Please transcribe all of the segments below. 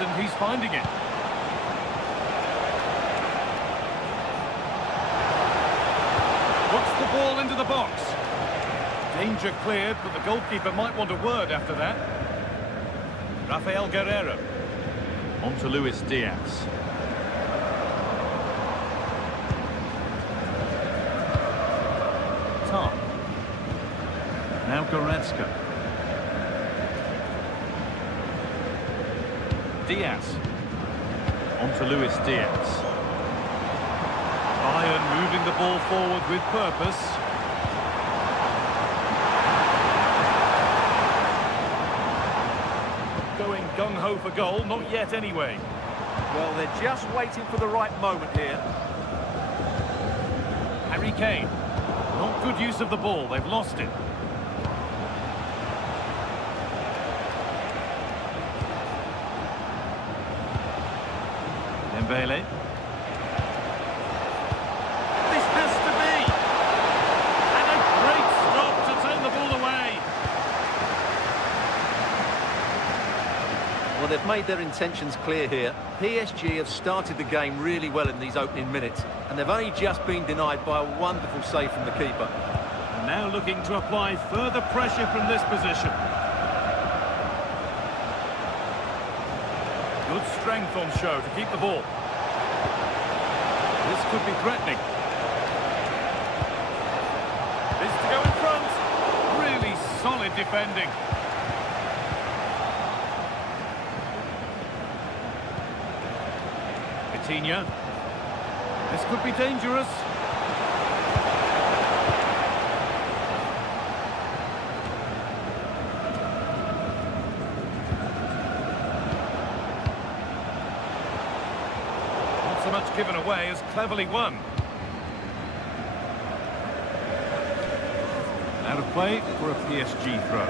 and he's finding it. Puts the ball into the box. Danger cleared, but the goalkeeper might want a word after that. Rafael Guerreiro. On to Luis Diaz. Tom. Now Goretzka. Diaz. On to Luis Diaz. Bayern moving the ball forward with purpose. Going gung-ho for goal, not yet anyway. Well, they're just waiting for the right moment here. Harry Kane. Not good use of the ball, they've lost it. Dembele. This has to be! And a great stop to turn the ball away. Well, they've made their intentions clear here. PSG have started the game really well in these opening minutes, and they've only just been denied by a wonderful save from the keeper. And now looking to apply further pressure from this position. Good strength on show to keep the ball. This could be threatening. This to go in front. Really solid defending. Vitinha. This could be dangerous. So much given away as cleverly won. Out of play for a PSG throw.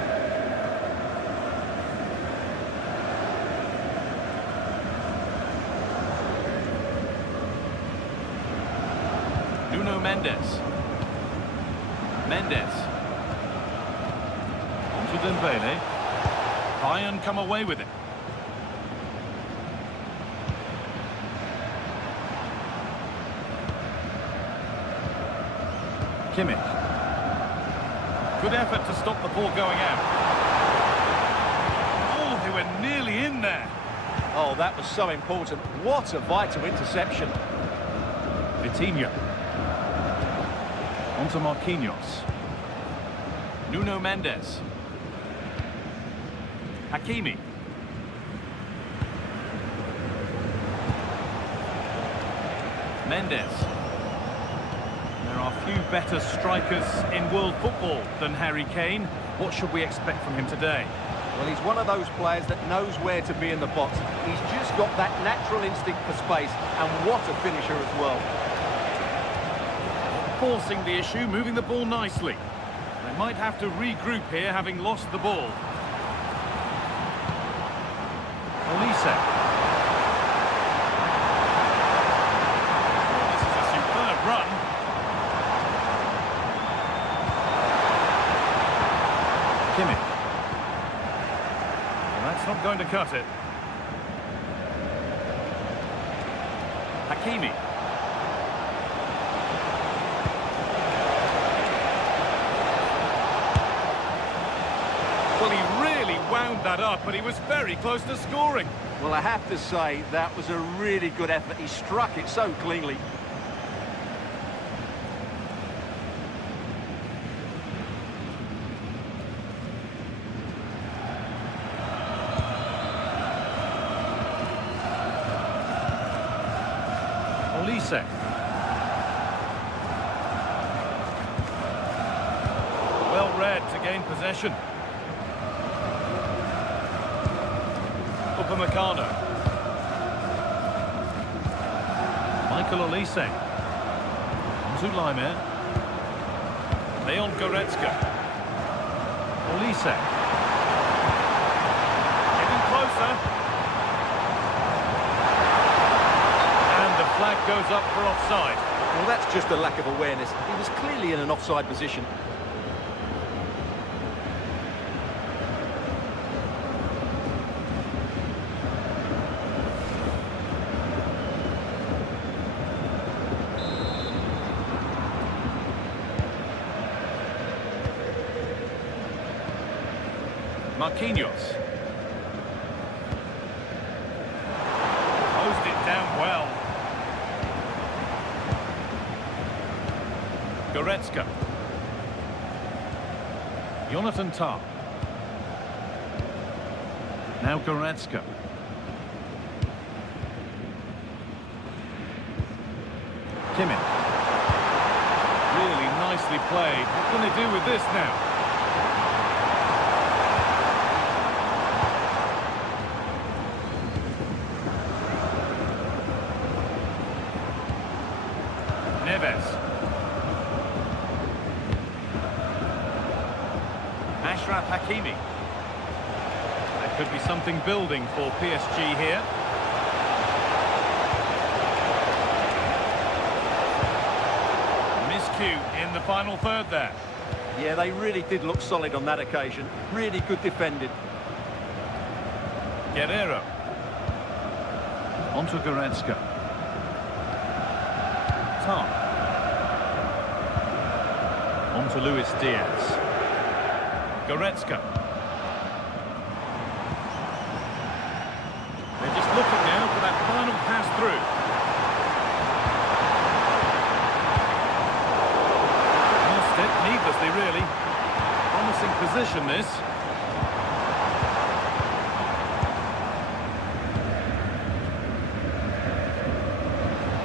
Nuno Mendes. Mendes. On to Dembele. Bayern come away with it. Kimmich. Good effort to stop the ball going out. Oh, they were nearly in there. Oh, that was so important. What a vital interception. Vitinha. On to Marquinhos. Nuno Mendes. Hakimi. Mendes. There are few better strikers in world football than Harry Kane. What should we expect from him today? Well, he's one of those players that knows where to be in the box. He's just got that natural instinct for space, and what a finisher as well. Forcing the issue, moving the ball nicely. They might have to regroup here, having lost the ball. Olise. This is a superb run. Kimmich. Well, that's not going to cut it. Hakimi. Well, he really wound that up, but he was very close to scoring. Well, I have to say, that was a really good effort. He struck it so cleanly. Olise. Well read to gain possession. Upamecano. Michael Olise. Zulaimer. Leon Goretzka. Olise. Getting closer. The flag goes up for offside. Well, that's just a lack of awareness. He was clearly in an offside position. Marquinhos. Closed it down well. Goretzka. Jonathan Tah. Now Goretzka. Kimmich. Really nicely played. What can they do with this now? Neves. Ashraf Hakimi. There could be something building for PSG here. Miscue in the final third there. Yeah, they really did look solid on that occasion. Really good defending. Guerrero. On to Goretzka. Tom. On to Luis Diaz. Goretzka. They're just looking now for that final pass through. Lost it needlessly, really. Promising position, this.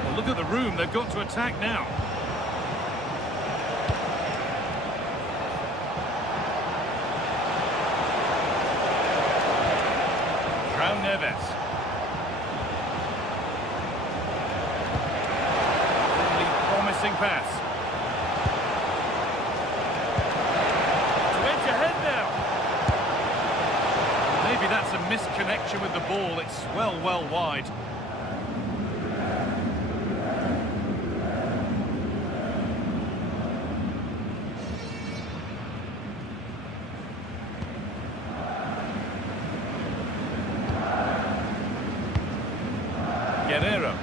Well, look at the room they've got to attack now. Neves. Really promising pass. To edge ahead now. Maybe that's a misconnection with the ball. It's well wide. Guerrero.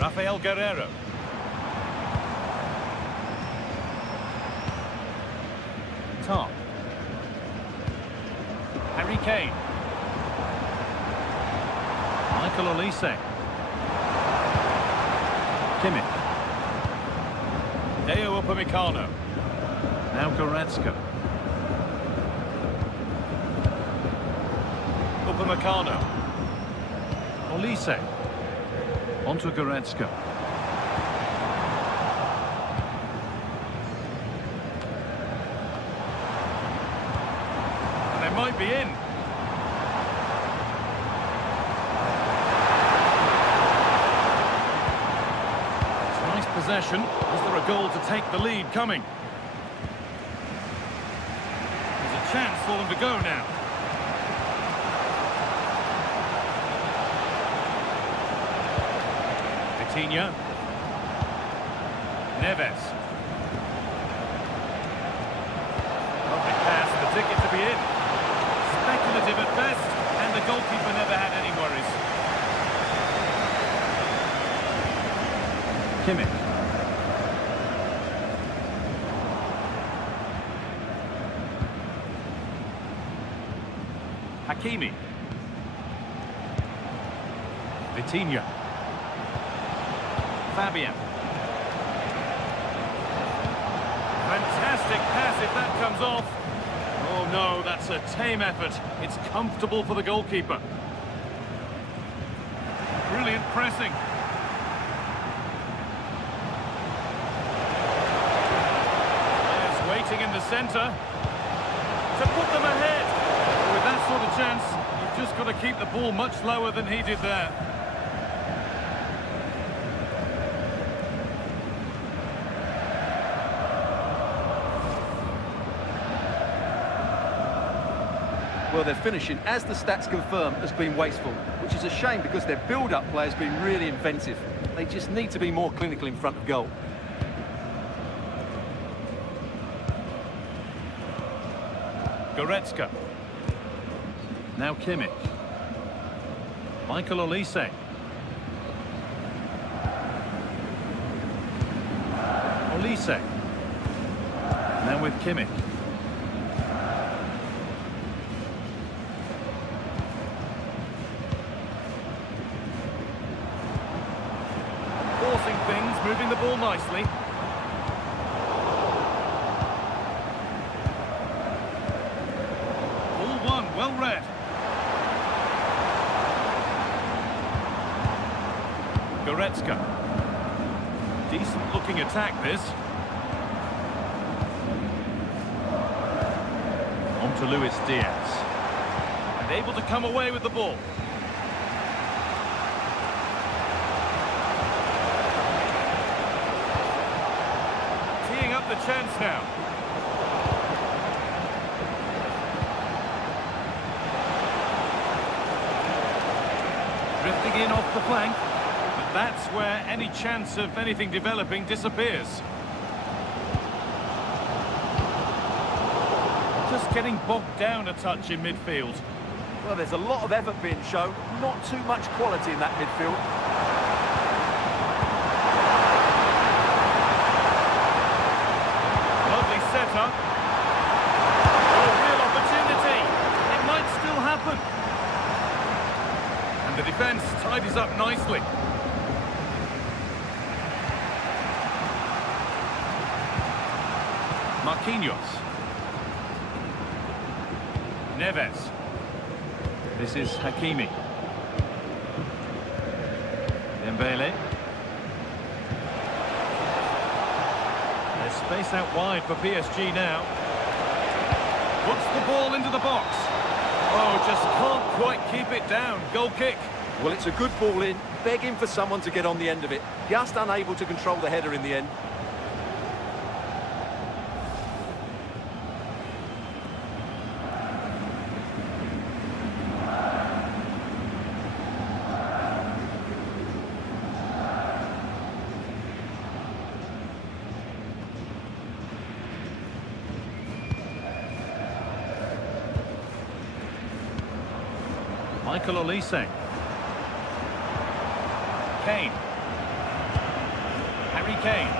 Rafael Guerrero. Tom. Harry Kane. Michael Olise. Kimmich. Deo Upamecano. Now Goretzka. Upamecano. Olise. On to Goretzka. And they might be in. It's nice possession. Is there a goal to take the lead coming? There's a chance for them to go now. Neves. Lovely pass, the ticket to be in. Speculative at best, and the goalkeeper never had any worries. Kimmich. Hakimi. Vitinha. Fabian. Fantastic pass if that comes off. Oh no, that's a tame effort. It's comfortable for the goalkeeper. Brilliant pressing. Players waiting in the centre to put them ahead. With that sort of chance, you've just got to keep the ball much lower than he did there. Well, their finishing, as the stats confirm, has been wasteful, which is a shame because their build-up play has been really inventive. They just need to be more clinical in front of goal. Goretzka. Now Kimmich. Michael Olise. Olise. Now with Kimmich. Forcing things, moving the ball nicely. Ball won, well read. Goretzka. Decent looking attack this. On to Luis Diaz. And able to come away with the ball. Teeing up the chance now. Drifting in off the flank. But that's where any chance of anything developing disappears. Just getting bogged down a touch in midfield. Well, there's a lot of effort being shown, not too much quality in that midfield. Lovely setup. Oh, real opportunity. It might still happen. And the defence tidies up nicely. Marquinhos. Neves. This is Hakimi. Dembele. There's space out wide for PSG now. Puts the ball into the box. Oh, just can't quite keep it down. Goal kick. Well, it's a good ball in, begging for someone to get on the end of it. Just unable to control the header in the end. Michael Olise. Kane. Harry Kane.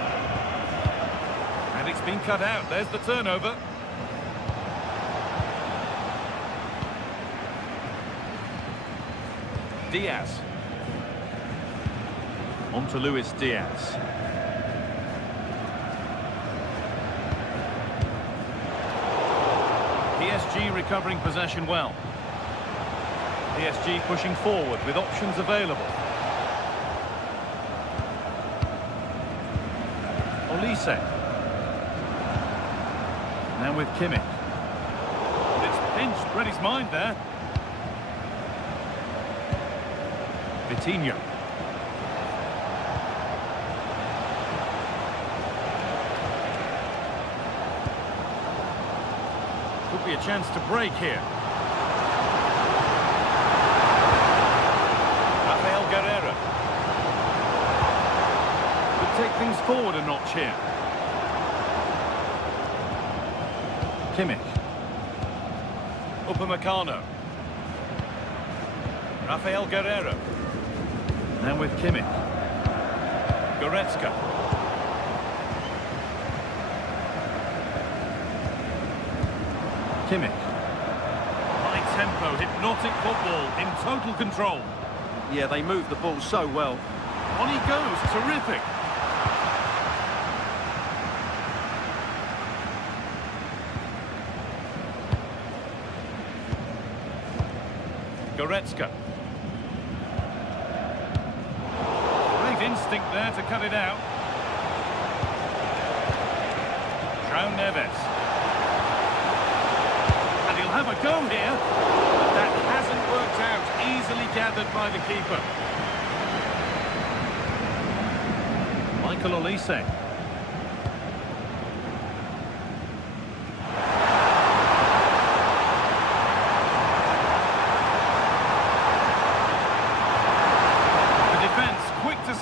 And it's been cut out. There's the turnover. Diaz. On to Luis Diaz. PSG recovering possession well. PSG pushing forward with options available. Olise. Now with Kimmich. It's pinched, read his mind there. Vitinho. Could be a chance to break here. Take things forward a notch here. Kimmich. Upamecano. Rafael Guerreiro. Now with Kimmich. Goretzka. Kimmich. High tempo, hypnotic football in total control. Yeah, they move the ball so well. On he goes, terrific. Goretzka. Great instinct there to cut it out. João Neves. And he'll have a go here. But that hasn't worked out. Easily gathered by the keeper. Michael Olise.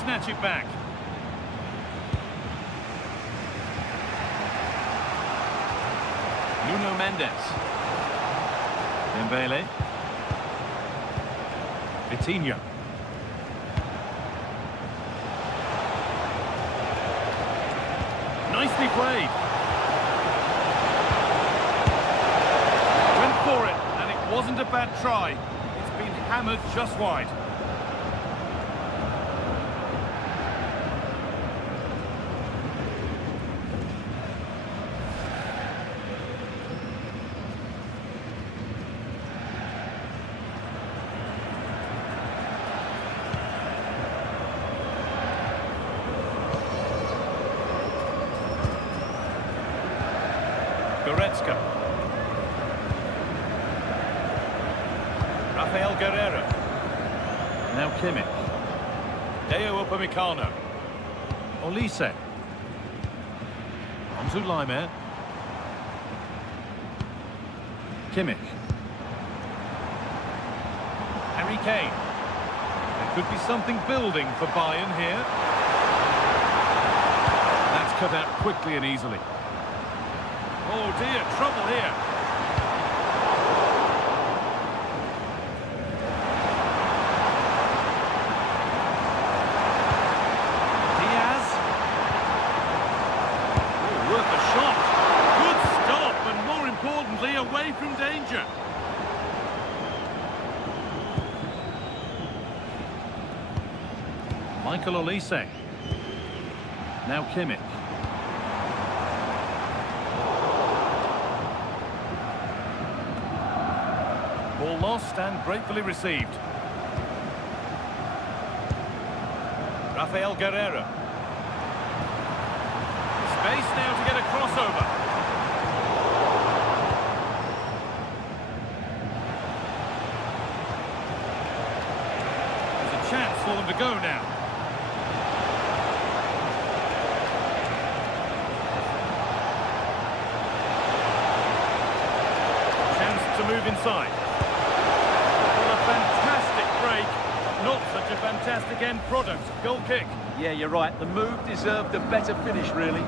Snatch it back. Nuno Mendes. Dembele. Vitinho. Nicely played. wasn't a bad try. It's been hammered just wide. Goretzka. Rafael Guerreiro. Now Kimmich. Deo Upamecano. Olise. On to Laimer. Kimmich. Harry Kane. There could be something building for Bayern here. That's cut out quickly and easily. Oh dear, trouble here. Diaz. Oh, worth a shot. Good stop, and more importantly, away from danger. Michael Olise. Now Kimmich. Ball lost and gratefully received. Rafael Guerreiro. Space now to get a crossover. There's a chance for them to go now. Chance to move inside. Fantastic break, not such a fantastic end product. Goal kick. Yeah, you're right. The move deserved a better finish, really.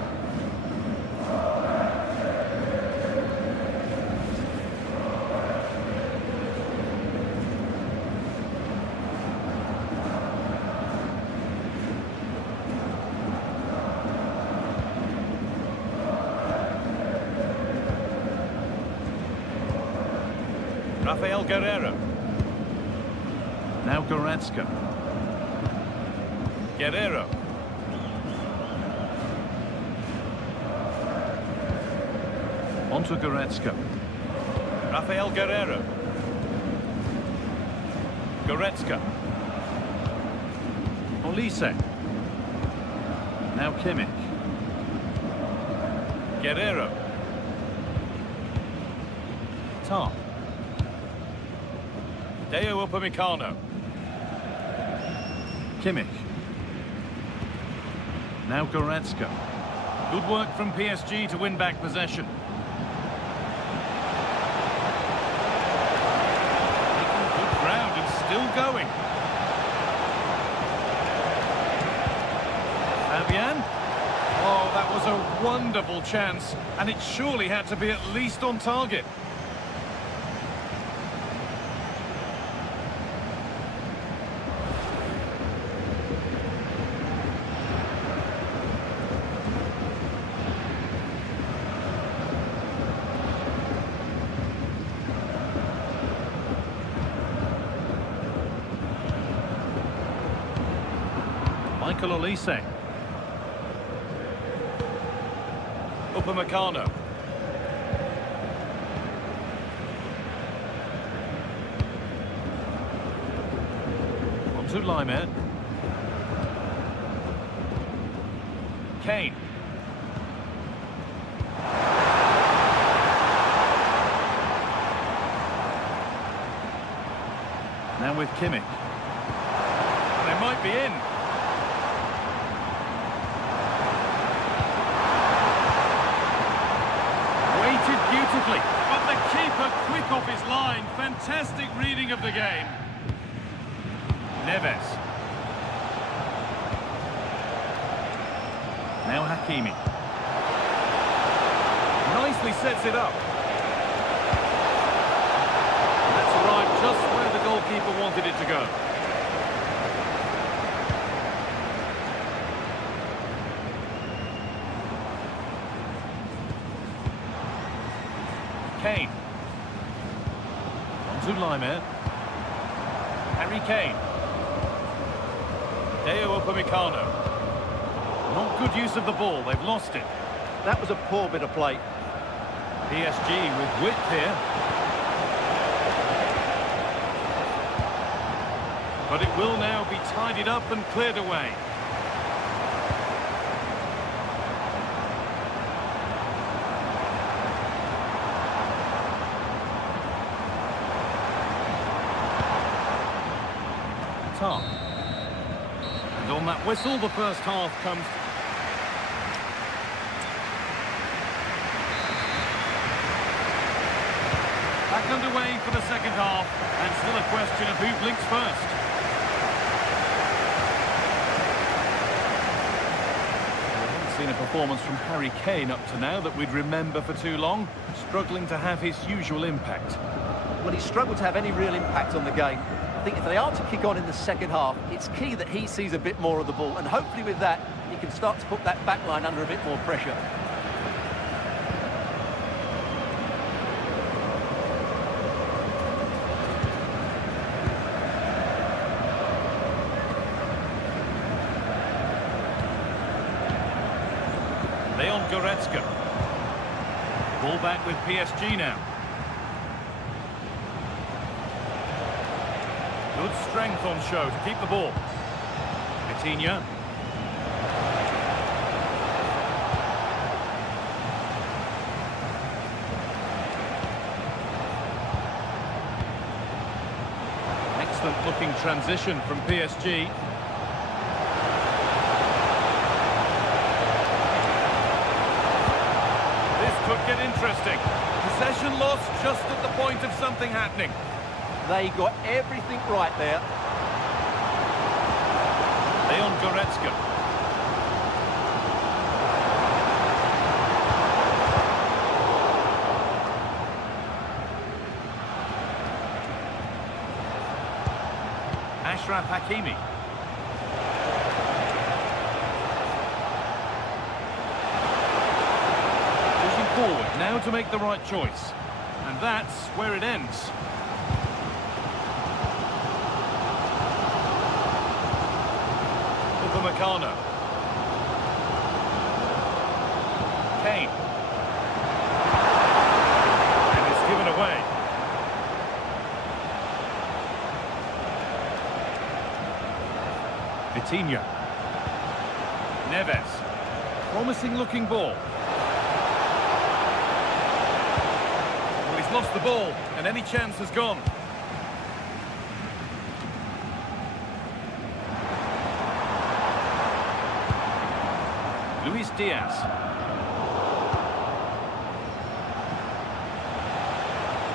Rafael Guerreiro. Now Goretzka. Guerreiro. On to Goretzka. Rafael Guerreiro. Goretzka. Olise. Now Kimmich. Guerreiro. Tar. Deo Upamecano. Kimmich. Now Goretzka. Good work from PSG to win back possession. Making good ground and still going. Fabian. Oh, that was a wonderful chance, and it surely had to be at least on target. Michael Olise. Upamecano. On to Laimer. Kane. Now with Kimmich. They might be in. Beautifully, but the keeper quick off his line. Fantastic reading of the game. Neves. Now Hakimi. Nicely sets it up. That's arrived just where the goalkeeper wanted it to go. Kane. On to Laimer. Harry Kane. Deo Upamecano. Not good use of the ball, they've lost it. That was a poor bit of play. PSG with width here. But it will now be tidied up and cleared away. Top. And on that whistle, the first half comes. Back underway for the second half, and still a question of who blinks first. We haven't seen a performance from Harry Kane up to now that we'd remember for too long, struggling to have his usual impact. Well, he struggled to have any real impact on the game. I think if they are to kick on in the second half, it's key that he sees a bit more of the ball, and hopefully with that, he can start to put that back line under a bit more pressure. Leon Goretzka. Ball back with PSG now. Good strength on show to keep the ball. Vitinha. Excellent looking transition from PSG. This could get interesting. Possession lost just at the point of something happening. They got everything right there. Leon Goretzka. Ashraf Hakimi. Pushing forward now to make the right choice. And that's where it ends. Upamecano. Kane. And it's given away. Vitinha. Neves. Promising looking ball. Well, he's lost the ball, and any chance has gone. Luis Diaz.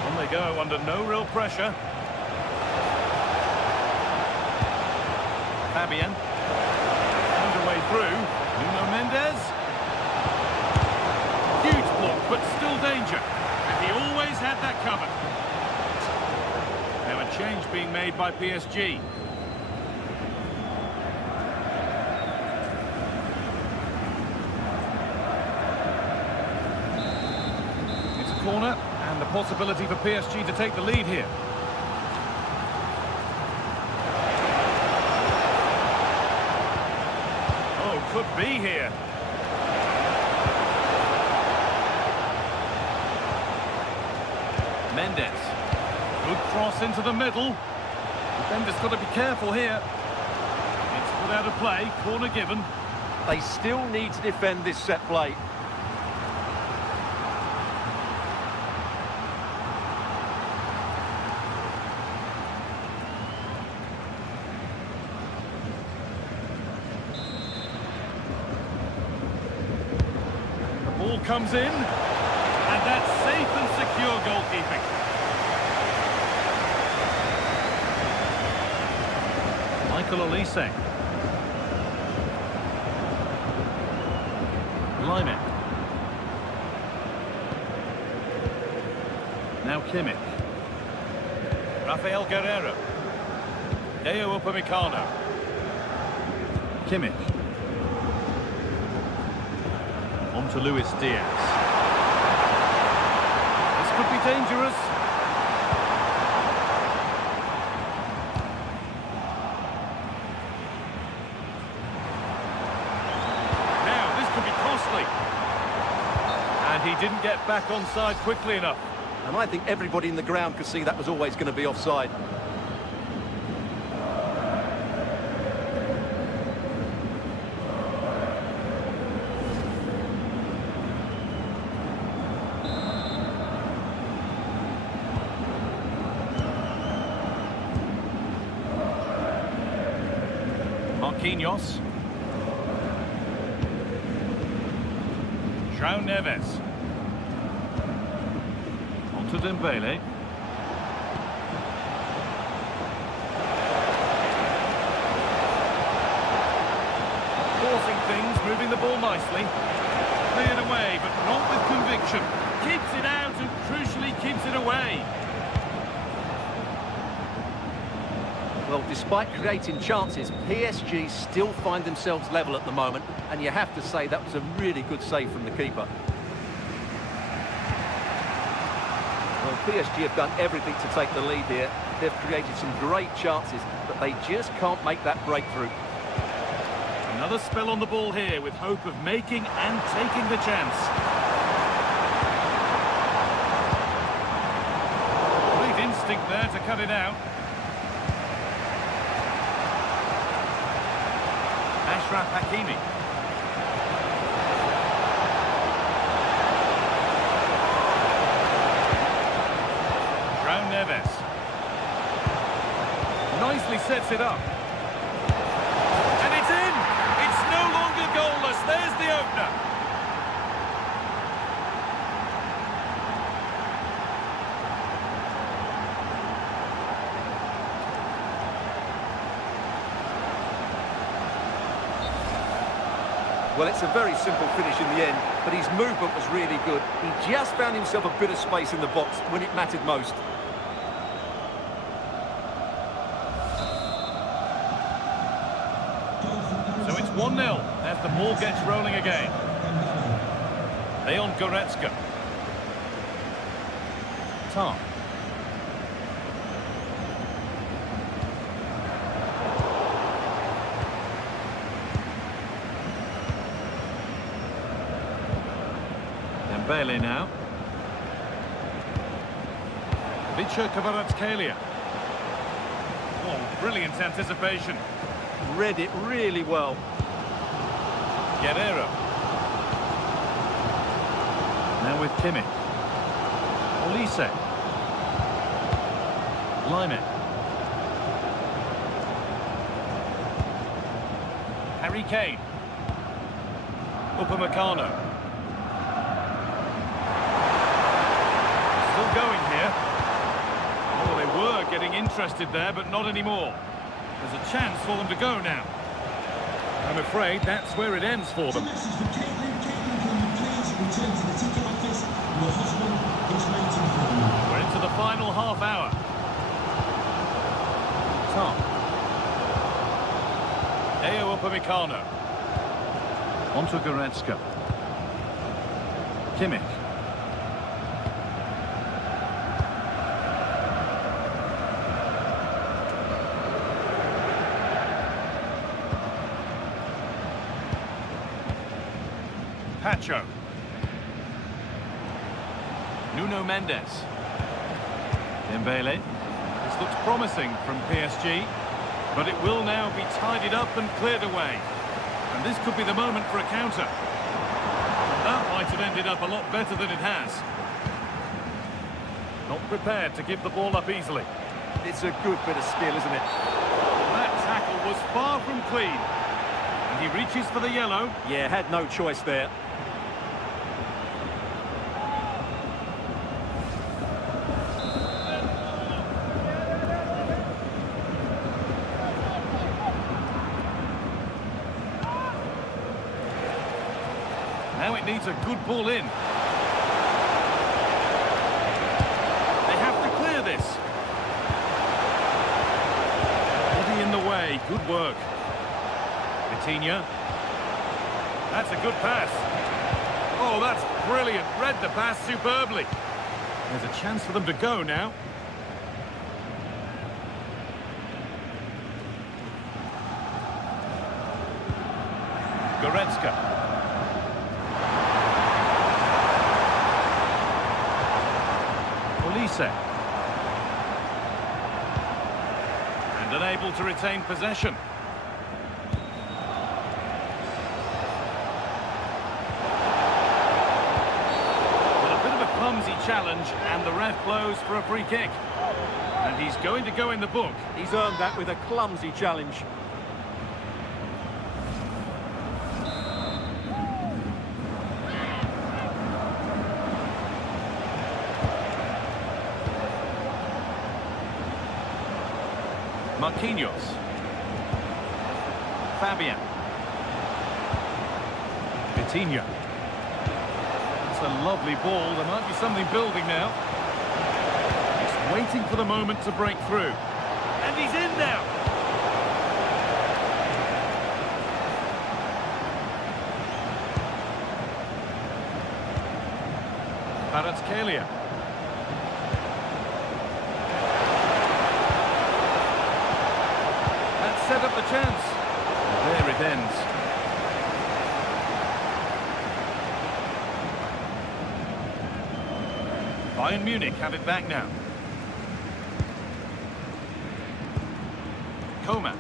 On they go under no real pressure. Fabian. Found a way through. Nuno Mendes. Huge block, but still danger. And he always had that covered. Now a change being made by PSG. Corner, and the possibility for PSG to take the lead here. Oh, could be here. Mendes. Good cross into the middle. Defender's got to be careful here. It's put out of play, corner given. They still need to defend this set play. Ball comes in, and that's safe and secure goalkeeping. Michael Olise. Laimer. Now Kimmich. Rafael Guerreiro. Deo Upamecano. Kimmich. On to Luis Diaz. This could be dangerous. And he didn't get back onside quickly enough. And I think everybody in the ground could see that was always going to be offside. Marquinhos. João Neves. On to Dembele. Forcing things, moving the ball nicely. Cleared away, but not with conviction. Keeps it out and crucially keeps it away. Well, despite creating chances, PSG still find themselves level at the moment, and you have to say that was a really good save from the keeper. Well, PSG have done everything to take the lead here. They've created some great chances, but they just can't make that breakthrough. Another spell on the ball here with hope of making and taking the chance. Great instinct there to cut it out. Ashraf Hakimi. João Neves. Nicely sets it up. And it's in! It's no longer goalless. There's the opener. Well, it's a very simple finish in the end, but his movement was really good. He just found himself a bit of space in the box when it mattered most. So it's 1-0 as the ball gets rolling again. Leon Goretzka. Tom. Dembele now. Vicha Kvaratskhelia. Oh, brilliant anticipation. Read it really well. Guerrero. Now with Kimmich. Olise. Lyman. Harry Kane. Upamecano. Still going here. Oh, they were getting interested there, but not anymore. There's a chance for them to go now. I'm afraid that's where it ends for them. Please return to the ticket office. Your husband is waiting for you. We're into the final half hour. Tom. Deo Upamecano. On to Goretzka. Kimmich. Pacho. Nuno Mendes. Dembele. This looks promising from PSG, but it will now be tidied up and cleared away. And this could be the moment for a counter. That might have ended up a lot better than it has. Not prepared to give the ball up easily. It's a good bit of skill, isn't it? That tackle was far from clean. And he reaches for the yellow. Yeah, had no choice there. Now it needs a good ball in. They have to clear this. Body in the way. Good work. Coutinho. That's a good pass. Oh, that's brilliant. Read the pass superbly. There's a chance for them to go now. Goretzka. Olise. And unable to retain possession. Well, a bit of a clumsy challenge, and the ref blows for a free kick. And he's going to go in the book. He's earned that with a clumsy challenge. Marquinhos. Fabian. Vitinha. It's a lovely ball. There might be something building now. He's waiting for the moment to break through. And he's in now. Kvaratskhelia. Set up the chance. There it ends. Bayern Munich have it back now. Coman.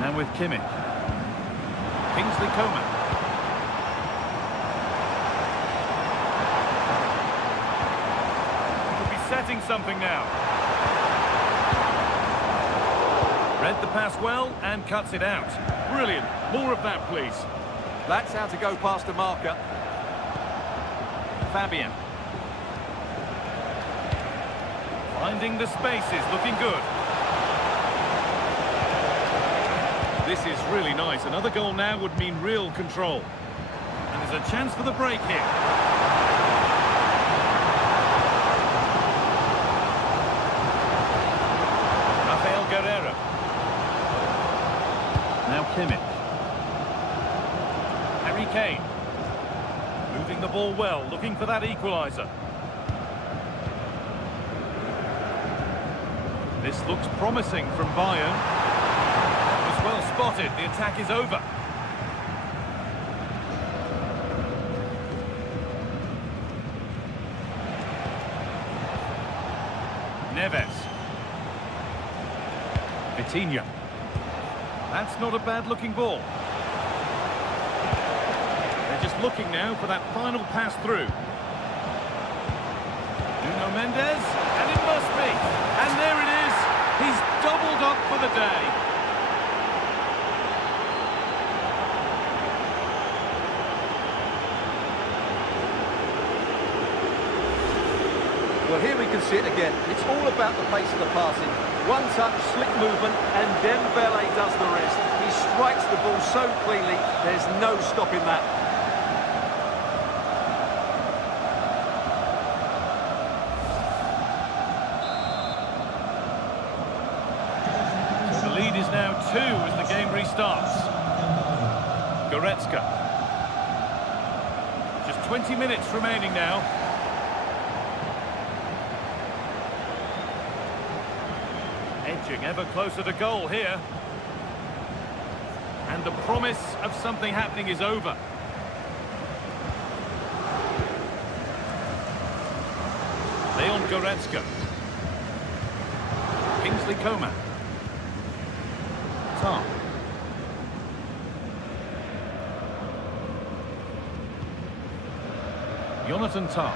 Now with Kimmich. Kingsley Coman. Setting something now. Read the pass well and cuts it out. Brilliant. More of that, please. That's how to go past a marker. Fabian. Finding the spaces, looking good. This is really nice. Another goal now would mean real control. And there's a chance for the break here. Now Kimmich. Harry Kane. Moving the ball well, looking for that equaliser. This looks promising from Bayern. That was well spotted, the attack is over. Neves. Vitinha. That's not a bad-looking ball. They're just looking now for that final pass through. Nuno Mendes, and it must be. And there it is. He's doubled up for the day. Well, here we can see it again. It's all about the pace of the passing. One touch, slick movement, and Dembele does the rest. He strikes the ball so cleanly, there's no stopping that. So the lead is now 2 as the game restarts. Goretzka. Just 20 minutes remaining now. Edging ever closer to goal here. And the promise of something happening is over. Leon Goretzka. Kingsley Coman. Tar. Jonathan Tar.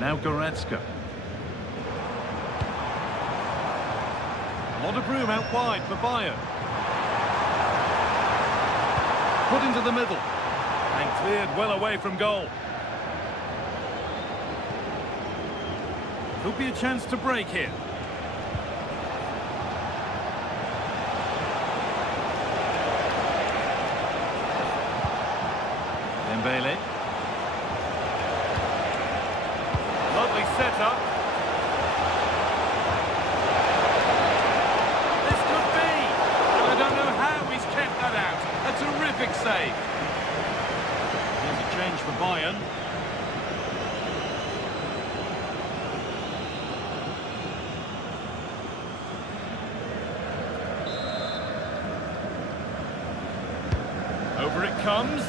Now Goretzka. A lot of room out wide for Bayern. Put into the middle. And cleared well away from goal. Could be a chance to break here. Dembele. Lovely setup. This could be. I don't know how he's kept that out. A terrific save. Here's a change for Bayern. Over it comes.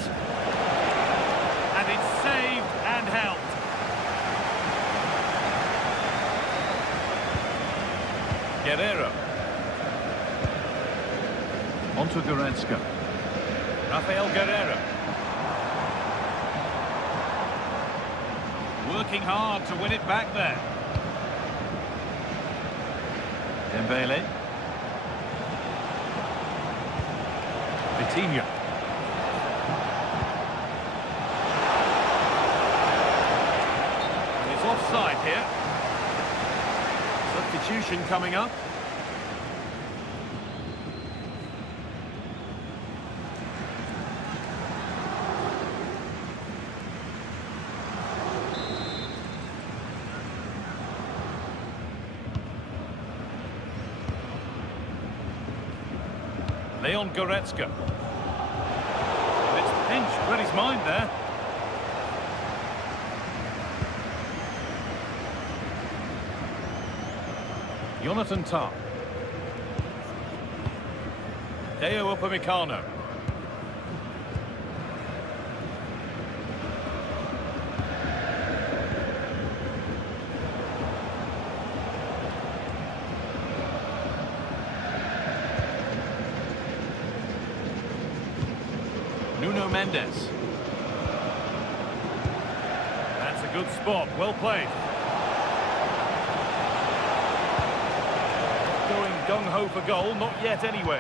And it's saved and held. Guerrero. Onto Goretzka. Rafael Guerrero. Working hard to win it back there. Dembele. Vitinha. And it's offside here. Substitution coming up. Leon Goretzka. And it's pinched, read his mind there. Jonathan Tah. Deo Upamecano. Nuno Mendes. That's a good spot, well played. Going gung-ho for goal, not yet anyway.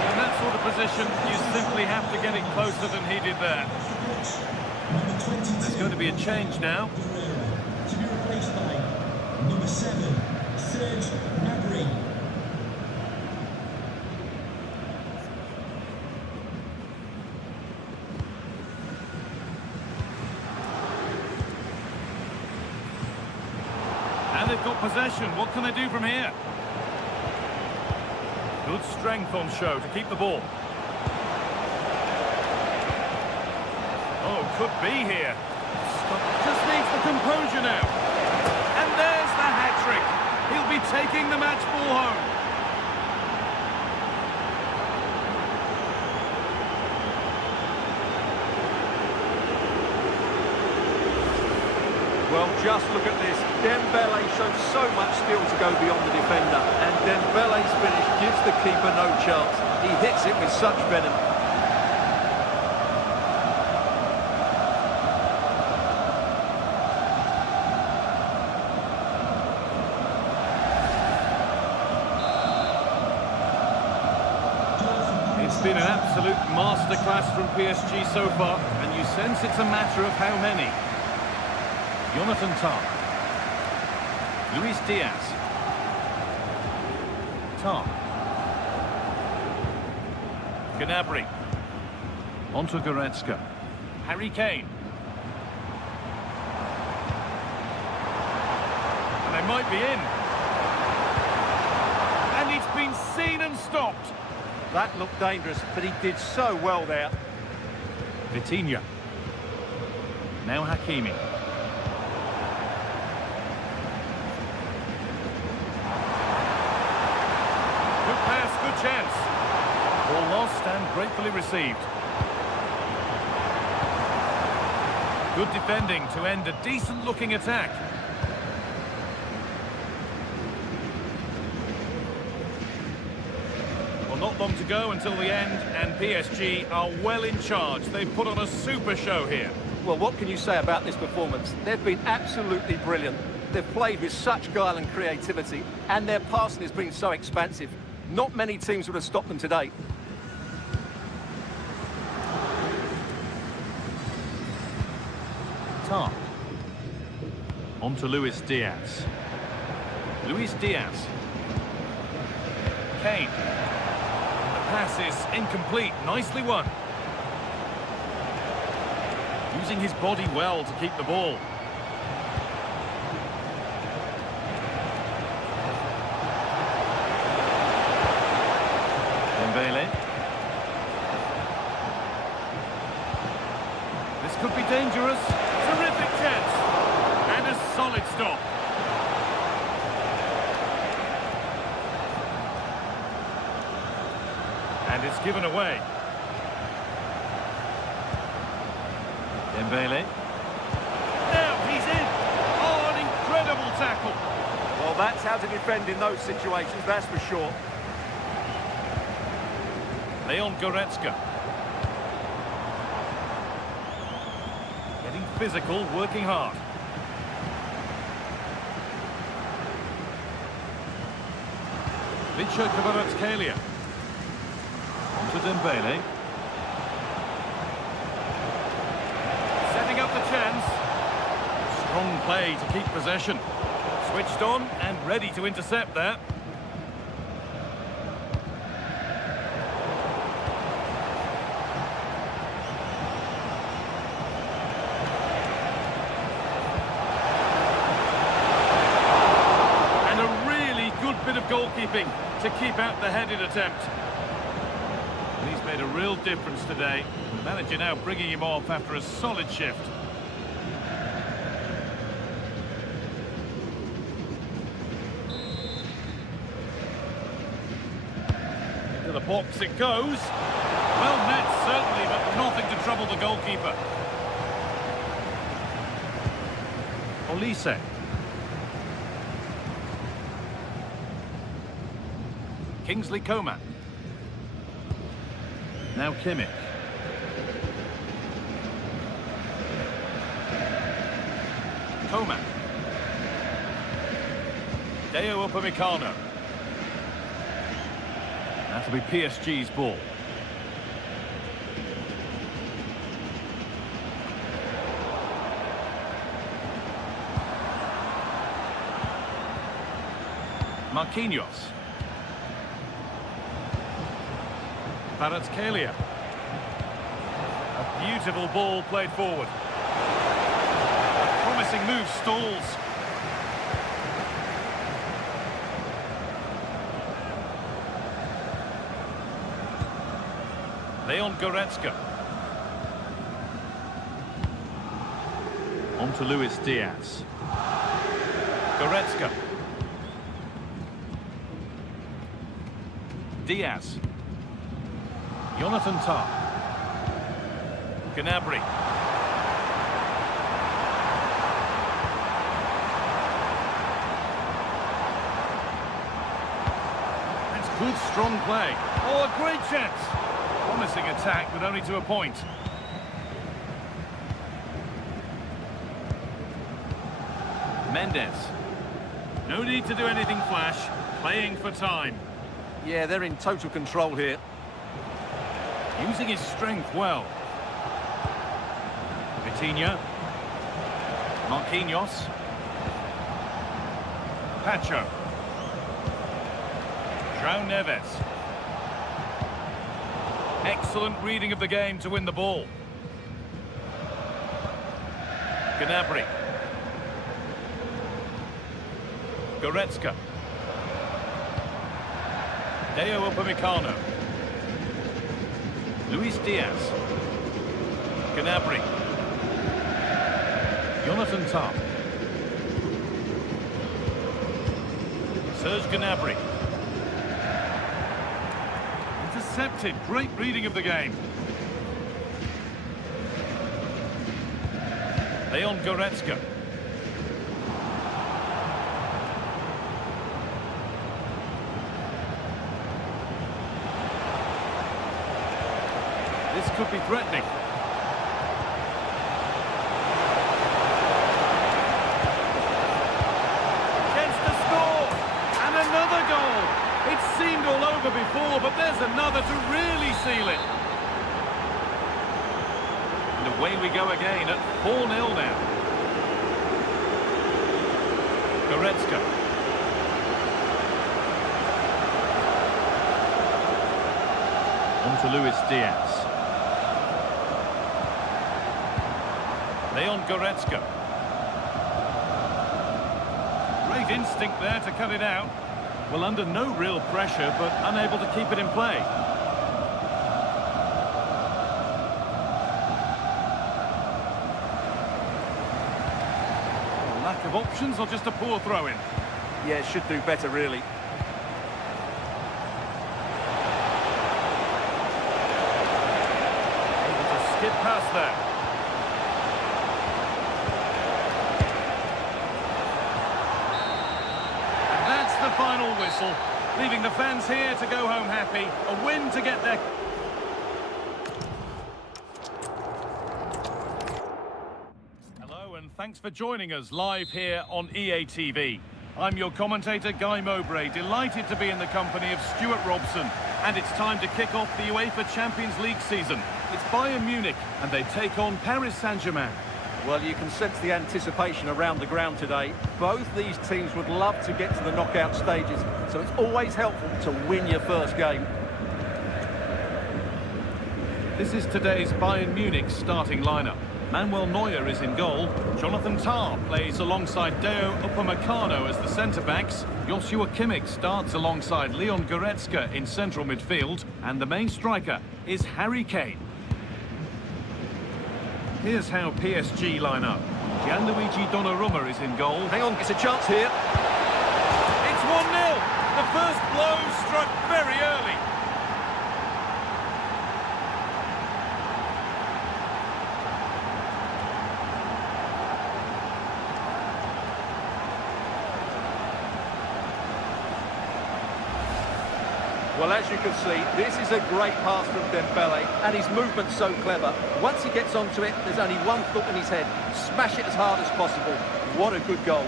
In that sort of position, you simply have to get it closer than he did there. There's going to be a change now. To be replaced by number 7, Serge Gnabry. And they've got possession. What can they do from here? Good strength on show to keep the ball. Oh, could be here. Just needs the composure now. And there's the hat-trick. He'll be taking the match ball home. Well, just look at this. Dembele shows so much skill to go beyond the defender, and Dembele's finish gives the keeper no chance. He hits it with such venom. It's been an absolute masterclass from PSG so far, and you sense it's a matter of how many. Jonathan Tah. Luis Diaz. Tah. Gnabry. Onto Goretzka. Harry Kane. And they might be in. And it's been seen and stopped. That looked dangerous, but he did so well there. Vitinha. Now Hakimi. Good chance. Ball lost and gratefully received. Good defending to end a decent-looking attack. Well, not long to go until the end, and PSG are well in charge. They've put on a super show here. Well, what can you say about this performance? They've been absolutely brilliant. They've played with such guile and creativity, and their passing has been so expansive. Not many teams would have stopped them today. Tah. On to Luis Diaz. Luis Diaz. Kane. The pass is incomplete. Nicely won. Using his body well to keep the ball. Dembele. This could be dangerous. Terrific chance. And a solid stop. And it's given away. Dembele. Now he's in. Oh, an incredible tackle. Well, that's how to defend in those situations, that's for sure. Leon Goretzka. Getting physical, working hard. Vicha Kvaratskhelia. On to Dembele. Setting up the chance. Strong play to keep possession. Switched on and ready to intercept that. And a really good bit of goalkeeping to keep out the headed attempt. And he's made a real difference today. The manager now bringing him off after a solid shift. Into the box it goes. Well met, certainly, but nothing to trouble the goalkeeper. Olise. Kingsley Coman. Now Kimmich. Coman. Deo Upamecano. That'll be PSG's ball. Marquinhos. Kvaratskhelia. A beautiful ball played forward. A promising move stalls. Leon Goretzka. On to Luis Diaz. Goretzka. Diaz. Jonathan Tah. Gnabry. That's good, strong play. Oh, a great chance. Promising attack, but only to a point. Mendes. No need to do anything flash. Playing for time. Yeah, they're in total control here. Using his strength well. Vitinha. Marquinhos. Pacho. João Neves. Excellent reading of the game to win the ball. Gnabry. Goretzka. Deo Upamecano. Luis Diaz. Gnabry. Jonathan Tah. Serge Gnabry. Intercepted. Great reading of the game. Leon Goretzka. This could be threatening. Chance to score! And another goal! It seemed all over before, but there's another to really seal it. And away we go again at 4-0 now. Goretzka. On to Luis Diaz. Leon Goretzka. Great instinct there to cut it out. Well, under no real pressure, but unable to keep it in play. Lack of options or just a poor throw-in? Yeah, it should do better, really. skip past there. And that's the final whistle, leaving the fans here to go home happy. A win to get their... Hello and thanks for joining us live here on EA TV. I'm your commentator, Guy Mowbray, delighted to be in the company of Stuart Robson. And it's time to kick off the UEFA Champions League season. It's Bayern Munich, and they take on Paris Saint-Germain. Well, you can sense the anticipation around the ground today. Both these teams would love to get to the knockout stages, so it's always helpful to win your first game. This is today's Bayern Munich starting lineup. Manuel Neuer is in goal. Jonathan Tah plays alongside Deo Upamecano as the centre-backs. Joshua Kimmich starts alongside Leon Goretzka in central midfield. And the main striker is Harry Kane. Here's how PSG line up. Gianluigi Donnarumma is in goal. Hang on, it's a chance here. It's 1-0. The first blow struck very early. Well, as you can see, this is a great pass from Dembele, and his movement's so clever. Once he gets onto it, there's only one thought in his head. Smash it as hard as possible. What a good goal.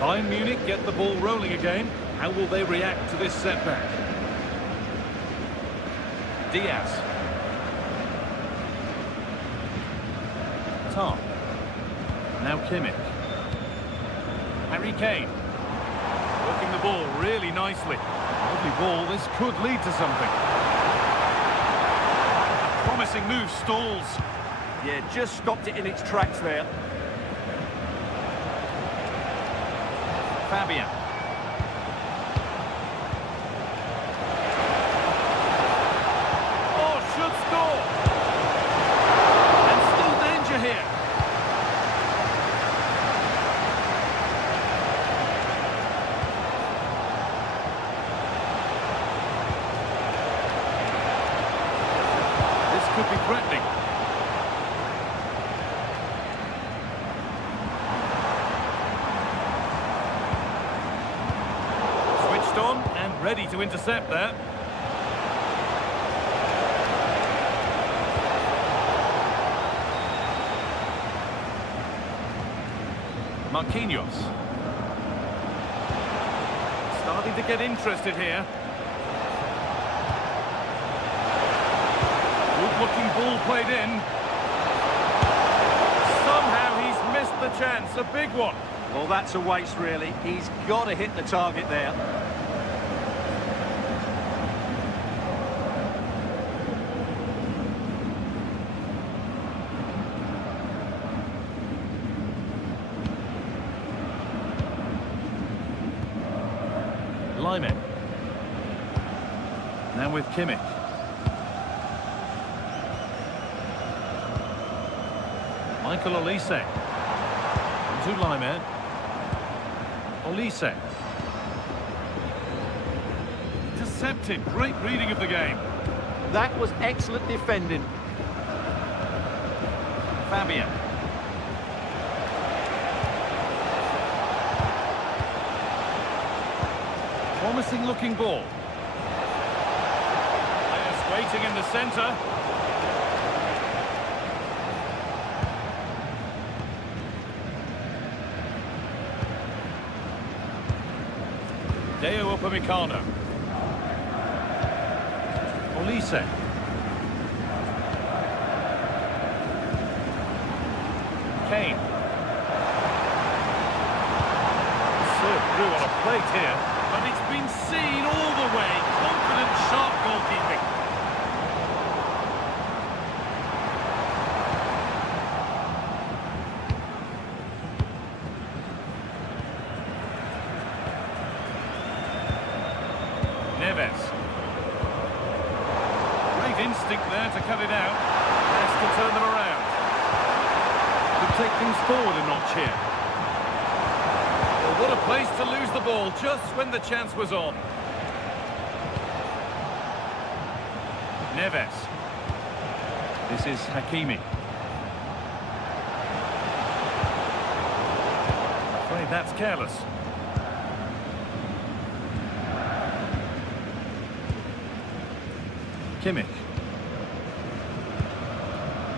Bayern Munich get the ball rolling again. How will they react to this setback? Diaz. Tah. Now Kimmich. Harry Kane. Working the ball really nicely. Lovely ball, this could lead to something. A promising move stalls. Yeah, just stopped it in its tracks there. Fabian. Oh, should score. And still danger here. This could be threatening. On and ready to intercept there. Marquinhos. Starting to get interested here. Good-looking ball played in. Somehow he's missed the chance, a big one. Well, that's a waste, really. He's got to hit the target there. Lyman. Now with Kimmich. Michael Olise. To Lyman. Olise. Intercepted. Great reading of the game. That was excellent defending. Fabian. Promising looking ball. Players waiting in the centre. Deo Upamecano. Olise. Kane. Served through on a plate here, but it's been seen all the way. Confident, sharp goalkeeping. Neves. Great instinct there to cut it out. to turn them around. Could take things forward a notch here. Well, what a place to lose the ball just when the chance was on. Neves. This is Hakimi. Afraid that's careless. Kimmich.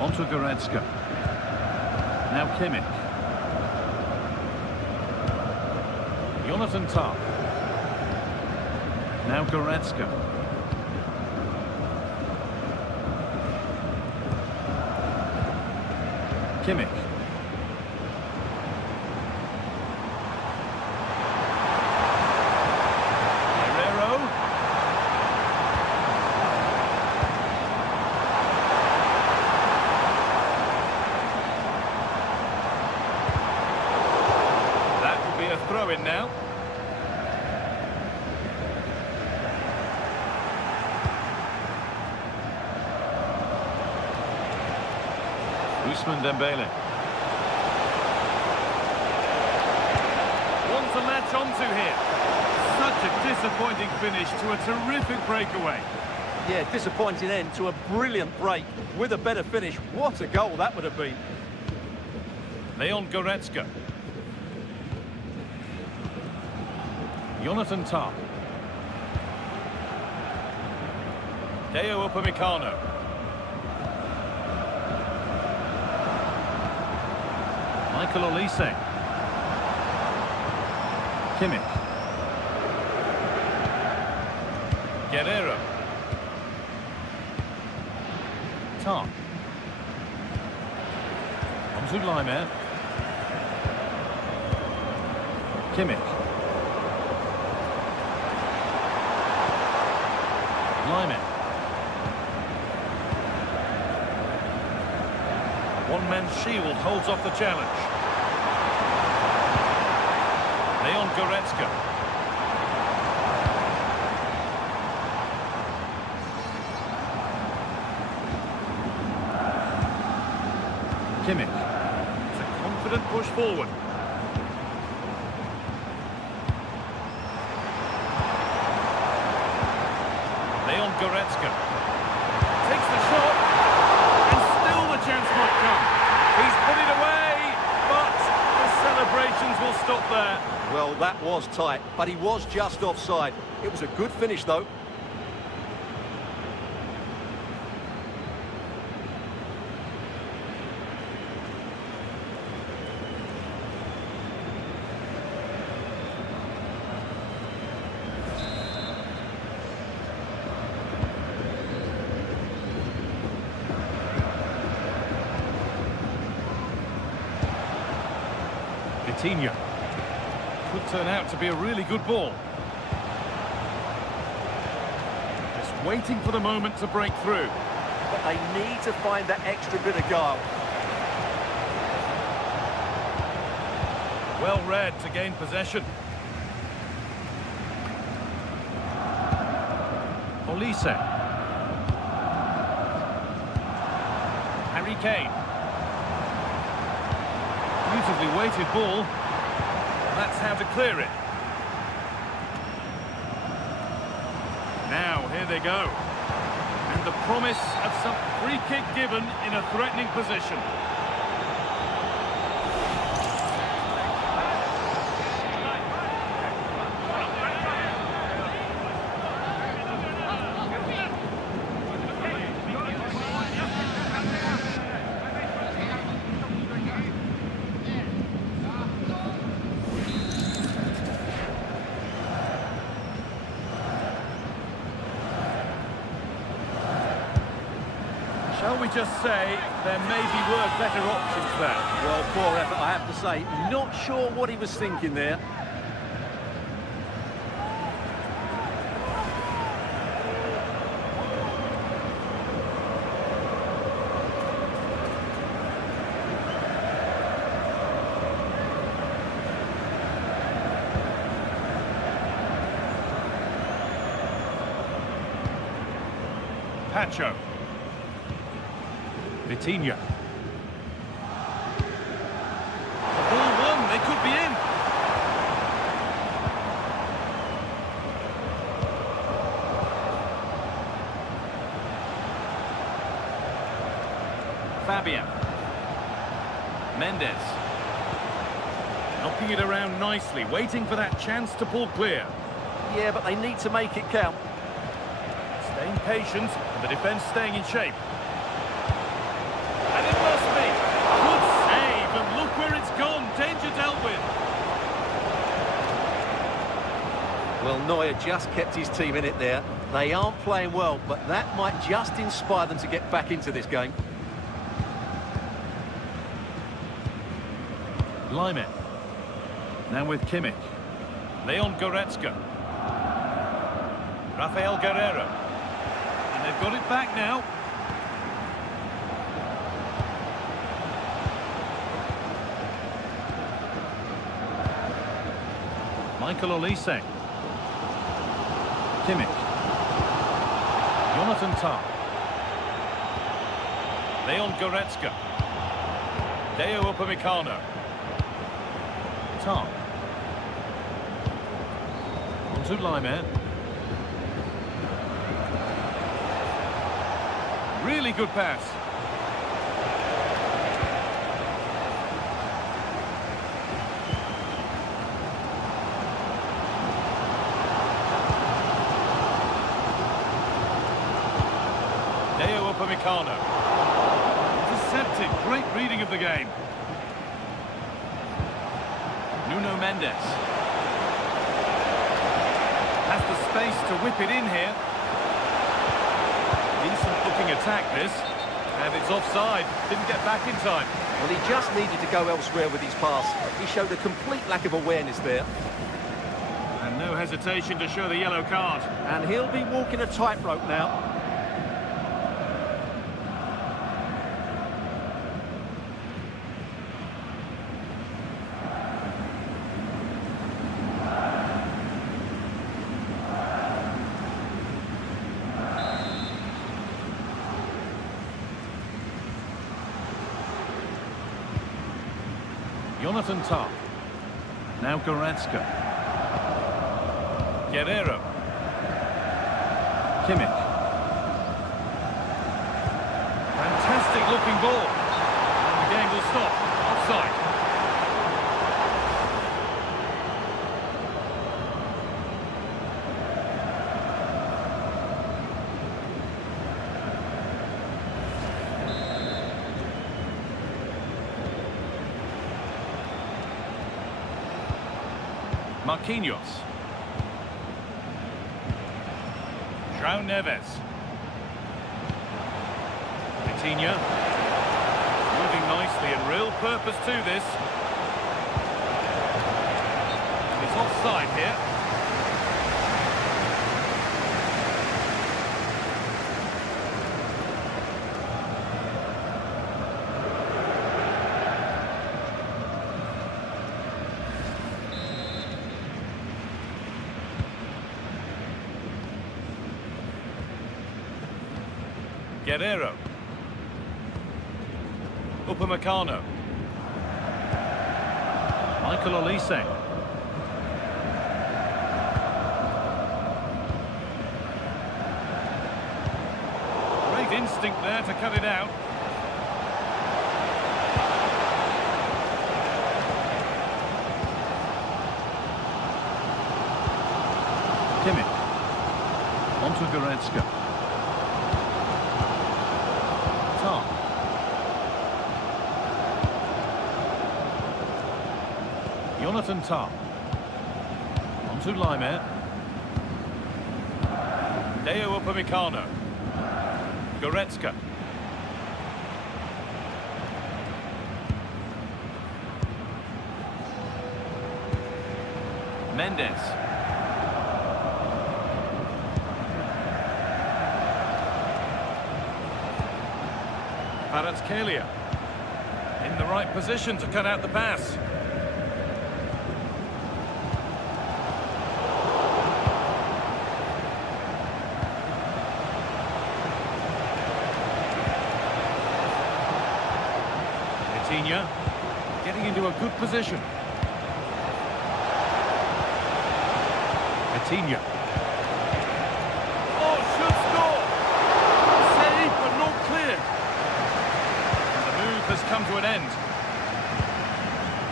Onto Goretzka. Now Kimmich. Jonathan Tah. Now Goretzka. Kimmich. Throw-in now. Ousmane Dembele. One to latch onto here. Such a disappointing finish to a terrific breakaway. Yeah, disappointing end to a brilliant break. With a better finish, what a goal that would have been. Leon Goretzka. Jonathan Tah. Deo Upamecano. Michael Olise. Kimmich. Guerrero. Tah. Onto Laimer. Kimmich. Lyman. One-man shield holds off the challenge. Leon Goretzka. Kimmich. It's a confident push forward. Leon Goretzka takes the shot, and still the chance might come. He's put it away, but the celebrations will stop there. Well, that was tight, but he was just offside. It was a good finish, though. Coutinho. Could turn out to be a really good ball. Just waiting for the moment to break through. But they need to find that extra bit of guile. Well read to gain possession. Olise. Harry Kane. Beautifully weighted ball. That's how to clear it. Now, here they go. And the promise of some free kick given in a threatening position. Shall we just say there maybe were better options there? Well, poor effort, I have to say. Not sure what he was thinking there. Pacho. Vitinha. The ball won, they could be in. Fabian. Mendes. Knocking it around nicely, waiting for that chance to pull clear. Yeah, but they need to make it count. Staying patient, and the defence staying in shape. And it must be. Good save, and look where it's gone. Danger dealt with. Well, Neuer just kept his team in it there. They aren't playing well, but that might just inspire them to get back into this game. Lyman. Now with Kimmich. Leon Goretzka. Rafael Guerreiro. And they've got it back now. Michael Olise. Kimmich. Jonathan Tah. Leon Goretzka. Deo Upamecano. Tah. On to Lyman. Really good pass. Deo Upamecano. Intercepted. Great reading of the game. Nuno Mendes. Has the space to whip it in here. Decent looking attack this. And it's offside. Didn't get back in time. Well, he just needed to go elsewhere with his pass. He showed a complete lack of awareness there. And no hesitation to show the yellow card. And he'll be walking a tightrope now. Jonathan Tah. Now Goretzka. Guerreiro. Kimmich. Fantastic looking ball. And the game will stop. Offside. Marquinhos. João Neves. Vitinha. Moving nicely and real purpose to this. It's offside here. Guerreiro. Upamecano. Michael Olise. Great instinct there to cut it out. Kimmich. On to Goretzka. Tah. Jonathan Tah. On to Lyman. Deo Upamecano. Goretzka. Mendes. Kvaratskhelia in the right position to cut out the pass. Vitinha getting into a good position. Vitinha. Oh, should score! Save, but not clear. And the move has come to an end.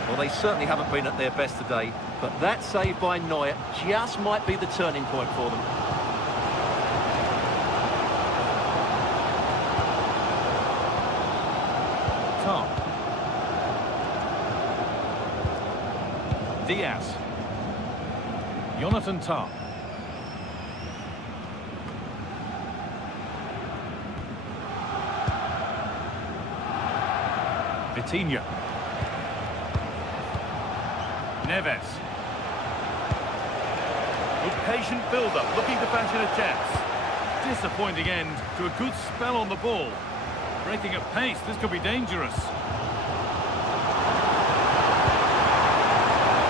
Well, they certainly haven't been at their best today, but that save by Neuer just might be the turning point for them. Tom. Diaz. Jonathan Tah. Vitinha. Neves. Good patient build-up, looking to fashion a chance. Disappointing end to a good spell on the ball. Breaking at pace, this could be dangerous.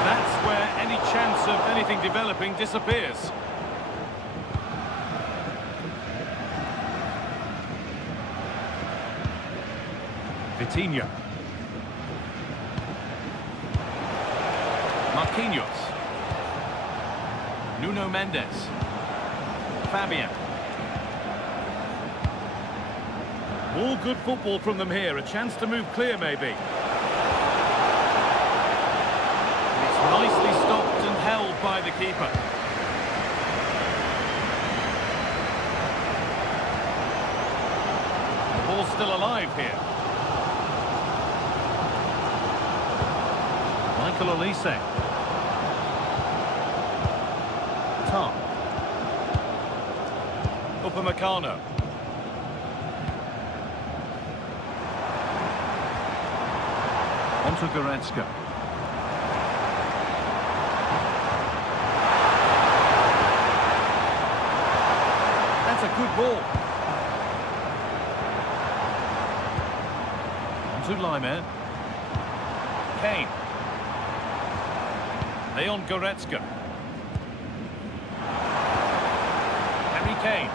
That's where any chance of anything developing disappears. Vitinha. Marquinhos. Nuno Mendes. Fabian. All good football from them here. A chance to move clear, maybe. It's nicely stopped and held by the keeper. The ball's still alive here. Michael Olise. Tom. Upamecano. Onto Goretzka. That's a good ball. Onto Laimer. Kane. Leon Goretzka. Harry Kane.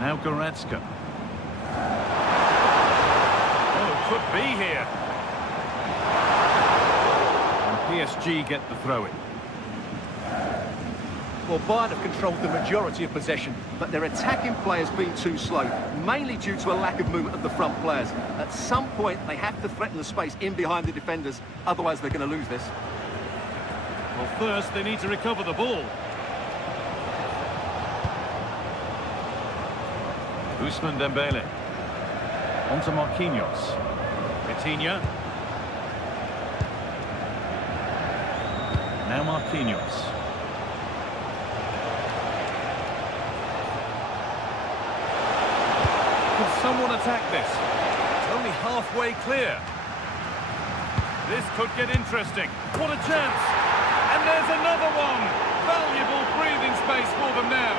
Now Goretzka. Oh, could be here. And PSG get the throw-in. Well, Bayern have controlled the majority of possession, but their attacking players been too slow, mainly due to a lack of movement of the front players. At some point, they have to threaten the space in behind the defenders, otherwise they're going to lose this. Well, first they need to recover the ball. Ousmane Dembele. Onto Marquinhos. Vitinha. Now Marquinhos. Could someone attack this? It's only halfway clear. This could get interesting. What a chance! And there's another one! Valuable breathing space for them now.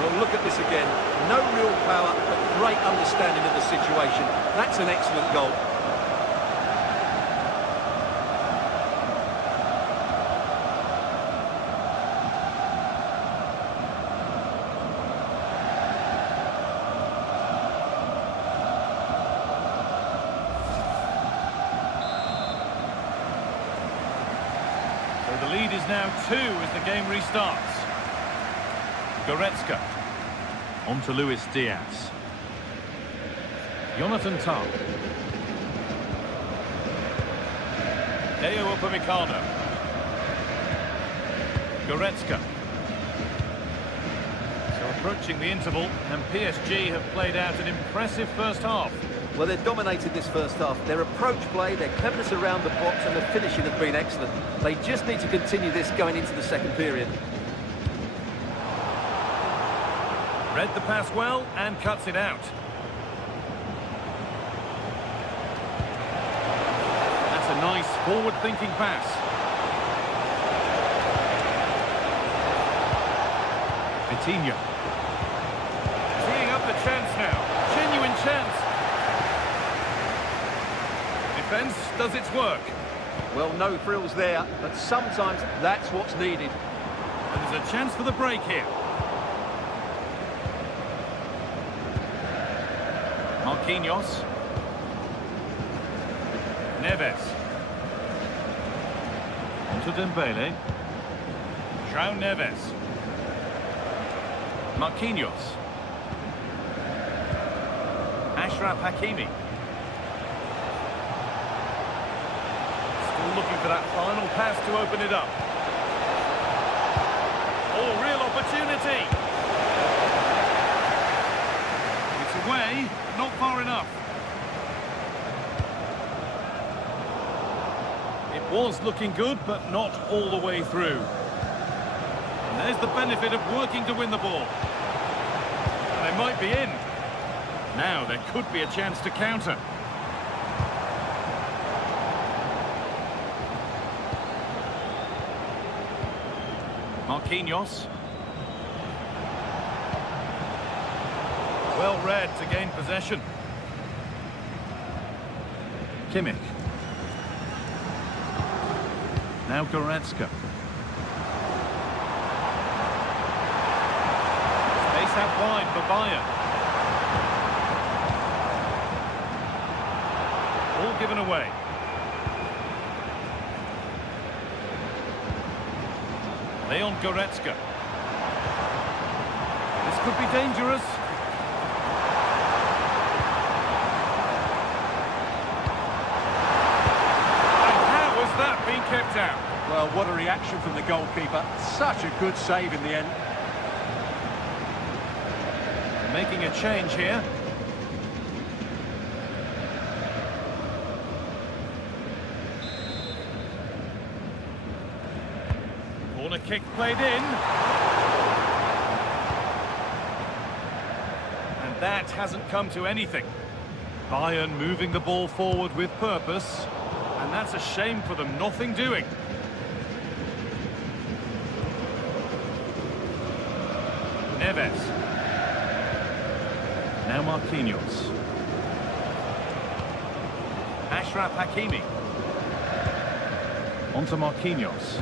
Well, look at this again. No real power, but great understanding of the situation. That's an excellent goal. So the lead is now 2 as the game restarts. Goretzka. On to Luis Diaz. Jonathan Tah. Deo Upamecano. Goretzka. So approaching the interval, and PSG have played out an impressive first half. Well, they've dominated this first half. Their approach play, their cleverness around the box and the finishing have been excellent. They just need to continue this going into the second period. Read the pass well and cuts it out. That's a nice forward-thinking pass. Vitinha. Teeing up the chance now. Genuine chance. Defence does its work. Well, no thrills there, but sometimes that's what's needed. And there's a chance for the break here. Marquinhos. Neves. On to Dembele. João Neves. Marquinhos. Achraf Hakimi. Still looking for that final pass to open it up. Oh, real opportunity. It's away, not far enough. It was looking good, but not all the way through. And there's the benefit of working to win the ball. And they might be in. Now there could be a chance to counter. Marquinhos. Well read to gain possession. Kimmich. Now Goretzka. Space out wide for Bayern. All given away. Leon Goretzka. This could be dangerous. And how has that been kept out? Well, what a reaction from the goalkeeper. Such a good save in the end. Making a change here. Corner kick played in. And that hasn't come to anything. Bayern moving the ball forward with purpose. And that's a shame for them, nothing doing. Neves. Now Marquinhos. Achraf Hakimi. On to Marquinhos.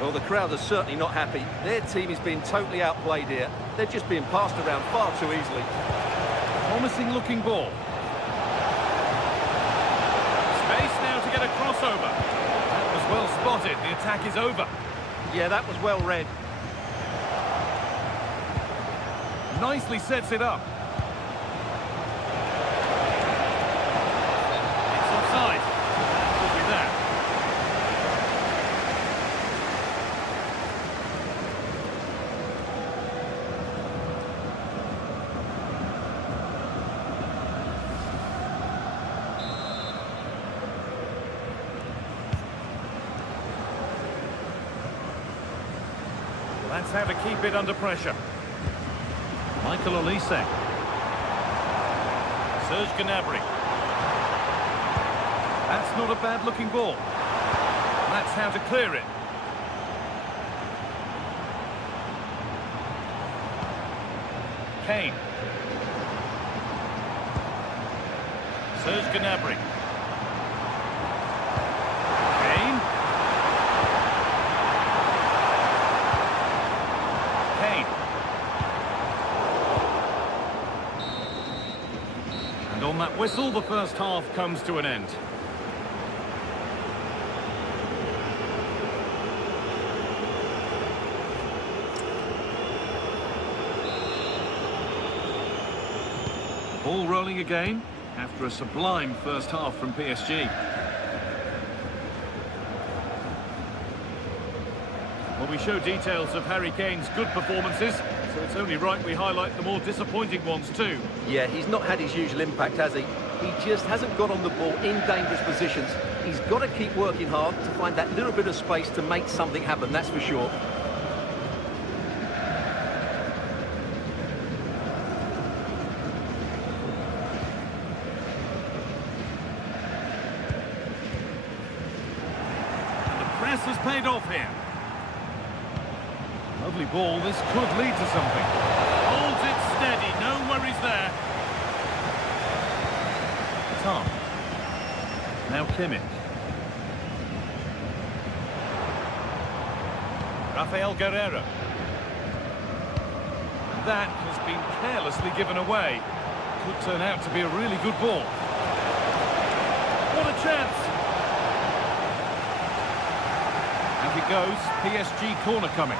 Well, the crowd are certainly not happy. Their team is being totally outplayed here. They're just being passed around far too easily. Promising looking ball. Space now to get a crossover. That was well spotted. The attack is over. Yeah, that was well read. Nicely sets it up. It's offside. That will be that. That's how to keep it under pressure. Michael Olise. Serge Gnabry. That's not a bad looking ball. That's how to clear it. Kane. Serge Gnabry. Kane. Kane. And on that whistle, the first half comes to an end. Ball rolling again after a sublime first half from PSG. Well, we show details of Harry Kane's good performances, so it's only right we highlight the more disappointing ones too. Yeah, he's not had his usual impact, has he? He just hasn't got on the ball in dangerous positions. He's got to keep working hard to find that little bit of space to make something happen, that's for sure. Press has paid off here. Lovely ball, this could lead to something. Holds it steady, no worries there. Tom. Now Kimmich. Rafael Guerreiro. That has been carelessly given away. Could turn out to be a really good ball. What a chance! And it goes, PSG corner coming.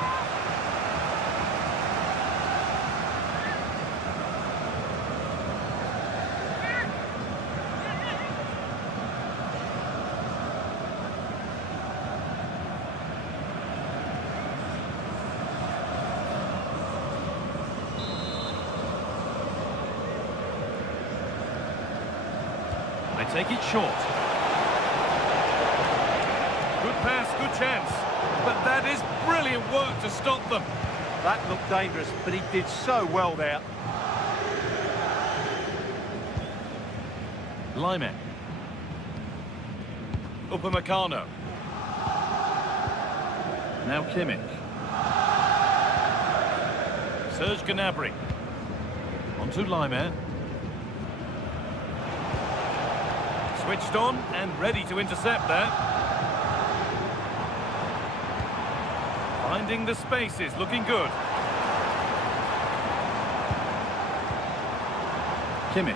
They take it short. Good pass, good chance. But that is brilliant work to stop them. That looked dangerous, but he did so well there. Lyman. Upamecano. Now Kimmich. Serge Gnabry. Onto Lyman. Switched on and ready to intercept that. Finding the spaces, looking good. Kimmich.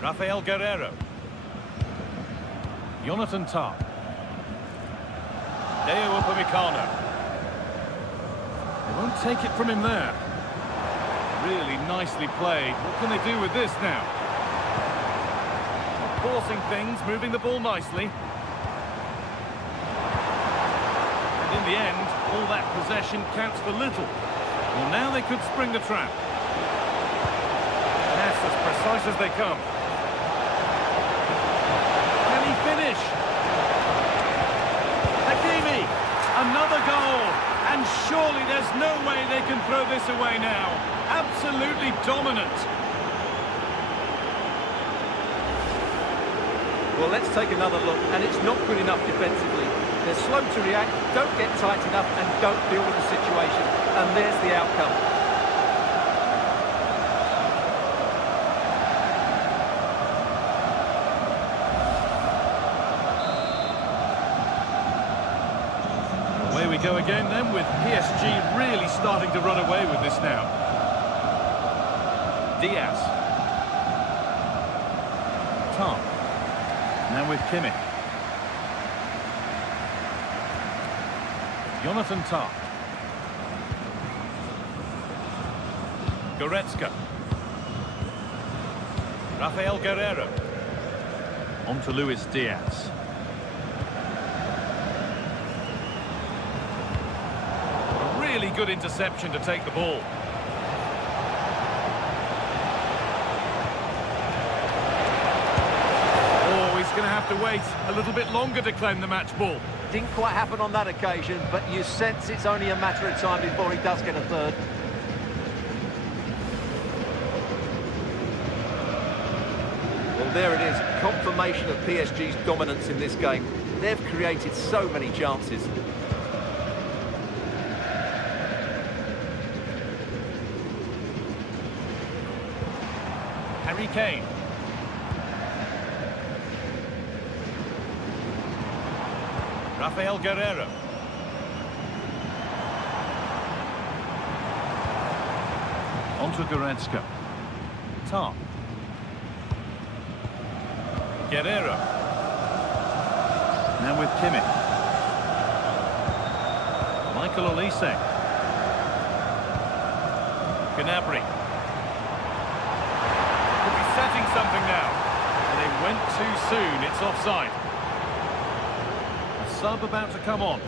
Rafael Guerreiro. Jonathan Tah. Deo Upamecano. They won't take it from him there. Really nicely played. What can they do with this now? Forcing things, moving the ball nicely. And in the end, all that possession counts for little. Well, now they could spring the trap. That's as precise as they come. Can he finish? Hakimi! Another goal! And surely there's no way they can throw this away now. Absolutely dominant. Well, let's take another look, and it's not good enough defensively. They're slow to react, don't get tight enough, and don't deal with the situation. And there's the outcome. Away we go again then, with PSG really starting to run away with this now. Diaz. Tom. Now with Kimmich. Jonathan Tah. Goretzka. Rafael Guerreiro. On to Luis Diaz. A really good interception to take the ball. Going to have to wait a little bit longer to claim the match ball. Didn't quite happen on that occasion, but you sense it's only a matter of time before he does get a third. Well, there it is, confirmation of PSG's dominance in this game. They've created so many chances. Harry Kane. Rafael Guerreiro. On to Goretzka. Tah. Guerreiro. Now with Kimmich. Michael Olise. Gnabry. Could be setting something now. They went too soon. It's offside. Sub about to come on.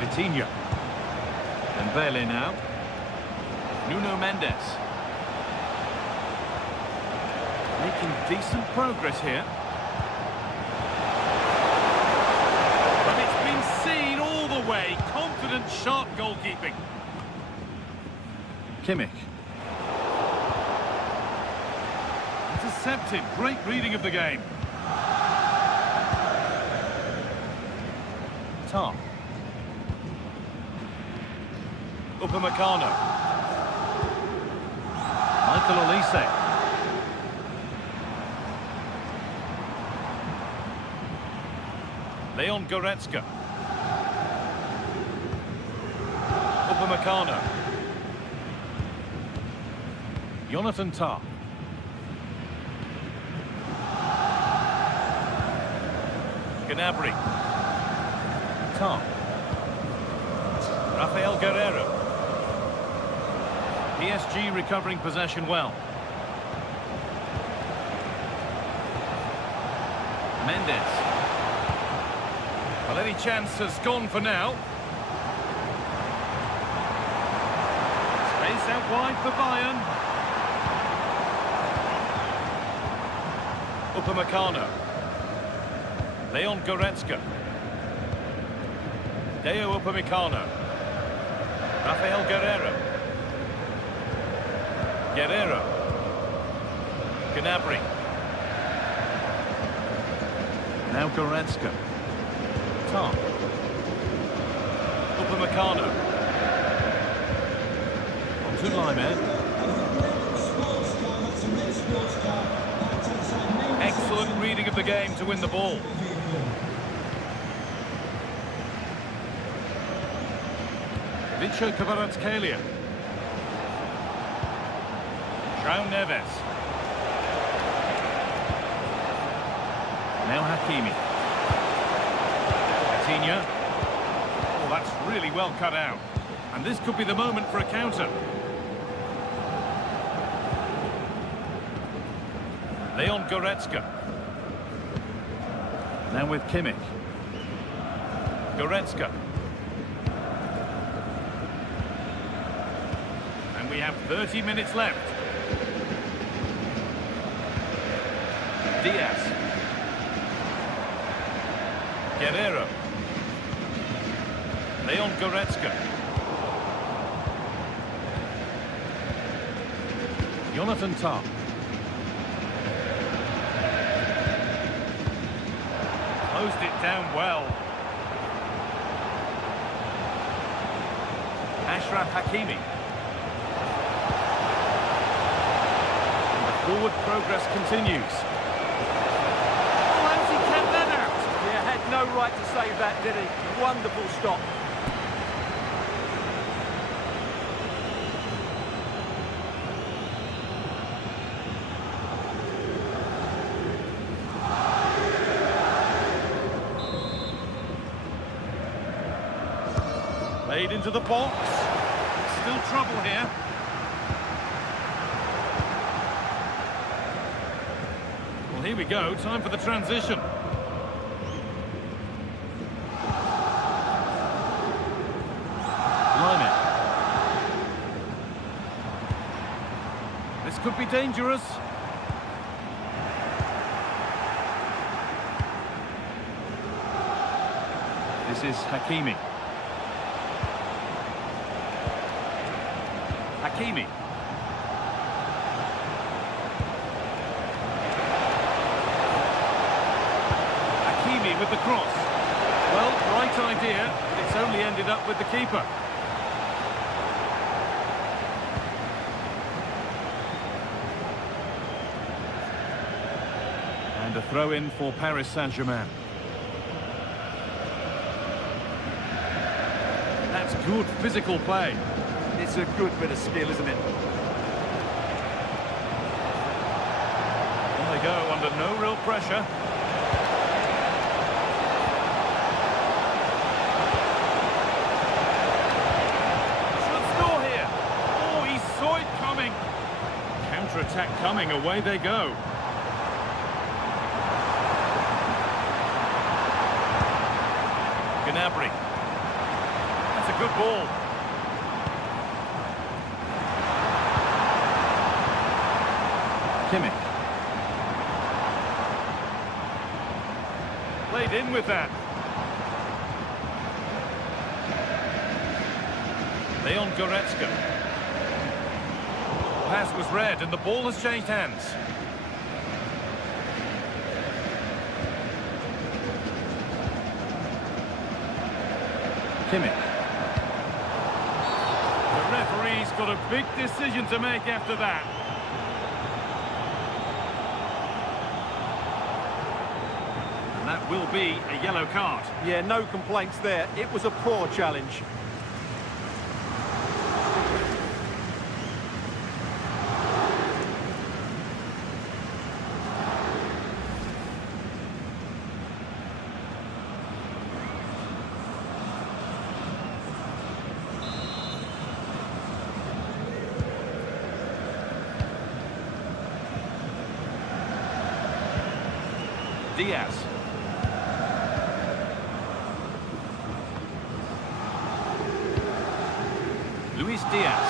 Vitinha. And Dembele now. Nuno Mendes. Making decent progress here. Way. Confident, sharp goalkeeping. Kimmich. intercepted. Great reading of the game. Tar. Upamecano. Michael Olise. Leon Goretzka. Upamecano. Jonathan Tah. Gnabry. Tah. Rafael Guerreiro. PSG recovering possession well. Mendes. Well, any chance has gone for now. Space out wide for Bayern. Upamecano. Leon Goretzka. Deo Upamecano. Rafael Guerreiro. Guerreiro. Gnabry. Now Goretzka. Tom. Upamecano. On to Lyman. Excellent reading of the game to win the ball. Vinco Kvaratskhelia. João Neves. Now Hakimi. Coutinho. Oh, that's really well cut out. And this could be the moment for a counter. Leon Goretzka. Now with Kimmich. Goretzka. And we have 30 minutes left. Diaz. Guerreiro. Leon Goretzka. Jonathan Tah. Closed it down well. Ashraf Hakimi. And the forward progress continues. Oh, how's he kept that out? Yeah, had no right to save that, did he? Wonderful stop. Played into the box. Still trouble here. Well, here we go. Time for the transition. Lyman. This could be dangerous. This is Hakimi. Hakimi. Hakimi with the cross. Well, right idea, but it's only ended up with the keeper. And a throw-in for Paris Saint-Germain. That's good physical play. It's a good bit of skill, isn't it? On they go under no real pressure. Should score here. Oh, he saw it coming. Counter-attack coming, away they go. Gnabry. That's a good ball. Kimmich. Played in with that. Leon Goretzka. Pass was read and the ball has changed hands. Kimmich. The referee's got a big decision to make after that. And that will be a yellow card. Yeah, no complaints there. It was a poor challenge. Diaz. Luis Diaz.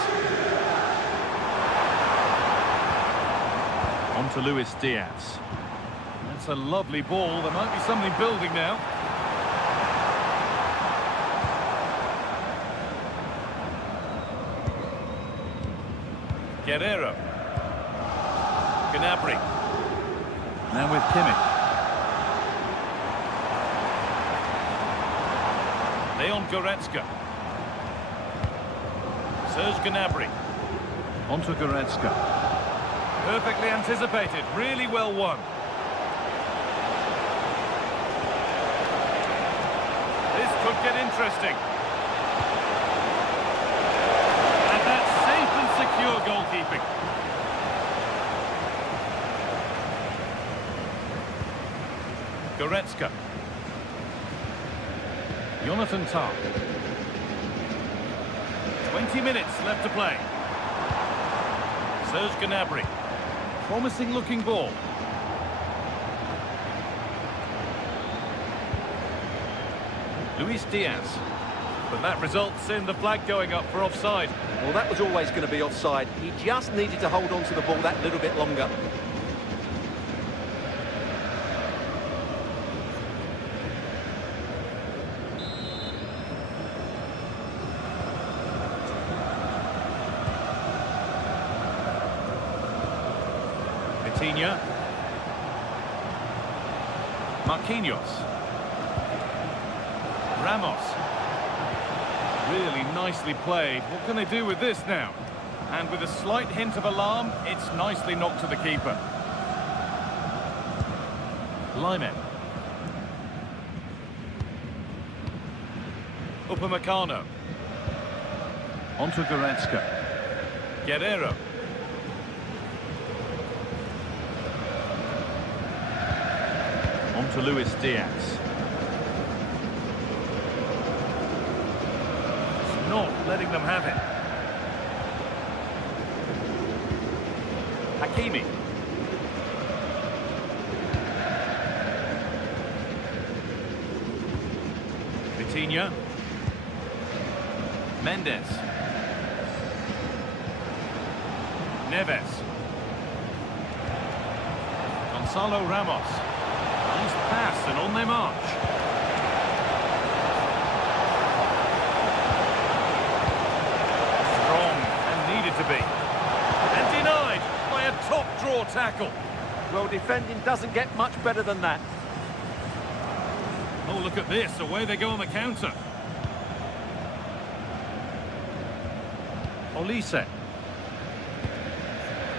On to Luis Diaz. That's a lovely ball. There might be something building now. Guerrero. Gnabry. Now with Kimmich. Leon Goretzka. Serge Gnabry. On to Goretzka. Perfectly anticipated. Really well won. This could get interesting. And that's safe and secure goalkeeping. Goretzka. Jonathan Tah. 20 minutes left to play. Serge Gnabry. Promising looking ball. Luis Diaz. But that results in the flag going up for offside. Well, that was always going to be offside. He just needed to hold on to the ball that little bit longer. Vitinha. Marquinhos. Ramos. Really nicely played. What can they do with this now? And with a slight hint of alarm, it's nicely knocked to the keeper. Lyman. Upamecano. On to Goretzka. Guerrero. On to Luis Diaz. It's not letting them have it. Hakimi. Vitinha. Mendes. Neves. Gonzalo Ramos. Nice pass and on they march. Strong and needed to be. And denied by a top draw tackle. Well, defending doesn't get much better than that. Oh, look at this. Away they go on the counter. Olise.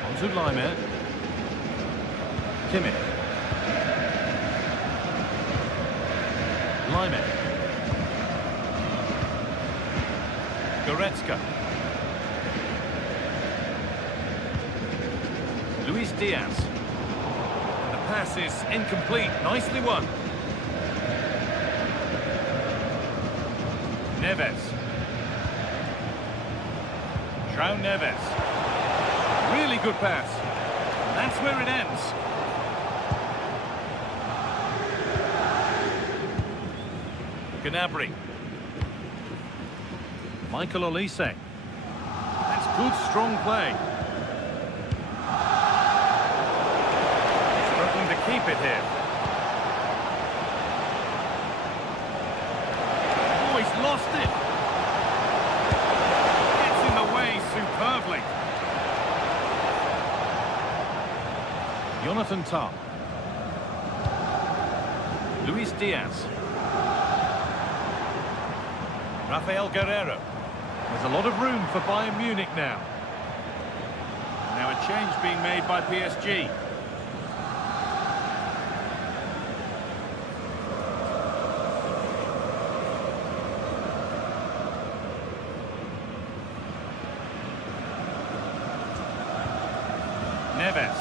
On to Lyman. Kimmich. Lyman. Goretzka. Luis Diaz. The pass is incomplete. Nicely won. Neves. João Neves. Really good pass. That's where it ends. Gnabry. Michael Olise. That's good, strong play. Struggling to keep it here. Oh, he's lost it. Gets in the way superbly. Jonathan Tah. Rafael Guerreiro. There's a lot of room for Bayern Munich now. Now a change being made by PSG. Neves.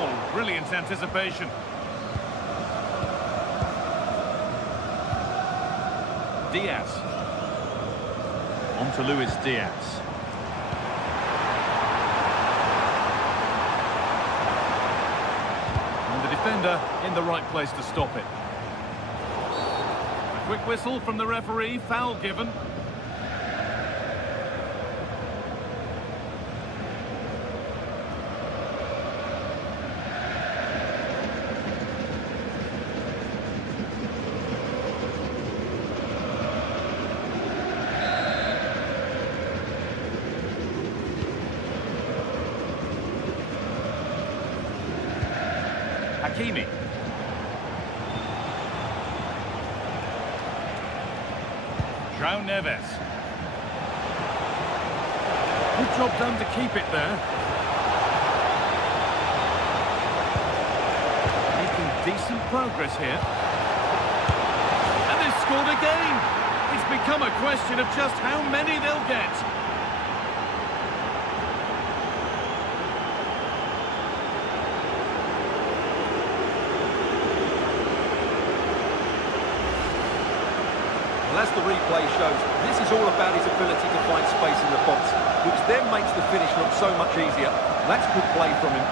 Oh, brilliant anticipation. Diaz. On to Luis Diaz. And the defender in the right place to stop it. A quick whistle from the referee, foul given. Hakimi. João Neves. Good job done to keep it there. Making decent progress here. And they've scored again. It's become a question of just how many they'll get. Well, as the replay shows, this is all about his ability to find space in the box, which then makes the finish look so much easier. That's good play from him.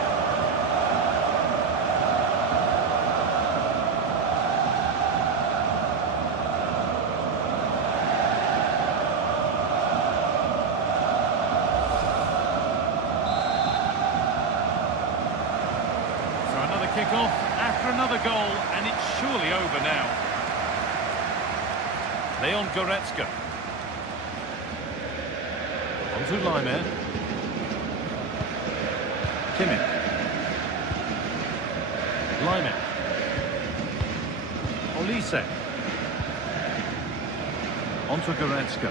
So another kick-off after another goal, and it's surely over now. Leon Goretzka. On to Laimer. Kimmich. Laimer. Olise. On to Goretzka.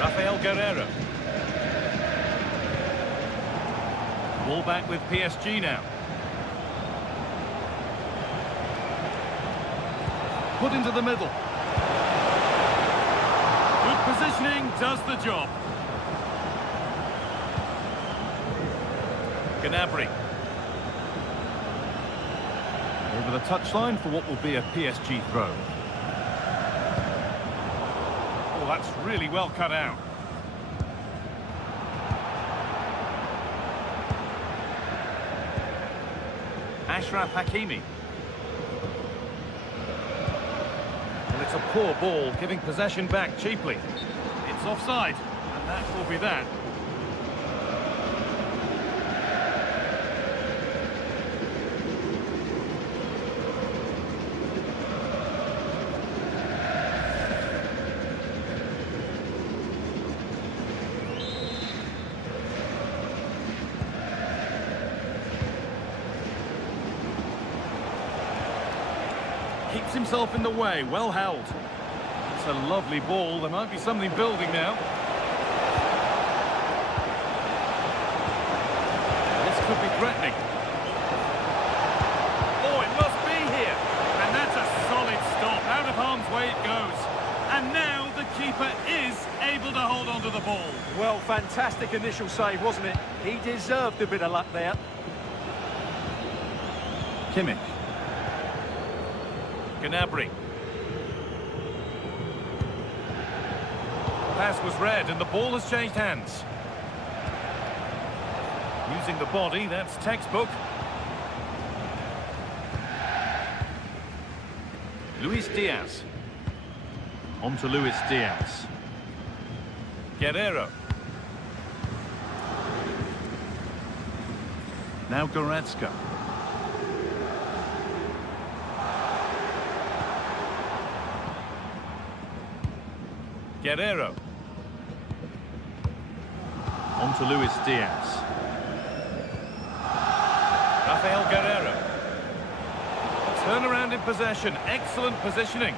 Rafael Guerreiro. Ball back with PSG now. Put into the middle. Good positioning, does the job. Gnabry. Over the touchline for what will be a PSG throw. Oh, that's really well cut out. Ashraf Hakimi. It's a poor ball, giving possession back cheaply. It's offside, and that will be that. Keeps himself in the way, well held. It's a lovely ball, there might be something building now. This could be threatening. Oh, it must be here. And that's a solid stop, out of harm's way it goes. And now the keeper is able to hold on to the ball. Well, fantastic initial save, wasn't it? He deserved a bit of luck there. Kimmich. Gnabry. Pass was read and the ball has changed hands. Using the body, that's textbook. Luis Diaz. On to Luis Diaz. Guerreiro. Now Goretzka. Guerreiro. On to Luis Diaz. Rafael Guerreiro. Turnaround in possession, excellent positioning.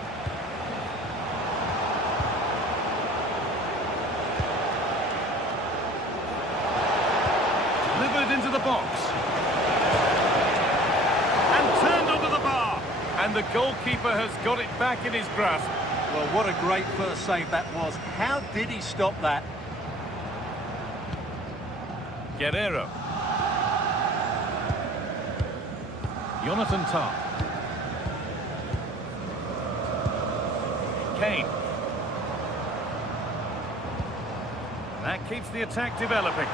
Delivered into the box. And turned onto the bar. And the goalkeeper has got it back in his grasp. Well, what a great first save that was. How did he stop that? Guerreiro. Jonathan Tah. Kane. That keeps the attack developing.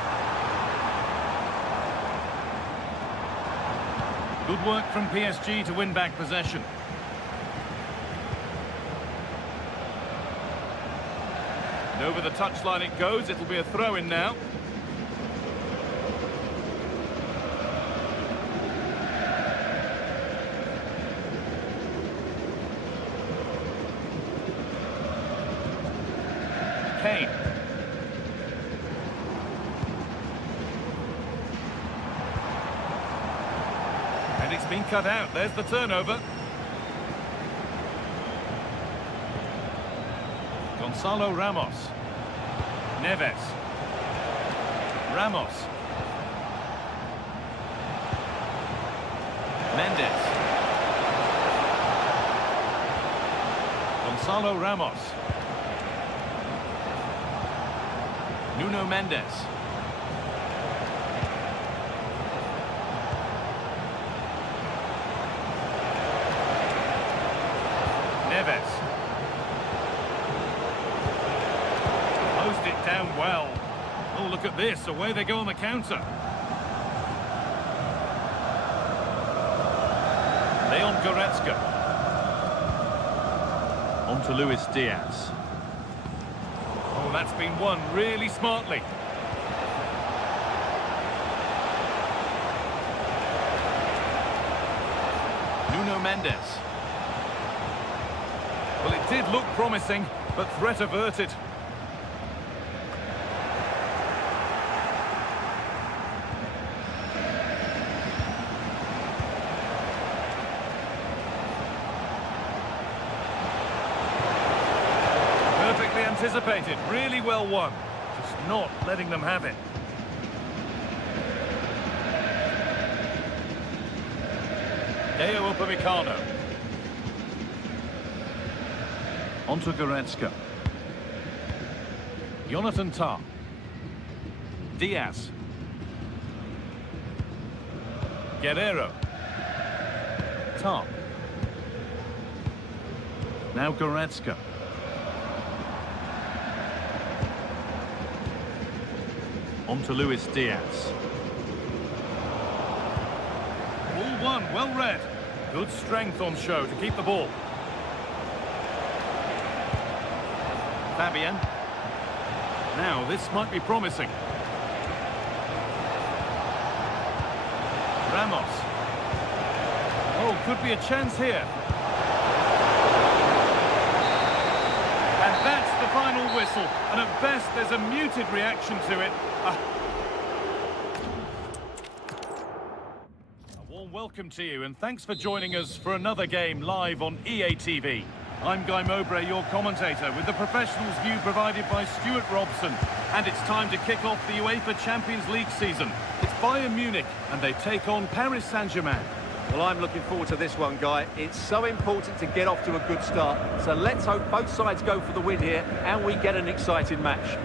Good work from PSG to win back possession. And over the touchline it goes. It'll be a throw-in now. Kane. And it's been cut out. There's the turnover. Gonzalo Ramos. Neves. Ramos. Mendes. Gonzalo Ramos. Nuno Mendes. Neves. Closed it down well. Oh, look at this. Away they go on the counter. Leon Goretzka. On to Luis Diaz. Oh, that's been won really smartly. Nuno Mendes. Well, it did look promising, but threat averted. Anticipated, really well won. Just not letting them have it. Deo Upamecano. On to Goretzka. Jonathan Tah. Diaz. Guerreiro. Tah. Now Goretzka. On to Luis Diaz. Ball one, well read. Good strength on show to keep the ball. Fabian. Now, this might be promising. Ramos. Oh, could be a chance here. And that's the final whistle. And at best, there's a muted reaction to it. A warm welcome to you, and thanks for joining us for another game live on EA TV. I'm Guy Mowbray, your commentator, with the professionals view provided by Stuart Robson. And it's time to kick off the UEFA Champions League season. It's Bayern Munich, and they take on Paris Saint-Germain. Well, I'm looking forward to this one, Guy. It's so important to get off to a good start. So let's hope both sides go for the win here, and we get an exciting match.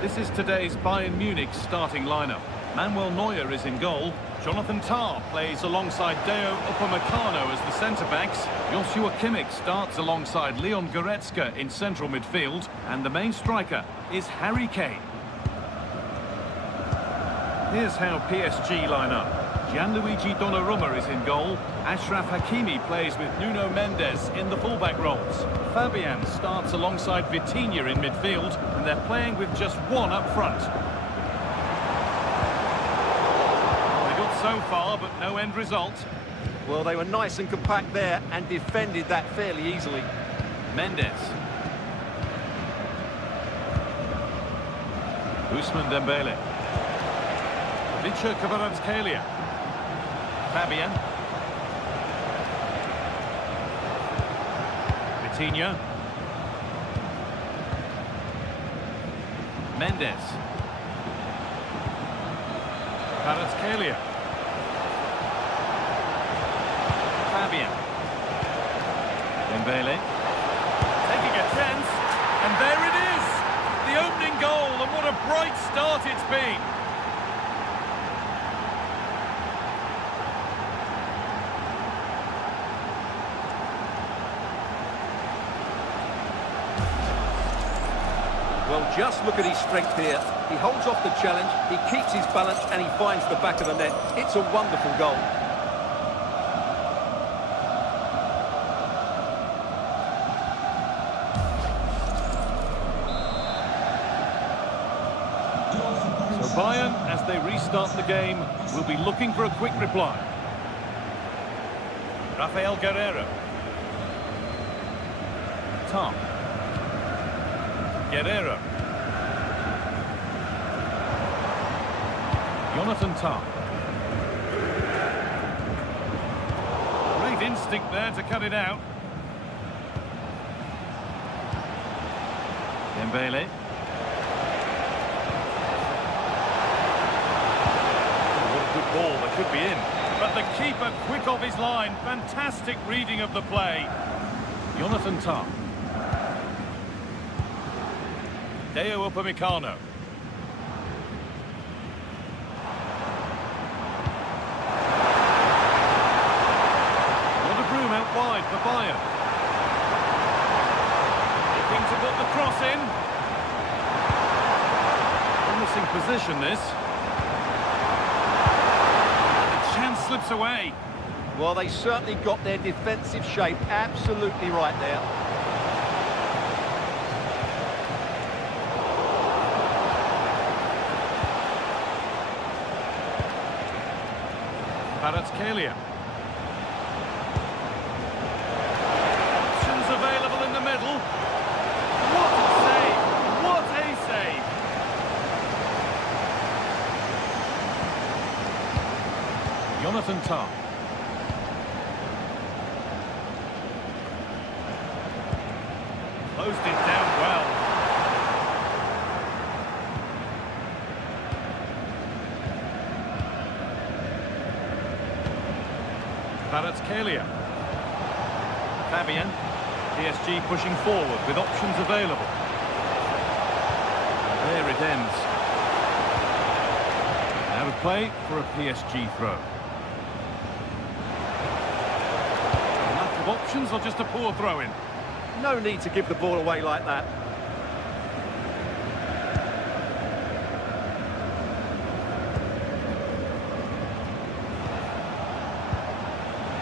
This is today's Bayern Munich starting lineup. Manuel Neuer is in goal. Jonathan Tah plays alongside Deo Upamecano as the centre-backs. Joshua Kimmich starts alongside Leon Goretzka in central midfield. And the main striker is Harry Kane. Here's how PSG line up. Gianluigi Donnarumma is in goal. Achraf Hakimi plays with Nuno Mendes in the fullback roles. Fabian starts alongside Vitinha in midfield, and they're playing with just one up front. They got so far, but no end result. Well, they were nice and compact there and defended that fairly easily. Mendes. Ousmane Dembele. Kvaratskhelia. Fabian. Vitinha. Mendes. Kvaratskhelia. Fabian. Dembele. Taking a chance, and there it is! The opening goal, and what a bright start it's been! Well, just look at his strength here. He holds off the challenge, he keeps his balance, and he finds the back of the net. It's a wonderful goal. So Bayern, as they restart the game, will be looking for a quick reply. Rafael Guerreiro. Tom. Guerreiro. Jonathan Tah. Great instinct there to cut it out. Dembele. What a good ball, that could be in. But the keeper quick off his line. Fantastic reading of the play. Jonathan Tah. Deo Upamecano. Out wide for Bayern. Looking to put the cross in. Promising position, this. The chance slips away. Well, they certainly got their defensive shape absolutely right there. Kvaratskhelia. Available in the middle. What a save! What a save! Jonathan Tah. Closed it down well. Kvaratskhelia. Fabian. PSG pushing forward with options available. There it ends. Out of play for a PSG throw. Enough of options or just a poor throw-in? No need to give the ball away like that.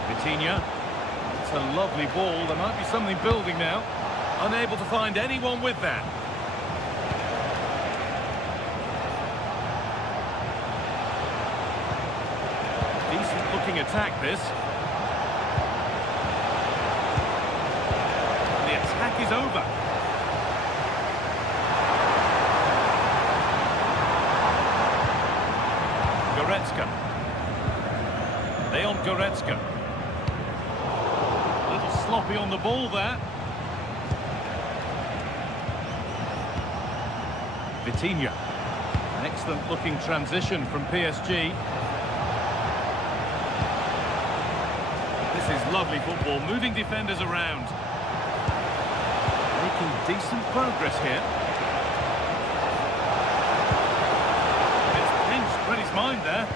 Vitinha. It's a lovely ball. There might be something building now. Unable to find anyone with that. Decent looking attack, this. The attack is over. Goretzka. Leon Goretzka. Sloppy on the ball there. Vitinha. An excellent looking transition from PSG. This is lovely football, moving defenders around. Making decent progress here. It's pinched, read his mind there.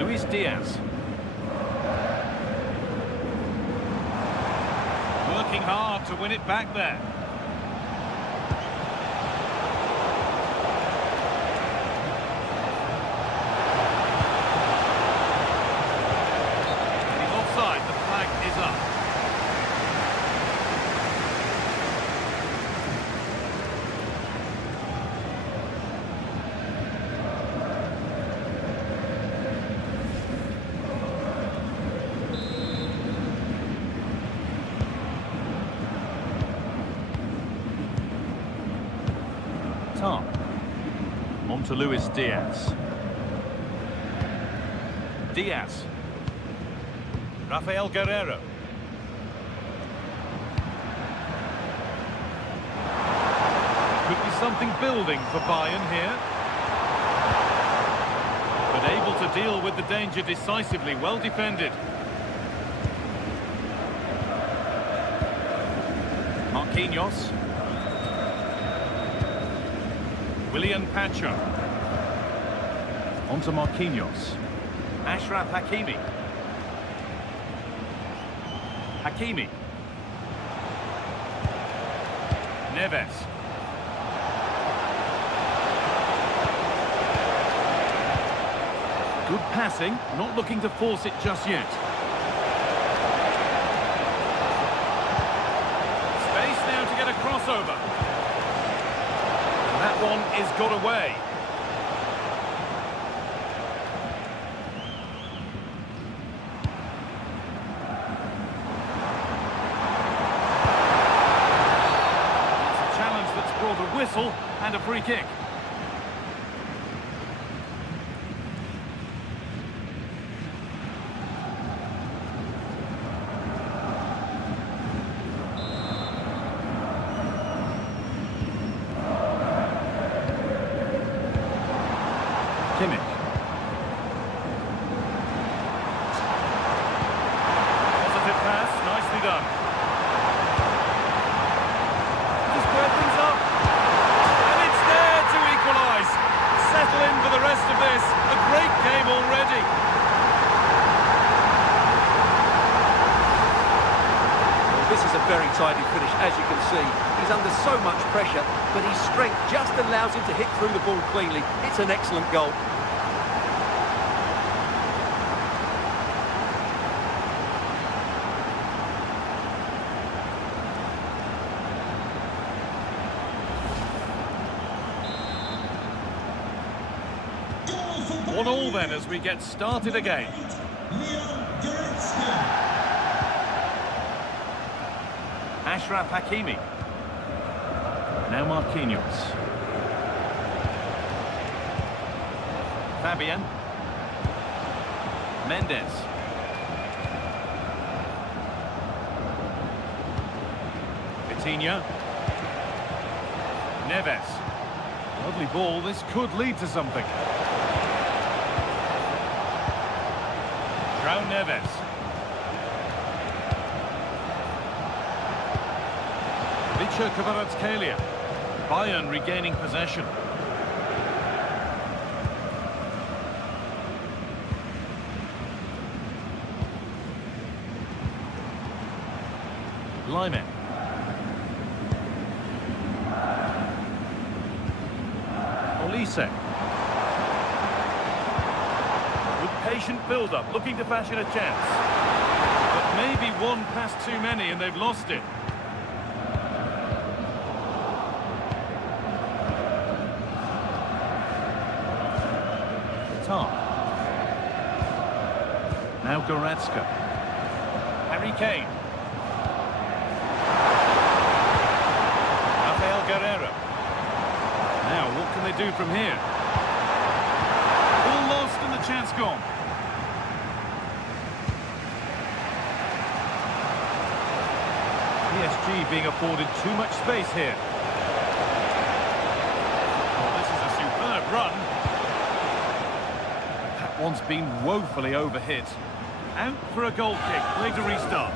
Luis Diaz. Working hard to win it back there. He's offside, the flag is up. On to Luis Diaz. Diaz. Rafael Guerreiro. Could be something building for Bayern here. But able to deal with the danger decisively, well defended. Marquinhos. William Pacho. On to Marquinhos. Ashraf Hakimi. Hakimi. Neves. Good passing, not looking to force it just yet. Space now to get a crossover. And that one is got away. A whistle and a free kick. Kimmich. Positive pass, nicely done. To square things up. Settle in for the rest of this. A great game already. Well, this is a very tidy finish, as you can see. He's under so much pressure, but his strength just allows him to hit through the ball cleanly. It's an excellent goal. One all then as we get started again. Ashraf Hakimi. Now Marquinhos. Fabian. Mendes. Vitinha. Neves. Lovely ball, this could lead to something. João Neves. Kvaratskhelia. Bayern regaining possession. Lyman. Olise. Patient build-up, looking to fashion a chance. But maybe one pass too many and they've lost it. Tar. Now Goretzka. Harry Kane. Rafael Guerreiro. Now, what can they do from here? All lost and the chance gone. PSG being afforded too much space here. Well, this is a superb run. That one's been woefully overhit. Out for a goal kick. Play to restart.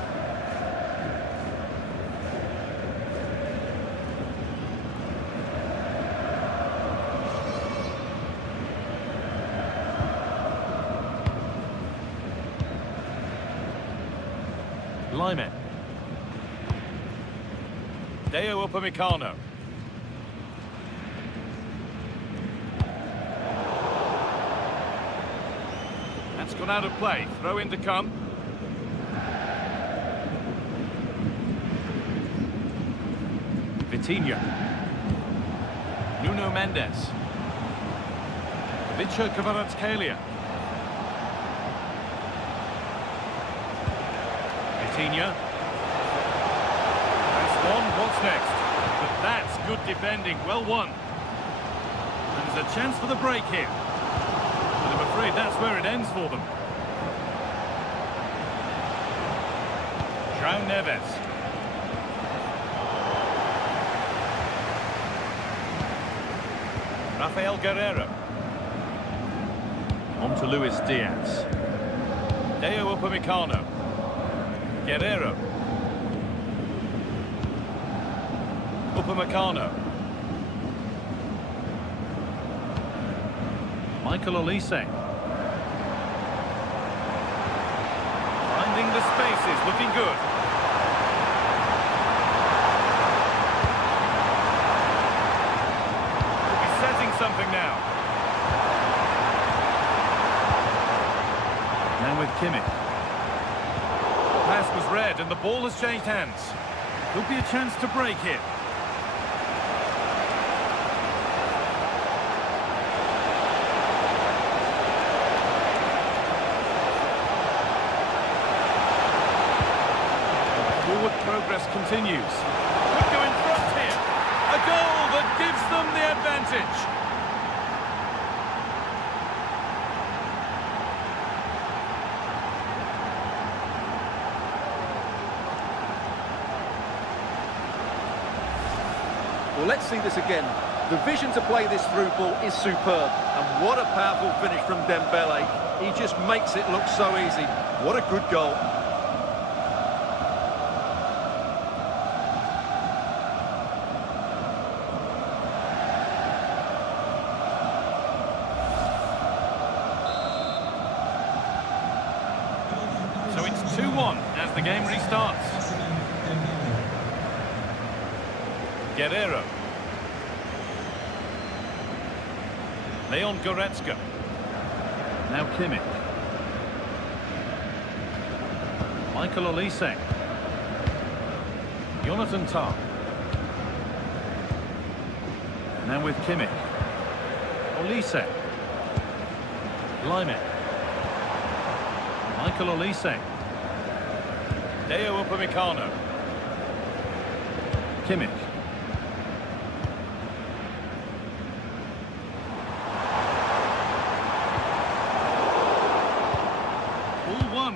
Lyman. Deo Upamecano. That's gone out of play. Throw in to come. Vitinha. Nuno Mendes. Kvaratskhelia. Vitinha. That's one. What's next? But that's good defending. Well won. There's a A chance for the break here. And I'm afraid that's where it ends for them. João Neves. Rafael Guerreiro. On to Luis Diaz. Deo Upamecano. Guerreiro. Upamecano. Michael Olise. Finding the spaces, looking good. He's setting something now. Now with Kimmich. Pass was read and the ball has changed hands. Could be a chance to break here. Forward progress continues. Could go in front here. A goal that gives them the advantage. Well, let's see this again. The vision to play this through ball is superb. And what a powerful finish from Dembele. He just makes it look so easy. What a good goal. So it's 2-1 as the game restarts. Guerreiro. Leon Goretzka. Now Kimmich. Michael Olise. Jonathan Tah. Now with Kimmich. Olise. Lyman. Michael Olise. Deo Upamecano. Kimmich.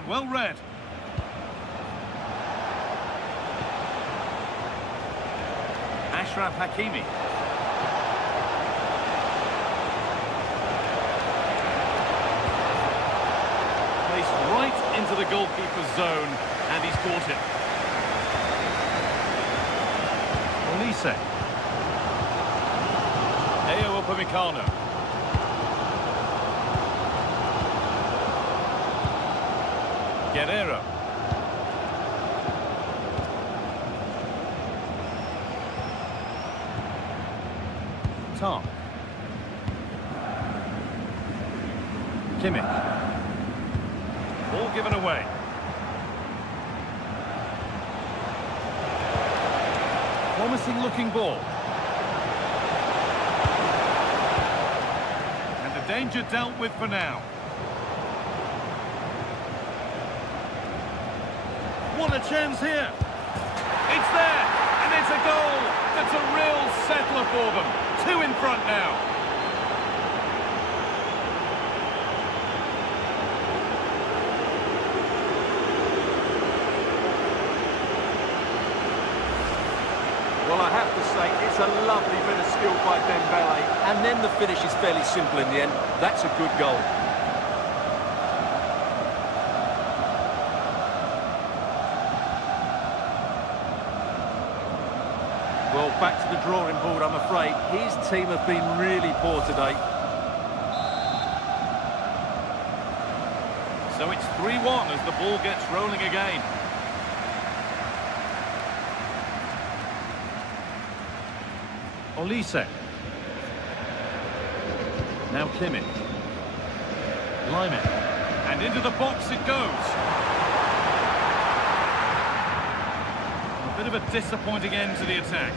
Well read. Ashraf Hakimi. Placed right into the goalkeeper's zone, and he's caught it. Olise. Deo Upamecano. Guerreiro. Tah. Kimmich. Ball given away. Promising looking ball. And the danger dealt with for now. What a chance here. It's there, and it's a goal. That's a real settler for them. 2 in front now. Well, I have to say, it's a lovely bit of skill by Dembele. And then the finish is fairly simple in the end. That's a good goal. Well, back to the drawing board, I'm afraid. His team have been really poor today. So it's 3-1 as the ball gets rolling again. Olise. Now Kimmich. Lyman. And into the box it goes. A bit of a disappointing end to the attack.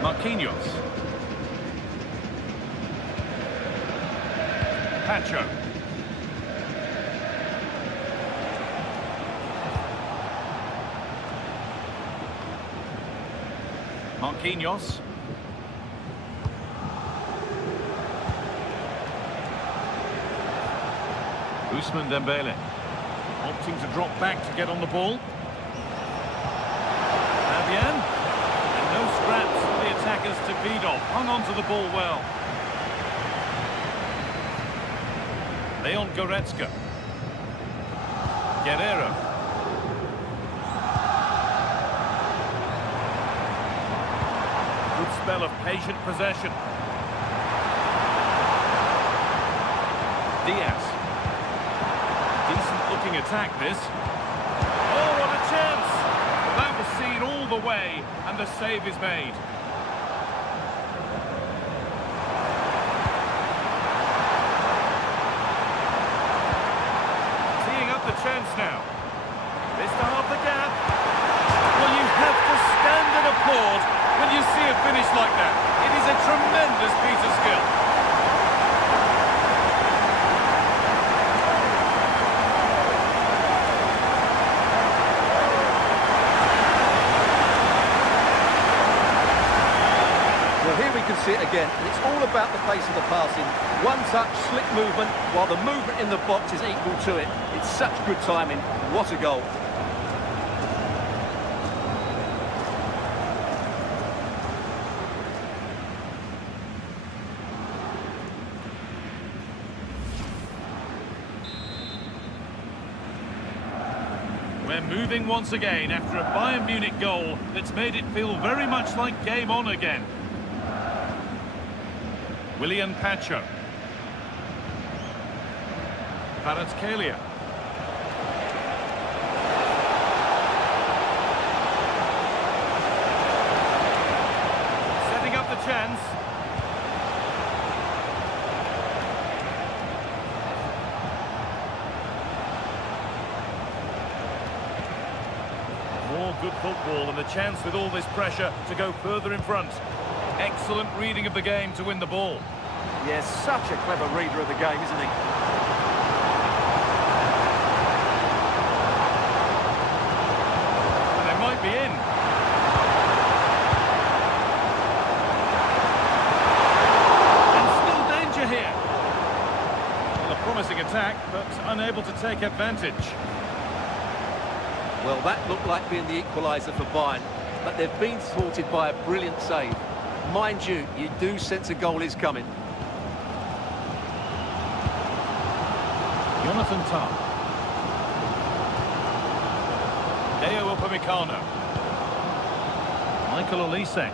Marquinhos. Pacho. Marquinhos. Ousmane Dembele. Opting to drop back to get on the ball. Fabian. And no scraps for the attackers to feed off. Hung on to the ball well. Leon Goretzka. Guerrero. Good spell of patient possession. Diaz. Decent looking attack this. Oh, what a chance! That was seen all the way, and the save is made. Teeing up the chance now. This to half the gap. Well, you have to stand and applaud when you see a finish like that. It is a tremendous piece of skill. Here we can see it again, and it's all about the pace of the passing. One touch, slick movement, while the movement in the box is equal to it. It's such good timing. What a goal. We're moving once again after a Bayern Munich goal that's made it feel very much like game on again. William Pacho. Kvaratskhelia. Setting up the chance. More good football and the chance with all this pressure to go further in front. Excellent reading of the game to win the ball. Yes, such a clever reader of the game, isn't he? And they might be in. And still danger here. Well, a promising attack, but unable to take advantage. Well, that looked like being the equaliser for Bayern, but they've been thwarted by a brilliant save. Mind you, you do sense a goal is coming. Jonathan Tah. Deo Upamecano. Michael Olise.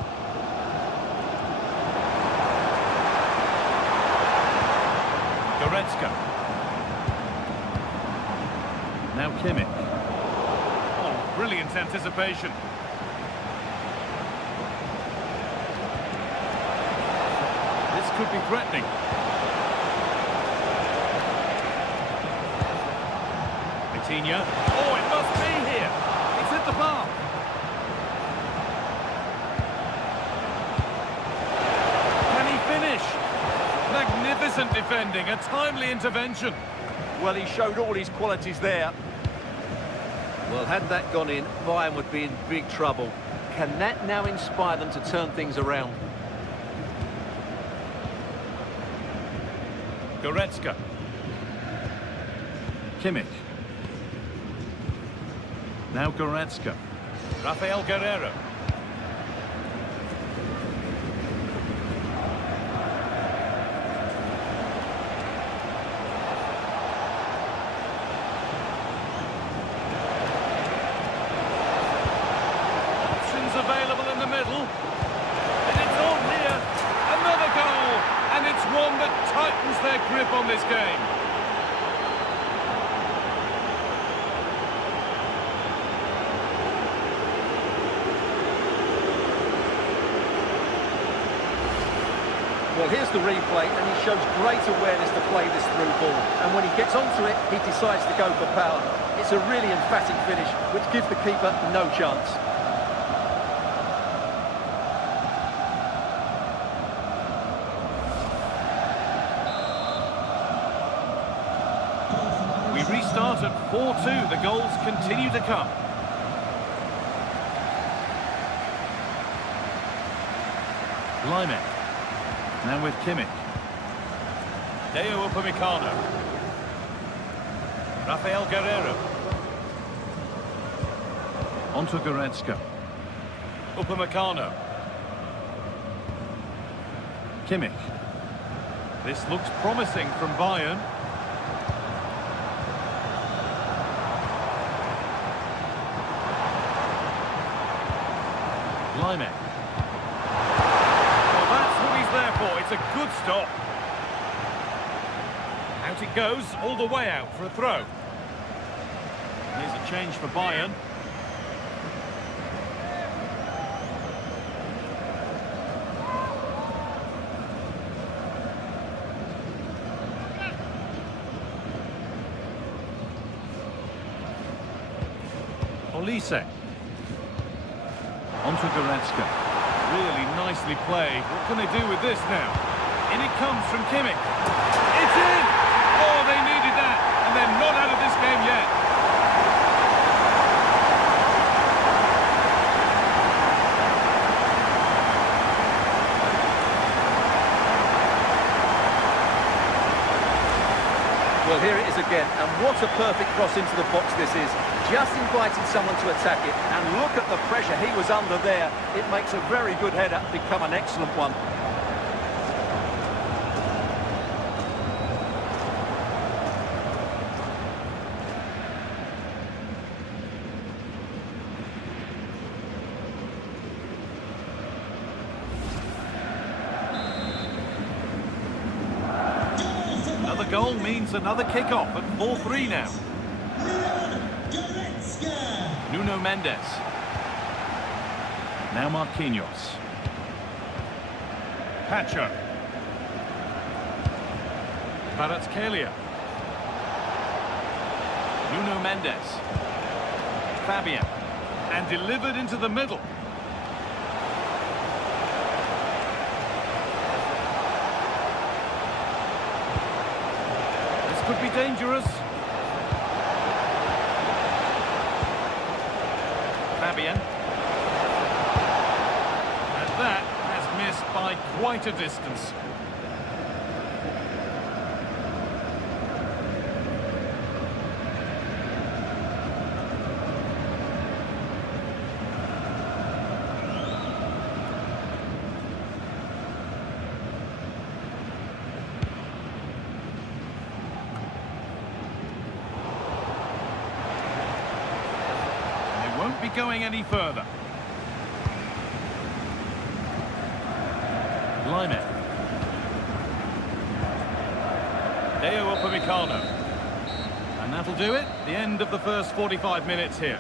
Goretzka. Now Kimmich. Oh, brilliant anticipation. This could be threatening. Coutinho. Oh, it must be here. It's hit the bar. Can he finish? Magnificent defending, a timely intervention. Well, he showed all his qualities there. Well, had that gone in, Bayern would be in big trouble. Can that now inspire them to turn things around? Goretzka. Kimmich. Now Goretzka. Rafael Guerrero. Options available in the middle. And it's on here. Another goal. And it's one that tightens their grip on this game. Well, here's the replay, and he shows great awareness to play this through ball. And when he gets onto it, he decides to go for power. It's a really emphatic finish, which gives the keeper no chance. We restart at 4-2. The goals continue to come. Lyman. Now with Kimmich. Deo Upamecano. Rafael Guerreiro. Onto Goretzka. Upamecano. Kimmich. This looks promising from Bayern. Lyman. Well, that's what he's there for. It's a good stop. Out it goes, all the way out for a throw. Here's a change for Bayern. Olise. Onto Goretzka. Really nicely played. What can they do with this now? In it comes from Kimmich. It's in! Oh, they needed that. And they're not out of this game yet. Well, here it is again, and what a perfect cross into the box this is. Just invited someone to attack it, and look at the pressure he was under there. It makes a very good header become an excellent one. Another goal means another kick-off at 4-3 now. Nuno Mendes. Now Marquinhos. Pacho. Kvaratskhelia. Nuno Mendes. Fabian. And delivered into the middle. This could be dangerous. Fabian. And that has missed by quite a distance. Won't be going any further. Lyman. Deo Upamecano. And that'll do it. The end of the first 45 minutes here.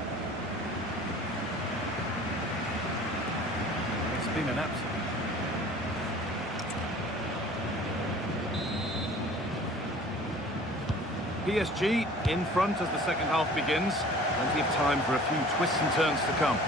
It's been an absolute... PSG in front as the second half begins. Plenty of time for a few twists and turns to come.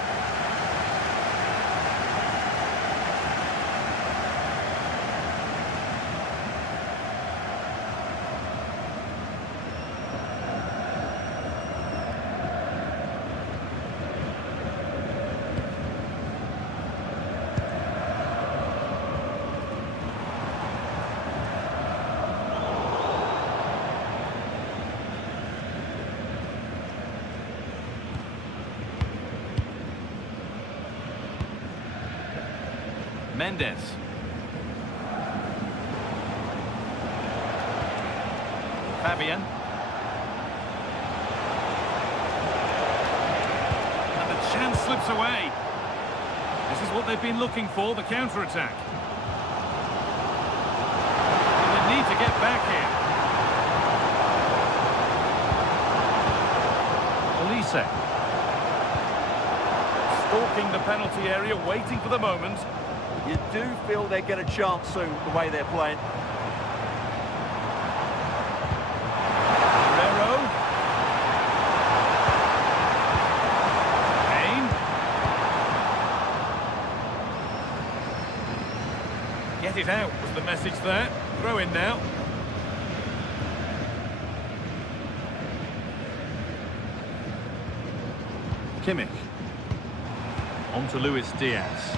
Mendes. Fabian. And the chance slips away. This is what they've been looking for, the counter-attack. And they need to get back here. Olise. Stalking the penalty area, waiting for the moment. You do feel they get a chance soon, the way they're playing. Guerreiro. Kane. Get it out was the message there. Throw in now. Kimmich. On to Luis Diaz.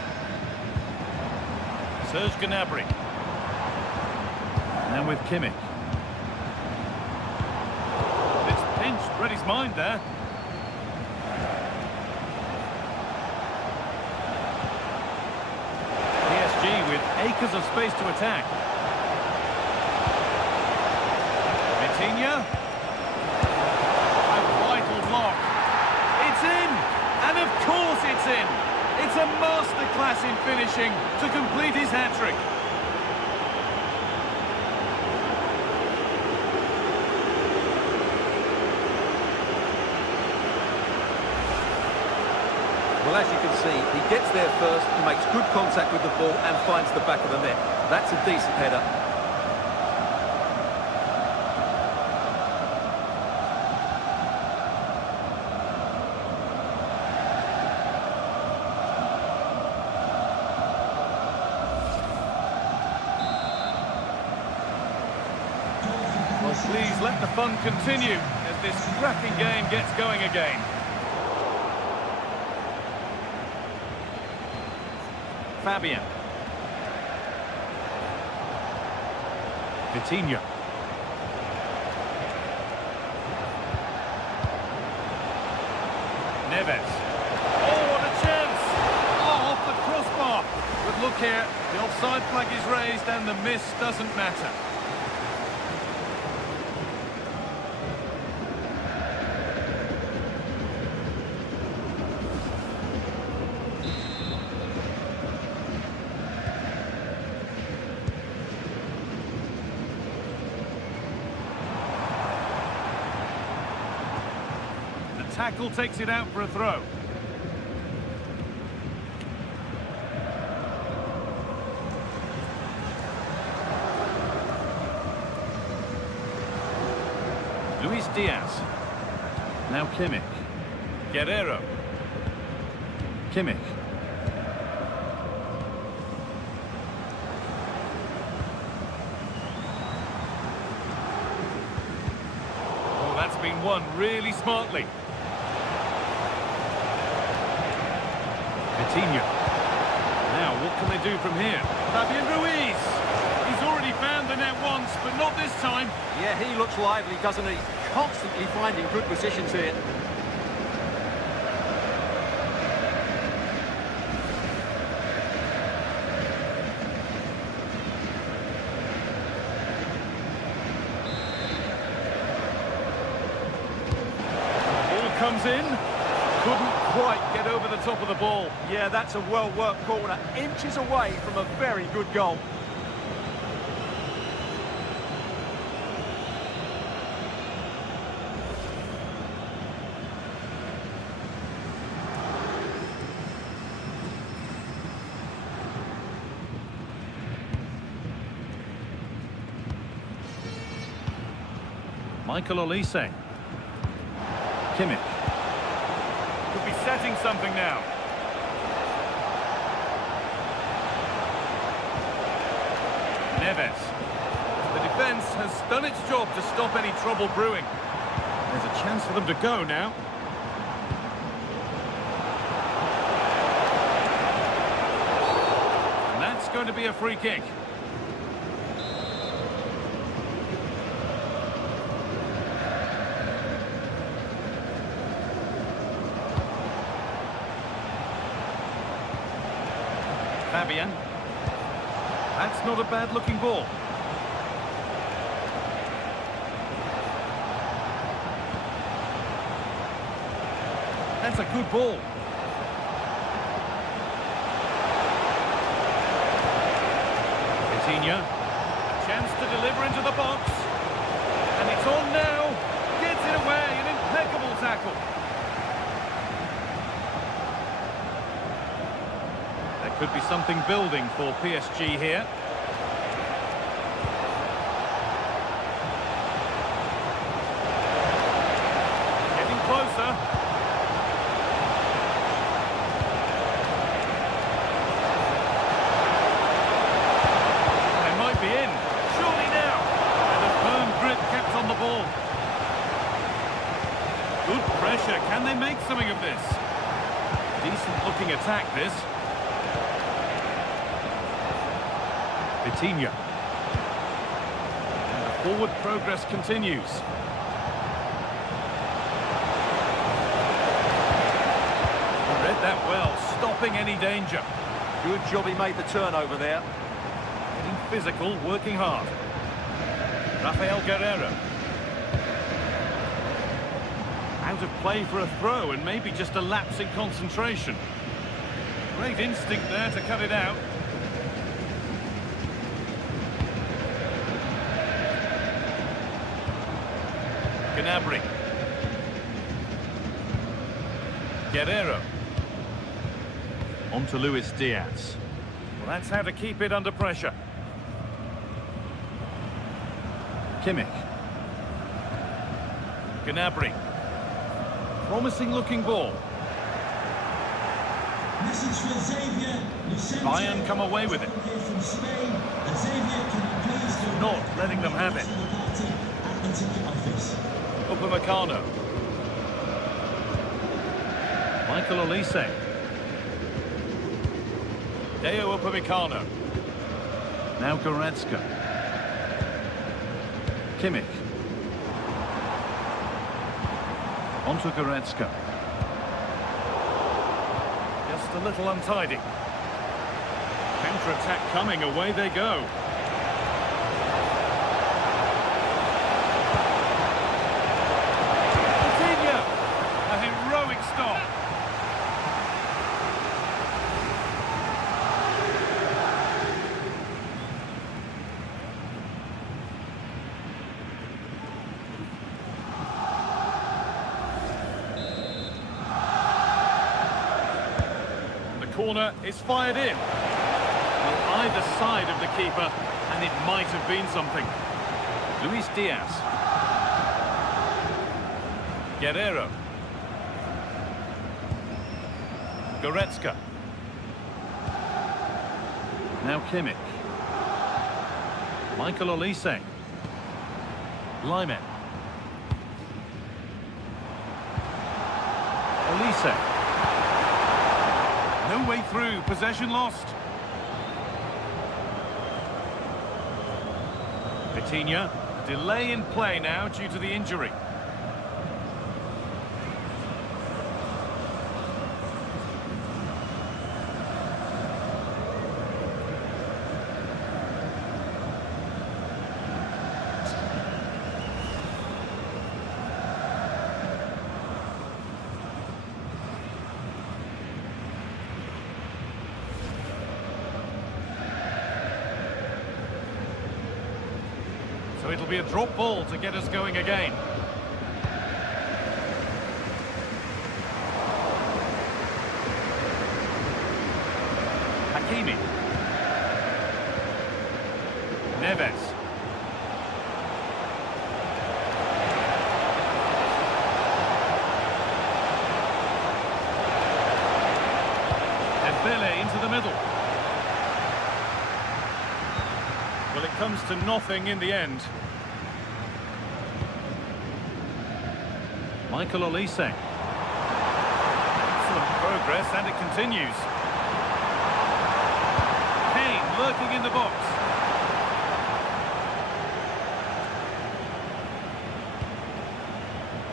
Serge Gnabry. Now with Kimmich. It's Flinched, read his mind there. PSG with acres of space to attack. Vitinha. A vital block. It's in! And of course it's in! It's a masterclass in finishing to complete his hat-trick. Well, as you can see, he gets there first, he makes good contact with the ball and finds the back of the net. That's a decent header. Well, please let the fun continue as this cracking game gets going again. Fabian. Vitinha. Neves. Oh, what a chance! Oh, off the crossbar. But look here, the offside flag is raised and the miss doesn't matter. Tackle takes it out for a throw. Luis Diaz. Now Kimmich. Guerrero. Kimmich. Oh, that's been won really smartly. Vitinha. Now, what can they do from here? Fabian Ruiz! He's already found the net once, but not this time. Yeah, he looks lively, doesn't he? Constantly finding good positions here. Ball comes in. Couldn't quite get over the top of the ball. Yeah, that's a well-worked corner. Inches away from a very good goal. Michael Olise. Kimmich. Could be setting something now. Neves. The defence has done its job to stop any trouble brewing. There's a chance for them to go now. And that's going to be a free kick. Fabian. That's not a bad-looking ball. That's a good ball. Vitinha. A chance to deliver into the box. And it's on now. Gets it away. An impeccable tackle. Could be something building for PSG here. Getting closer. They might be in. Surely now. And a firm grip kept on the ball. Good pressure. Can they make something of this? Decent looking attack, this. Vitinha. And the forward progress continues. read that well, stopping any danger. Good job he made the turnover there. Getting physical, working hard. Rafael Guerreiro. Out of play for a throw and maybe just a lapse in concentration. Great instinct there to cut it out. Gnabry. Guerreiro. On to Luis Diaz. Well, that's how to keep it under pressure. Kimmich. Gnabry. Promising looking ball. Message for Xavier. Bayern come away with it. From Spain. And Xavier, can you please go Not back letting them have it. to the party at the ticket office? Upamecano. Michael Olise. Deo Upamecano. Now Goretzka. Kimmich. On to Goretzka. Just a little untidy. Counter-attack coming, away they go. Coutinho! A heroic stop. Corner is fired in. Well, either side of the keeper, and it might have been something. Luis Diaz. Guerreiro. Goretzka. Now Kimmich. Michael Olise. Lyman. Olise. No way through, possession lost. Coutinho, delay in play now due to the injury. So it'll be a drop ball to get us going again. Hakimi. Neves. Dembele into the middle. Well, it comes to nothing in the end. Michael Olise. Excellent progress, and it continues. Kane lurking in the box.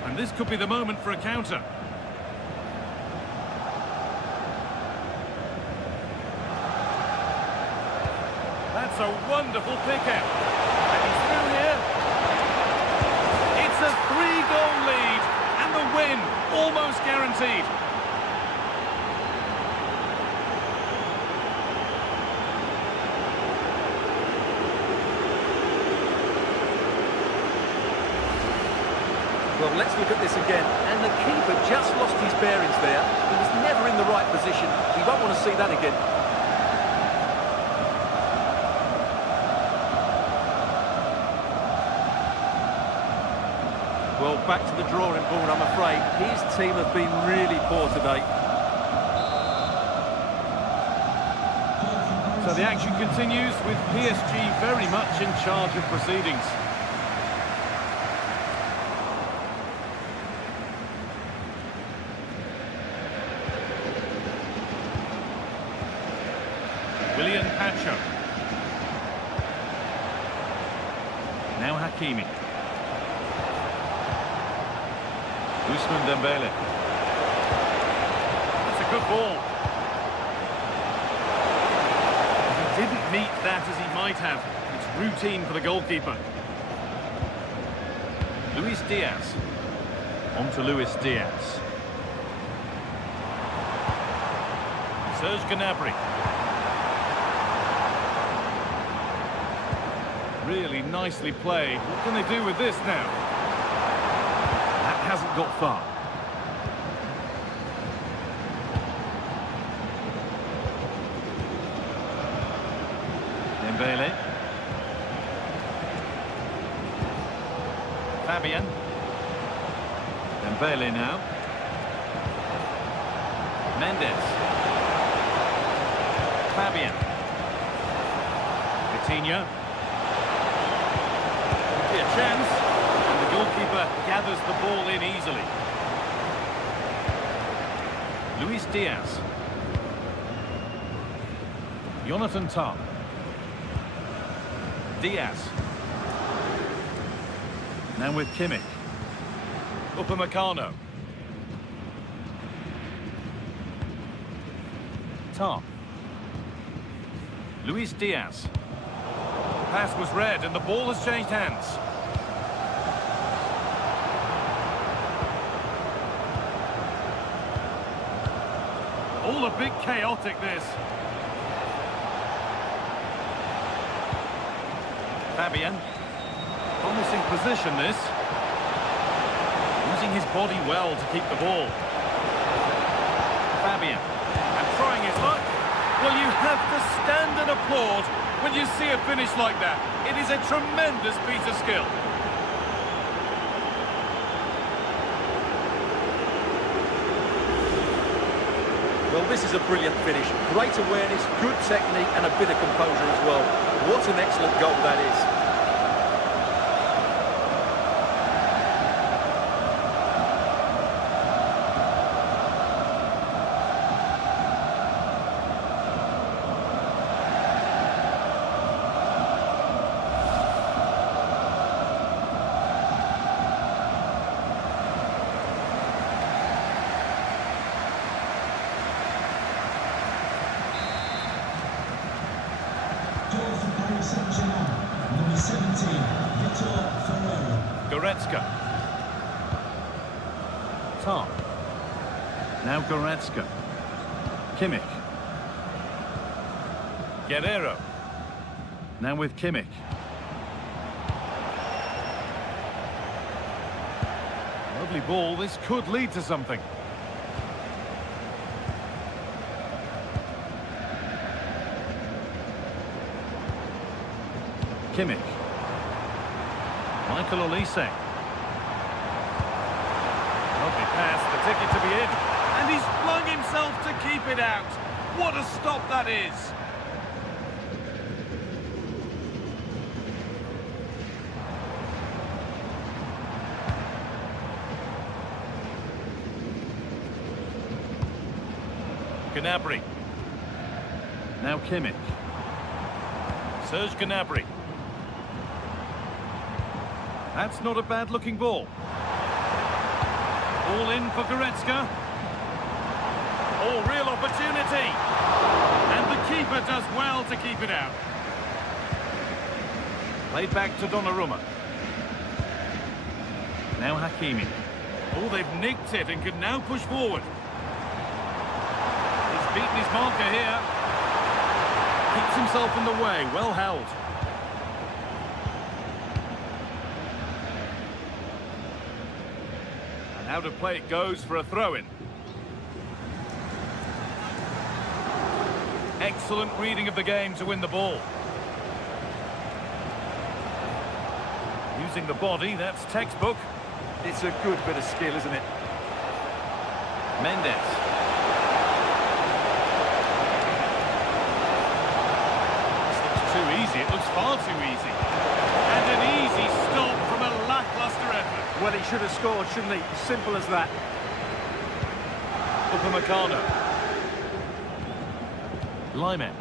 And this could be the moment for a counter. That's a wonderful pick-out. And he's through here. It's a 3-goal lead. And the win, almost guaranteed. Well, let's look at this again. And the keeper just lost his bearings there. He was never in the right position. We won't want to see that again. Well, back to the drawing board, I'm afraid. His team have been really poor today. So the action continues with PSG very much in charge of proceedings. William Pacho. Now Hakimi. Ousmane Dembele. That's a a good ball. He didn't meet that as he might have. It's routine for the goalkeeper. Luis Diaz. On to Luis Diaz. Serge Gnabry. Really nicely played. What can they do with this now? That hasn't got far. Dembele. Fabian. Dembele now. Mendes. Fabian. Coutinho. A chance, and the goalkeeper gathers the ball in easily. Luis Diaz. Jonathan Tah. Diaz. Now with Kimmich. Upamecano. Tah. Luis Diaz. Pass was read and the ball has changed hands. All a bit chaotic, this. Fabian. Promising position, this. Using his body well to keep the ball. Fabian. And trying his luck. Well, you have to stand and applaud when you see a finish like that. It is a tremendous piece of skill. Well, this is a brilliant finish. Great awareness, good technique and a bit of composure as well. What an excellent goal that is. Number 17, Goretzka. Tah. Now Goretzka. Kimmich. Guerrero. Now with Kimmich. Lovely ball. This could lead to something. Kimmich. Michael Olise. Lovely pass, the ticket to be in. And he's flung himself to keep it out. What a stop that is. Gnabry. Now Kimmich. Serge Gnabry. That's not a bad-looking ball. All in for Goretzka. Oh, real opportunity. And the keeper does well to keep it out. Played back to Donnarumma. Now Hakimi. Oh, they've nicked it and can now push forward. He's beaten his marker here. Keeps himself in the way. Well held. Out of play it goes for a throw-in. Excellent reading of the game to win the ball. Using the body, that's textbook. It's a good bit of skill, isn't it? Mendes. This looks too easy. It looks far too easy. And an easy stop from a lacklustre effort. Well, he should have scored, shouldn't he? Simple as that. Upamecano. Lyman.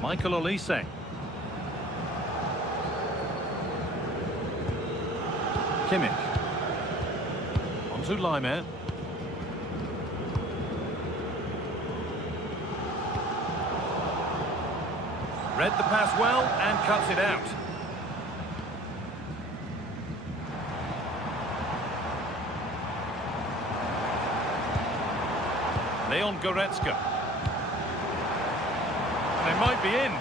Michael Olise. Kimmich. On to Lyman. Read the pass well and cuts it out. Leon Goretzka. They might be in.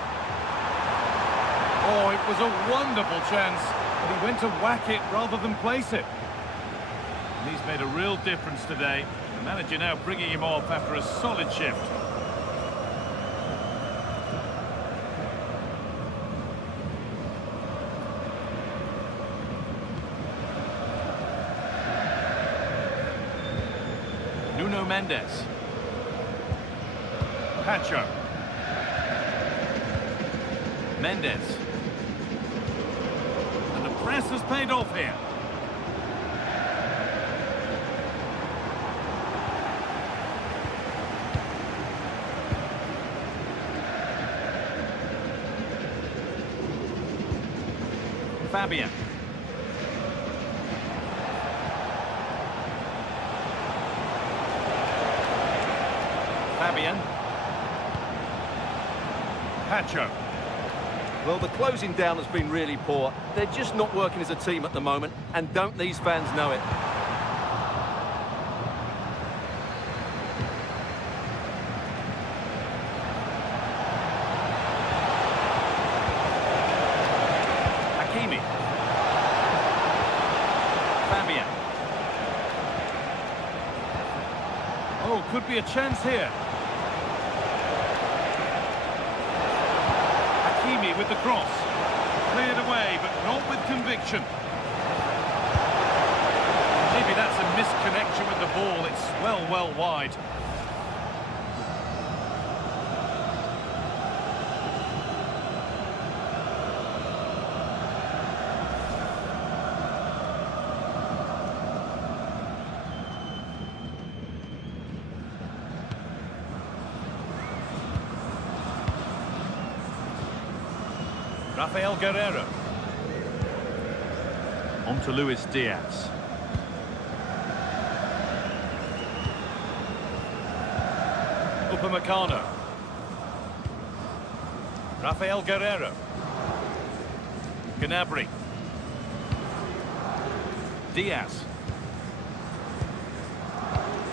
Oh, it was a wonderful chance, but he went to whack it rather than place it. And he's made a real difference today. The manager now bringing him off after a solid shift. Nuno Mendes. Pacho. Mendes. And the press has paid off here. Fabian. Fabian. Pacho. Well, the closing down has been really poor. They're just not working as a team at the moment, and don't these fans know it? Hakimi. Fabian. Oh, could be a chance here. Hakimi with the cross. Cleared away, but not with conviction. Maybe that's a misconnection with the ball. It's well wide. Rafael Guerreiro. On to Luis Diaz. Upamecano. Rafael Guerreiro. Gnabry. Diaz.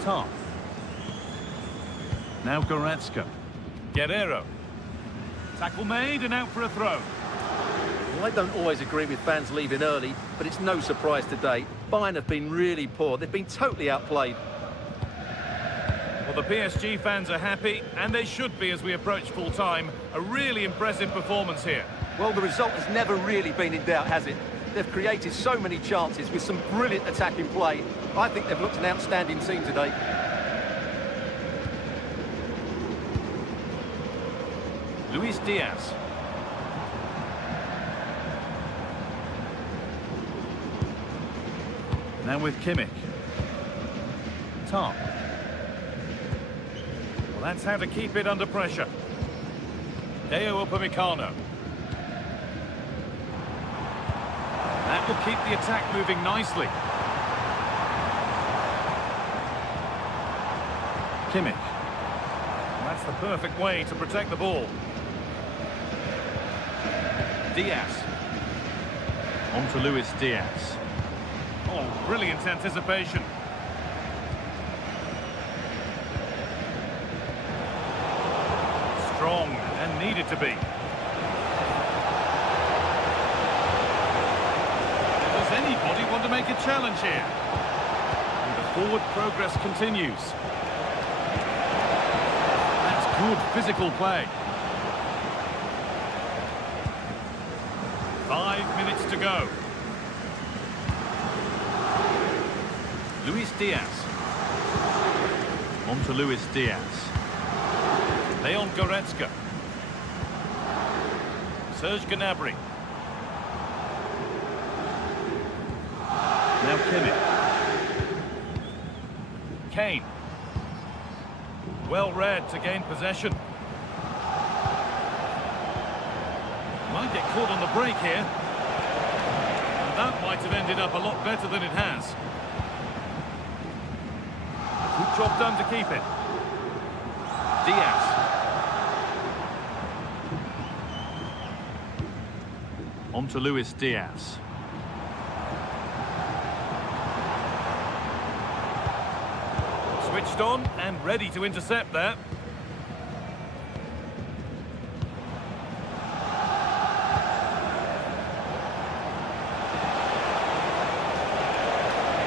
Tom. Now Goretzka. Guerreiro. Tackle made and out for a throw. Well, I don't always agree with fans leaving early, but it's no surprise today. Bayern have been really poor. They've been totally outplayed. Well, the PSG fans are happy, and they should be as we approach full time. A really impressive performance here. Well, the result has never really been in doubt, has it? They've created so many chances with some brilliant attacking play. I think they've looked an outstanding team today. Luis Diaz. Now with Kimmich. Tom. Well, that's how to keep it under pressure. Deo Upamecano. That will keep the attack moving nicely. Kimmich. That's the perfect way to protect the ball. Diaz. On to Luis Diaz. Oh, brilliant anticipation. Strong and needed to be. Does anybody want to make a challenge here? And the forward progress continues. That's good physical play. 5 minutes to go. Luis Diaz. On to Luis Diaz. Leon Goretzka. Serge Gnabry. Now Kimmich. Kane. Well read to gain possession. Might get caught on the break here. And that might have ended up a lot better than it has. Good job done to keep it. Diaz. On to Luis Diaz. Switched on and ready to intercept there.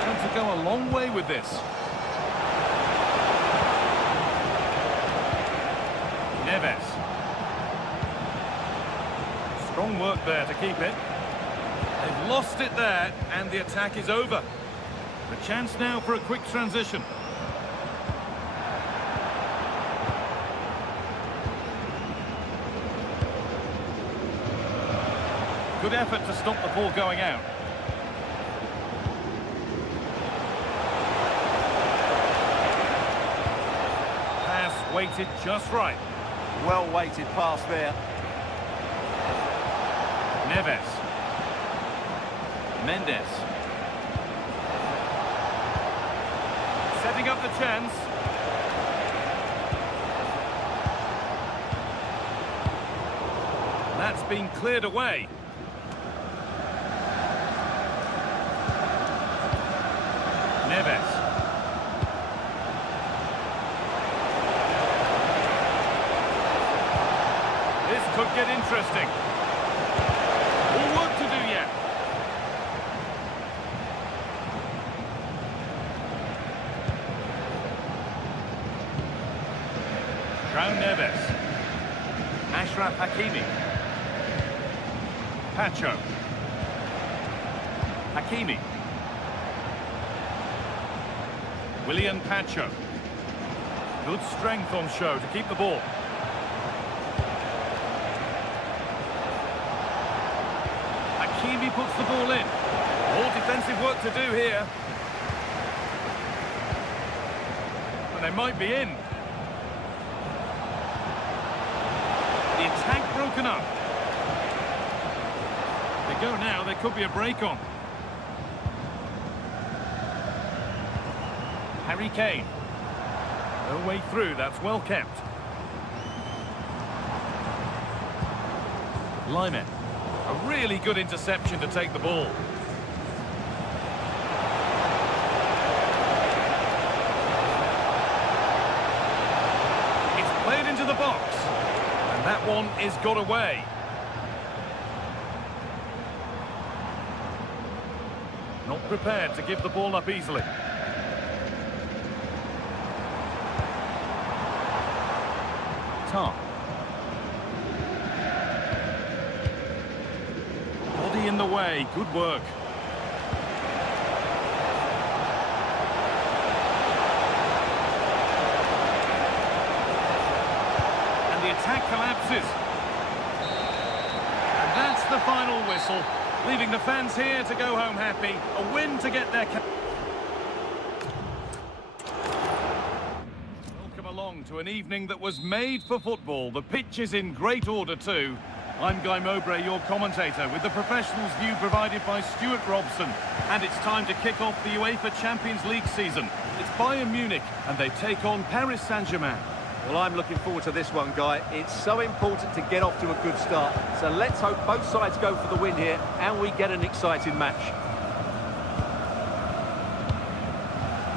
And to go a long way with this. Neves. Strong work there to keep it. They've lost it there, and the attack is over. The chance now for a quick transition. Good effort to stop the ball going out. Pass weighted just right. Well-weighted pass there. Neves. Mendes. Setting up the chance. That's been cleared away. Neves. This could get interesting. All work to do yet. João Neves. Achraf Hakimi. Pacho. Hakimi. William Pacho. Good strength on show to keep the ball. Hakimi puts the ball in. More defensive work to do here. And they might be in. The attack broken up. They go now, there could be a break on. Harry Kane. No way through, that's well kept. Lyman. A really good interception to take the ball. It's played into the box. And that one is got away. Not prepared to give the ball up easily. Tar. Body in the way, good work. And the attack collapses. And that's the final whistle, leaving the fans here to go home happy. A win to get their... To an evening that was made for football. The pitch is in great order too. I'm Guy Mowbray, your commentator, with the professionals' view provided by Stuart Robson. And it's time to kick off the UEFA Champions League season. It's Bayern Munich, and they take on Paris Saint-Germain. Well, I'm looking forward to this one, Guy. It's so important to get off to a good start. So let's hope both sides go for the win here, and we get an exciting match.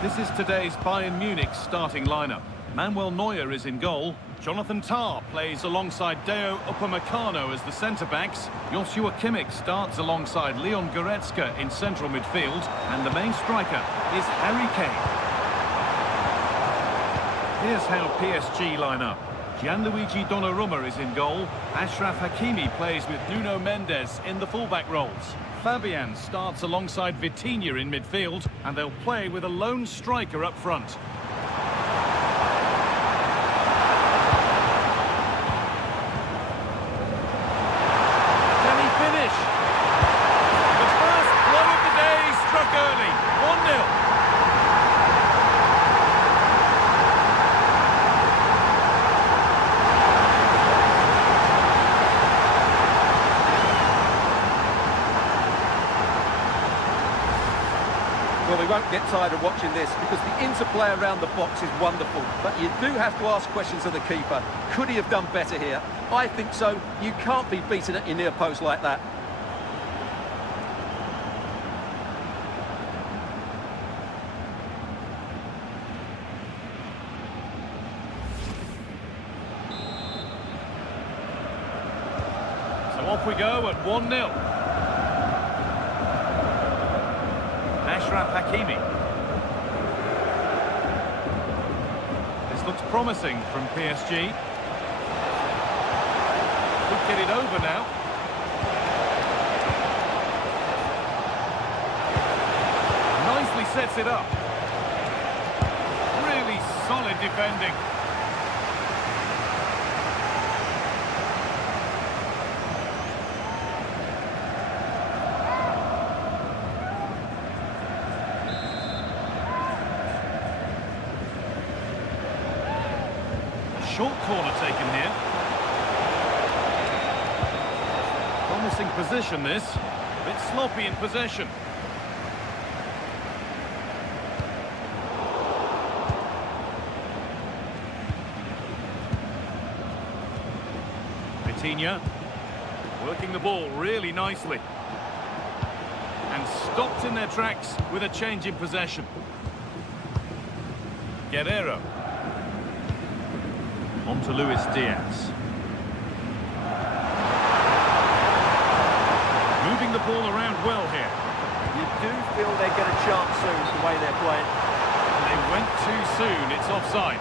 This is today's Bayern Munich starting lineup. Manuel Neuer is in goal. Jonathan Tah plays alongside Deo Upamecano as the centre-backs. Joshua Kimmich starts alongside Leon Goretzka in central midfield. And the main striker is Harry Kane. Here's how PSG line up. Gianluigi Donnarumma is in goal. Achraf Hakimi plays with Nuno Mendes in the fullback roles. Fabian starts alongside Vitinha in midfield. And they'll play with a lone striker up front. Well, we won't get tired of watching this because the interplay around the box is wonderful. But you do have to ask questions of the keeper. Could he have done better here? I think so. You can't be beaten at your near post like that. So off we go at 1-0. Ashraf Hakimi. This looks promising from PSG. Could get it over now. Nicely sets it up. Really solid defending. Short corner taken here. Promising position this. A bit sloppy in possession. Vitinha working the ball really nicely. And stopped in their tracks with a change in possession. Guerrero. On to Luis Diaz. Moving the ball around well here. You do feel they get a chance soon the way they're playing. They went too soon, it's offside.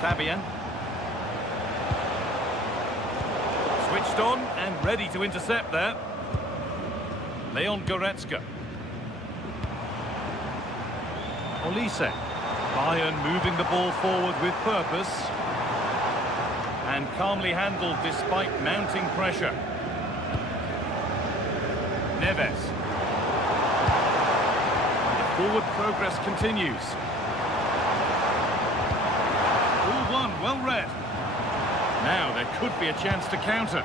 Fabian. Switched on and ready to intercept there. Leon Goretzka. Olise. Bayern moving the ball forward with purpose. And calmly handled despite mounting pressure. Neves. The forward progress continues. Well read. Now there could be a chance to counter.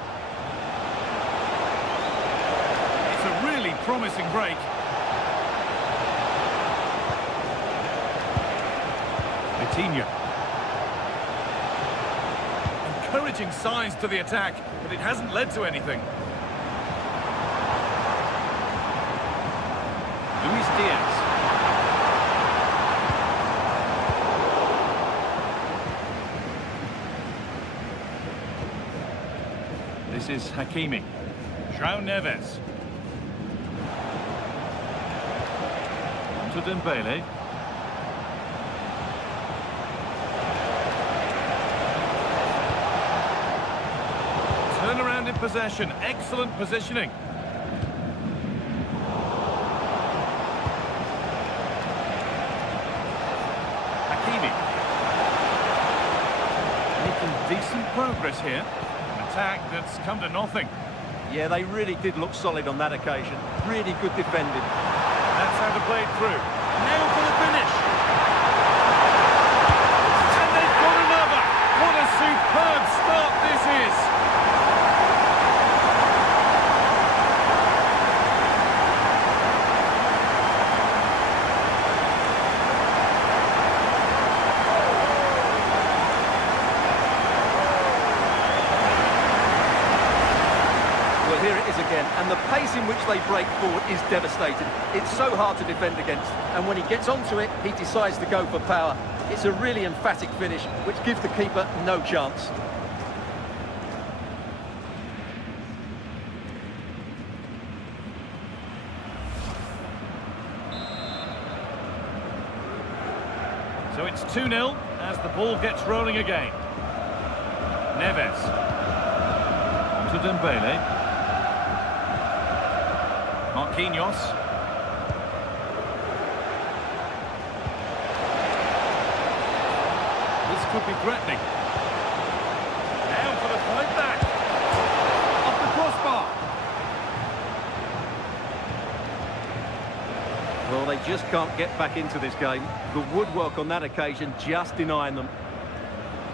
It's a really promising break. Vitinha. Encouraging signs to the attack, but it hasn't led to anything. Luis Diaz. This is Hakimi. João Neves. On to Dembele. Turn around in possession. Excellent positioning. Hakimi. Making decent progress here. Attack that's come to nothing. Yeah, they really did look solid on that occasion. Really good defending. That's how to play it through. Now for the finish. And they've got another. What a superb start this is. Here it is again, and the pace in which they break forward is devastating. It's so hard to defend against, and when he gets onto it, he decides to go for power. It's a really emphatic finish, which gives the keeper no chance. So it's 2-0 as the ball gets rolling again. Neves. On to Dembele. Marquinhos. This could be threatening. Now for the fight back. Off the crossbar. Well, they just can't get back into this game. The woodwork on that occasion just denying them.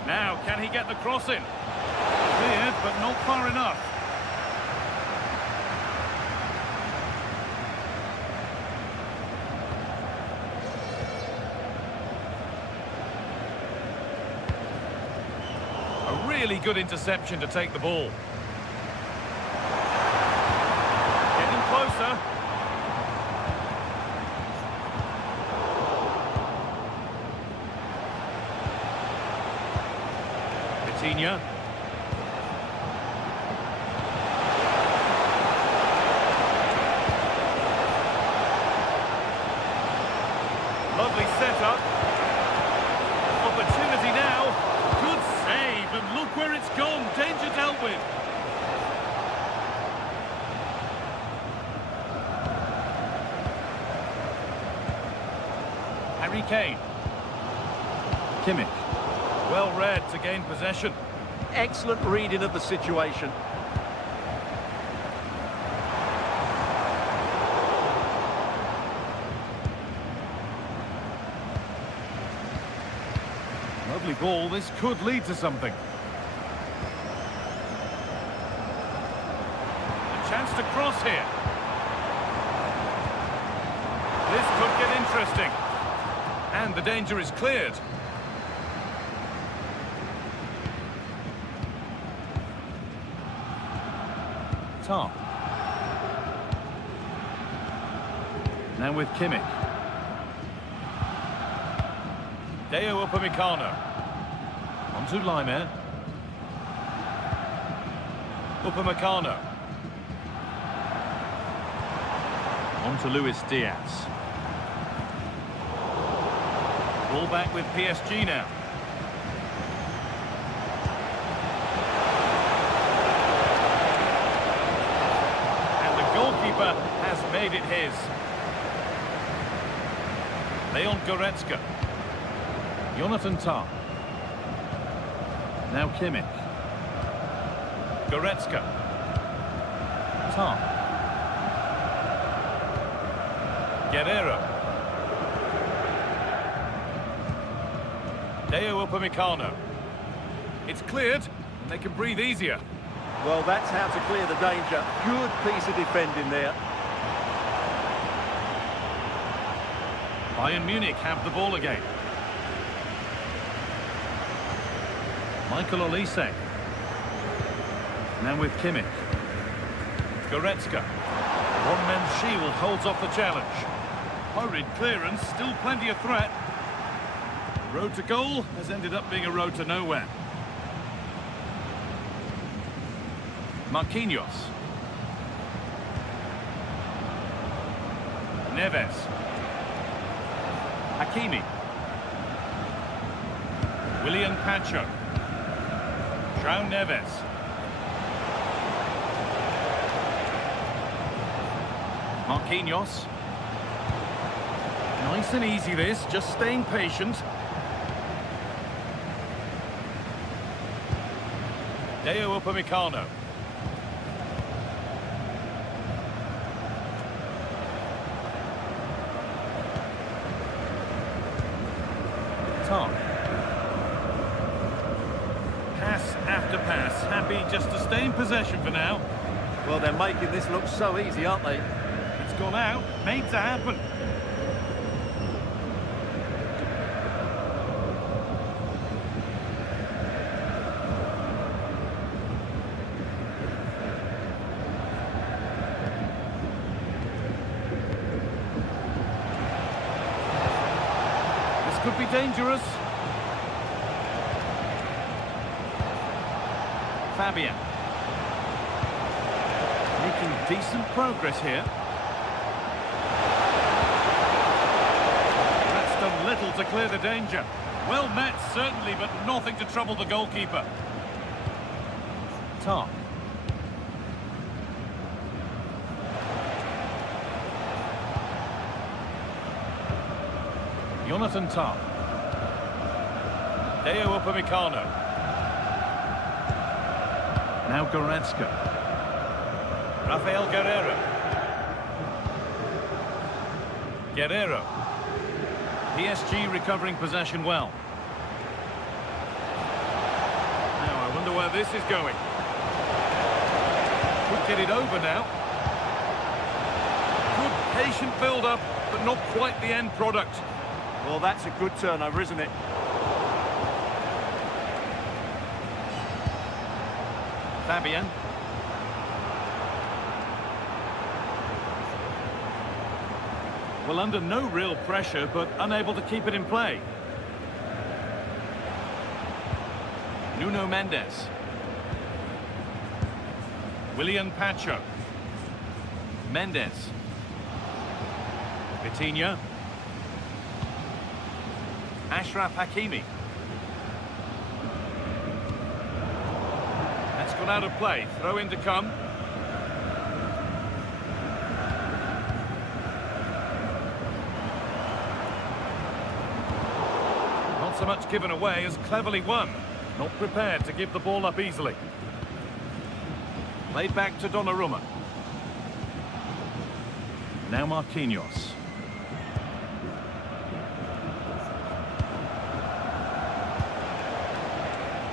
Now, can he get the cross in? Cleared, but not far enough. A really good interception to take the ball. Getting closer. Coutinho. Lovely setup. Opportunity now. Good save, and look where it's gone. Danger dealt with. Harry Kane. Kimmich. Well read to gain possession. Excellent reading of the situation. Lovely ball. This could lead to something. A chance to cross here. This could get interesting. And the danger is cleared. Top. Now with Kimmich. Deo Upamecano. On to Laimer. Upamecano. On to Luis Diaz. Ball back with PSG now. And the goalkeeper has made it his. Leon Goretzka. Jonathan Tah. Now Kimmich. Goretzka. Tah. Guerrero. Deo Upamecano. It's cleared, and they can breathe easier. Well, that's how to clear the danger. Good piece of defending there. Bayern Munich have the ball again. Michael Olise. Now with Kimmich. Goretzka. One-man shield holds off the challenge. Hurried clearance, still plenty of threat. Road to goal has ended up being a road to nowhere. Marquinhos. Neves. Hakimi. William Pacho. João Neves. Marquinhos. Nice and easy this, just staying patient. Deo Upamecano. Tom. Pass after pass, happy just to stay in possession for now. Well, they're making this look so easy, aren't they? It's gone out, made to happen. Could be dangerous. Fabian. Making decent progress here. That's done little to clear the danger. Well met, certainly, but nothing to trouble the goalkeeper. Tah. Jonathan Tah. Deo Upamecano. Now Goretzka. Rafael Guerrero. Guerrero. PSG recovering possession well. Now I wonder where this is going. Could get it over now. Good patient build-up, but not quite the end product. Well, that's a good turnover, isn't it? Fabian. Well, under no real pressure, but unable to keep it in play. Nuno Mendes. William Pacho. Mendes. Vitinha. Ashraf Hakimi. That's gone out of play. Throw in to come. Not so much given away as cleverly won. Not prepared to give the ball up easily. Played back to Donnarumma. Now Marquinhos.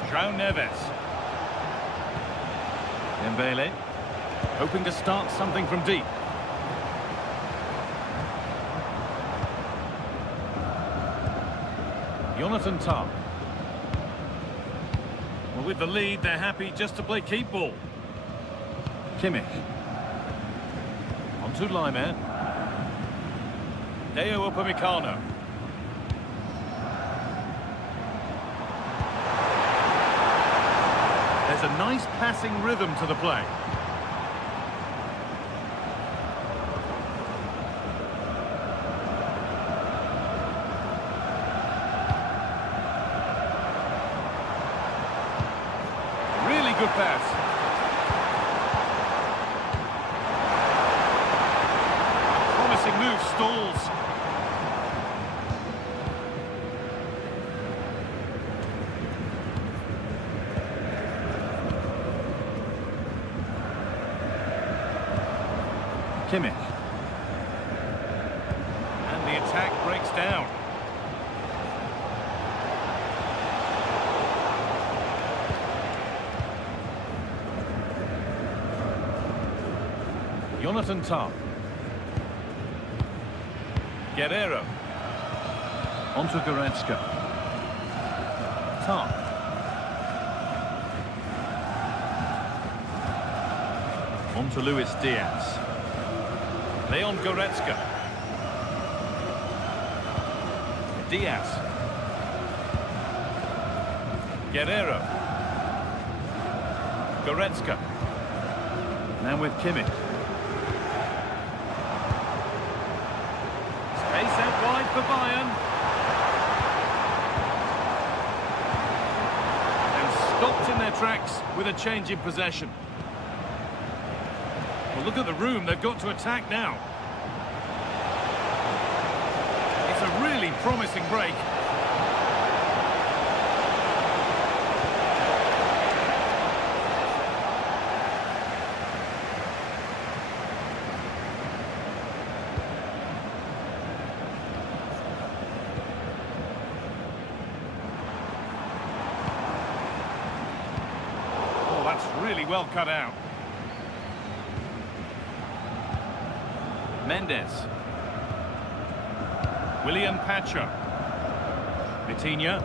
João Neves. Dembele. Hoping to start something from deep. Jonathan Tah. Well, with the lead, they're happy just to play keep ball. Kimmich. On to Laimer. Deo Upamecano. There's a nice passing rhythm to the play. Really good pass. Promising move stalls. Kimmich. And the attack breaks down. Jonathan Tah. Guerrero. On to Goretzka. Tah. On to Luis Diaz. Leon Goretzka. Diaz. Guerrero. Goretzka. Now with Kimmich. Space out wide for Bayern. And stopped in their tracks with a change in possession. Well, look at the room they've got to attack now. It's a really promising break. Oh, that's really well cut out. Mendes. William Pacho. Vitinha.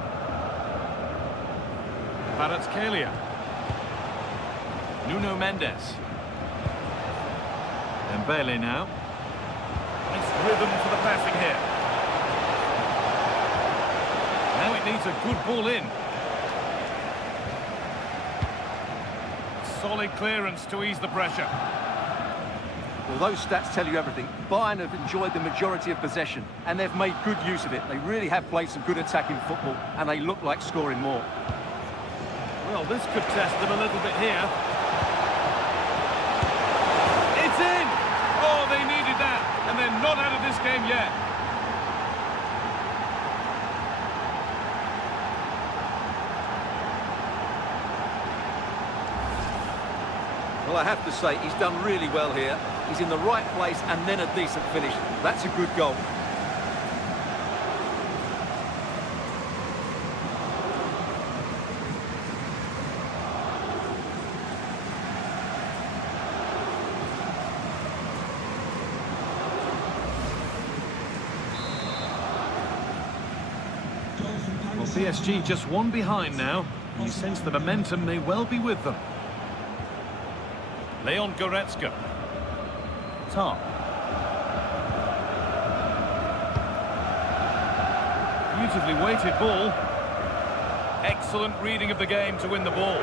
Kvaratskhelia. Nuno Mendes. Dembele now. Nice rhythm to the passing here. Now it needs a good ball in. Solid clearance to ease the pressure. Well, those stats tell you everything. Bayern have enjoyed the majority of possession, and they've made good use of it. They really have played some good attacking football, and they look like scoring more. Well, this could test them a little bit here. It's in! Oh, they needed that, and they're not out of this game yet. Well, I have to say, he's done really well here. He's in the right place and then a decent finish. That's a good goal. Well, PSG just one behind now. You sense the momentum may well be with them. Leon Goretzka. Tar. Beautifully weighted ball. Excellent reading of the game to win the ball.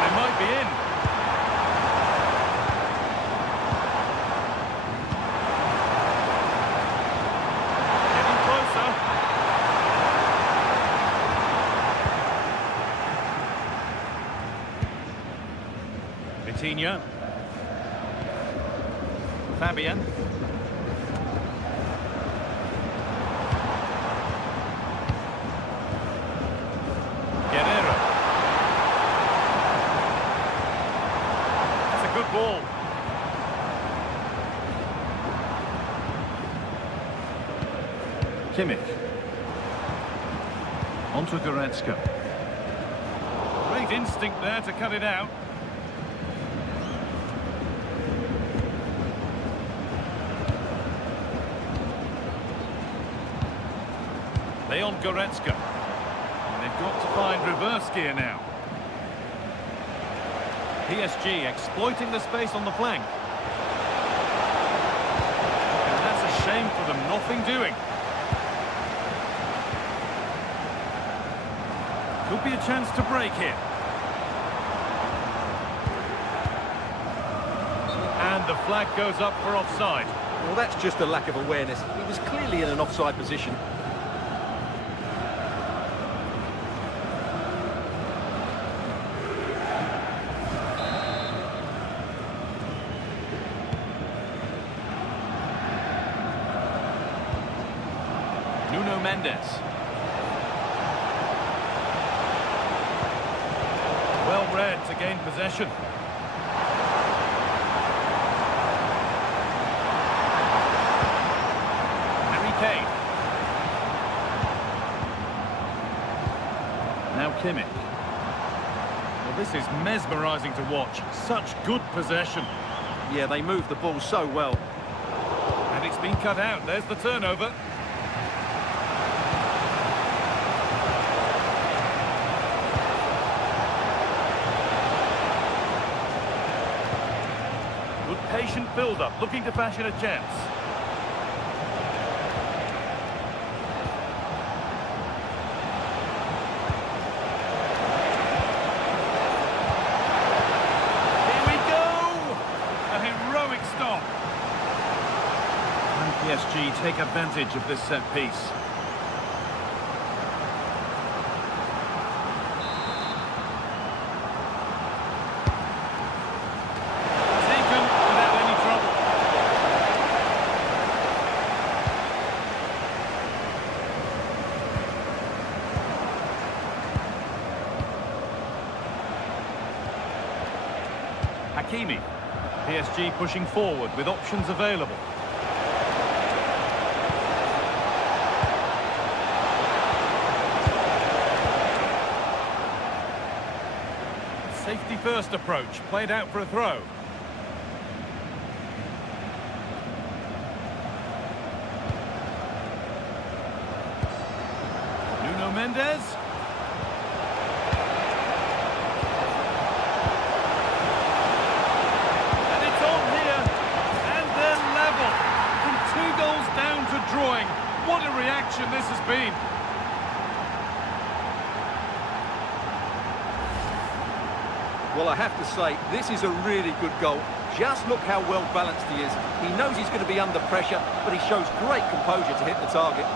They might be in. Getting closer. Vitinha. Fabian. Guerrero. That's a good ball. Kimmich. Onto Goretzka. Great instinct there to cut it out. Leon Goretzka. And they've got to find reverse gear now. PSG exploiting the space on the flank. And that's a shame for them, nothing doing. Could be a chance to break here. And the flag goes up for offside. Well, that's just a lack of awareness. He was clearly in an offside position. Nuno Mendes. Well read to gain possession. Harry Kane. Now Kimmich. Well, this is mesmerising to watch. Such good possession. Yeah, they moved the ball so well. And it's been cut out. There's the turnover. Patient build-up, looking to fashion a chance. Here we go! A heroic stop. And PSG take advantage of this set piece. Hakimi. PSG pushing forward with options available. Safety first approach, played out for a throw. Nuno Mendes. Drawing. What a reaction this has been. Well, I have to say, this is a really good goal. Just look how well balanced he is. He knows he's going to be under pressure, but he shows great composure to hit the target.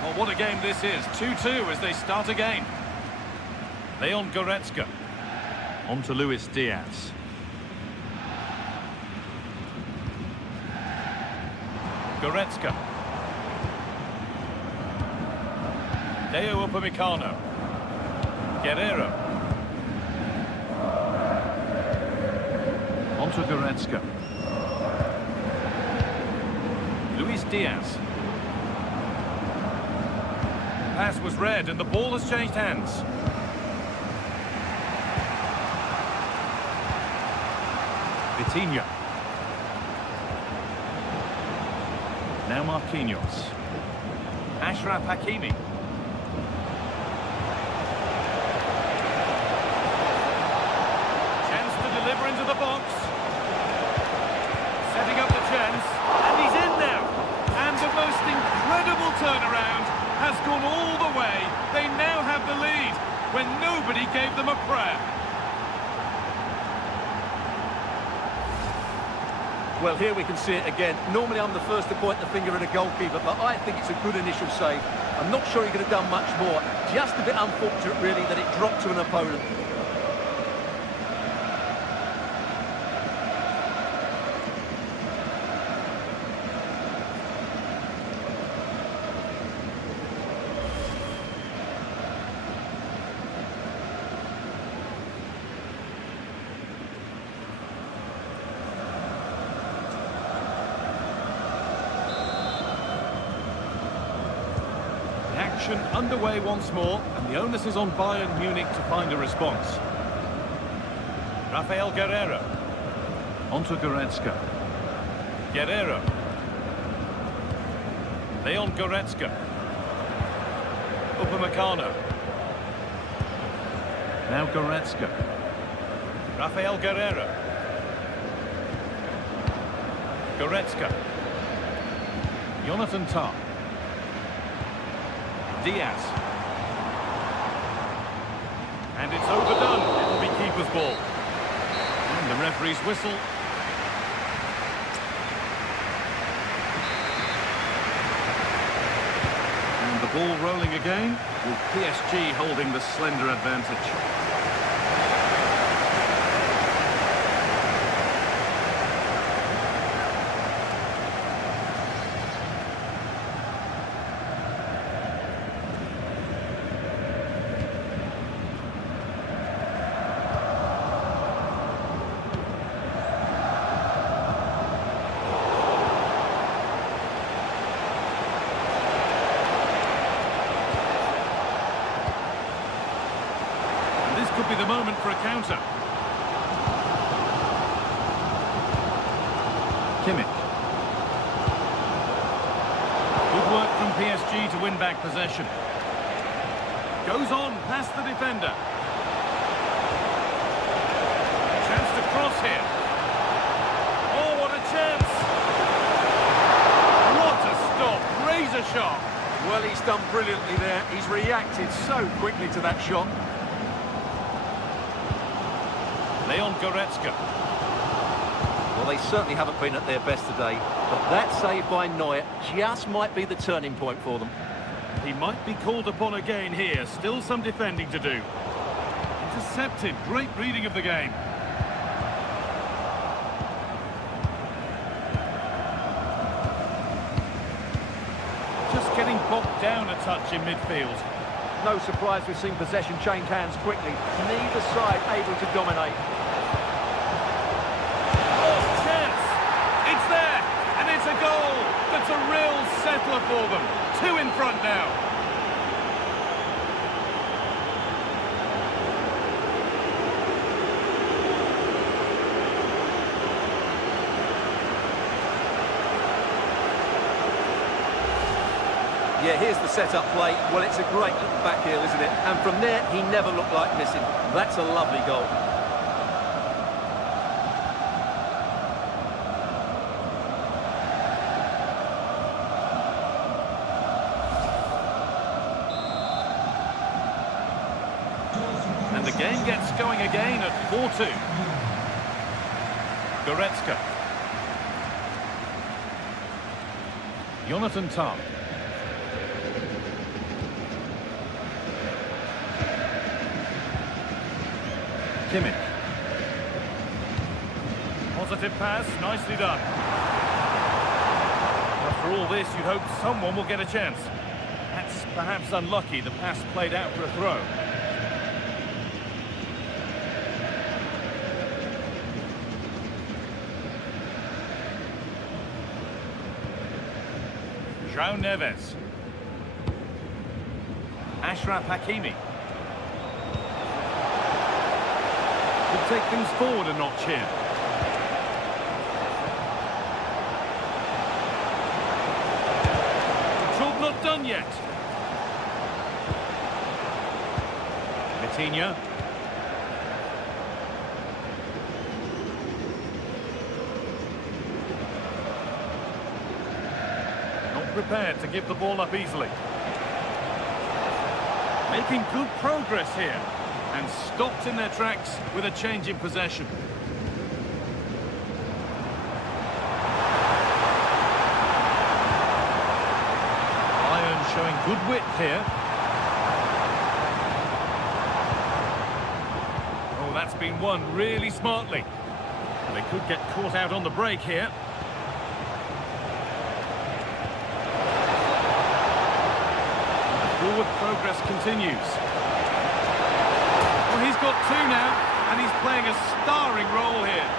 Well, what a game this is. 2-2 as they start again. Leon Goretzka. On to Luis Diaz. Goretzka. Deo Upamecano. Guerrero. to Goretzka. Luis Diaz. Pass was read and the ball has changed hands. Vitinha. Now Marquinhos. Ashraf Hakimi. Chance to deliver into the box. Setting up the chance. And he's in now. And the most incredible turnaround has gone all the way. They now have the lead when nobody gave them a prayer. Well, here we can see it again. Normally I'm the first to point the finger at a goalkeeper, but I think it's a good initial save. I'm not sure he could have done much more. Just a bit unfortunate, really, that it dropped to an opponent. Action underway once more, and the onus is on Bayern Munich to find a response. Rafael Guerreiro. Onto Goretzka. Guerreiro. Leon Goretzka. Upamecano. Now Goretzka. Rafael Guerreiro. Goretzka. Jonathan Tah. Diaz. And it's overdone. It'll be keeper's ball. And the referee's whistle. And the ball rolling again, with PSG holding the slender advantage. Could be the moment for a counter. Kimmich. Good work from PSG to win back possession. Goes on past the defender. Chance to cross here. Oh, what a chance! What a stop! Razor sharp. Well, he's done brilliantly there. He's reacted so quickly to that shot. Leon Goretzka. Well, they certainly haven't been at their best today, but that save by Neuer just might be the turning point for them. He might be called upon again here. Still some defending to do. Intercepted. Great reading of the game. Just getting bogged down a touch in midfield. No surprise we've seen possession change hands quickly. Neither side able to dominate. A goal that's a real settler for them. 2 in front now. Yeah, here's the set-up play. Well, it's a great little back heel, isn't it? And from there, he never looked like missing. That's a lovely goal. And the game gets going again at 4-2. Goretzka. Jonathan Tah. Kimmich. Positive pass, nicely done. After all this, you'd hope someone will get a chance. That's perhaps unlucky, the pass played out for a throw. João Neves. Ashraf Hakimi. Could take things forward a notch here. The job not done yet. Vitinha. Not prepared to give the ball up easily. Making good progress here. And stopped in their tracks with a change in possession. Bayern showing good width here. Oh, that's been won really smartly. They could get caught out on the break here. Forward progress continues. Well, he's got two now, and he's playing a starring role here.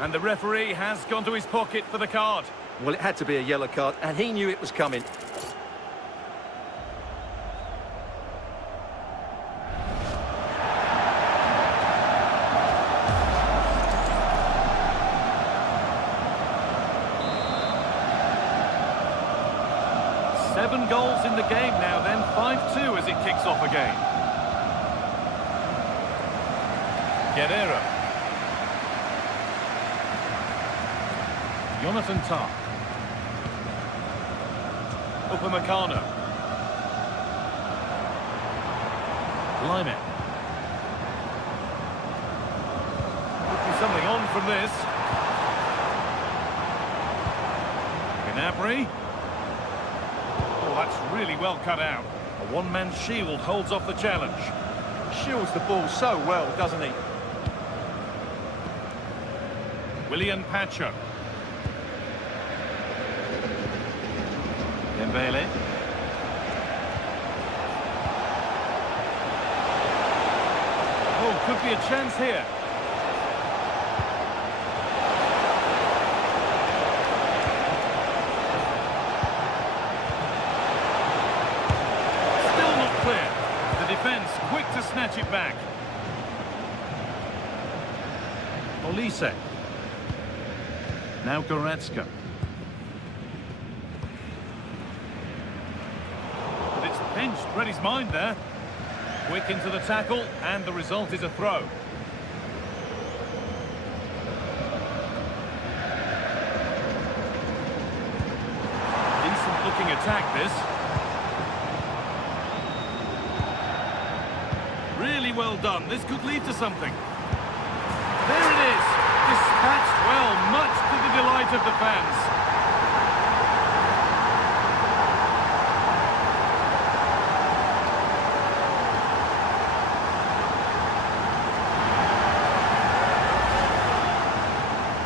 And the referee has gone to his pocket for the card. Well, it had to be a yellow card, and he knew it was coming. Seven goals in the game now then, 5-2 as it kicks off again. Guerrero. Jonathan Tah. Upamecano. Lyman. Could be something on from this. Gnabry. That's really well cut out. A one-man shield holds off the challenge. Shields the ball so well, doesn't he? William Pacho. Dembele. Oh, could be a chance here. Defense quick to snatch it back. Olise. Now Goretzka. But it's pinched, read his mind there. Quick into the tackle, and the result is a throw. Decent looking attack this. Really well done. This could lead to something. There it is. Dispatched well, much to the delight of the fans.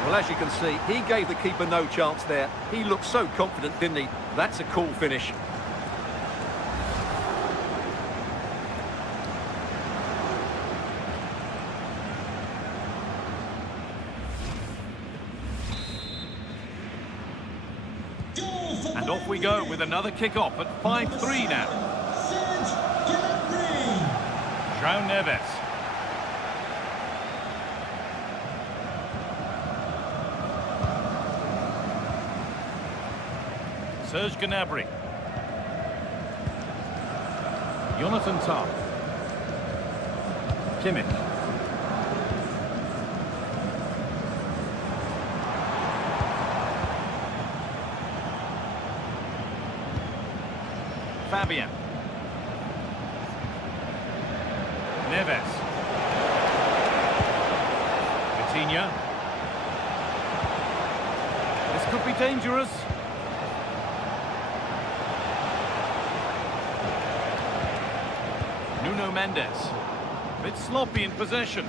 Well, as you can see, he gave the keeper no chance there. He looked so confident, didn't he? That's a cool finish. And off we go with another kick-off at 5-3 now. João Neves. Serge Gnabry. Jonathan Tah. Kimmich. Fabian. Neves. Vitinha. This could be dangerous. Nuno Mendes. A bit sloppy in possession.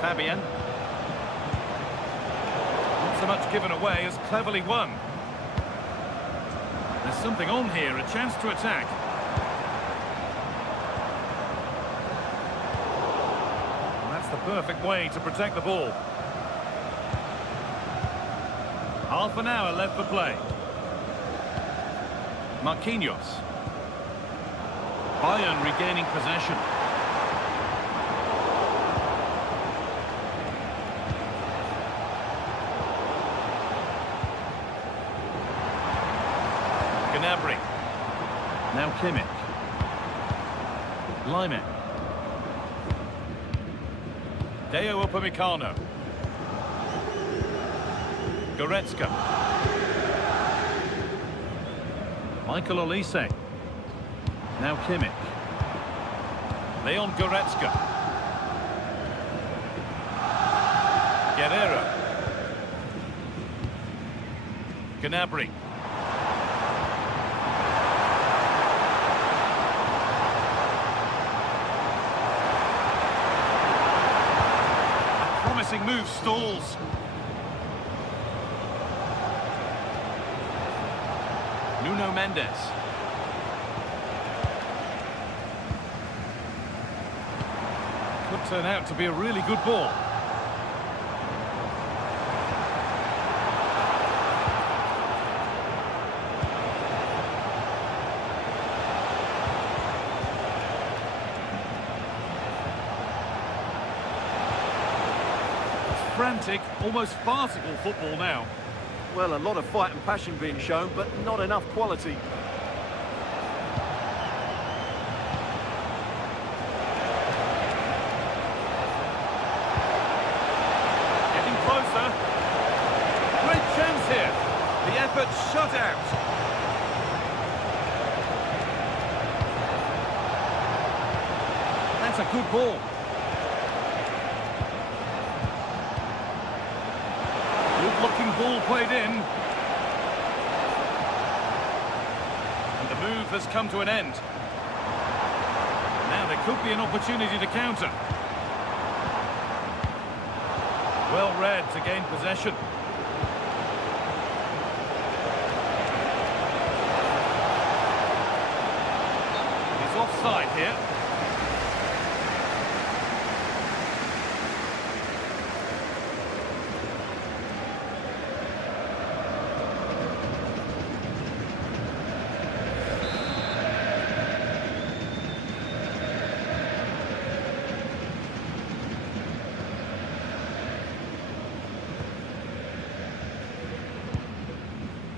Fabian. Wants an much given away as cleverly won. There's something on here, a chance to attack. And that's the perfect way to protect the ball. Half an hour left for play. Marquinhos. Bayern regaining possession. Gnabry. Now Kimmich. Lyman. Deo Upamecano. Goretzka. Michael Olise. Now Kimmich. Leon Goretzka. Guerrero. Gnabry. A promising move stalls. Nuno Mendes. Could turn out to be a really good ball. It's frantic, almost farcical football now. Well, a lot of fight and passion being shown, but not enough quality. Getting closer. Great chance here. The effort shut out. That's a good ball. Good-looking ball played in. And the move has come to an end. Now there could be an opportunity to counter. Well read to gain possession. He's offside here.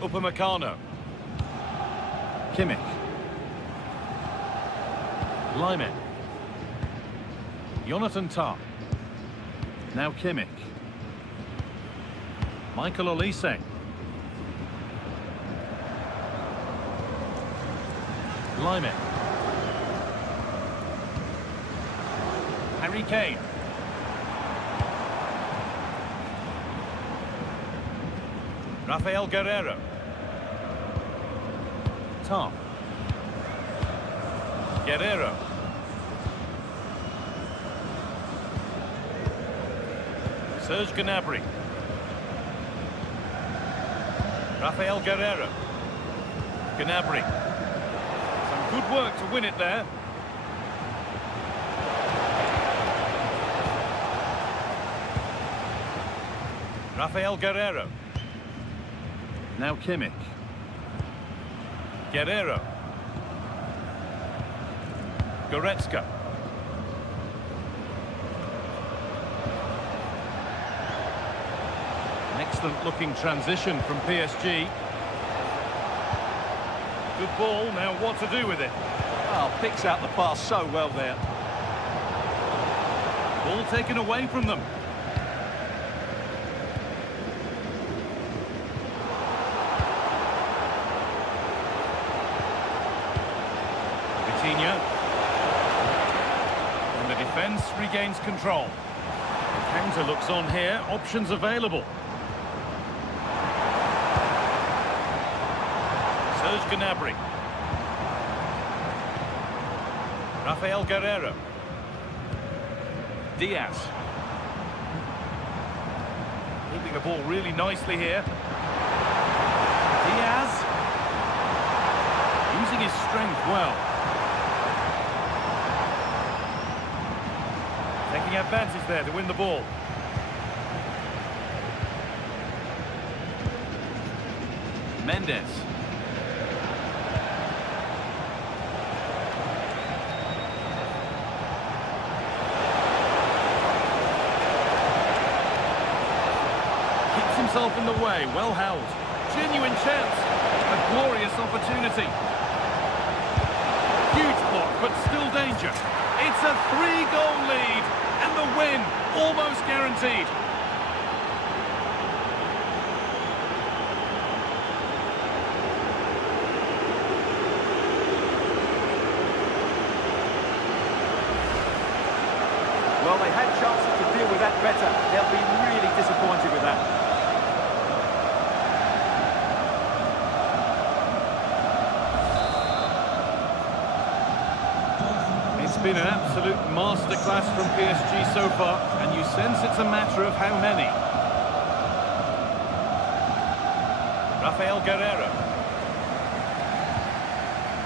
Upamecano. Kimmich. Lyman. Jonathan Tah. Now Kimmich. Michael Olise. Lyman. Harry Kane. Rafael Guerrero. Tom. Guerrero. Serge Gnabry. Rafael Guerrero. Gnabry. Some good work to win it there. Rafael Guerrero. Now Kimmich. Guerrero. Goretzka. An excellent looking transition from PSG. Good ball, now what to do with it? Oh, picks out the pass so well there. Ball taken away from them. And the defence regains control. Counter looks on here, options available. Serge Gnabry. Rafael Guerrero. Diaz. Keeping the ball really nicely here. Diaz. Using his strength well. Taking advantage there to win the ball. Mendes. Keeps himself in the way, well held. Genuine chance. A glorious opportunity. Huge block, but still danger. It's a 3-goal lead, and the win almost guaranteed. Well, they had chances to deal with that better. They'll be really disappointed with that. It's been an absolute masterclass from PSG so far, and you sense it's a matter of how many. Rafael Guerreiro.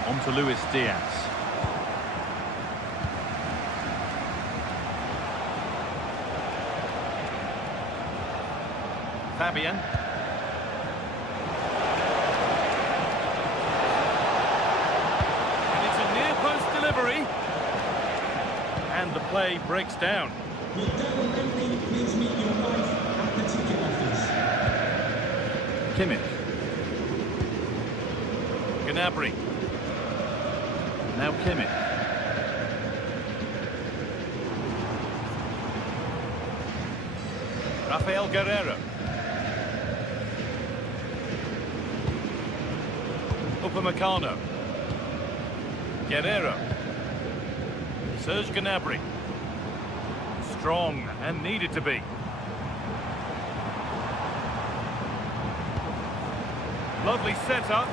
On to Luis Diaz. Fabian. And it's a near-post delivery. And the play breaks down. Will Darren Bentley please meet your wife at the ticket office? Kimmich. Gnabry. Now Kimmich. Rafael Guerreiro. Upamecano. Guerreiro. Serge Gnabry. Strong and needed to be. Lovely setup.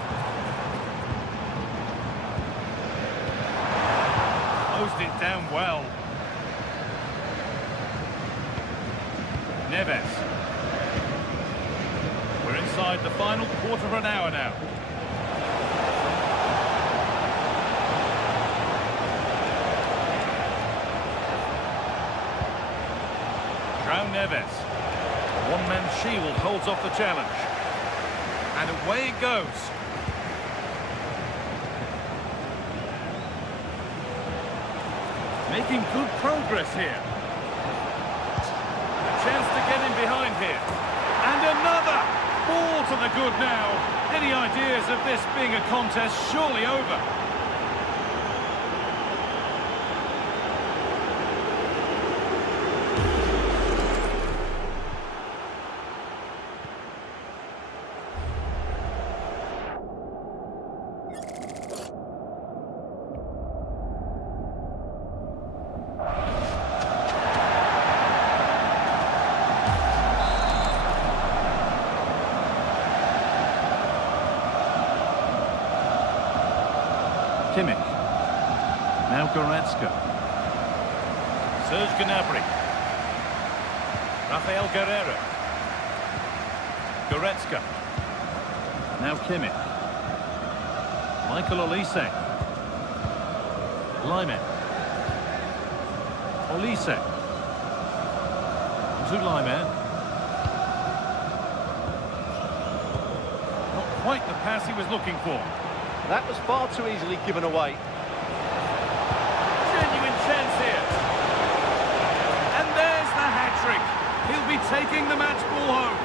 Closed it down well. Neves. We're inside the final quarter of an hour now. Neves. One-man shield holds off the challenge. And away it goes. Making good progress here. A chance to get in behind here. And another! Ball to the good now. Any ideas of this being a contest surely over? Kimmich. Now Goretzka. Serge Gnabry. Rafael Guerreiro. Goretzka. Now Kimmich. Michael Olise. Lyman. Olise. To Lyman. Not quite the pass he was looking for. That was far too easily given away. Genuine chance here. And there's the hat-trick. He'll be taking the match ball home.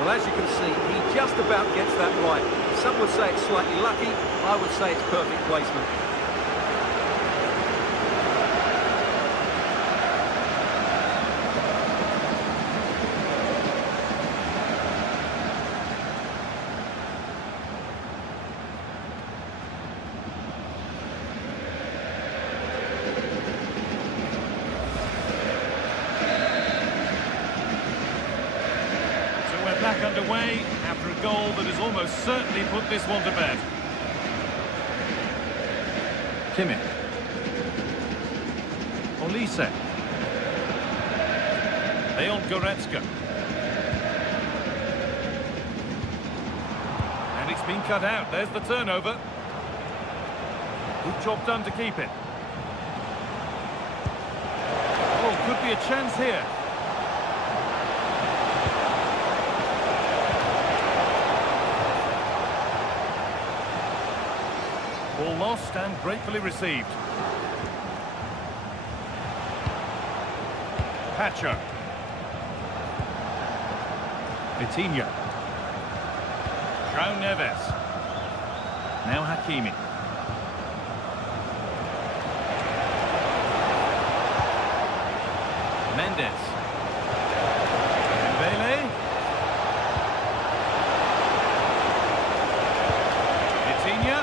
Well, as you can see, he just about gets that right. Some would say it's slightly lucky. I would say it's perfect placement. Back underway after a goal that has almost certainly put this one to bed. Kimmich. Olise. Leon Goretzka. And it's been cut out. There's the turnover. Good job done to keep it. Oh, could be a chance here. Ball lost and gratefully received. Pacho. Vitinha. João Neves. Now Hakimi. Mendes. Dembele. Vitinha.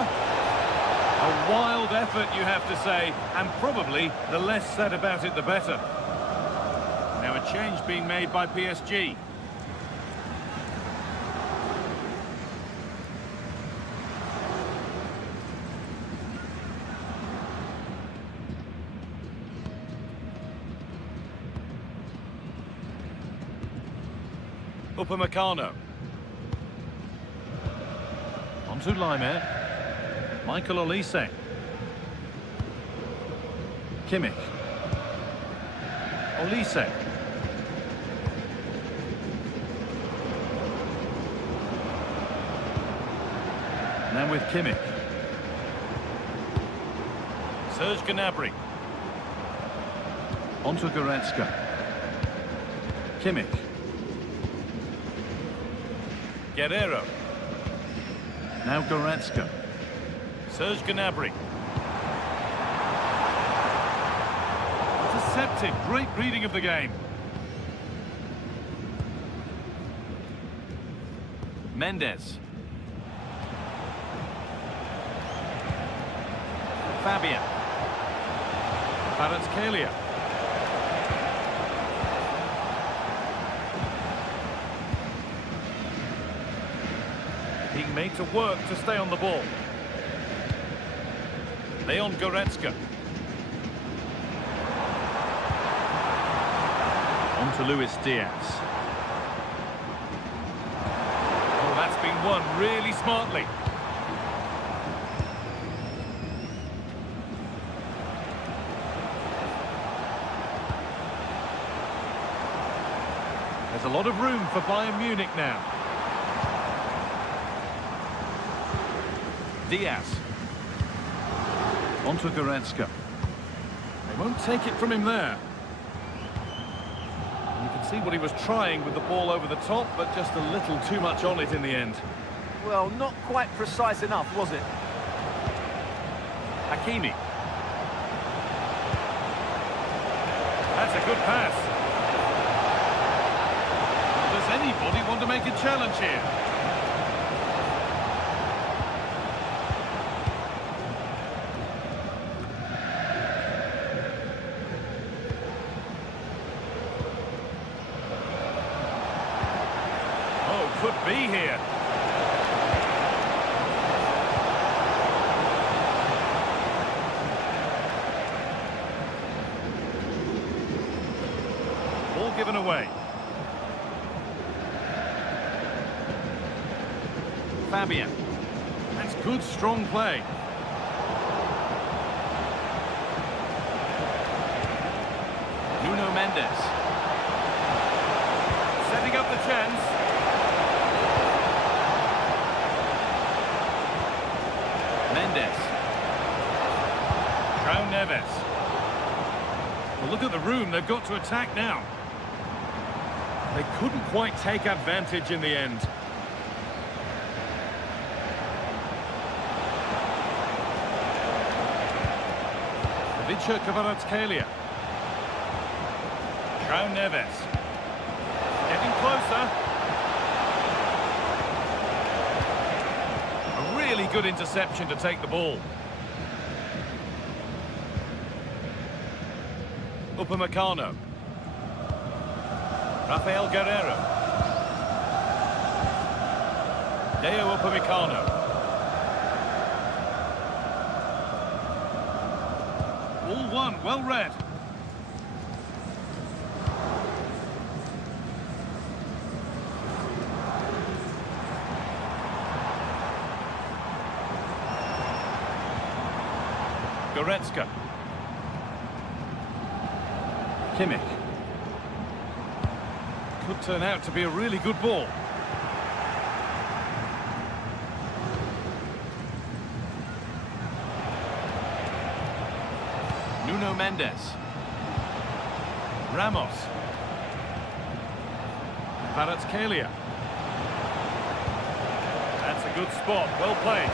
A wild effort, you have to say, and probably the less said about it, the better. Now a change being made by PSG. Upamecano. On to Laimer. Michael Olise. Kimmich. Olise. Now with Kimmich. Serge Gnabry. On to Goretzka. Kimmich. Guerrero. Now Goretzka. Serge Gnabry. Intercepted. Great reading of the game. Mendes. Fabian. Kvaratskhelia. Being made to work to stay on the ball. Leon Goretzka. On to Luis Diaz. Oh, that's been won really smartly. There's a lot of room for Bayern Munich now. Diaz. On to Goretzka. They won't take it from him there. And you can see what he was trying with the ball over the top, but just a little too much on it in the end. Well, not quite precise enough, was it? Hakimi. That's a good pass. Does anybody want to make a challenge here? Could be here. Ball given away. Fabian. That's good, strong play. Nuno Mendes. Setting up the chance. Mendes. João Neves. Well, look at the room. They've got to attack now. They couldn't quite take advantage in the end. Kvaratskhelia. João Neves. Getting closer. Really good interception to take the ball. Upamecano. Rafael Guerrero. Deo Upamecano. All one, well read. Goretzka. Kimmich. Could turn out to be a really good ball. Nuno Mendes. Ramos. Kvaratskhelia. That's a good spot, well played.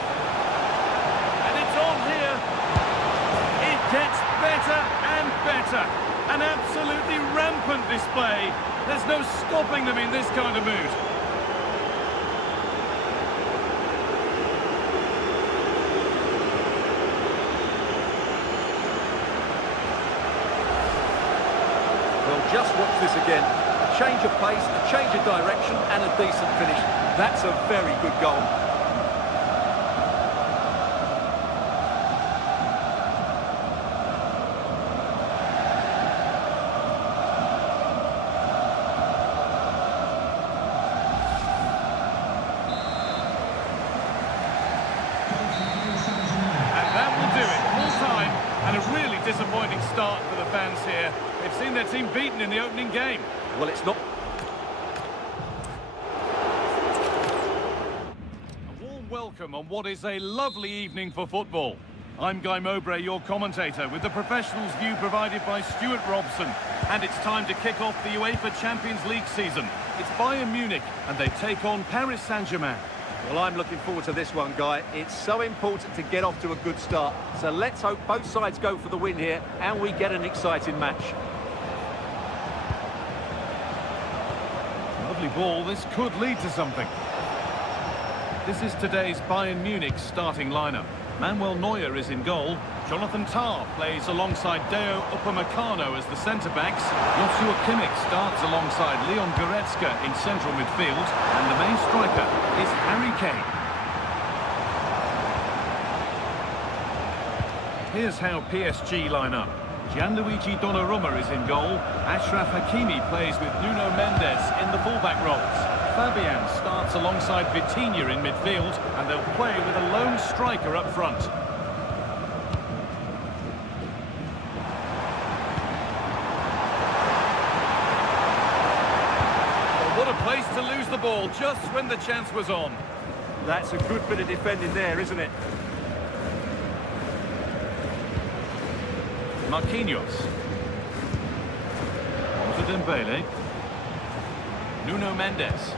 And it's on here. It gets better and better. An absolutely rampant display. There's no stopping them in this kind of mood. Well, just watch this again. A change of pace, a change of direction, and a decent finish. That's a very good goal. Disappointing start for the fans here. They've seen their team beaten in the opening game. Well, it's not... A warm welcome on what is a lovely evening for football. I'm Guy Mowbray, your commentator, with the professionals' view provided by Stuart Robson. And it's time to kick off the UEFA Champions League season. It's Bayern Munich, and they take on Paris Saint-Germain. Well, I'm looking forward to this one, Guy. It's so important to get off to a good start. So let's hope both sides go for the win here and we get an exciting match. Lovely ball. This could lead to something. This is today's Bayern Munich starting lineup. Manuel Neuer is in goal. Jonathan Tah plays alongside Deo Upamecano as the centre-backs. Joshua Kimmich starts alongside Leon Goretzka in central midfield. And the main striker is Harry Kane. Here's how PSG line up. Gianluigi Donnarumma is in goal. Achraf Hakimi plays with Nuno Mendes in the fullback roles. Fabian starts alongside Vitinha in midfield, and they'll play with a lone striker up front. Well, what a place to lose the ball just when the chance was on. That's a good bit of defending there, isn't it? Marquinhos. On to Dembele. Nuno Mendes.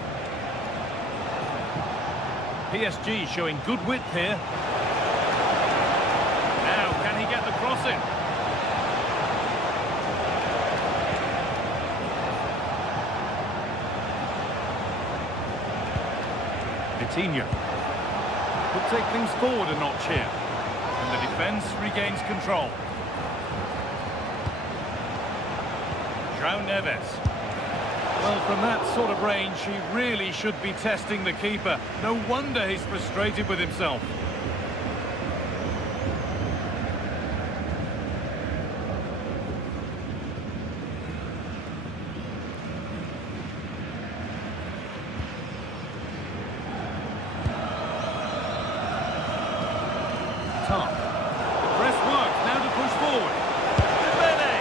PSG showing good width here. Now, can he get the cross in? Vitinha. Could take things forward a notch here. And the defence regains control. João Neves. Well, from that sort of range, he really should be testing the keeper. No wonder he's frustrated with himself. Tah. The press works, now to push forward. Dembele!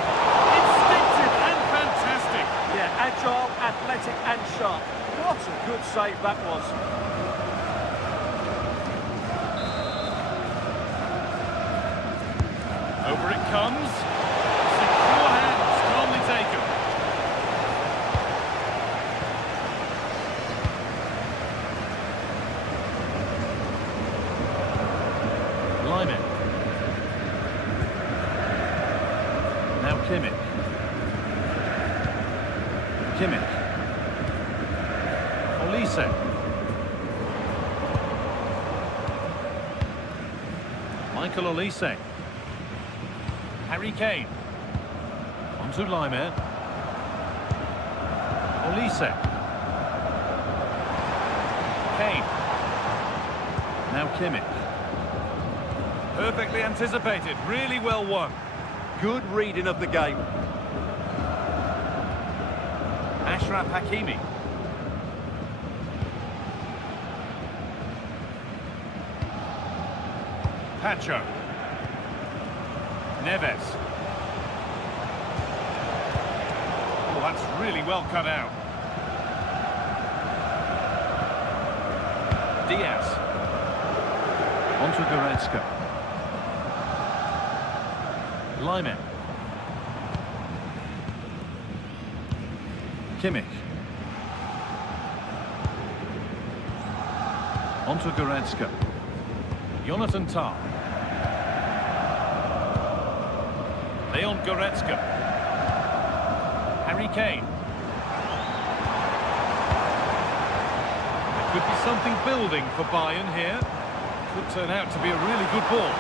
Instinctive and fantastic. Yeah, agile, athletic and sharp. What a good save that was. Over it comes. Secure hands, calmly taken. Lyman. Now Kimmich. Kimmich. Olise. Michael Olise. Harry Kane. Onto Lyman. Olise. Kane. Now Kimmich. Perfectly anticipated, really well won. Good reading of the game. Achraf Hakimi. Pacho. Neves. Oh, that's really well cut out. Diaz. On to Goretzka. Lyman. Kimmich. On to Goretzka. Jonathan Tah. Leon Goretzka. Harry Kane. There could be something building for Bayern here. Could turn out to be a really good ball.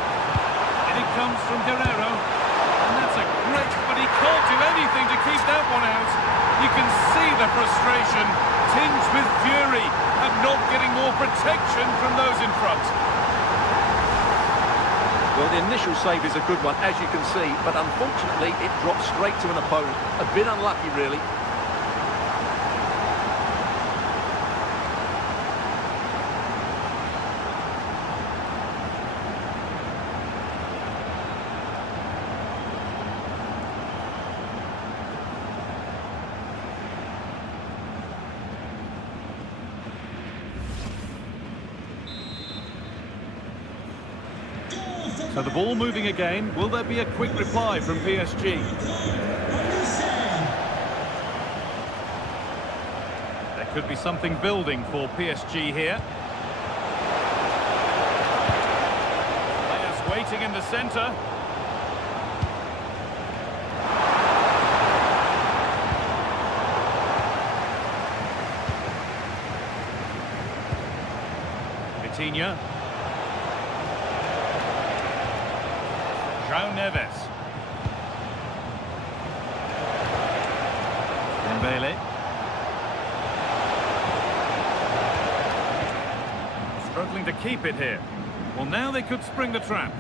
And it comes from Guerrero. And that's a great, but he can't do anything to keep that one out. You can see the frustration, tinged with fury, at not getting more protection from those in front. Well, the initial save is a good one, as you can see, but unfortunately it drops straight to an opponent. A bit unlucky, really. So the ball moving again. Will there be a quick reply from PSG? There could be something building for PSG here. Players waiting in the centre. Vitinha. João Neves. Dembele. Struggling to keep it here. Well, now they could spring the trap.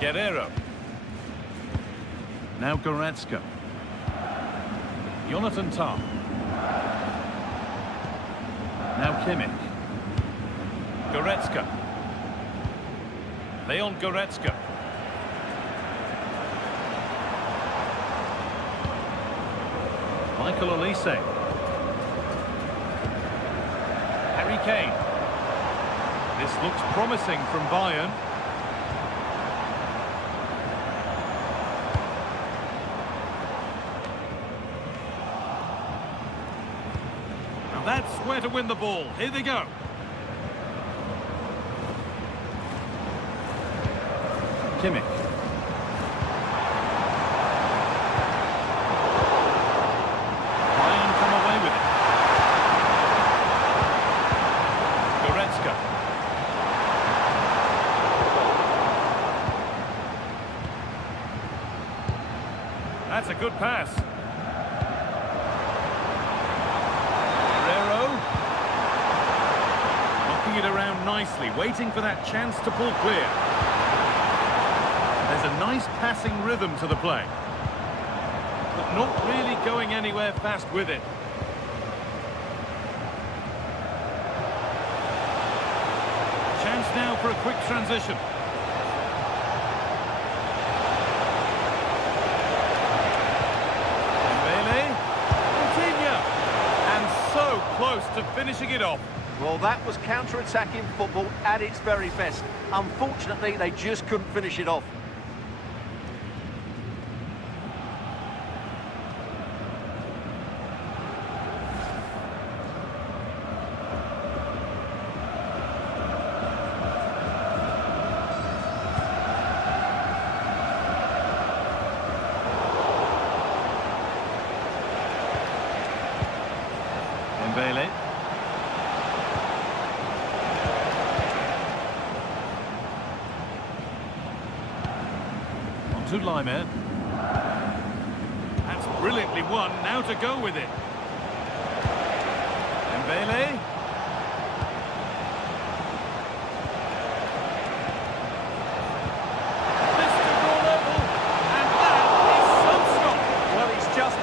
Guerrero. Now Goretzka. Jonathan Tah. Now Kimmich. Goretzka. Leon Goretzka. Michael Olise. Harry Kane. This looks promising from Bayern. And that's where to win the ball. Here they go. Kimmich. Bayern come away with it. Goretzka. That's a good pass. Guerrero. Knocking it around nicely, waiting for that chance to pull clear. There's a nice passing rhythm to the play, but not really going anywhere fast with it. Chance now for a quick transition. Dembele, Vitinha, and so close to finishing it off. Well, that was counter-attacking football at its very best. Unfortunately, they just couldn't finish it off. Dembele. On to Lyman. That's brilliantly won. Now to go with it. Dembele.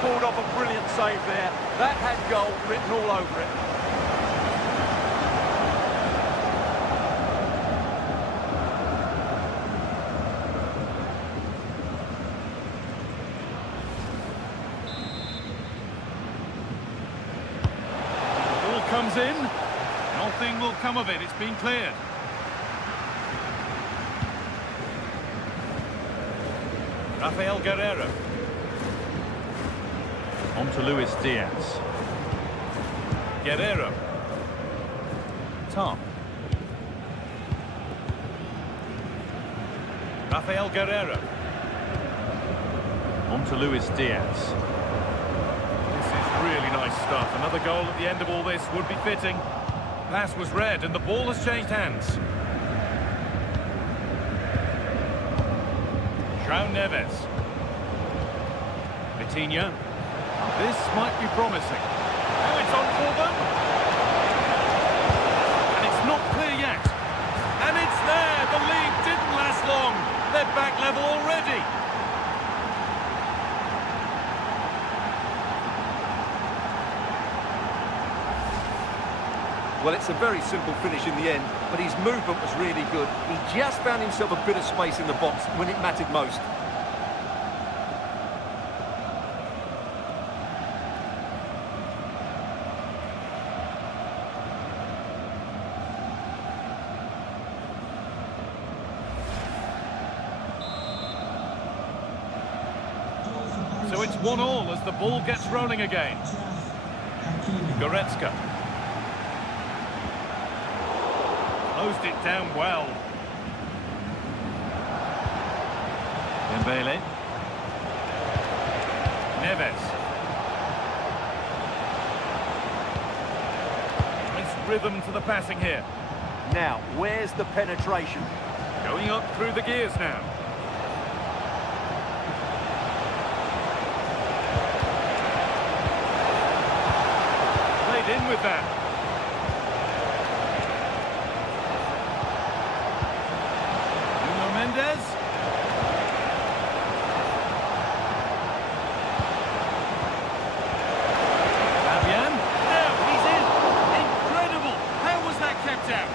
Pulled off a brilliant save there. That had goal written all over it. comes in. Nothing will come of it. It's been cleared. Rafael Guerreiro. On to Luis Diaz. Guerreiro. Tom. Rafael Guerreiro. On to Luis Diaz. This is really nice stuff. Another goal at the end of all this would be fitting. Pass was read and the ball has changed hands. João Neves. Vitinha. This might be promising. Oh, it's on for them. And it's not clear yet. And it's there. The lead didn't last long. They're back level already. Well, it's a very simple finish in the end, but his movement was really good. He just found himself a bit of space in the box when it mattered most. So it's 1-1 as the ball gets rolling again. Goretzka. Closed it down well. Dembele. Neves. Nice rhythm to the passing here. Now, where's the penetration? Going up through the gears now. Played in with that. Mendes. Fabian. Now he's in. Incredible. How was that kept out?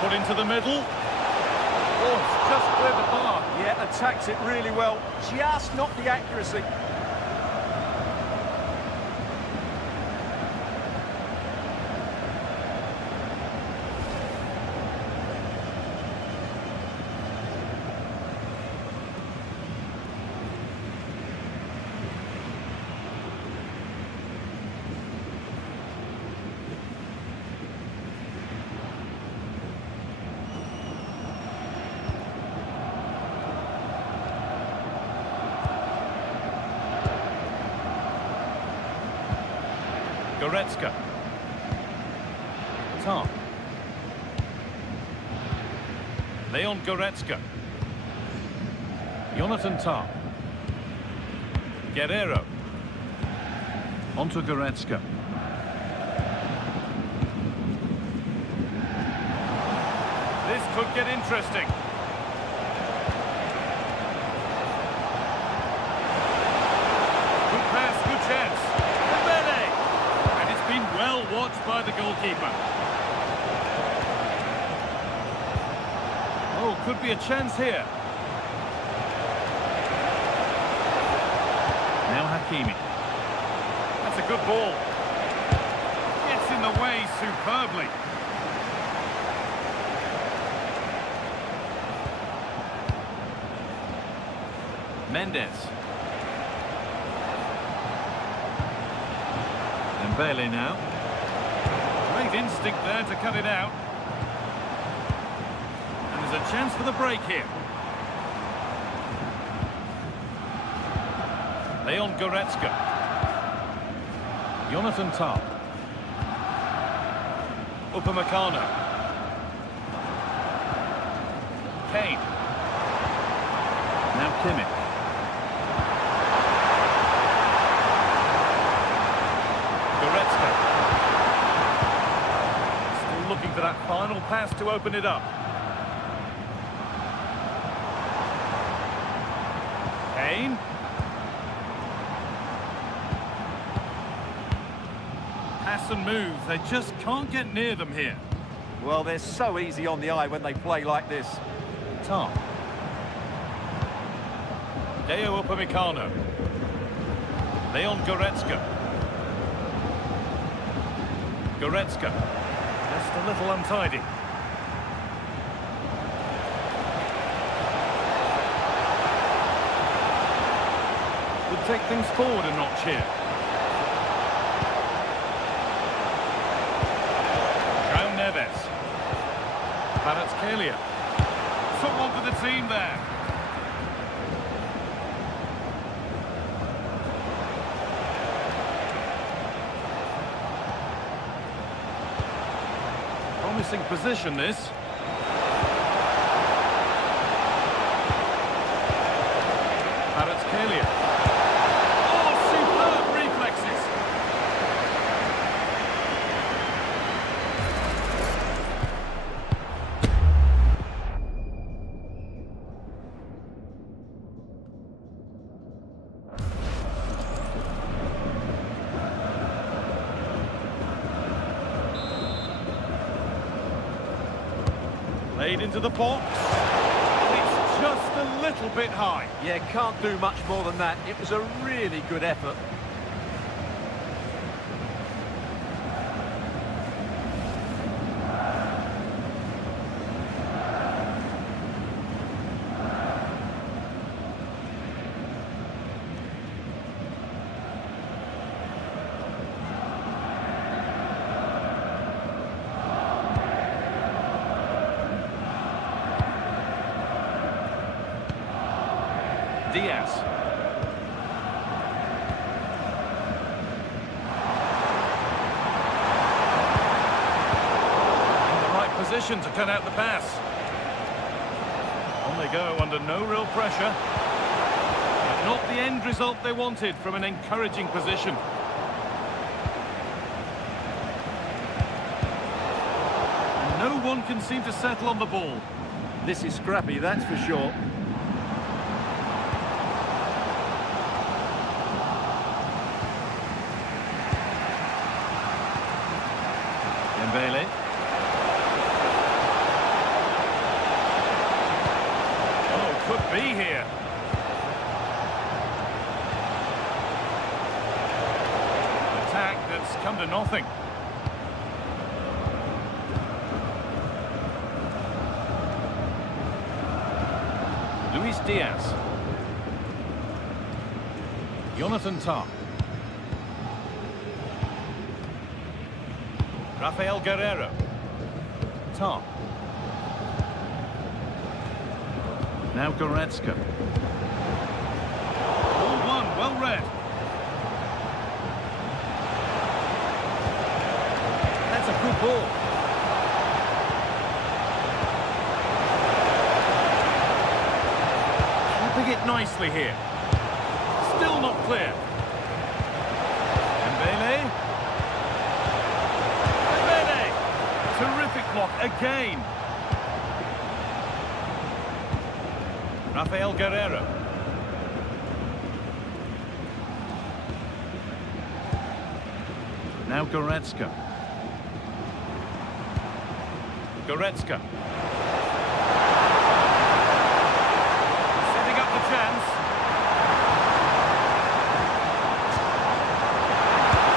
Put into the middle. Oh, it's just cleared the bar. Yeah, attacks it really well. Just not the accuracy. Goretzka. Tom. Leon Goretzka. Jonathan Tom. Guerreiro. Onto Goretzka. This could get interesting. Good pass, good chance. Well watched by the goalkeeper. Oh, could be a chance here. Now Hakimi. That's a good ball. Gets in the way superbly. Mendes. Dembele now. Great instinct there to cut it out. And there's a chance for the break here. Leon Goretzka. Jonathan Tah. Upamecano. Kane. Now Kimmich. Still looking for that final pass to open it up. Kane. pass and move. They just can't get near them here. Well, they're so easy on the eye when they play like this. Tom. Deo Upamecano. Leon Goretzka. Goretzka. Just a little untidy. Would take things forward a notch here. João Neves. Kvaratskhelia. Someone for the team there. Promising position, this. Kvaratskhelia. Oh, superb reflexes. Played into the box. It's just a little bit high. Yeah, can't do much more than that. It was a really good effort. Diaz. In the right position to cut out the pass. On they go under no real pressure. But not the end result they wanted from an encouraging position. And no one can seem to settle on the ball. This is scrappy, that's for sure. Dembele. Oh, could be here. Attack that's come to nothing. Luis Diaz. Jonathan Tah. Rafael Guerreiro. Tom. Now Goretzka. All one, well read. That's a good ball. Keeping it nicely here. Still not clear. Dembele. Terrific block again. Rafael Guerreiro. Now Goretzka. Goretzka. Setting up the chance.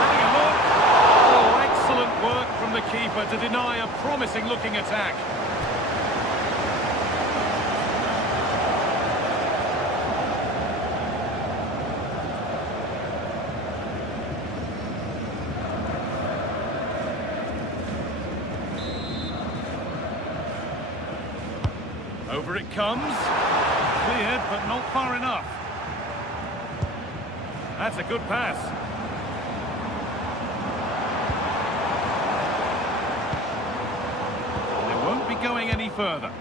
Having a look. Oh, excellent work from the keeper to deny a promising-looking attack. Over it comes. Cleared, but not far enough. That's a good pass. They won't be going any further.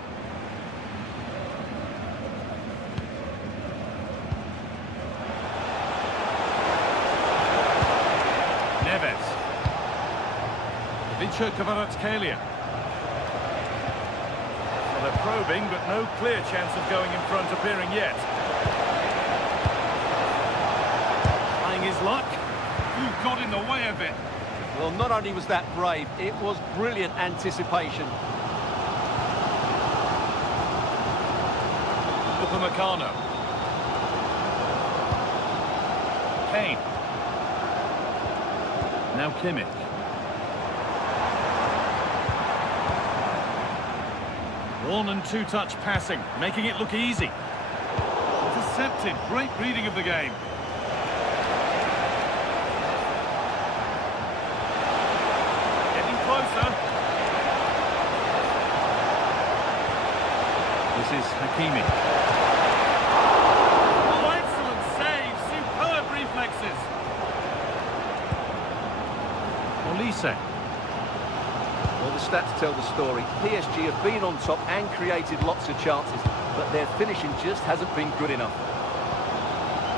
Neves. Vicha Kvaratskhelia. Well, they're probing, but no clear chance of going in front appearing yet. Trying his luck. Ooh, got in the way of it. Well, not only was that brave, it was brilliant anticipation. Upamecano. Kane. Now Kimmich. One and two touch passing, making it look easy. Intercepted, great reading of the game. Getting closer. This is Hakimi. Oh, excellent save, superb reflexes. Olise. Well, the stats tell the story. PSG have been on top and created lots of chances, but their finishing just hasn't been good enough.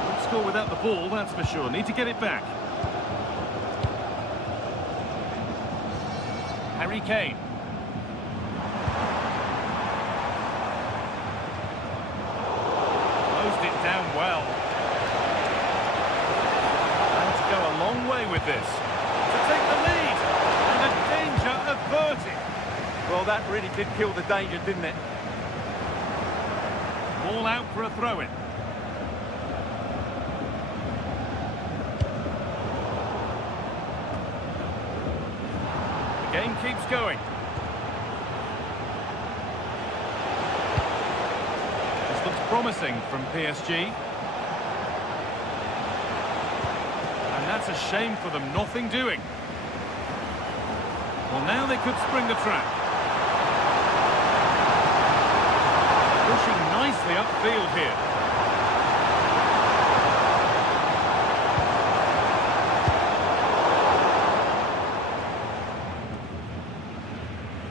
Won't score without the ball, that's for sure. Need to get it back. Harry Kane. Closed it down well. And to go a long way with this. To take the lead. And the danger averted. Well, that really did kill the danger, didn't it? Ball out for a throw-in. The game keeps going. This looks promising from PSG. And that's a shame for them, nothing doing. Well, now they could spring the trap. Pushing nicely upfield here.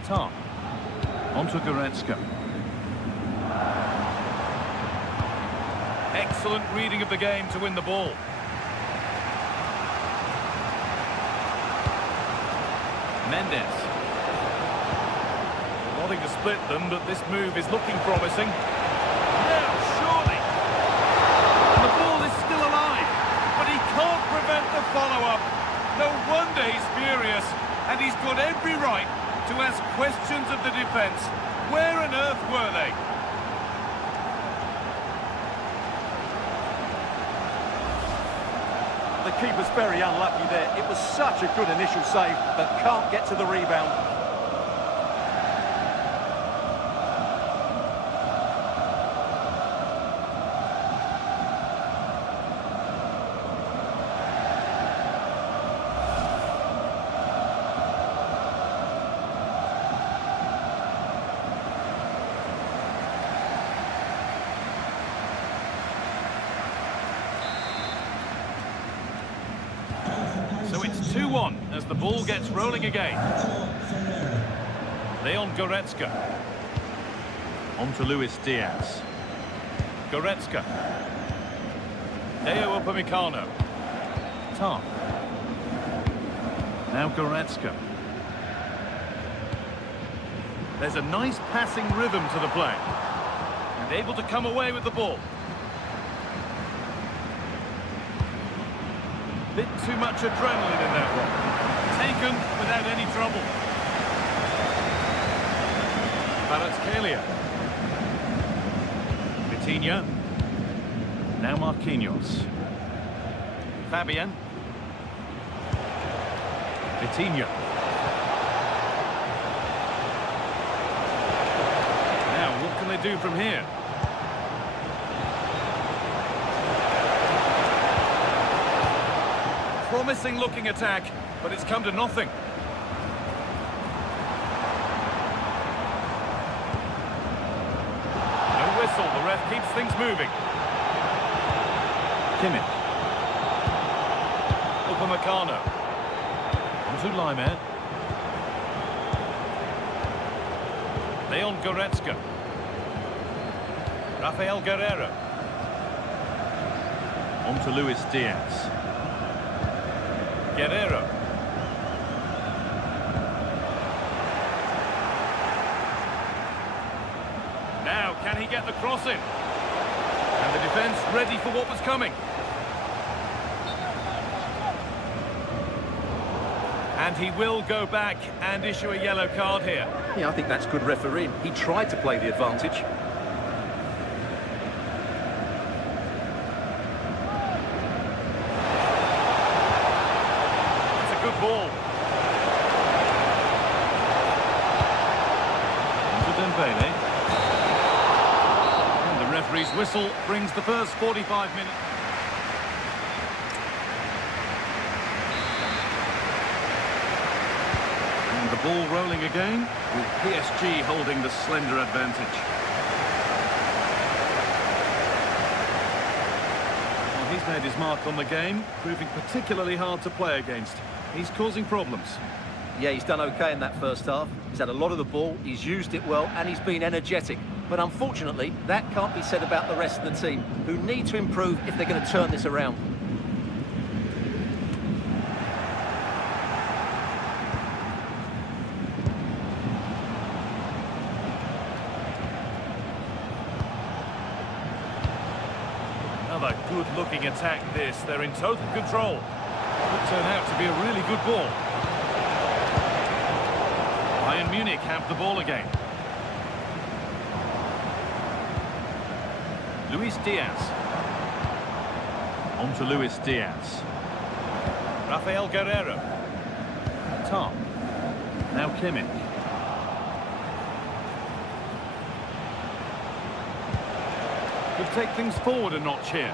Tar. On to Goretzka. Excellent reading of the game to win the ball. Mendes. Wanting to split them, but this move is looking promising. Now, surely. And the ball is still alive, but he can't prevent the follow-up. No wonder he's furious, and he's got every right to ask questions of the defence. Where on earth were they? The keeper's very unlucky there. It was such a good initial save, but can't get to the rebound. So it's 2-1 as the ball gets rolling again. Leon Goretzka. On to Luis Diaz. Goretzka. Deo Upamecano. Tar. Now Goretzka. There's a nice passing rhythm to the play. And able to come away with the ball. Bit too much adrenaline in that one. Taken without any trouble. Kvaratskhelia. Vitinha. Now Marquinhos. Fabian. Vitinha. Now, what can they do from here? Promising looking attack, but it's come to nothing. No whistle, the ref keeps things moving. Kimmich. Upamecano. On to Laimer. Leon Goretzka. Rafael Guerreiro. On to Luis Diaz. Guerreiro. Now, can he get the cross in? And the defence ready for what was coming. And he will go back and issue a yellow card here. Yeah, I think that's good refereeing. He tried to play the advantage. It's a good ball. To Dembele. And the referee's whistle brings the first 45 minutes. And the ball rolling again, with PSG holding the slender advantage. Well, he's made his mark on the game, proving particularly hard to play against. He's causing problems. Yeah, he's done okay in that first half. He's had a lot of the ball, he's used it well, and he's been energetic. But unfortunately, that can't be said about the rest of the team, who need to improve if they're going to turn this around. Another good-looking attack this. They're in total control. Could turn out to be a really good ball. Bayern Munich have the ball again. Luis Diaz. On to Luis Diaz. Rafael Guerreiro. Tom. Now Kimmich. Could take things forward a notch here.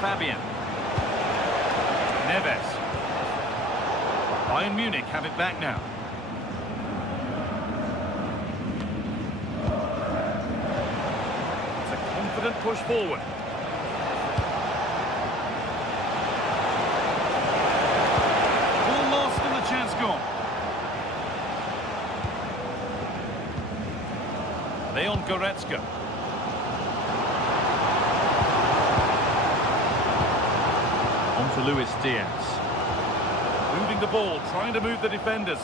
Fabian. Neves. Bayern Munich have it back now. It's a confident push forward. Ball lost and the chance gone. Leon Goretzka. On to Luis Diaz. Moving the ball, trying to move the defenders.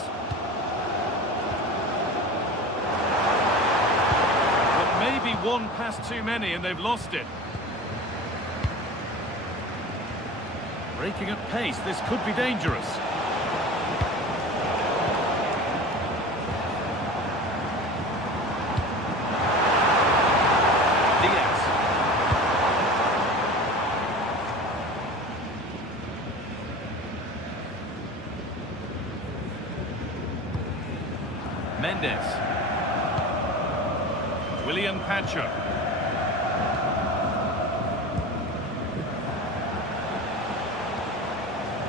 But maybe one pass too many and they've lost it. Breaking at pace, this could be dangerous. Mendes. William Pacho.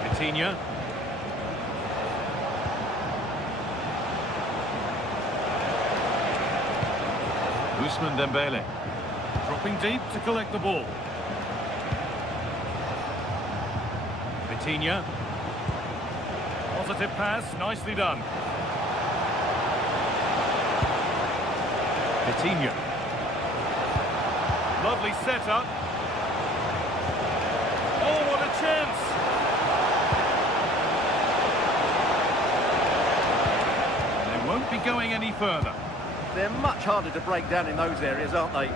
Coutinho. Ousmane Dembele. Dropping deep to collect the ball. Coutinho. Positive pass, nicely done. Coutinho. Lovely setup. Oh, what a chance! They won't be going any further. They're much harder to break down in those areas, aren't they?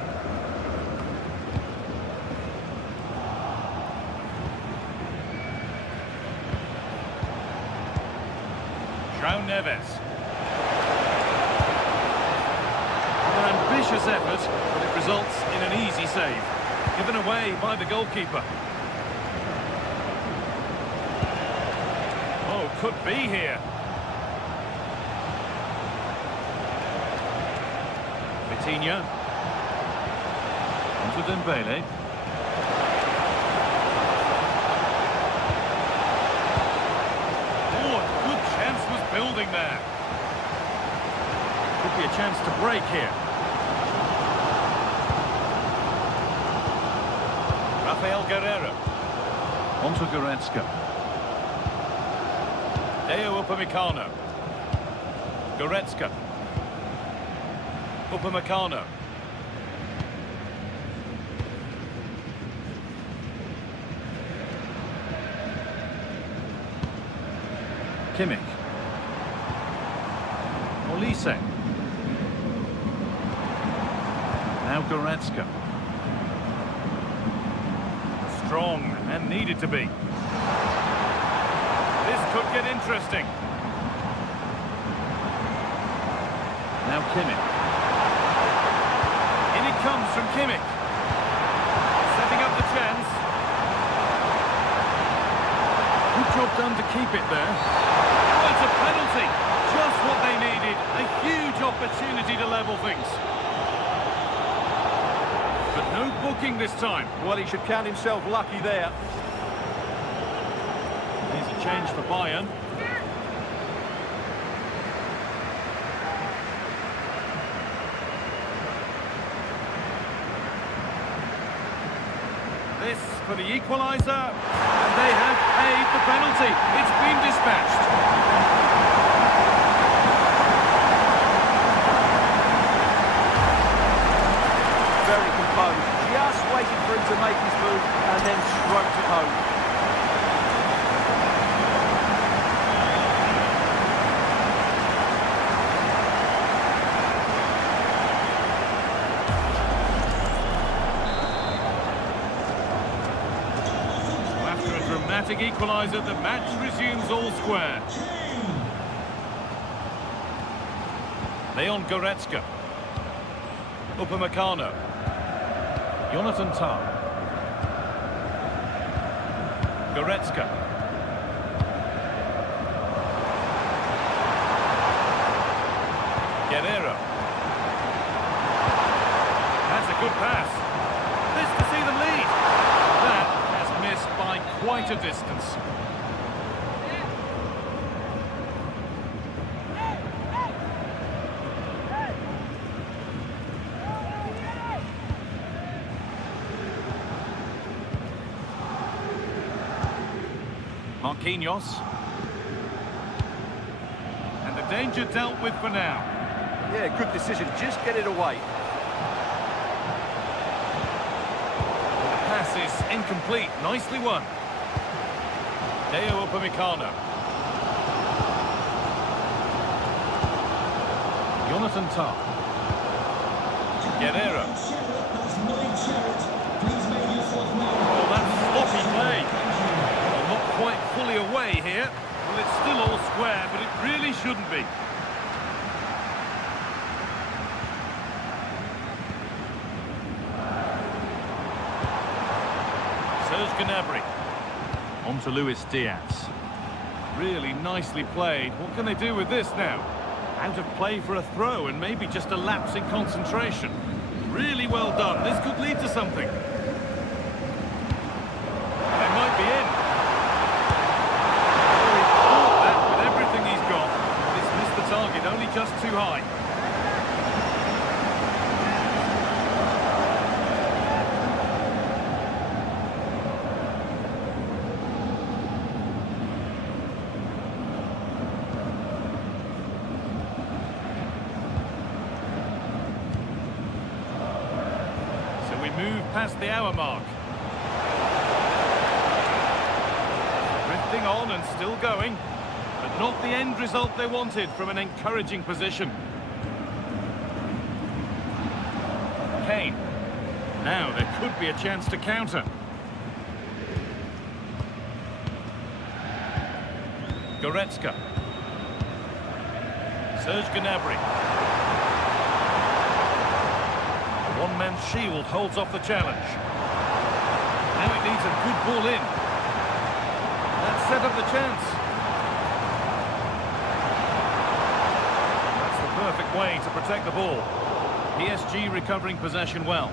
João Neves. An ambitious effort, but it results in an easy save. Given away by the goalkeeper. Oh, could be here. Coutinho. On to Dembele. Oh, a good chance was building there. Could be a chance to break here. Rafael Guerreiro. On to Goretzka. Deo Upamecano. Goretzka. Upamecano. Kimmich. Olise. Now Goretzka. Strong and needed to be. This could get interesting. Now Kimmich. In it comes from Kimmich. Setting up the chance. Good job done to keep it there. Oh, it's a penalty. Just what they needed. A huge opportunity to level things. But no booking this time. Well, he should count himself lucky there. Here's a change for Bayern. This for the equaliser. And they have paid the penalty. It's been dispatched. Very composed, just waiting for him to make his move and then stroked it home. So after a dramatic equaliser, the match resumes all square. Leon Goretzka. Upamecano. Jonathan Tah. Goretzka. Guerrero. That's a good pass. This to see them lead. That has missed by quite a distance. Marquinhos. And the danger dealt with for now. Yeah, good decision. Just get it away. The pass is incomplete. Nicely won. Deo Upamecano. Jonathan Tah. Guerrero. Oh, that's sloppy play. Not quite fully away here. Well, it's still all square, but it really shouldn't be. Serge Gnabry. On to Luis Diaz. Really nicely played. What can they do with this now? Out of play for a throw and maybe just a lapse in concentration. Really well done. This could lead to something. They might be in. Target only just too high. So we move past the hour mark. Drifting on and still going. But not the end result they wanted from an encouraging position. Kane. Now there could be a chance to counter. Goretzka. Serge Gnabry. A one-man shield holds off the challenge. Now it needs a good ball in. That set up the chance. Perfect way to protect the ball. PSG recovering possession well.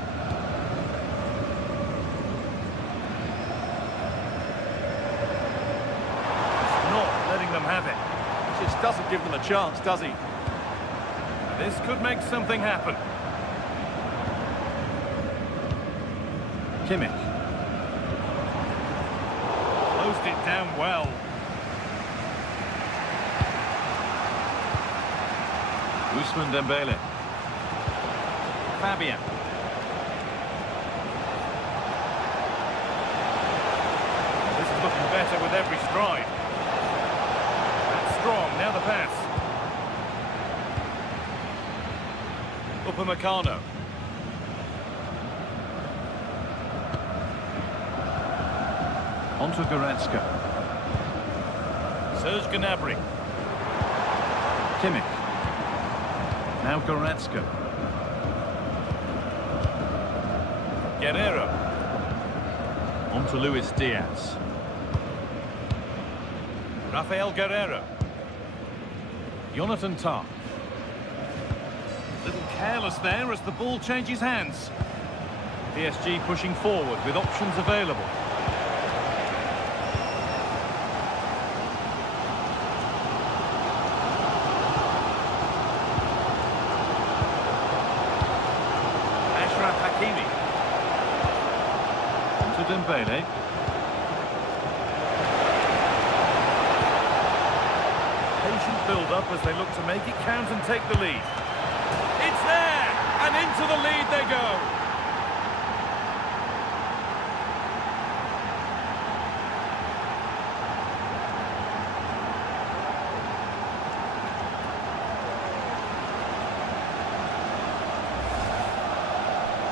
Just not letting them have it. Just doesn't give them a chance, does he? This could make something happen. Kimmich. Closed it down well. Ousmane Dembele. Fabian. This is looking better with every stride. That's strong, now the pass. Upamecano. Onto Goretzka. Serge Gnabry. Kimmich. Now Goretzka. Guerrero. Onto Luis Diaz. Rafael Guerrero. Jonathan Tah. Little careless there as the ball changes hands. PSG pushing forward with options available. Ashraf Hakimi. To Dembele. Patient build-up as they look to make it count and take the lead. It's there! And into the lead they go!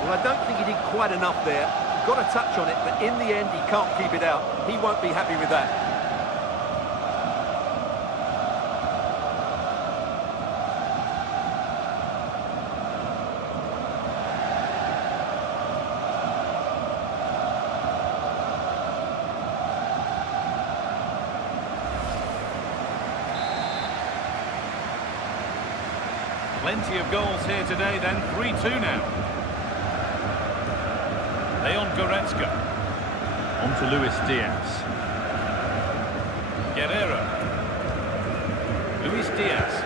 Well, I don't think he did quite enough there. Got a touch on it, but in the end, he can't keep it out. He won't be happy with that. Plenty of goals here today then, 3-2 now. Leon Goretzka. On to Luis Diaz. Guerrero. Luis Diaz.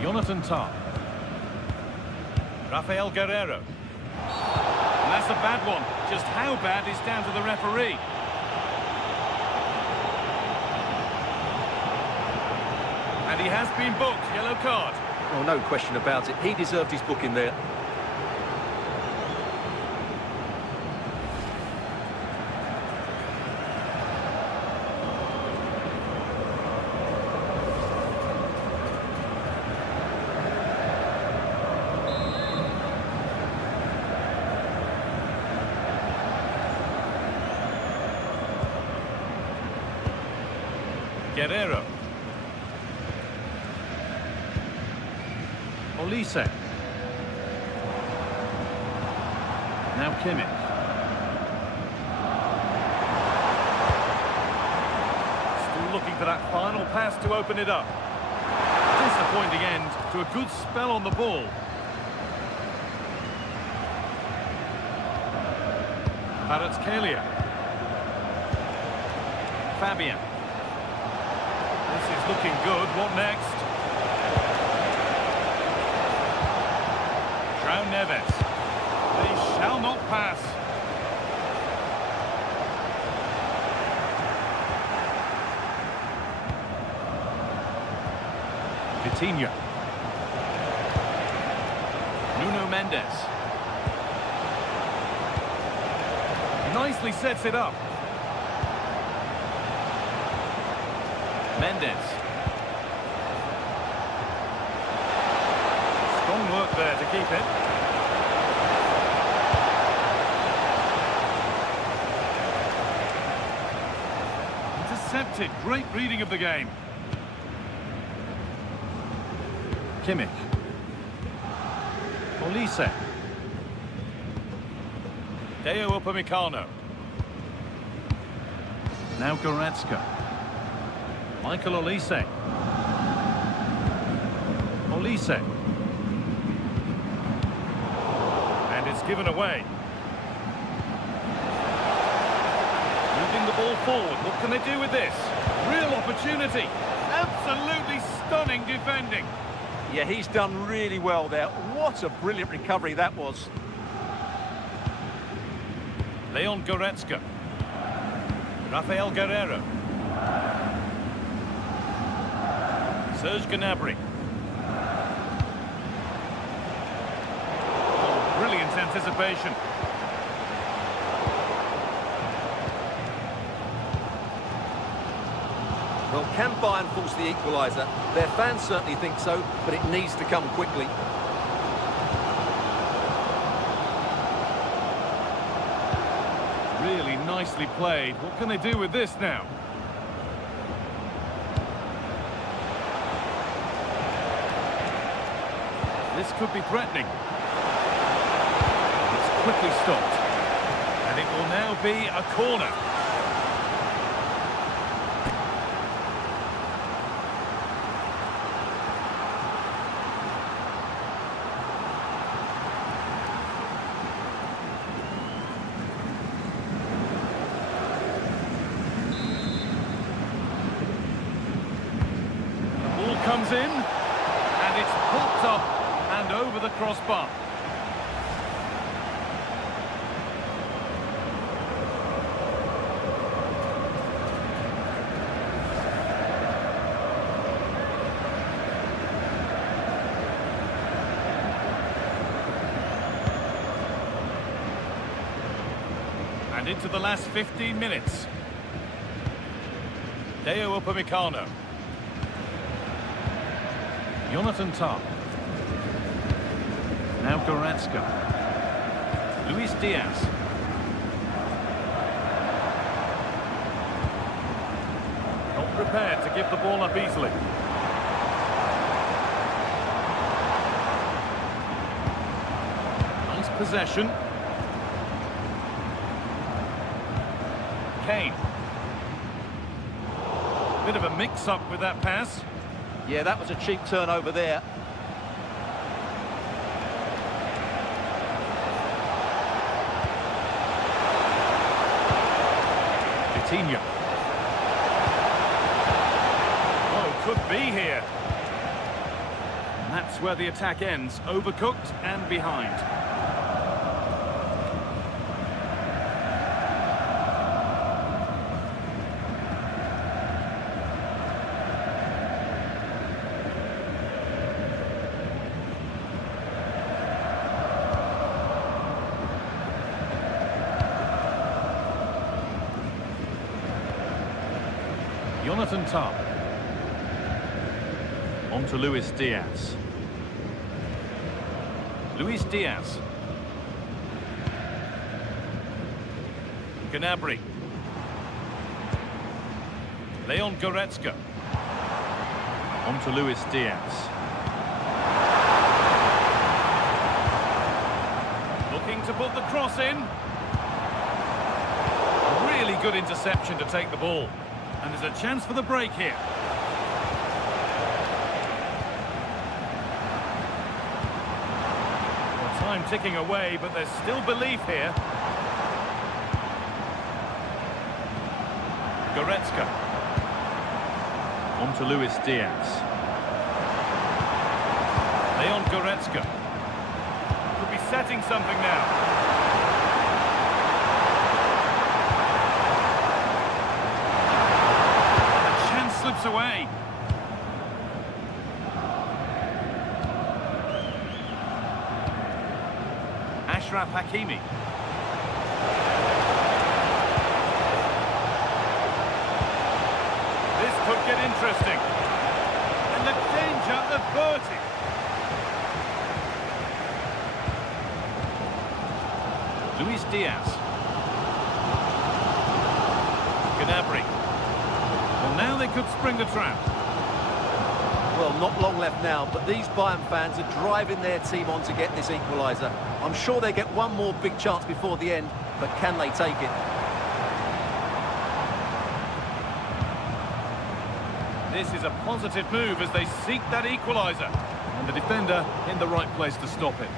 Jonathan Tah. Rafael Guerrero. And that's a bad one. Just how bad is down to the referee. And he has been booked, yellow card. Oh, no question about it. He deserved his booking there. Guerrero. Olise. Now Kimmich. Still looking for that final pass to open it up. Disappointing end to a good spell on the ball. Kvaratskhelia. Fabian. This is looking good. What next? João Neves. They shall not pass. Vitinha. Nuno Mendes. Nicely sets it up. Mendes. Strong work there to keep it. Intercepted. Great reading of the game. Kimmich. Olise. Deo Upamecano. Now Goretzka. Michael Olise. Olise. And it's given away. Moving the ball forward. What can they do with this? Real opportunity. Absolutely stunning defending. Yeah, he's done really well there. What a brilliant recovery that was. Leon Goretzka. Rafael Guerrero. Serge Gnabry. Oh, brilliant anticipation. Well, Well, can Bayern force the equaliser? Their fans certainly think so, but it needs to come quickly. Really nicely played. What can they do with this now? This could be threatening. It's quickly stopped. And it will now be a corner. Ball comes in, and it's popped up and over the crossbar. And into the last 15 minutes. Deo Upamecano. Jonathan Tah. Now Goretzka. Luis Diaz. Not prepared to give the ball up easily. Nice possession. Kane. Bit of a mix-up with that pass. Yeah, that was a cheap turnover there. Coutinho. Oh, could be here. And that's where the attack ends. Overcooked and behind. Jonathan Tah. On to Luis Diaz. Luis Diaz. Gnabry. Leon Goretzka. On to Luis Diaz. Looking to put the cross in. Really good interception to take the ball. And there's a chance for the break here. Well, time ticking away, but there's still belief here. Goretzka. On to Luis Diaz. Leon Goretzka. Could be setting something now. Slips away. Ashraf Hakimi. This could get interesting. And the danger averted. Luis Diaz. Gnabry. Well, now they could spring the trap. Well, not long left now, but these Bayern fans are driving their team on to get this equaliser. I'm sure they get one more big chance before the end, but can they take it? This is a positive move as they seek that equaliser. And the defender in the right place to stop it.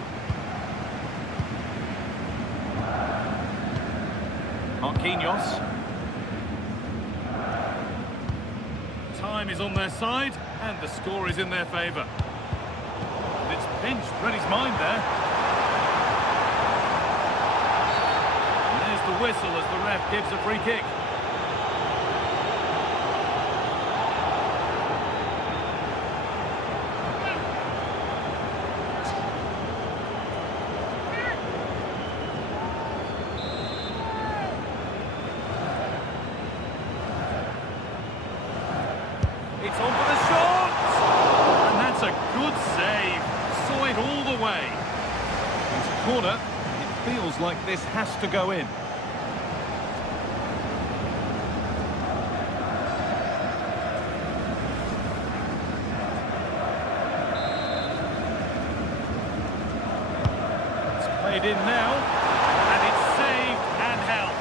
Marquinhos. Time is on their side, and the score is in their favour. It's pinched Reddy's mind there. And there's the whistle as the ref gives a free kick. It's on for the shot! And that's a good save. Saw it all the way. It's a corner. It feels like this has to go in. It's played in now. And it's saved and held.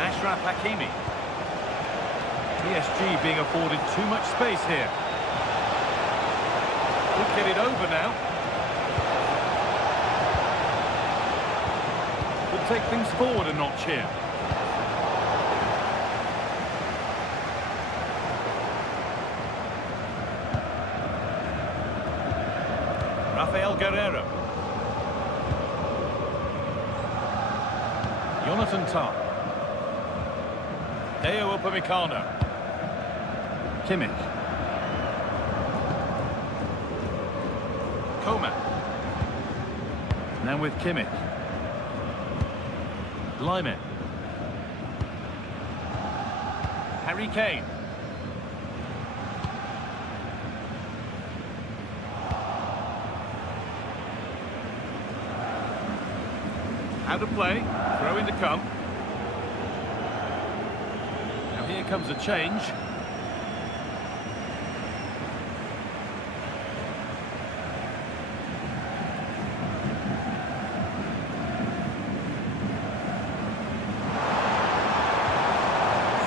Ashraf Hakimi. PSG being afforded too much space here. Could get it over now. Could take things forward a notch here. Rafael Guerreiro. Jonathan Tah. Deo Upamecano. Kimmich. Coman. Now with Kimmich. Lyman. Harry Kane. Out of play. Throw in to come. Now here comes a change.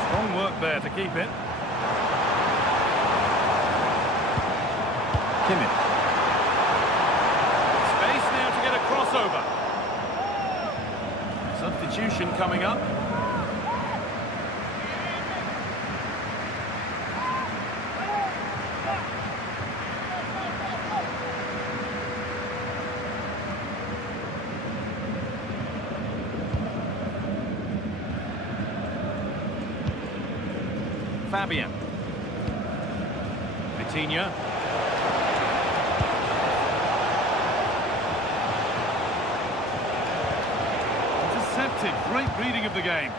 Strong work there to keep it. Kimmich. Space now to get a crossover. Substitution coming up. Fabian. Vitinha. Intercepted. Great reading of the game.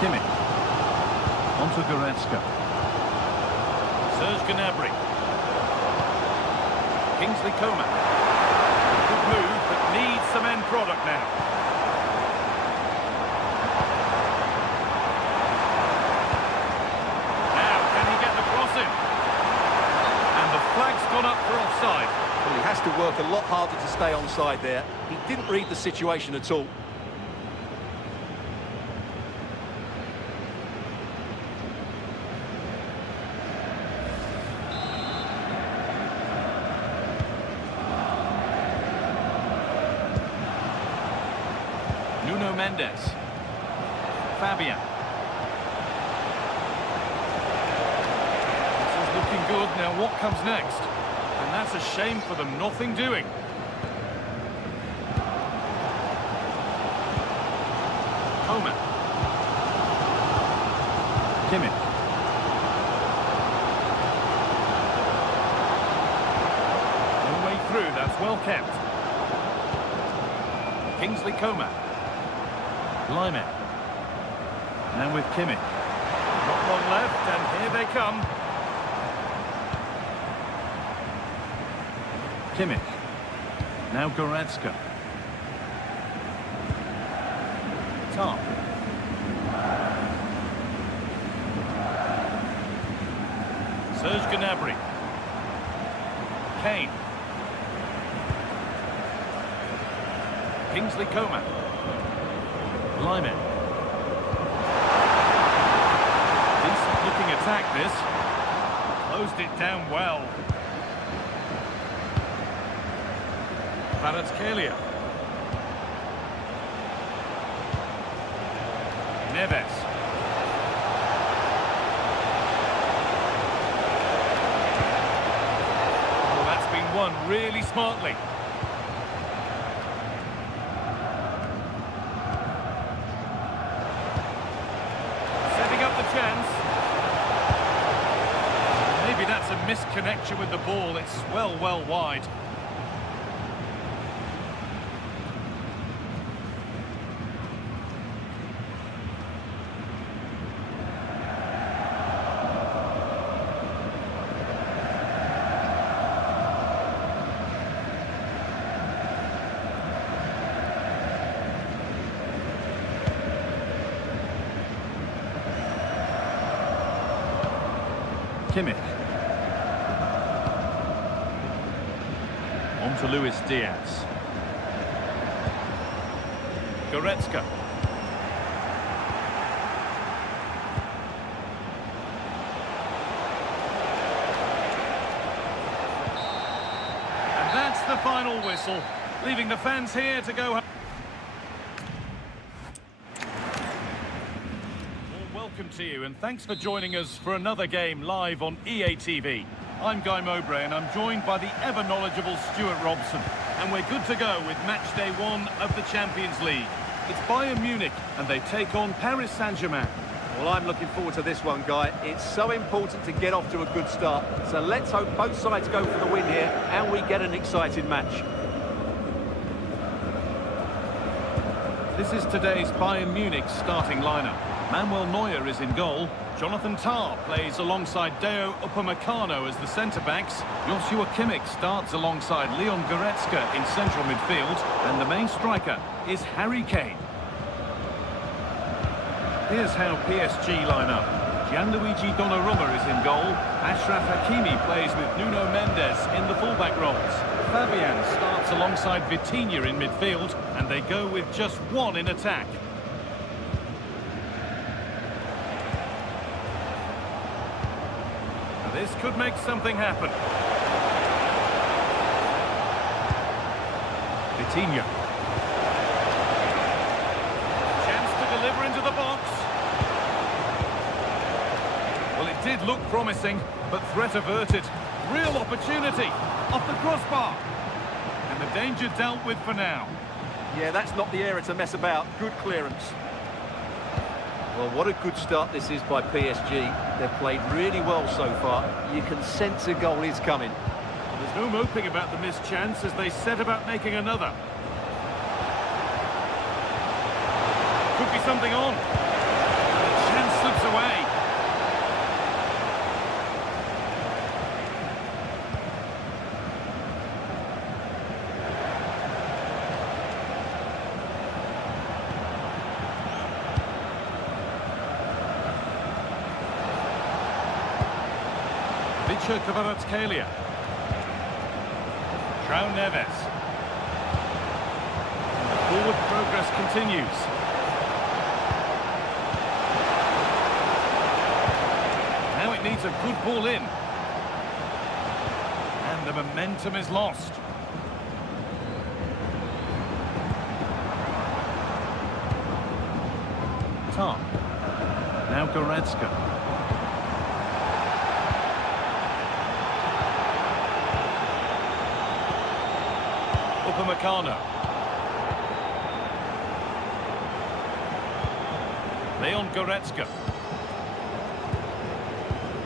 Kimmich. Onto Goretzka. Serge Gnabry. Kingsley Coman. Good move, but needs some end product now. Flag's gone up for offside. Well, he has to work a lot harder to stay onside there. He didn't read the situation at all. Nuno Mendes. Fabian. Looking good. Now what comes next? And that's a shame for them. Nothing doing. Coman. Kimmich. No way through. That's well kept. Kingsley Coman. Lyman. Now with Kimmich. Not long left, and here they come. Kimmich. Now Goretzka. Tah. Serge Gnabry. Kane. Kingsley Coman. Lyman. Decent looking attack this. Closed it down well. Kvaratskhelia. Neves. Well, that's been won really smartly. Setting up the chance. Maybe that's a misconnection with the ball. It's well wide. Kimmich. On to Luis Diaz. Goretzka. And that's the final whistle, leaving the fans here to go home. Welcome to you, and thanks for joining us for another game live on EA TV. I'm Guy Mowbray, and I'm joined by the ever-knowledgeable Stuart Robson. And we're good to go with match day 1 of the Champions League. It's Bayern Munich, and they take on Paris Saint-Germain. Well, I'm looking forward to this one, Guy. It's so important to get off to a good start. So let's hope both sides go for the win here, and we get an exciting match. This is today's Bayern Munich starting lineup. Manuel Neuer is in goal. Jonathan Tah plays alongside Deo Upamecano as the centre-backs. Joshua Kimmich starts alongside Leon Goretzka in central midfield. And the main striker is Harry Kane. Here's how PSG line up. Gianluigi Donnarumma is in goal. Achraf Hakimi plays with Nuno Mendes in the fullback roles. Fabian starts alongside Vitinha in midfield, and they go with just one in attack. Now this could make something happen. Vitinha. Chance to deliver into the box. Well, it did look promising, but threat averted. Real opportunity off the crossbar. And the danger dealt with for now. Yeah, that's not the area to mess about. Good clearance. Well, what a good start this is by PSG. They've played really well so far. You can sense a goal is coming. There's no moping about the missed chance as they set about making another. Could be something on. And the chance slips away. Kvaratskhelia. João Neves. Forward progress continues. Now it needs a good ball in. And the momentum is lost. Tah. Now Goretzka. Upamecano. Leon Goretzka.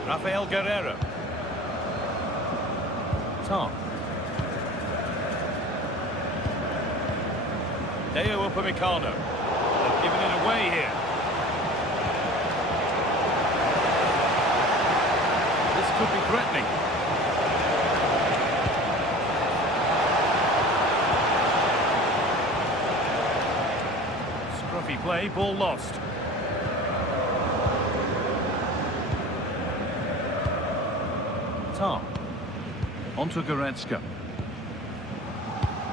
Rafael Guerreiro. Tah. Deo Upamecano. They've given it away here. This could be threatening. Play, ball lost. Tah. Onto Goretzka.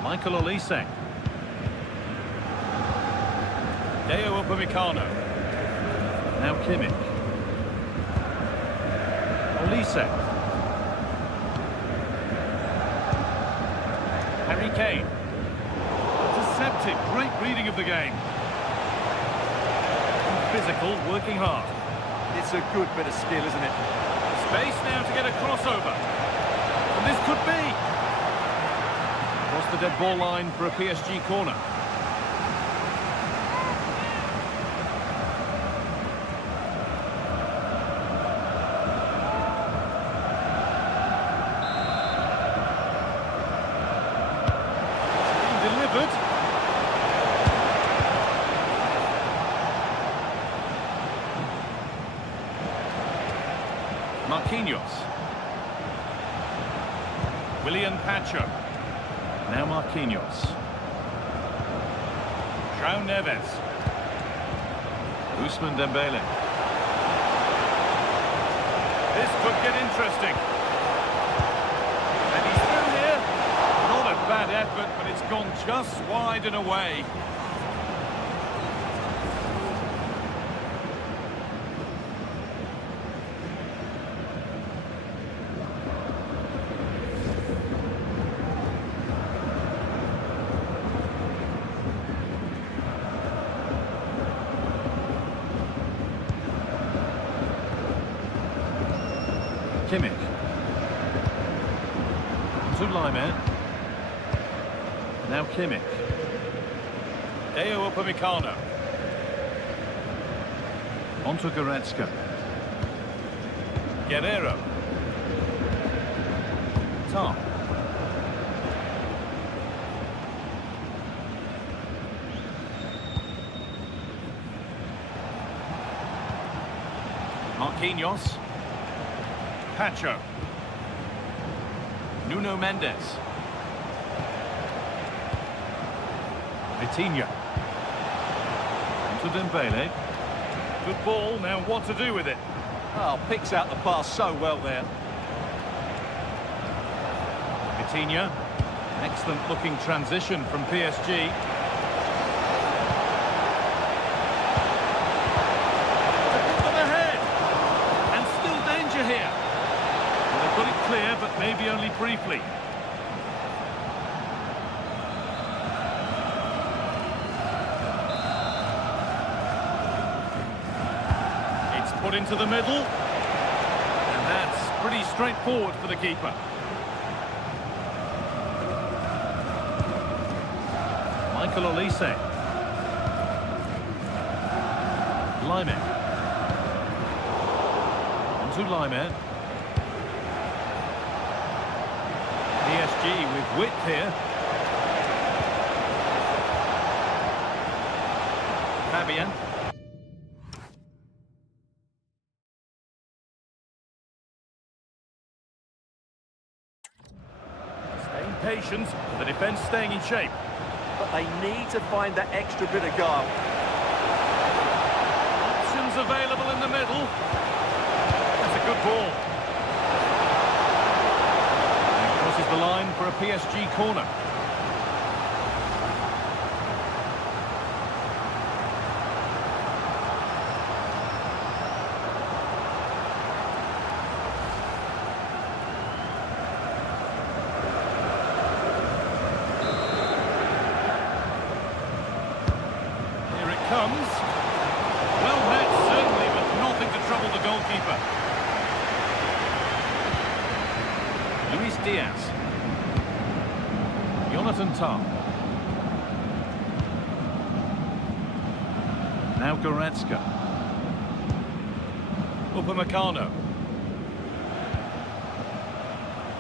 Michael Olise. Deo Upamecano. Now Kimmich. Olise. Harry Kane. Intercepted. Great reading of the game. Physical, working hard. It's a good bit of skill, isn't it? Space now to get a crossover. And this could be. Across the dead ball line for a PSG corner. Delivered. Marquinhos. Willian Pacho. Now Marquinhos. João Neves. Ousmane Dembele. This could get interesting. And he's through here. Not a bad effort, but it's gone just wide and away. Kimmich. To Lyman. Now Kimmich. Deo Upamecano. On to Goretzka. Guerrero. Tom. Marquinhos. Pacho. Nuno Mendes. Vitinha. To Dembele. Good ball, now what to do with it? Oh, picks out the pass so well there. Vitinha. Excellent looking transition from PSG. Got it clear, but maybe only briefly. It's put into the middle. And that's pretty straightforward for the keeper. Michael Olise. Lyman. On to Lyman. PSG with width here. Fabian. Staying patient, the defence staying in shape. But they need to find that extra bit of guile. Options available in the middle. That's a good ball. Crosses the line for a PSG corner. Here it comes. Well met, certainly, but nothing to trouble the goalkeeper. Luis Diaz. Jonathan Tah. Now Goretzka. Upamecano.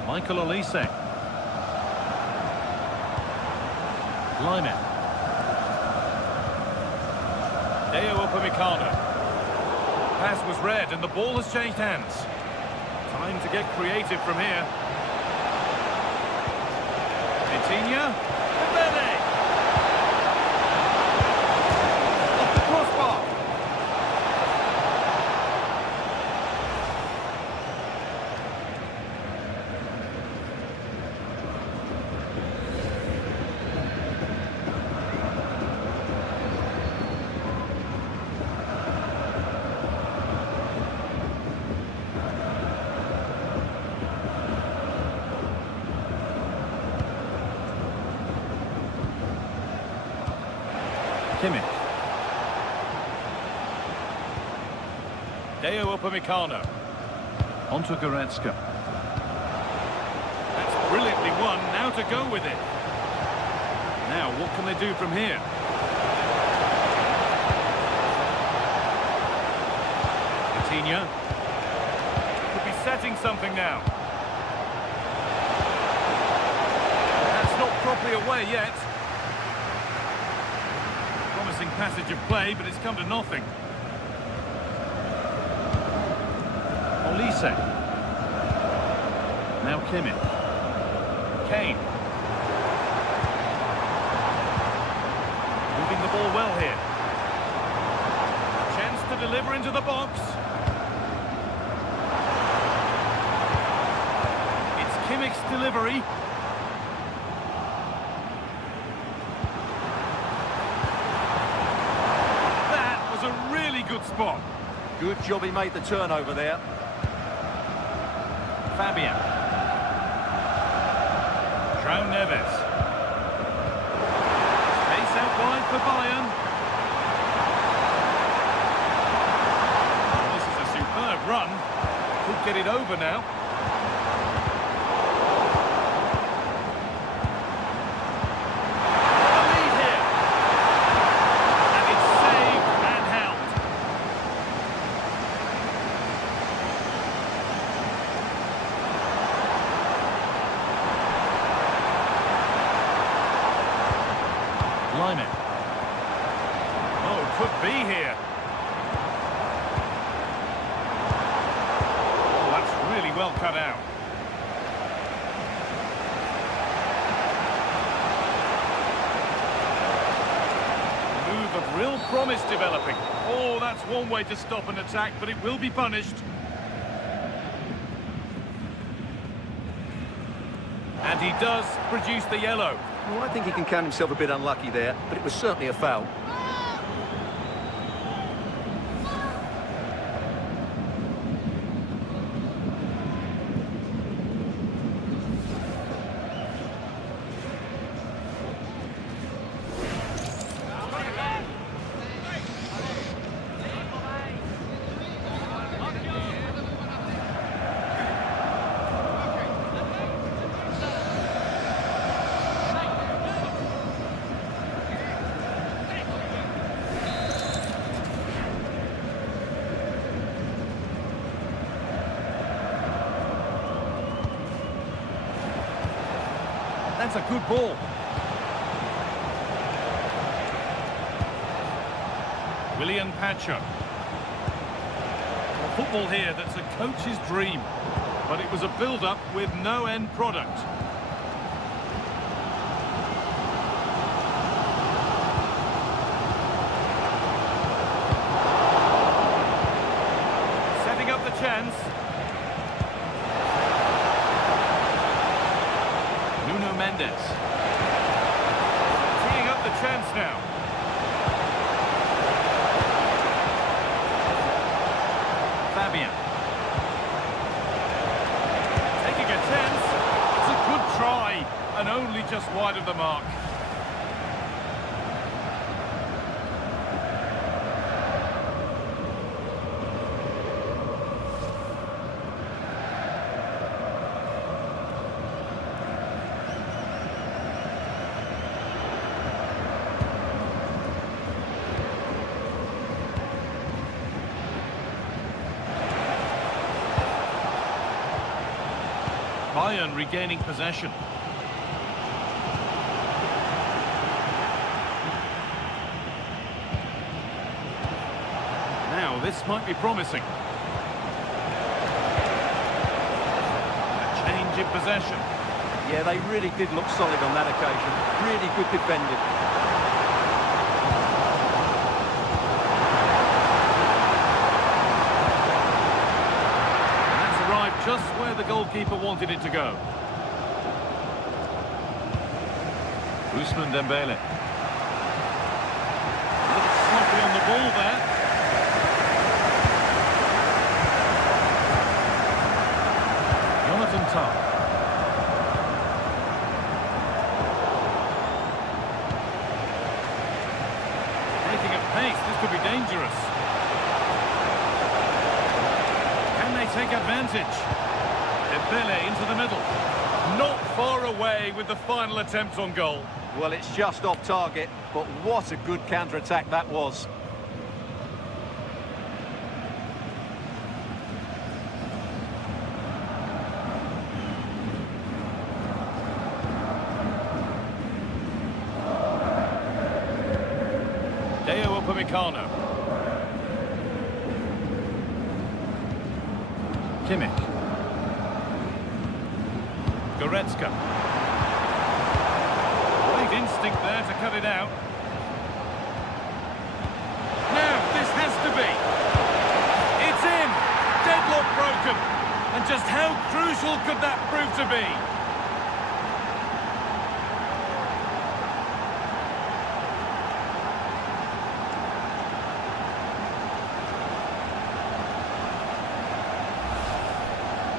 Michael Olise. Lyman. Deo Upamecano. Pass was read and the ball has changed hands. Time to get creative from here. Vitinha. Dembele. Off the crossbar. Kimmich. Deo Upamecano. On to Goretzka. That's brilliantly won. Now to go with it. Now, what can they do from here? Vitinha. Could be setting something now. That's not properly away yet. Promising passage of play, but it's come to nothing. Olise. Now Kimmich. Kane. Moving the ball well here. Chance to deliver into the box. Kimmich's delivery. That was a really good spot. Good job he made the turnover there. Fabian. João Neves. Space out wide for Bayern. This is a superb run. Could get it over now. A lead here. And it's saved and held. Lyman. Oh, could be here. Oh, that's really well cut out. Move of real promise developing. Oh, that's one way to stop an attack, but it will be punished. And he does produce the yellow. Well, I think he can count himself a bit unlucky there, but it was certainly a foul. That's a good ball. William Pacho. A football here that's a coach's dream, but it was a build-up with no end product. Setting up the chance. Mendes. Teeing up the chance now. Fabian. Taking a chance. It's a good try, and only just wide of the mark. Bayern regaining possession. Now, this might be promising. A change in possession. Yeah, they really did look solid on that occasion. Really good defending. Just where the goalkeeper wanted it to go. Ousmane Dembele. A little sloppy on the ball there. Jonathan Tah. Taking at pace, this could be dangerous. Take advantage. Dembele into the middle. Not far away with the final attempt on goal. Well, it's just off target, but what a good counter-attack that was. Deo Upamecano. Kimmich. Goretzka. Great instinct there to cut it out. Now, this has to be. It's in. Deadlock broken. And just how crucial could that prove to be?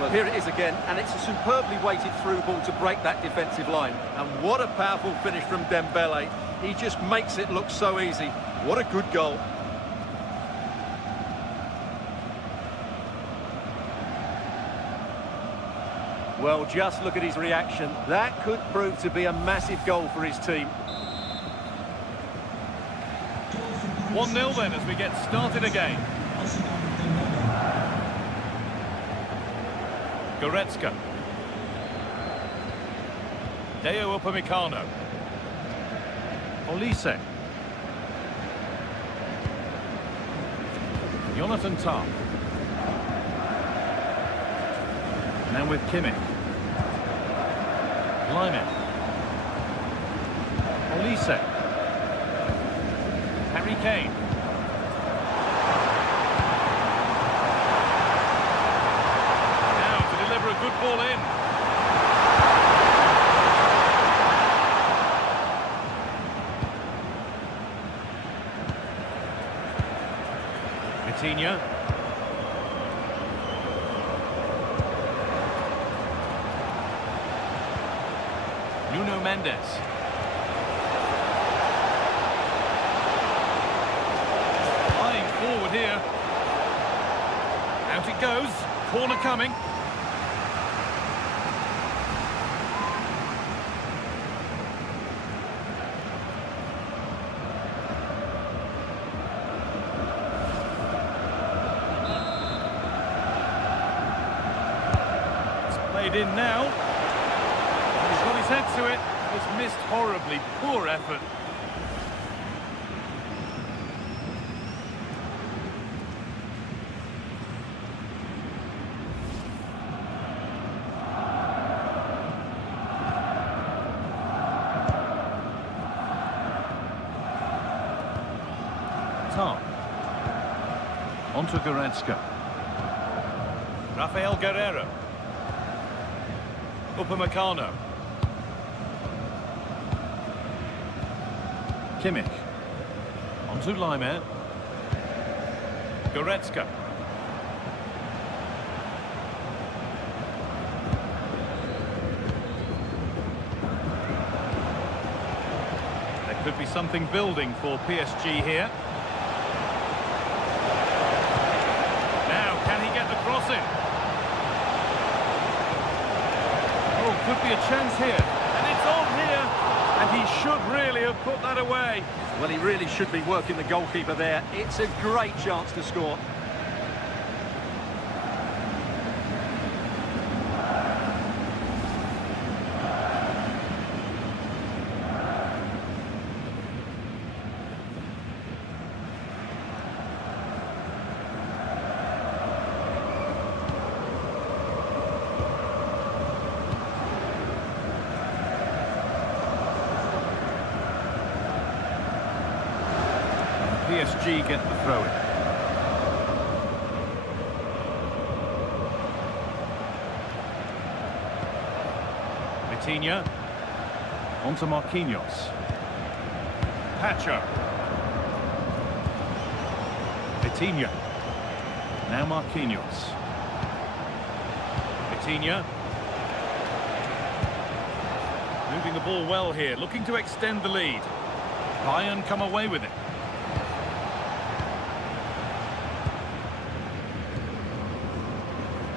Well, here it is again, and it's a superbly weighted through ball to break that defensive line. And what a powerful finish from Dembele. He just makes it look so easy. What a good goal. Well, just look at his reaction. That could prove to be a massive goal for his team. 1-0 then as we get started again. Goretzka. Deo Upamecano. Olise. Jonathan Tah. Now with Kimmich. Lyman. Olise. Harry Kane. Now to deliver a good ball in. Vitinha. Nuno Mendes. Flying forward here. Out it goes. Corner coming. It's played in now. He's got his head to it. It's missed horribly. Poor effort. Tah. On to Goretzka. Rafael Guerreiro. Upamecano. Kimmich. On to Lyman. Goretzka. There could be something building for PSG here. Now, can he get the crossing? Oh, could be a chance here. And it's on here. And he should really have put that away. Well, he really should be working the goalkeeper there. It's a great chance to score. PSG get the throw-in. Vitinha. On to Marquinhos. Pacho. Vitinha. Now Marquinhos. Vitinha. Moving the ball well here, looking to extend the lead. Bayern come away with it.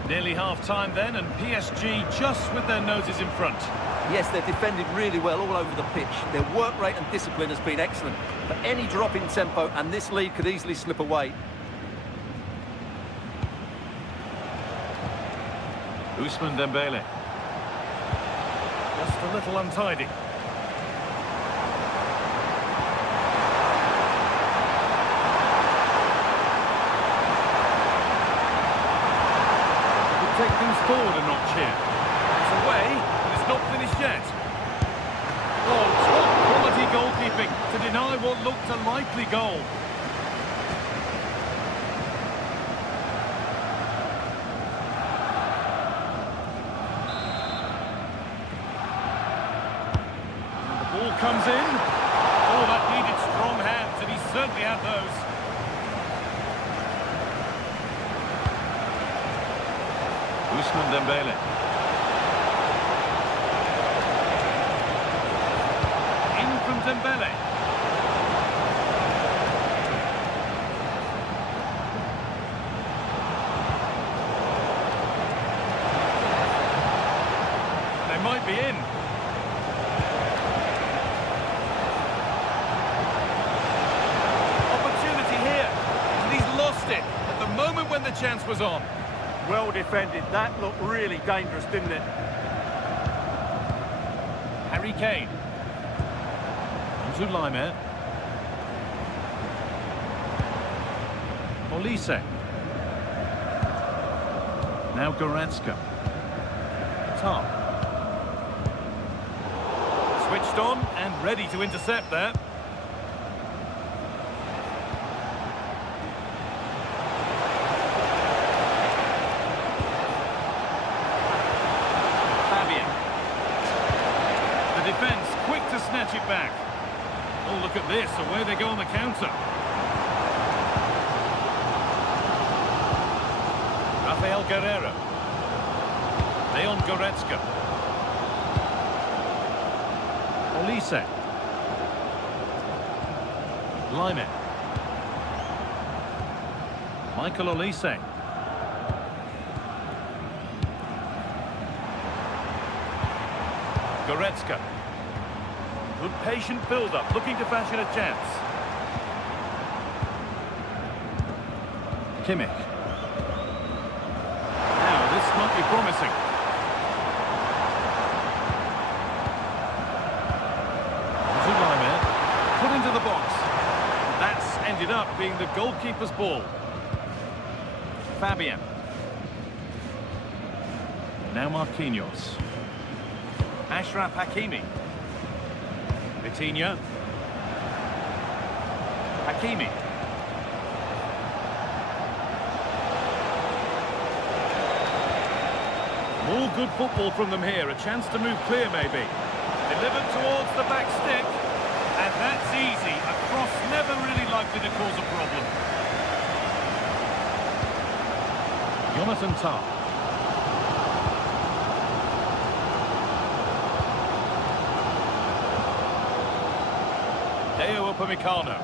Nearly half-time then, and PSG just with their noses in front. Yes, they're defended really well all over the pitch. Their work rate and discipline has been excellent. But any drop in tempo and this lead could easily slip away. Ousmane Dembele. Just a little untidy. Take things forward a notch here. It's away, but it's not finished yet. Oh, top quality goalkeeping to deny what looked a likely goal. And the ball comes in. Oh, that needed strong hands, and he certainly had those. Ousmane Dembele. In from Dembele. They might be in. Opportunity here, and he's lost it at the moment when the chance was on. Well defended. That looked really dangerous, didn't it? Harry Kane. Onto Laimer. Olise. Now Goretzka. Tar. Switched on and ready to intercept there. Defence quick to snatch it back. Oh, look at this, away they go on the counter. Rafael Guerreiro. Leon Goretzka. Olise. Laimer. Michael Olise. Goretzka. Good patient build-up, looking to fashion a chance. Kimmich. Now, this might be promising. Zulaimer, put into the box. That's ended up being the goalkeeper's ball. Fabian. Now Marquinhos. Ashraf Hakimi. Vitinha. Hakimi. More good football from them here. A chance to move clear, maybe. Delivered towards the back stick. And that's easy. A cross never really likely to cause a problem. Jonathan Tah. Deo Upamecano.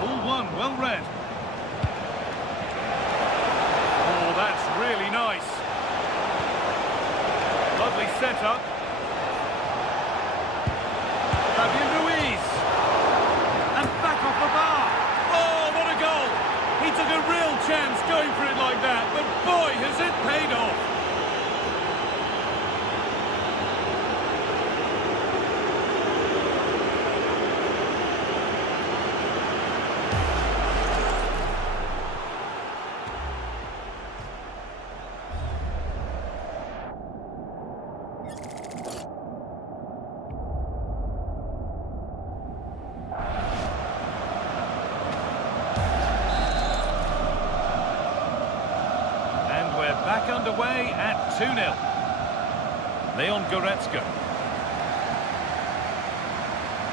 All one, well read. Oh, that's really nice. Lovely setup. Fabian Ruiz. And back off the bar. Oh, what a goal. He took a real chance going for it like that, but boy, has it paid off. Back underway at 2-0. Leon Goretzka.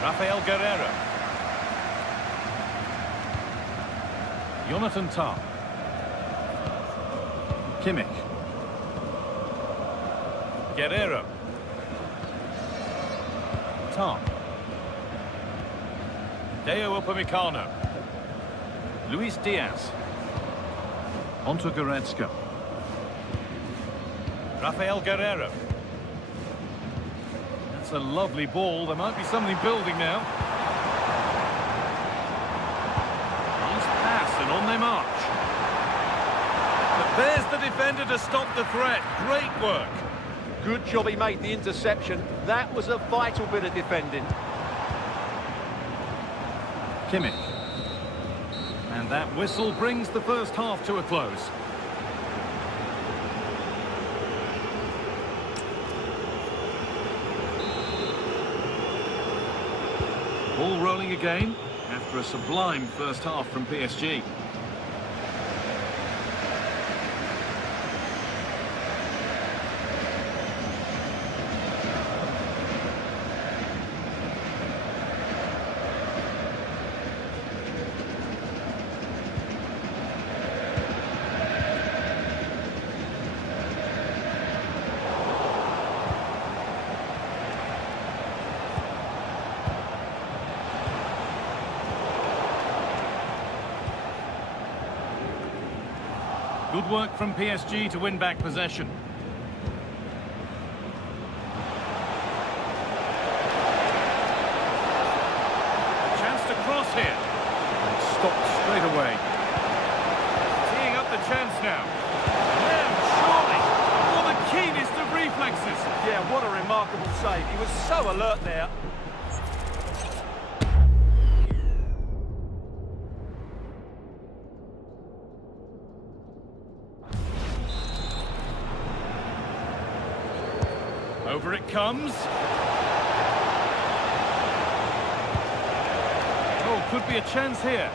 Rafael Guerreiro. Jonathan Tah. Kimmich. Guerreiro. Tah. Deo Upamecano. Luis Diaz. Onto Goretzka. Rafael Guerreiro. That's a lovely ball. There might be something building now. Nice pass and on they march. But there's the defender to stop the threat. Great work. Good job he made the interception. That was a vital bit of defending. Kimmich. And that whistle brings the first half to a close. Ball rolling again after a sublime first half from PSG. Good work from PSG to win back possession. Chance to cross here. And stopped straight away. Teeing up the chance now. Now, surely, for the keenest of reflexes. Yeah, what a remarkable save. He was so alert there. Over it comes. Oh, could be a chance here.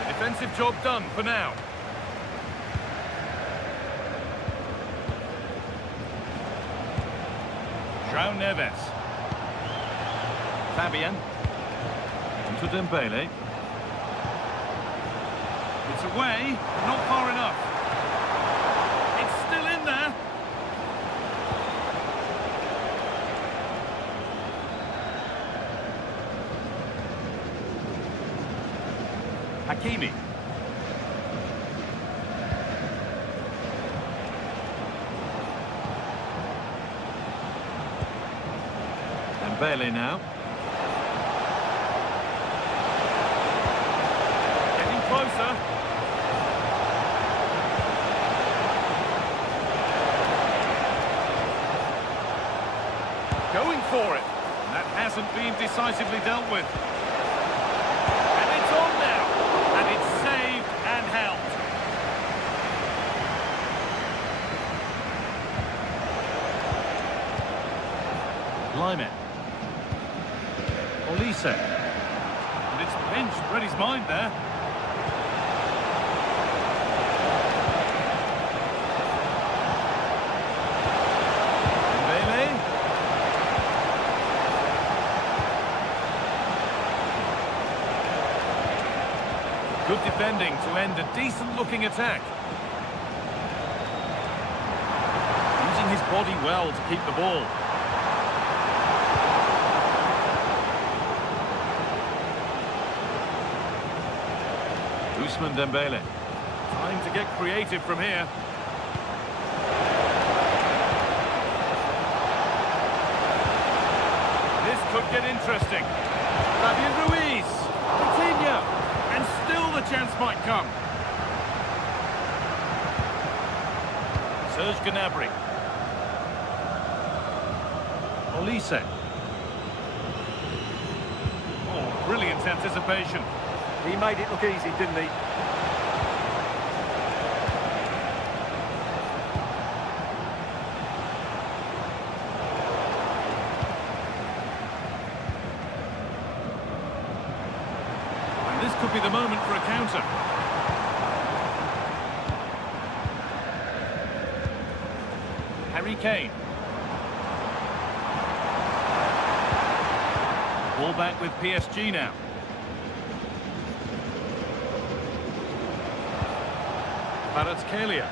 The defensive job done for now. João Neves. Fabian. Onto Dembele. It's away, not far enough. It's still in there. Hakimi. Dembele now. Getting closer. Going for it. That hasn't been decisively dealt with. And it's on now. And it's saved and held. Lyman. Olise. And it's pinched, read his mind there. Dembele. Good defending to end a decent-looking attack. Using his body well to keep the ball. Ousmane Dembele. Time to get creative from here. This could get interesting. Fabian Ruiz. Coutinho. And still the chance might come. Serge Gnabry. Olise. Oh, brilliant anticipation. He made it look easy, didn't he? And this could be the moment for a counter. Harry Kane. Ball back with PSG now. Kvaratskhelia.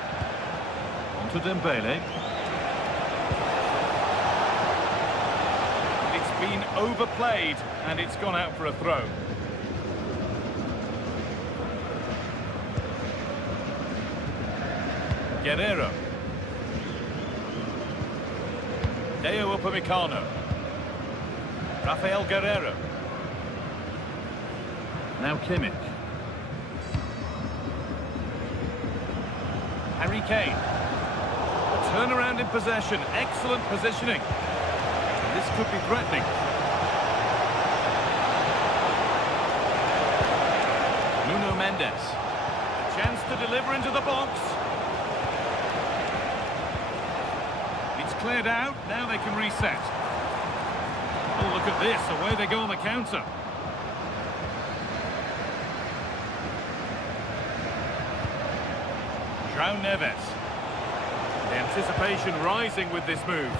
Onto Dembele. It's been overplayed and it's gone out for a throw. Guerreiro. Deo Upamecano. Rafael Guerreiro. Now Kimmich. Harry Kane. A turnaround in possession. Excellent positioning. This could be threatening. Nuno Mendes. A chance to deliver into the box. It's cleared out. Now they can reset. Oh, look at this. Away they go on the counter. João Neves. The anticipation rising with this move.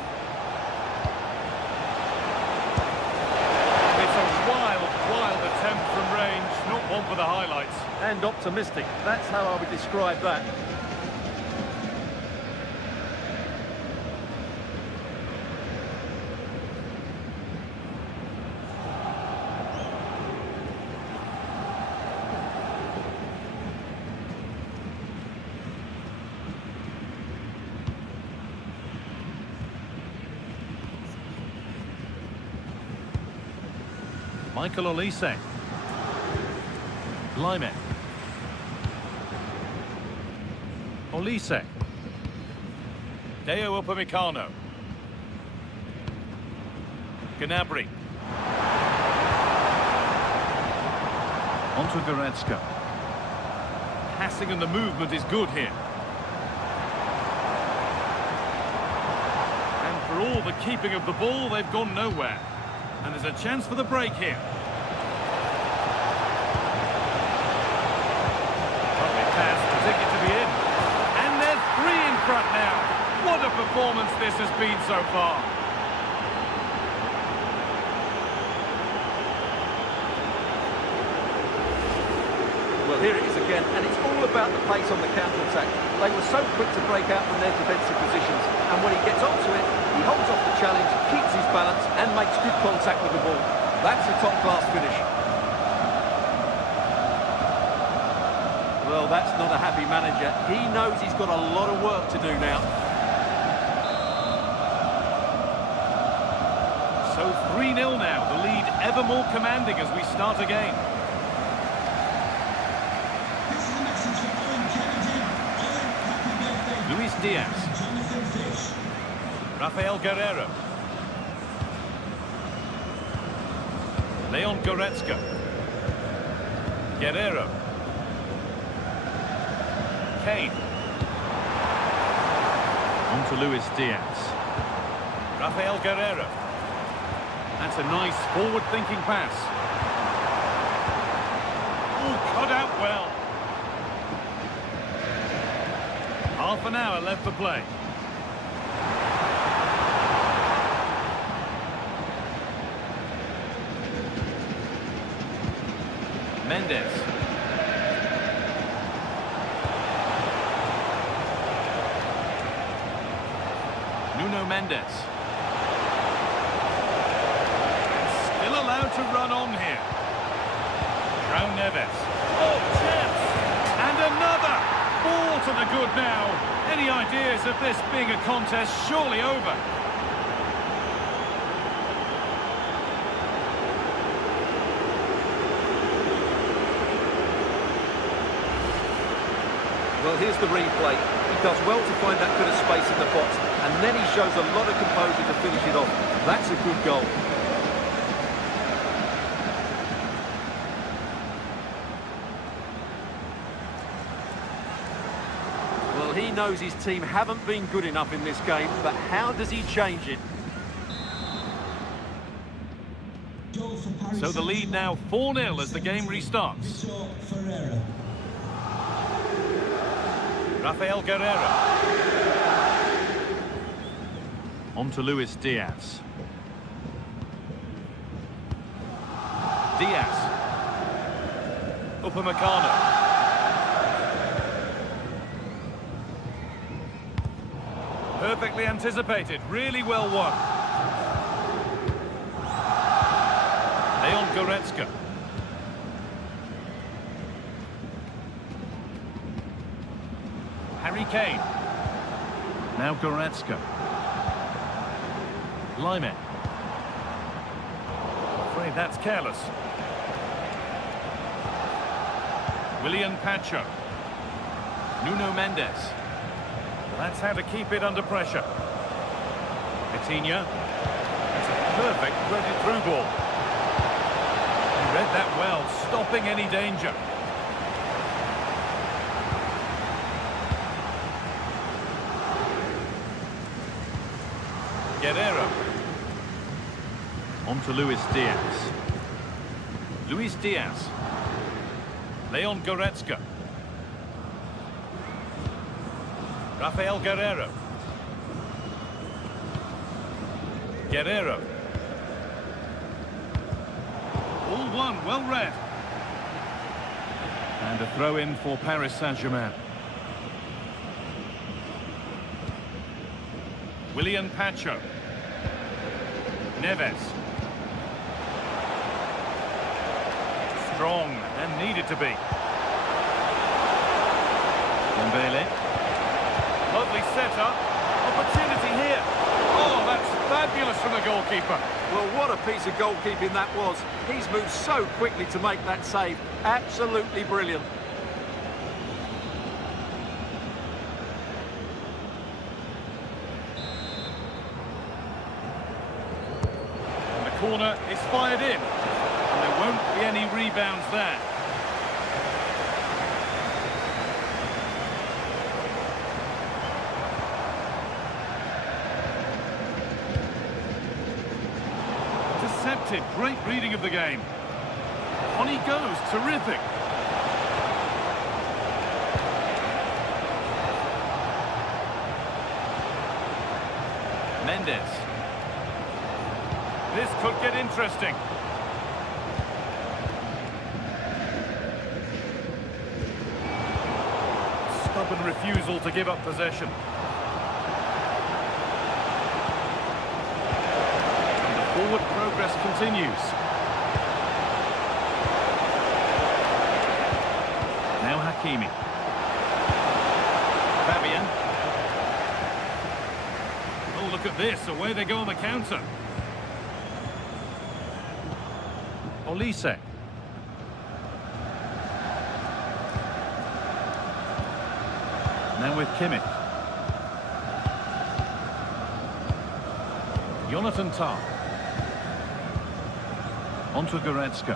It's a wild attempt from range, not one for the highlights. And optimistic. That's how I would describe that. Michael Olise. Lime. Olise. Deo Upamecano. Gnabry. Onto Goretzka. Passing and the movement is good here. And for all the keeping of the ball, they've gone nowhere. And there's a chance for the break here. Lovely pass, the ticket to be in. And there's 3 in front now. What a performance this has been so far. Well, here it is again, and it's all about the pace on the counter-attack. They were so quick to break out from their defensive positions, and when he gets onto it, he holds off the challenge, keeps his balance, and makes good contact with the ball. That's a top-class finish. Well, that's not a happy manager. He knows he's got a lot of work to do now. So 3-0 now, the lead ever more commanding as we start again. This is a message for Owen Kennedy. Owen, happy birthday. Luis Diaz. Jonathan Fish. Rafael Guerreiro. Leon Goretzka. Guerreiro. Kane. On to Luis Diaz. Rafael Guerreiro. That's a nice forward-thinking pass. Oh, cut out well. Half an hour left to play. Mendes. Nuno Mendes. Still allowed to run on here. João Neves. Oh, chance! And another! 4 to the good now. Any ideas of this being a contest surely over? Well, here's the replay. He does well to find that bit of space in the box, and then he shows a lot of composure to finish it off. That's a good goal. Well, he knows his team haven't been good enough in this game, but how does he change it? Goal for Paris So the lead now 4-0 as the game restarts. Vitor Ferreira. Rafael Guerreiro. On to Luis Diaz. Diaz. Upamecano. Perfectly anticipated, really well won. Leon Goretzka. Harry Kane. Now Goretzka. Lime. Afraid that's careless. William Pacho. Nuno Mendes. That's how to keep it under pressure. Coutinho. It's a perfect threaded through ball. He read that well, stopping any danger. Guerreiro. On to Luis Diaz. Luis Diaz. Leon Goretzka. Rafael Guerreiro. Guerreiro. All one, well read. And a throw in for Paris Saint-Germain. William Pacho. Neves. Strong and needed to be. Dembele. Lovely setup. Opportunity here. Oh, that's fabulous from the goalkeeper. Well, what a piece of goalkeeping that was. He's moved so quickly to make that save. Absolutely brilliant. And the corner is fired in. And there won't be any rebounds there. Intercepted, great reading of the game. On he goes, terrific. Mendes. This could get interesting. Stubborn refusal to give up possession. Forward progress continues. Now Hakimi. Fabian. Oh, look at this. Away they go on the counter. Olise. Now with Kimmich. Jonathan Tah. Onto Goretzka.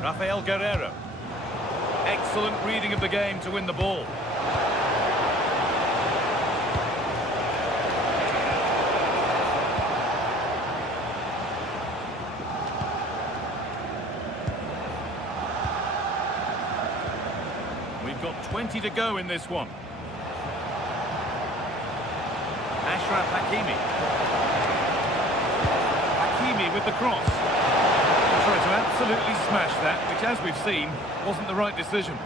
Rafael Guerreiro. Excellent reading of the game to win the ball. We've got 20 to go in this one. Ashraf Hakimi. With the cross. Tried to absolutely smash that, which, as we've seen, wasn't the right decision.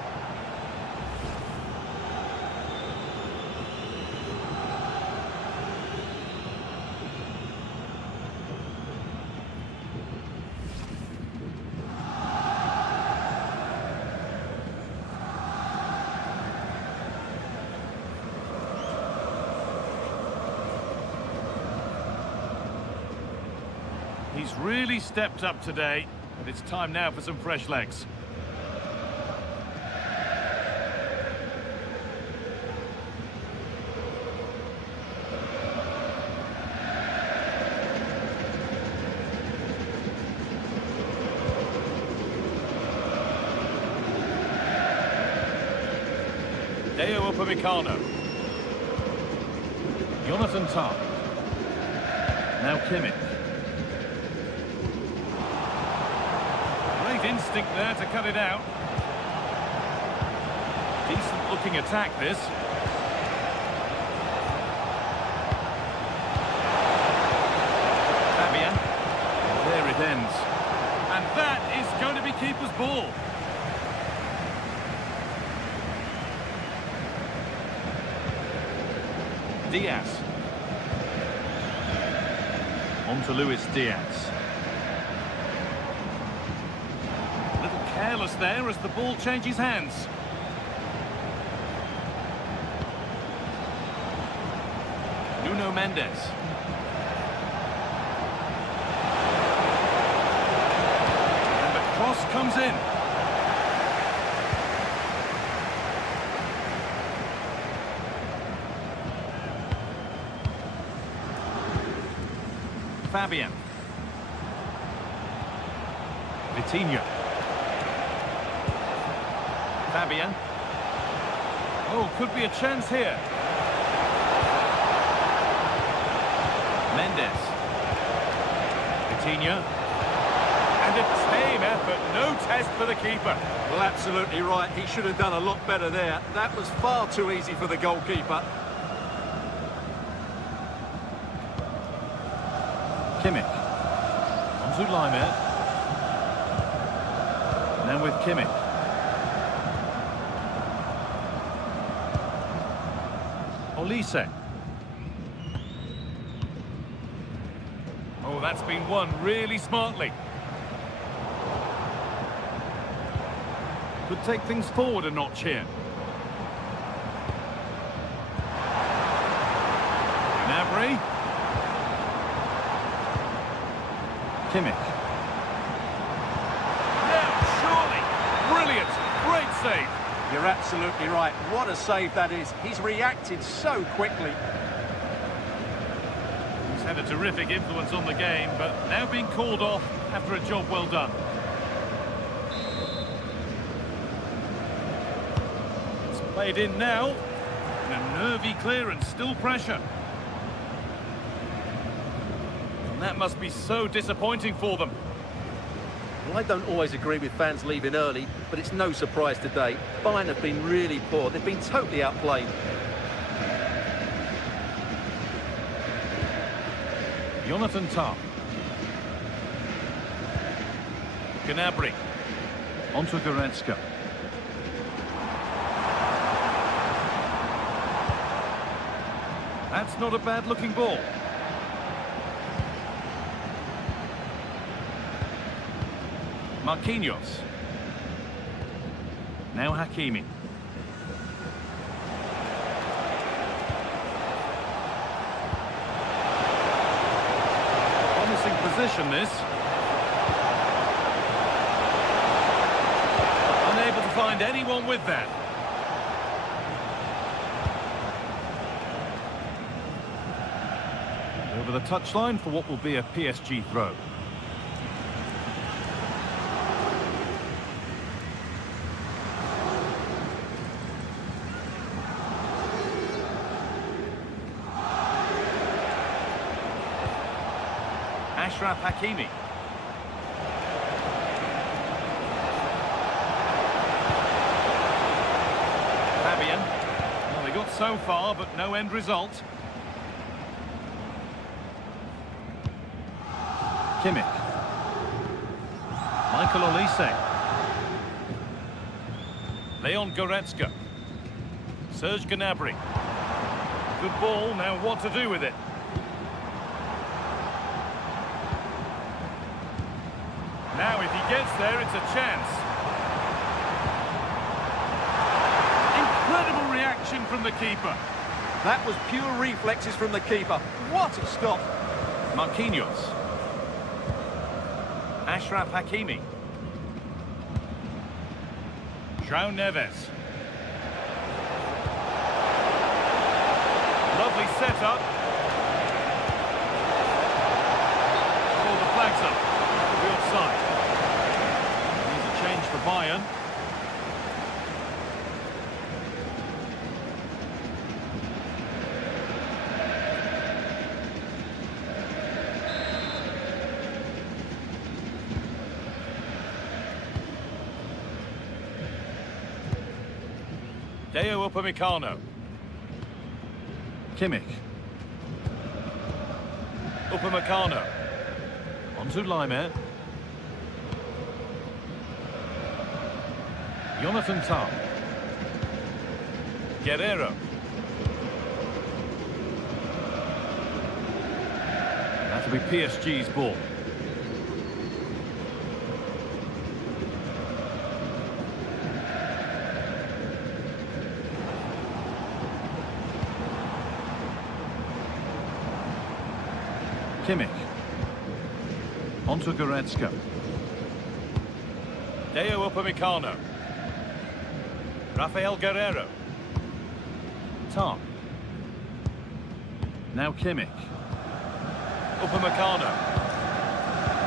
He's really stepped up today, but it's time now for some fresh legs. Deo Upamecano. Jonathan Tah. Now Kimmich. Instinct there to cut it out. Decent looking attack this. Fabian. There it ends. And that is going to be keeper's ball. Diaz. On to Luis Diaz. Careless there as the ball changes hands. Nuno Mendes. And the cross comes in. Fabian. Vitinha. Fabian. Oh, could be a chance here. Mendes. Vitinha. And a tame effort, no test for the keeper. Well, absolutely right. He should have done a lot better there. That was far too easy for the goalkeeper. Kimmich. On to Laimer. Now with Kimmich. Olise. Oh, that's been won really smartly. Could take things forward a notch here. away. Kimmich. Now, surely. Brilliant. Great save. You're absolutely right. What a save that is. He's reacted so quickly. He's had a terrific influence on the game, but now being called off after a job well done. It's played in now. And a nervy clearance, still pressure. And that must be so disappointing for them. Well, I don't always agree with fans leaving early, but it's no surprise today. Bayern have been really poor. They've been totally outplayed. Jonathan Tah. Gnabry. Onto Goretzka. That's not a bad-looking ball. Marquinhos. Now Hakimi. Promising position, this. Unable to find anyone with that. Over the touchline for what will be a PSG throw. Ashraf Hakimi. Fabian. Well, they got so far, but no end result. Kimmich. Michael Olise. Leon Goretzka. Serge Gnabry. Good ball, now what to do with it? Now if he gets there, it's a chance. Incredible reaction from the keeper. That was pure reflexes from the keeper. What a stop. Marquinhos. Ashraf Hakimi. João Neves. Lovely setup. Oh, the flag's up. That'll be offside. Needs a change for Bayern. Deo Upamecano. Kimmich. Upamecano. Onto Laimer. Jonathan Tah. Guerrero. That'll be PSG's ball. Kimmich. Onto Goretzka. Deo Upamecano. Rafael Guerrero. Tah. Now Kimmich. Upamecano.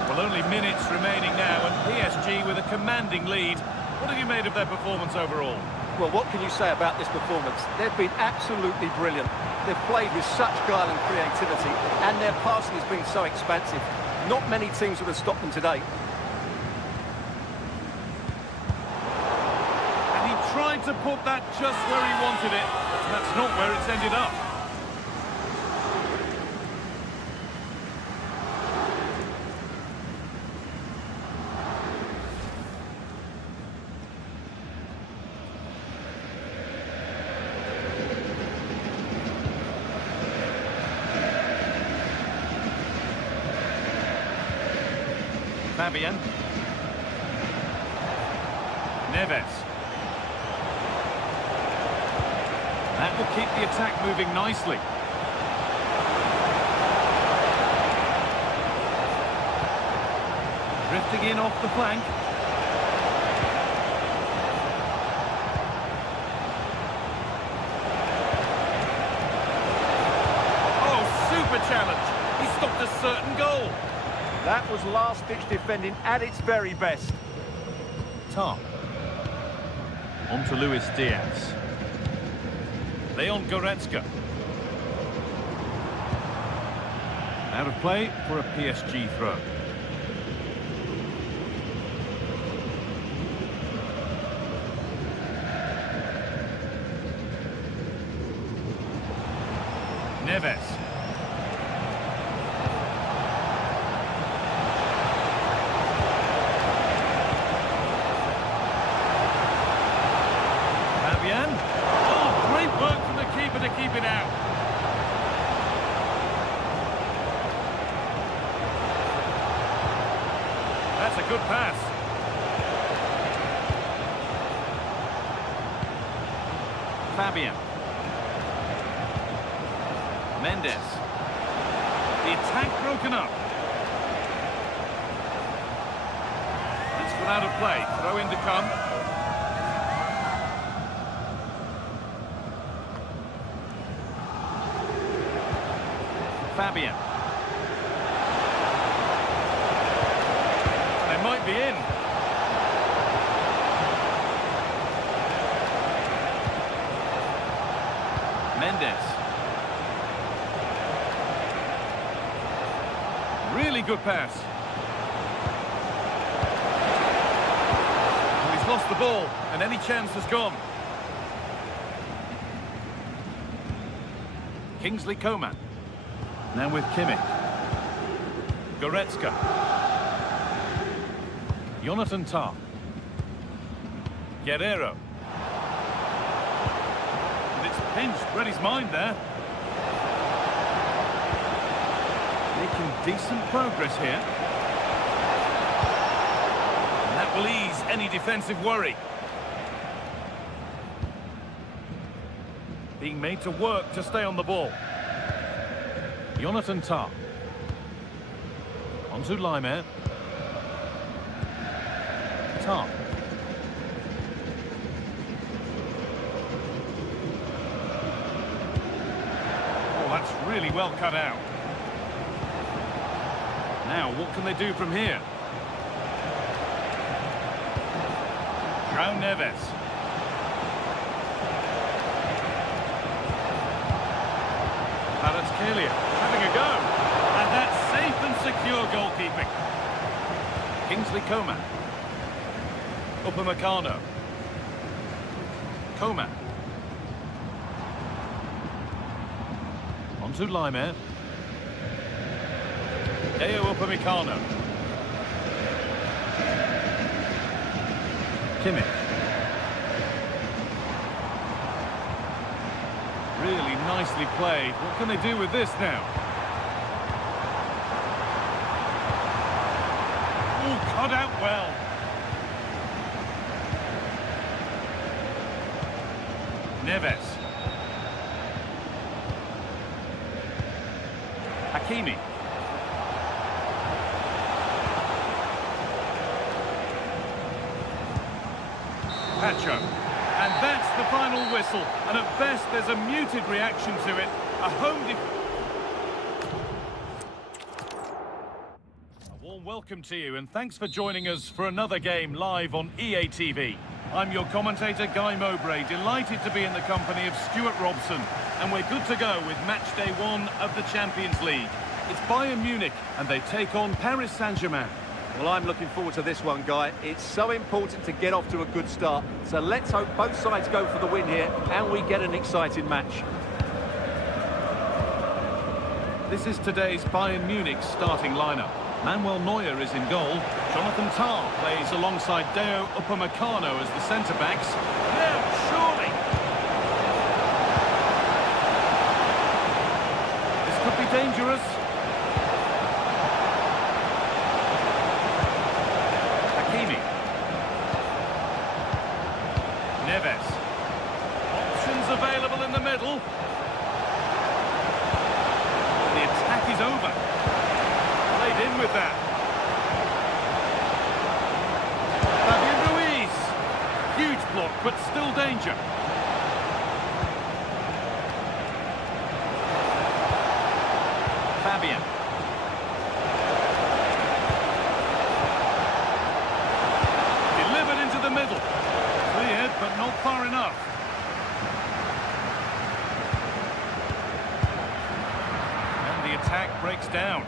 Well, only minutes remaining now, and PSG with a commanding lead. What have you made of their performance overall? Well, what can you say about this performance? They've been absolutely brilliant. They've played with such guile and creativity, and their passing has been so expansive. Not many teams would have stopped them today. And he tried to put that just where he wanted it. And that's not where it's ended up. Fabian. Neves. That will keep the attack moving nicely. Drifting in off the flank. Oh, super challenge. He stopped a certain goal. That was last-ditch defending at its very best. Tar. On to Luis Diaz. Leon Goretzka. Out of play for a PSG throw. Neves. Fabian. Oh, great work from the keeper to keep it out. That's a good pass. Fabian. Mendes. The attack broken up. It's gone out of play. Throw in to come. Fabian. They might be in. Mendes. Really good pass. Well, he's lost the ball, and any chance has gone. Kingsley Coman. Now with Kimmich. Goretzka. Jonathan Tah. Guerrero. And it's pinched. Read his mind there. Making decent progress here. And that will ease any defensive worry. Being made to work to stay on the ball. Jonathan Tah. On to Laimer. Tah. Oh, that's really well cut out. Now, what can they do from here? João Neves. Kvaratskhelia having a go. And that's safe and secure goalkeeping. Kingsley Coman. Upamecano. Coman. On to Laimer. Deo Upamecano. Kimmich. Really nicely played. What can they do with this now? Oh, cut out well. Neves. Hakimi. Pacho. And that's the final whistle. And at best, there's a muted reaction to it. A home A warm welcome to you, and thanks for joining us for another game live on EA TV. I'm your commentator, Guy Mowbray, delighted to be in the company of Stuart Robson. And we're good to go with match day 1 of the Champions League. It's Bayern Munich, and they take on Paris Saint-Germain. Well, I'm looking forward to this one, Guy. It's so important to get off to a good start. So let's hope both sides go for the win here and we get an exciting match. This is today's Bayern Munich starting lineup. Manuel Neuer is in goal. Jonathan Tah plays alongside Deo Upamecano as the centre-backs. Now, surely! This could be dangerous. Neves. Options available in the middle. The attack is over. Played in with that. still danger. Fabian. Delivered into the middle. Cleared, but not far enough. And the attack breaks down.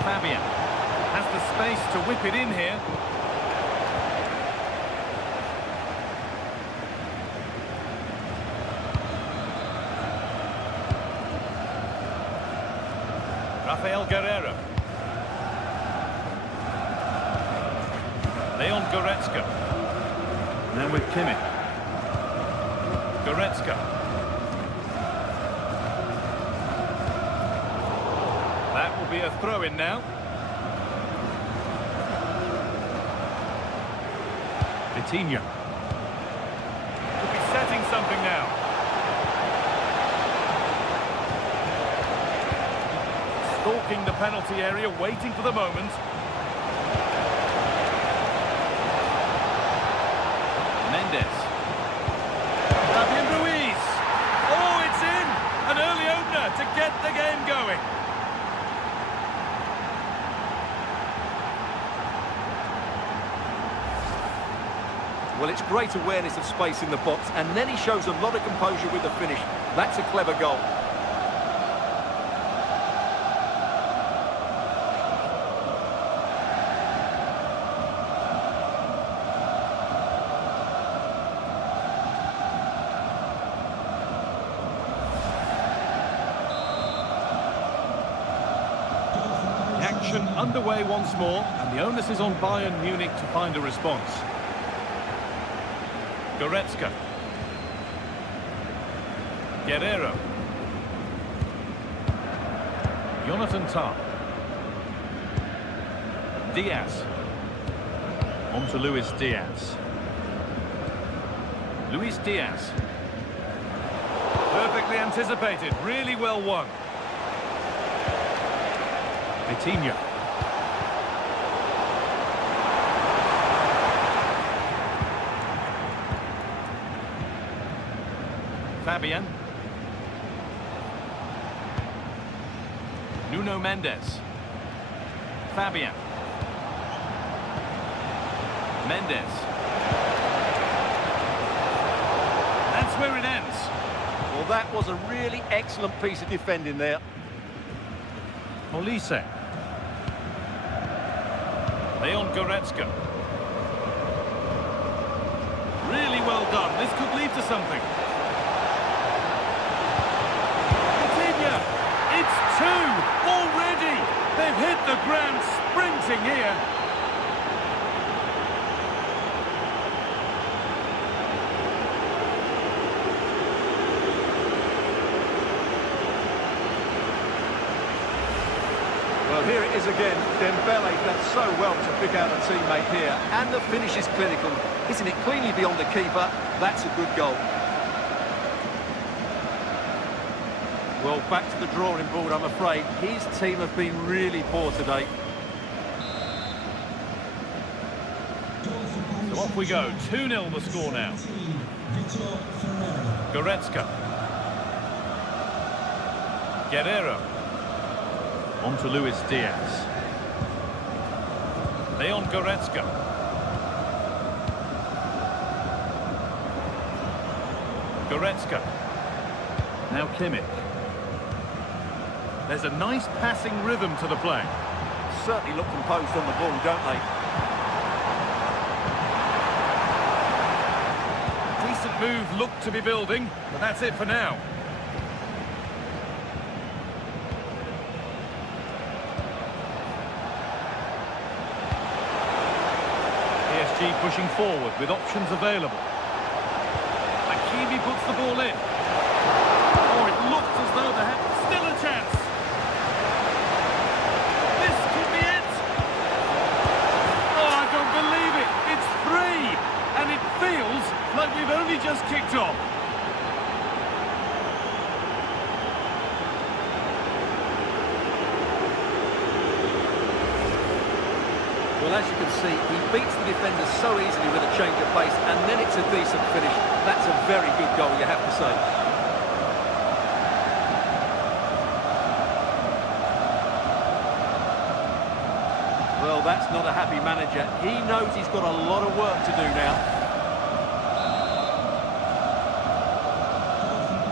Fabian has the space to whip it in here. Rafael Guerreiro. Leon Goretzka. Now with Kimmich. Goretzka. That will be a throw-in now. Vitinha. Could be setting something now. Stalking the penalty area, waiting for the moment. Mendes. Fabian Ruiz. Oh, it's in! An early opener to get the game going. Well, it's great awareness of space in the box, and then he shows a lot of composure with the finish. That's a clever goal. The action underway once more, and the onus is on Bayern Munich to find a response. Goretzka. Guerreiro. Jonathan Tah. Diaz. On to Luis Diaz. Luis Diaz. Perfectly anticipated, really well won. Vitinha. Fabian. Nuno Mendes. Fabian. Mendes. That's where it ends. Well, that was a really excellent piece of defending there. Olise. Leon Goretzka. Really well done. This could lead to something. It's two already. They've hit the ground sprinting here. Well, here it is again. Dembele does so well to pick out a teammate here. And the finish is clinical. Hitting it cleanly beyond the keeper. That's a good goal. Well, back to the drawing board, I'm afraid. His team have been really poor today. So off we go. 2-0 the score now. Goretzka. Guerreiro. On to Luis Diaz. Leon Goretzka. Goretzka. Now Kimmich. There's a nice passing rhythm to the play. Certainly look composed on the ball, don't they? Decent move looked to be building, but that's it for now. PSG pushing forward with options available. Hakimi puts the ball in. Oh, it looked as though they had still a chance. This could be it. Oh, I don't believe it. It's 3, and it feels like we've only just kicked off. Well, as you can see, he beats the defender so easily with a change of pace, and then it's a decent finish. That's a very good goal, you have to say. Well, that's not a happy manager. He knows he's got a lot of work to do now.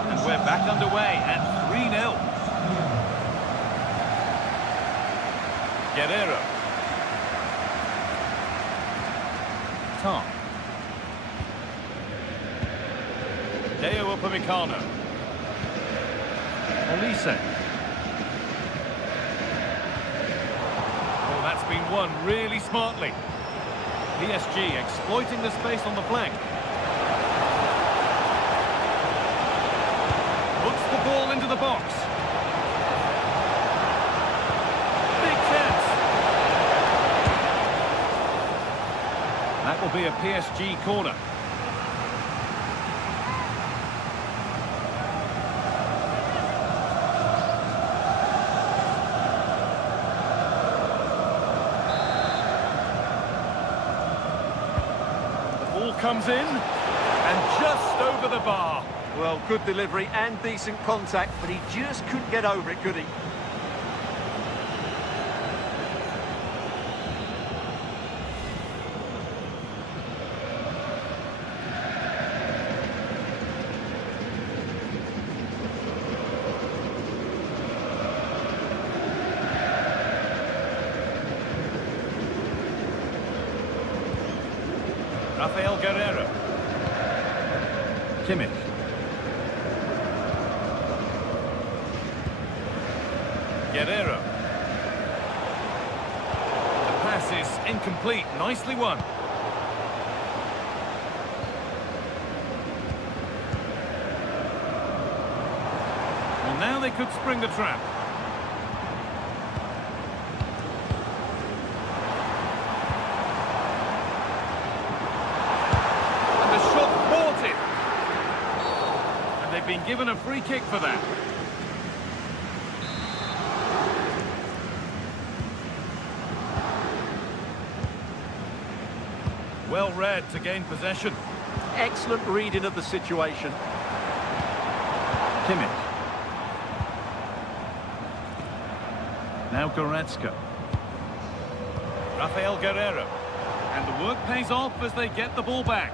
And we're back underway at 3-0. Guerrero. Tom. Deo Upamecano. Olise. Oh, that's been won really smartly. PSG exploiting the space on the flank. Puts the ball into the box. Big chance. That will be a PSG corner. The ball comes in and just over the bar. Well, good delivery and decent contact, but he just couldn't get over it, could he? Rafael Guerrero. Kimmich. Guerrero. The pass is incomplete. Nicely won. Well, now they could spring the trap. And the shot thwarted. And they've been given a free kick for that. Well read to gain possession. Excellent reading of the situation. Kimmich. Now Goretzka. Rafael Guerrero. And the work pays off as they get the ball back.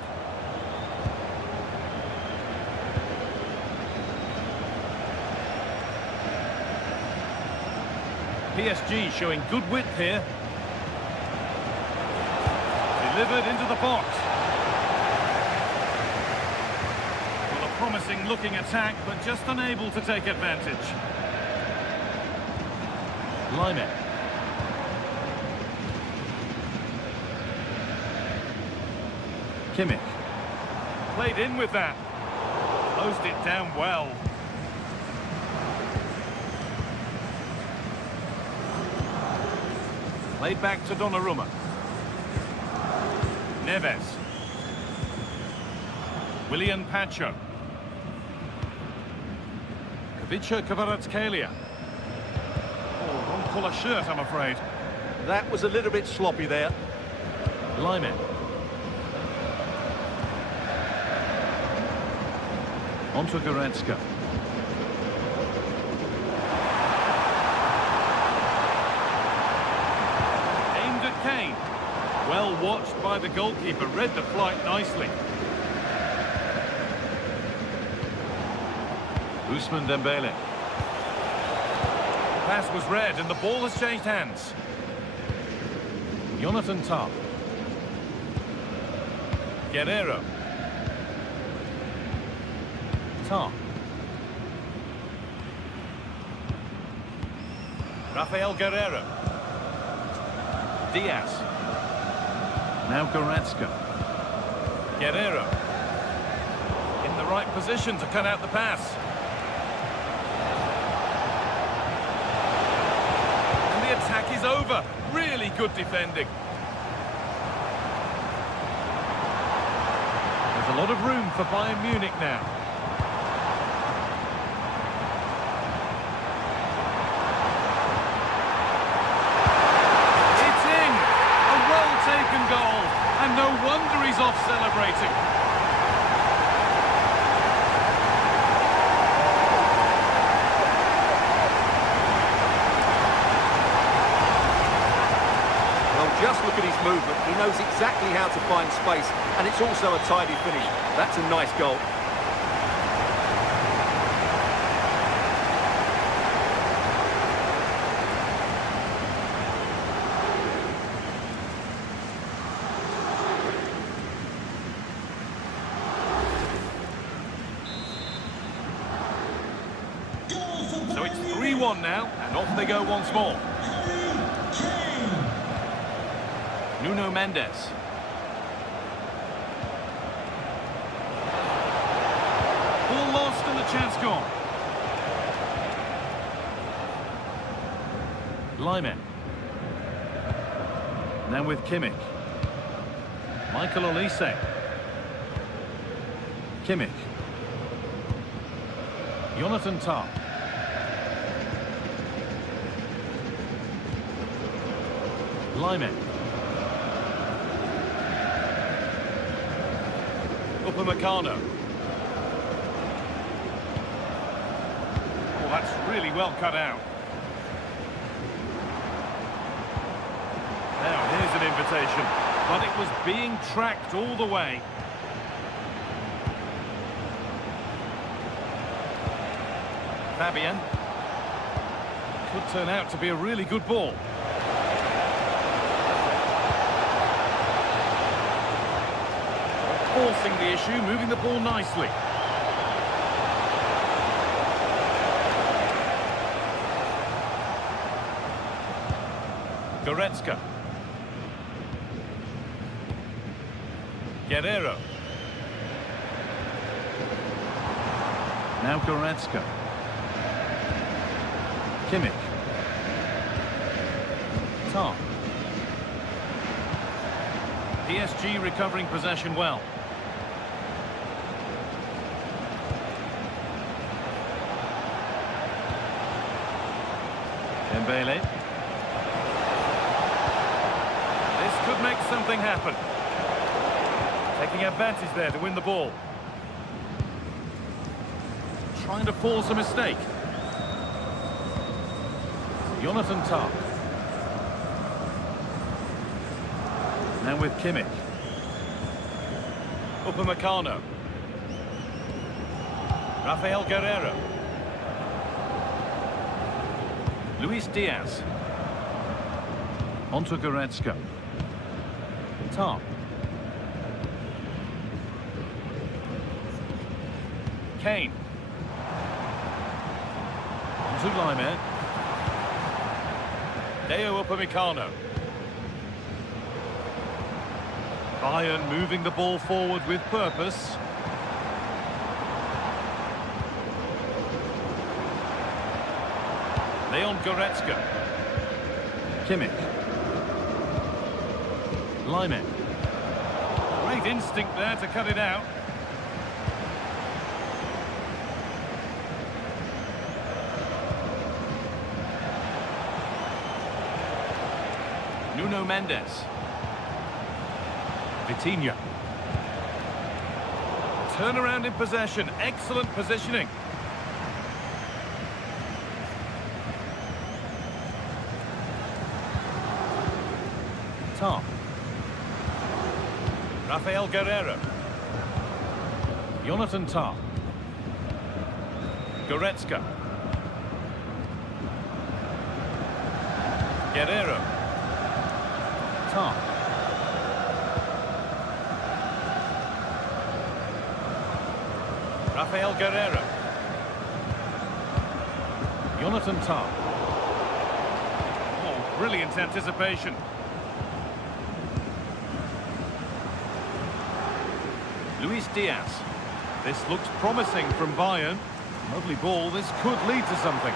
PSG showing good width here. Delivered into the box. Well, a promising looking attack, but just unable to take advantage. Lyman. Kimmich. Played in with that. Closed it down well. Played back to Donnarumma. Neves. Willian Pacho. Kavica Kvaratskhelia. Oh, wrong colour shirt, I'm afraid. That was a little bit sloppy there. Lyman. Onto Goretzka. Aimed at Kane. Well watched by the goalkeeper, read the flight nicely. Ousmane Dembele. Pass was read and the ball has changed hands. Jonathan Tah. Guerrero. Tah. Rafael Guerrero. Diaz. Now Goretzka. Guerrero. In the right position to cut out the pass. And the attack is over. Really good defending. There's a lot of room for Bayern Munich now. celebrating. Well, just look at his movement. He knows exactly how to find space, and it's also a tidy finish. That's a nice goal. So it's 3-1 now, and off they go once more. Nuno Mendes. Ball lost and the chance gone. Lyman. Now with Kimmich. Michael Olise. Kimmich. Jonathan Tah. Lyman. Upamecano. Oh, that's really well cut out. Now, here's an invitation, but it was being tracked all the way. Fabian. Could turn out to be a really good ball. Forcing the issue, moving the ball nicely. Goretzka. Guerrero. Now Goretzka. Kimmich. Tah. PSG recovering possession well. Dembele. This could make something happen. Taking advantage there to win the ball. Trying to force a mistake. Jonathan Tah. Now with Kimmich. Upamecano. Rafael Guerrero. Luis Diaz. Onto Goretzka. Tah. Kane. Onto Lyman. Deo Upamecano. Bayern moving the ball forward with purpose. Leon Goretzka. Kimmich. Lyman. Great instinct there to cut it out. Nuno Mendes. Vitinha. Turnaround in possession. Excellent positioning. Tah. Rafael Guerrero. Jonathan Tah. Goretzka. Guerrero. Tah. Rafael Guerrero. Jonathan Tah. Oh, brilliant anticipation. Luis Diaz. This looks promising from Bayern. Lovely ball. This could lead to something.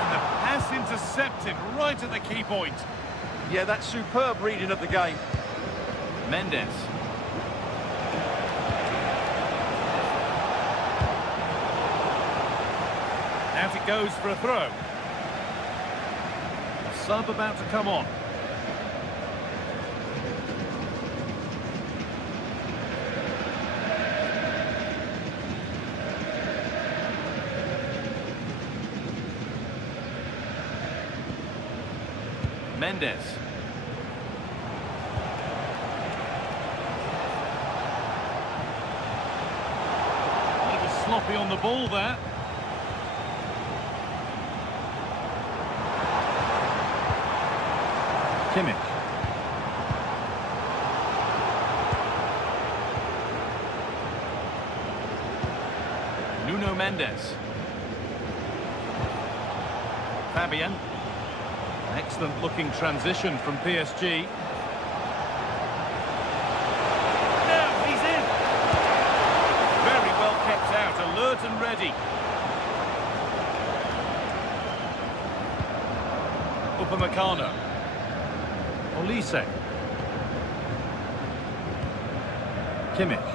And the pass intercepted right at the key point. Yeah, that's superb reading of the game. Mendes. Out it goes for a throw. Sub about to come on. Mendes. A little sloppy on the ball there. Kimmich. Nuno Mendes. Fabian. Excellent looking transition from PSG. Now he's in. Very well kept out, alert and ready. Upamecano. Olise. Kimmich.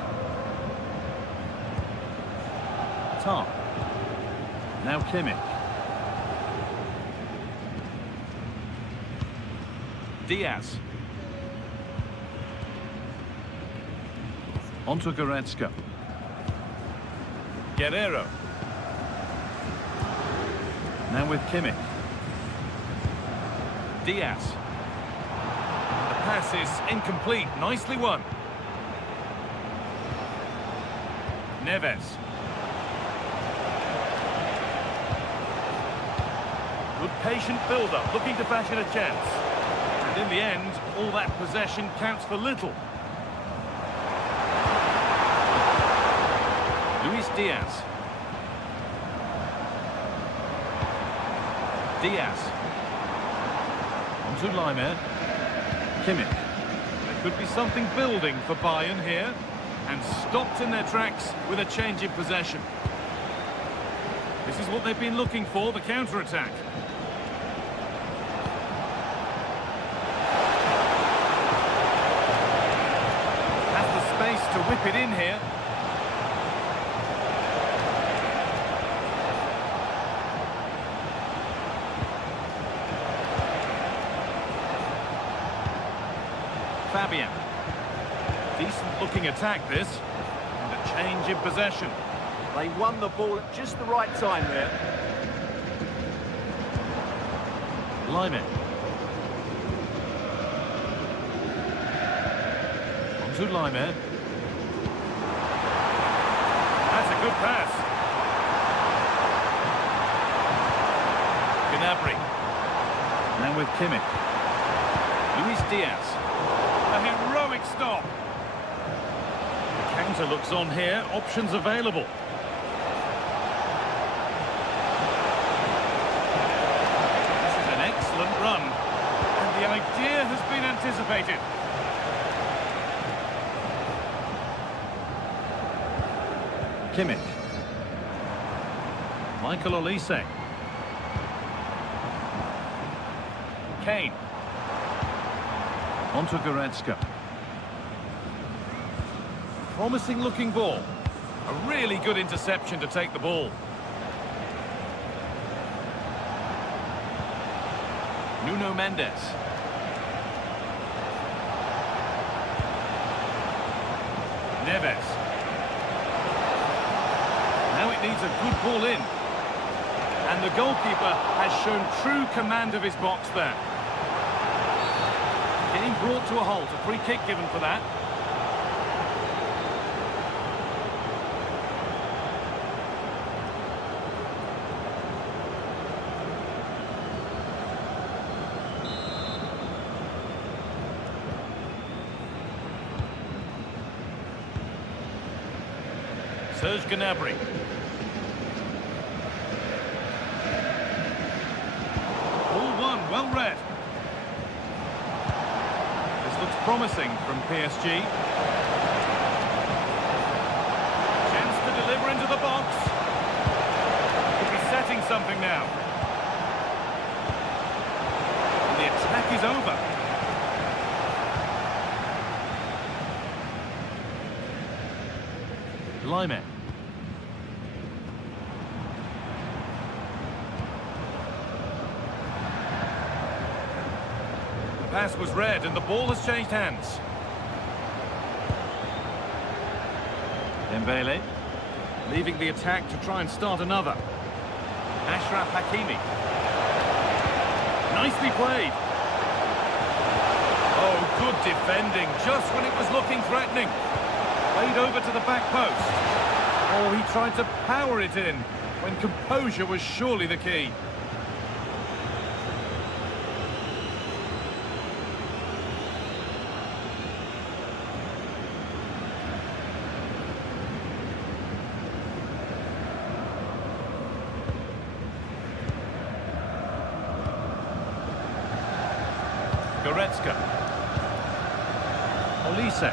Tar. Now Kimmich. Diaz. Onto Goretzka. Guerrero. Now with Kimmich. Diaz. The pass is incomplete. Nicely won. Neves. Good patient build-up, looking to fashion a chance. And in the end, all that possession counts for little. Luis Diaz. Diaz. Onto Laimer. Kimmich. There could be something building for Bayern here. And stopped in their tracks with a change in possession. This is what they've been looking for, the counter-attack. Has the space to whip it in here. Fabian. Decent looking attack this, and a change in possession. They won the ball at just the right time there. Laimer. Onto Laimer. That's a good pass. Gnabry. Now with Kimmich. Luis Diaz. A heroic stop. Counter looks on here, options available. This is an excellent run, and the idea has been anticipated. Kimmich. Michael Olise. Kane. Onto Goretzka. Promising looking ball. A really good interception to take the ball. Nuno Mendes. Neves. Now it needs a good ball in. And the goalkeeper has shown true command of his box there. Getting brought to a halt, a free kick given for that. Serge Gnabry. Ball one, well read. This looks promising from PSG. Chance to deliver into the box. Could be setting something now. And the attack is over. Laimer. pass was read and the ball has changed hands. Dembele, leaving the attack to try and start another. Ashraf Hakimi. Nicely played. Oh, good defending, just when it was looking threatening. Played over to the back post. Oh, he tried to power it in, when composure was surely the key. Goretzka. Olise.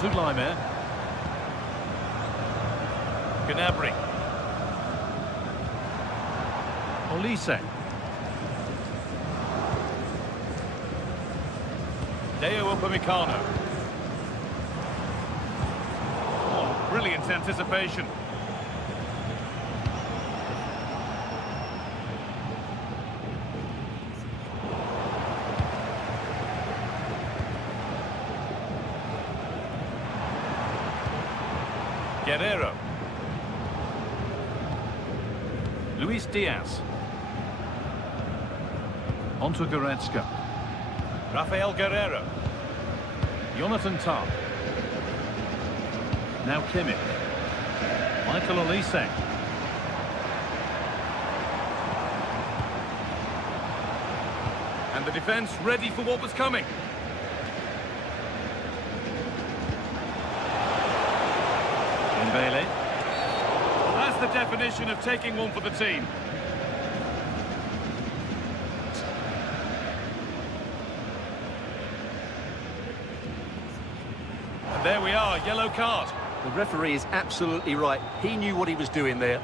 To Laimer. Gnabry. Olise. Deo Upamecano. Oh, brilliant anticipation. Guerrero. Luis Diaz. Onto Goretzka. Rafael Guerrero. Jonathan Tah. Now Kimmich. Michael Olise. And the defence ready for what was coming. Dembele. That's the definition of taking one for the team. And there we are, yellow card. The referee is absolutely right. He knew what he was doing there.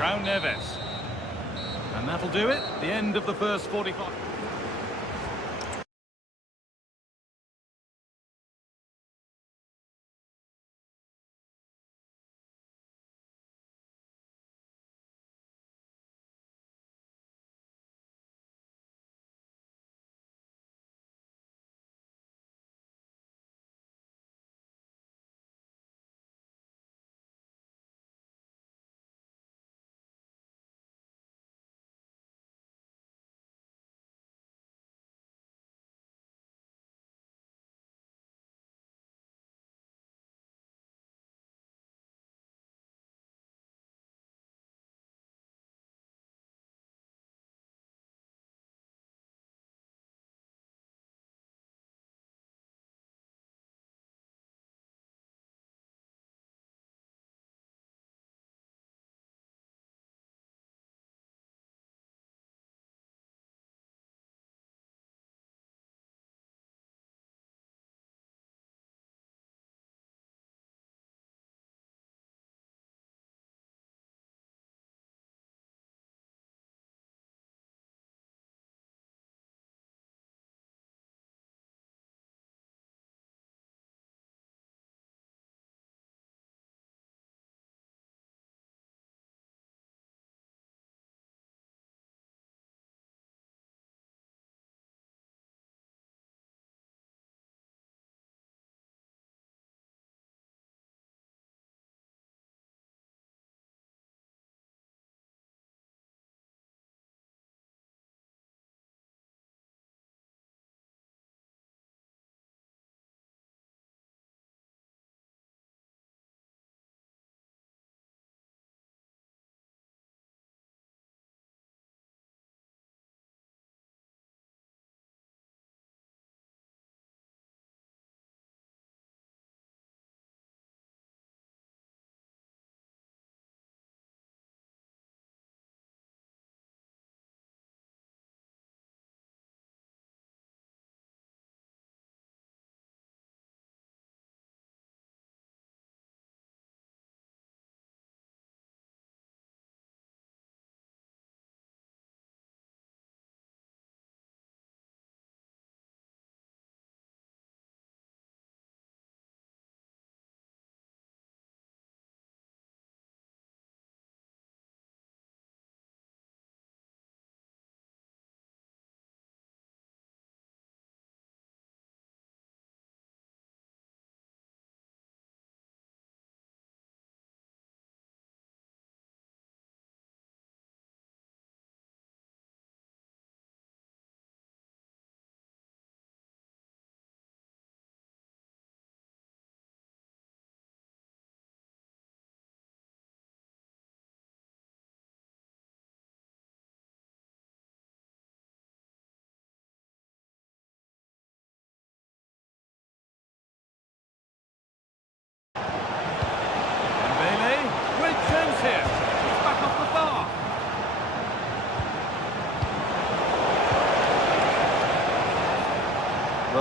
João Neves. And that'll do it. The end of the first 45.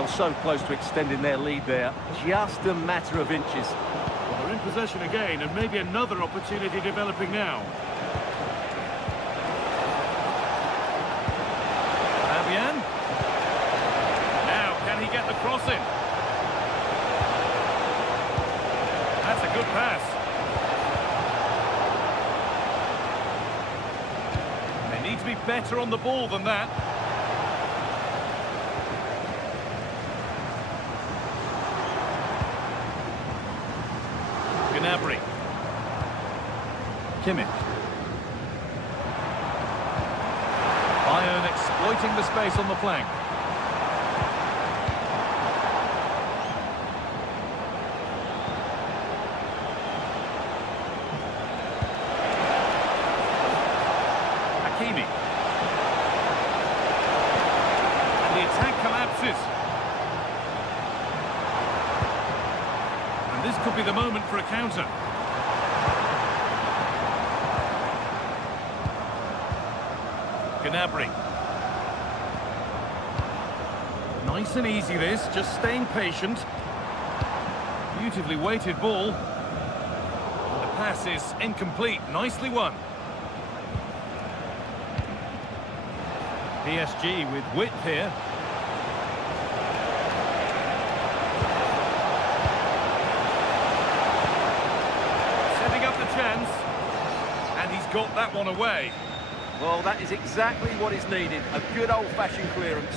so close to extending their lead there. Just a matter of inches. Well, they're in possession again, and maybe another opportunity developing now. Fabian. Now, can he get the cross in? That's a good pass. They need to be better on the ball than that. Gnabry. Kimmich. Bayern exploiting the space on the flank. Hakimi. And the attack collapses. And this could be the moment for a counter. Gnabry. Nice and easy this, just staying patient. Beautifully weighted ball. The pass is incomplete, nicely won. PSG with width here. Setting up the chance. And he's got that one away. Well, that is exactly what is needed. A good old-fashioned clearance.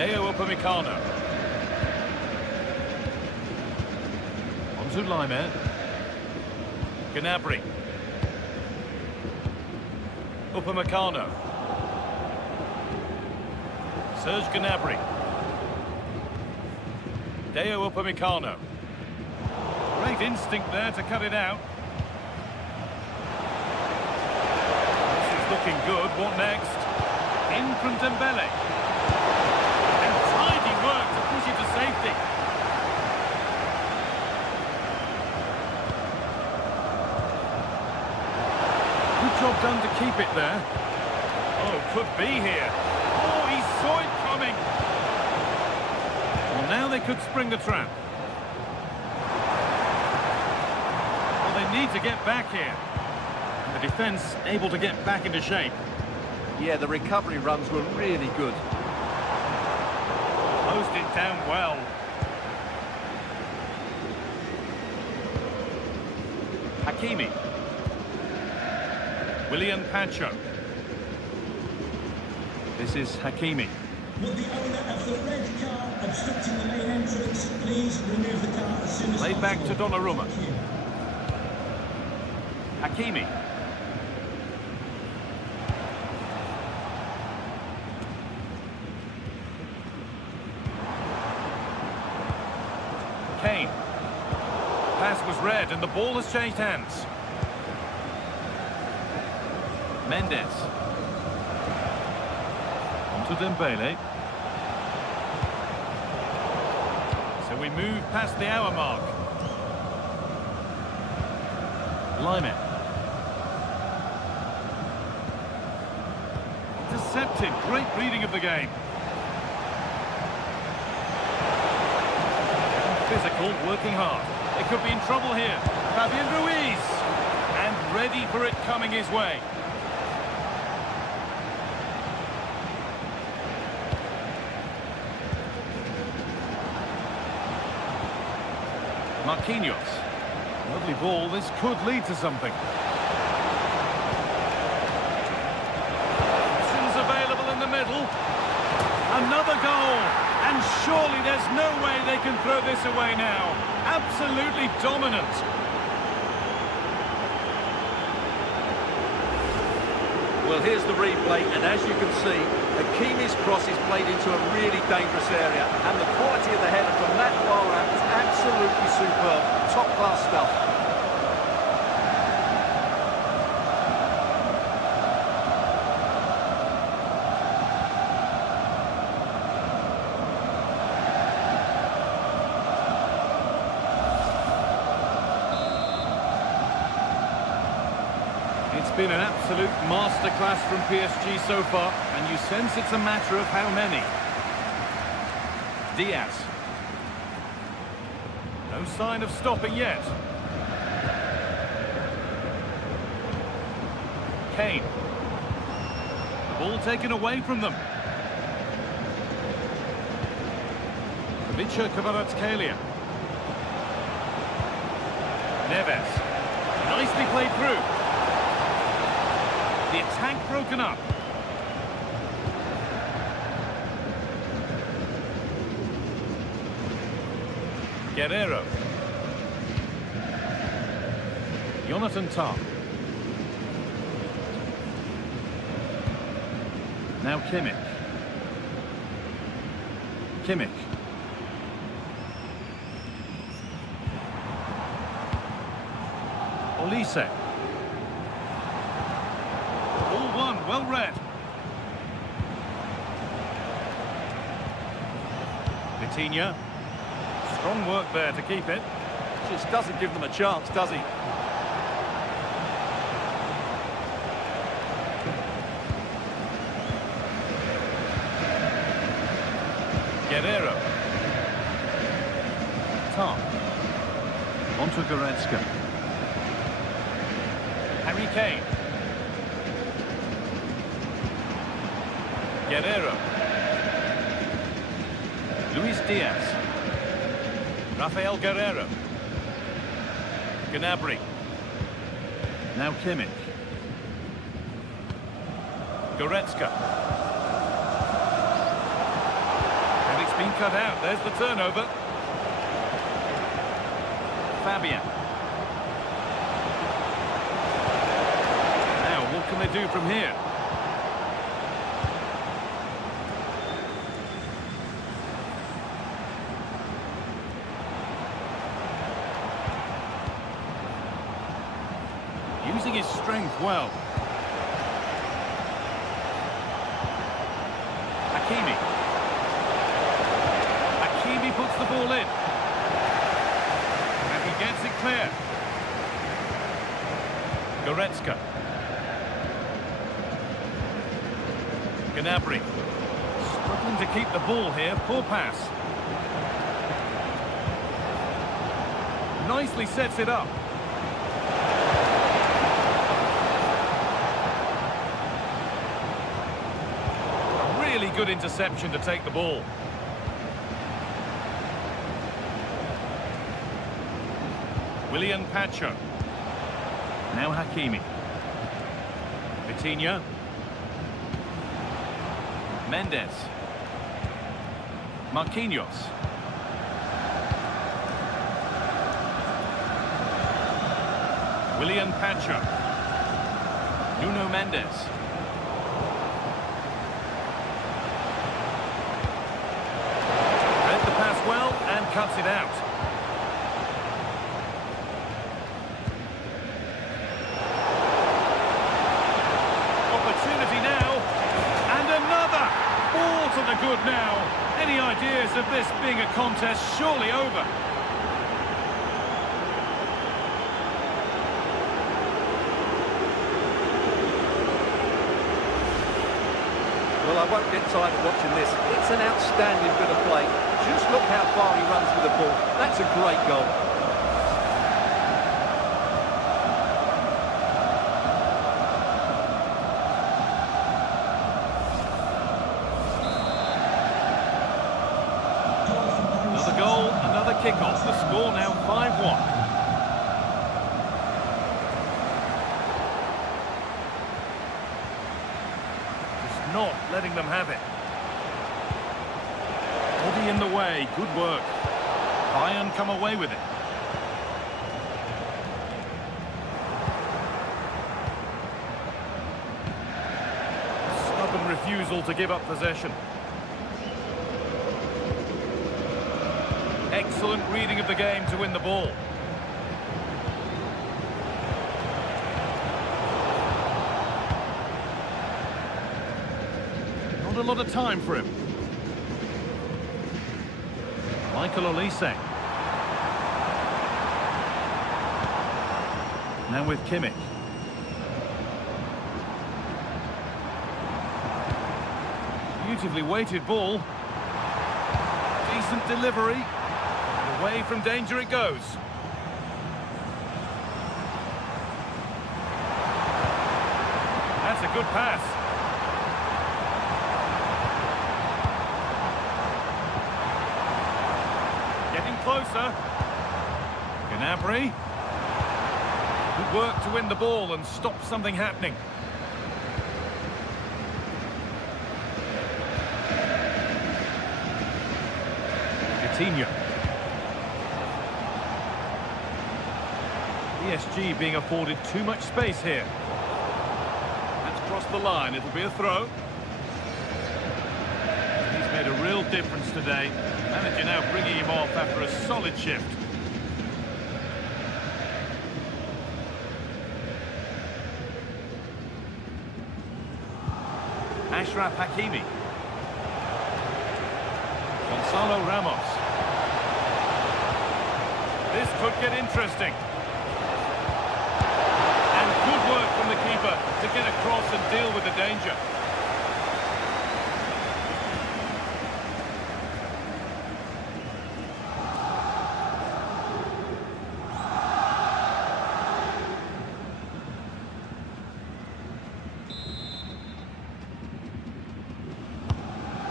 Upamecano. On to Laimer. Gnabry. Upamecano. Serge Gnabry. Upamecano. Great instinct there to cut it out. This is looking good. What next? In from Dembele. And tidy work to push it to safety. Good job done to keep it there. Oh, could be here. Oh, he saw it coming. Well, now they could spring the trap. They need to get back here. And the defence able to get back into shape. Yeah, the recovery runs were really good. Closed it down well. Hakimi. William Pancho. This is Hakimi. Would the owner of the red car obstructing the main entrance please remove the car as soon as Laid back to possible? Donnarumma. Thank you. Hakimi. Kane. Pass was read and the ball has changed hands. Mendes. On to Dembele. So we move past the hour mark. Laimer. Intercepted. Great reading of the game. Physical, working hard. They could be in trouble here. Fabian Ruiz. And ready for it coming his way. Marquinhos. Lovely ball. This could lead to something. Options available in the middle. Another goal. And surely there's no way they can throw this away now. Absolutely dominant. Well, here's the replay, and as you can see, Hakimi's cross is played into a really dangerous area, and the quality of the header from that far out is absolutely superb. Top-class stuff. been an absolute masterclass from PSG so far, and you sense it's a matter of how many. Diaz. No sign of stopping yet. Kane. Ball taken away from them. Vicha Kvaratskhelia. Neves. Nicely played through. The attack broken up. Guerrero. Jonathan Tah. Now Kimmich. Kimmich. Olise. All one, well read. Vitinha. Strong work there to keep it. Just doesn't give them a chance, does he? Guerrero. Tom. Onto Goretzka. Harry Kane. Guerrero. Luis Diaz. Rafael Guerrero. Gnabry. Now Kimmich. Goretzka. And it's been cut out. There's the turnover. Fabian. Now, what can they do from here? Using his strength well. Hakimi. Hakimi puts the ball in. And he gets it clear. Goretzka. Gnabry. Struggling to keep the ball here. Poor pass. Nicely sets it up. Really good interception to take the ball. Willian Pacho. Now Hakimi. Vitinha. Mendes. Marquinhos. Willian Pacho. Nuno Mendes. Read the pass well and cuts it out. Opportunity now. And another. Ball to the good now. Any ideas of this being a contest surely over? Well, I won't get tired of watching this. It's an outstanding bit of play. Just look how far he runs with the ball. That's a great goal. Another goal, another kick-off. The score now 5-1. Not letting them have it. Body in the way, good work. Bayern come away with it. Stubborn refusal to give up possession. Excellent reading of the game to win the ball. Not a lot of time for him. Michael Olise. Now with Kimmich. Beautifully weighted ball. Decent delivery. And away from danger it goes. That's a good pass. Getting closer. Gnabry. Good work to win the ball and stop something happening. Coutinho. PSG being afforded too much space here. That's crossed the line, it'll be a throw. He's made a real difference today. Manager now bringing him off after a solid shift. Ashraf Hakimi. Gonzalo Ramos. This could get interesting. And good work from the keeper to get across and deal with the danger.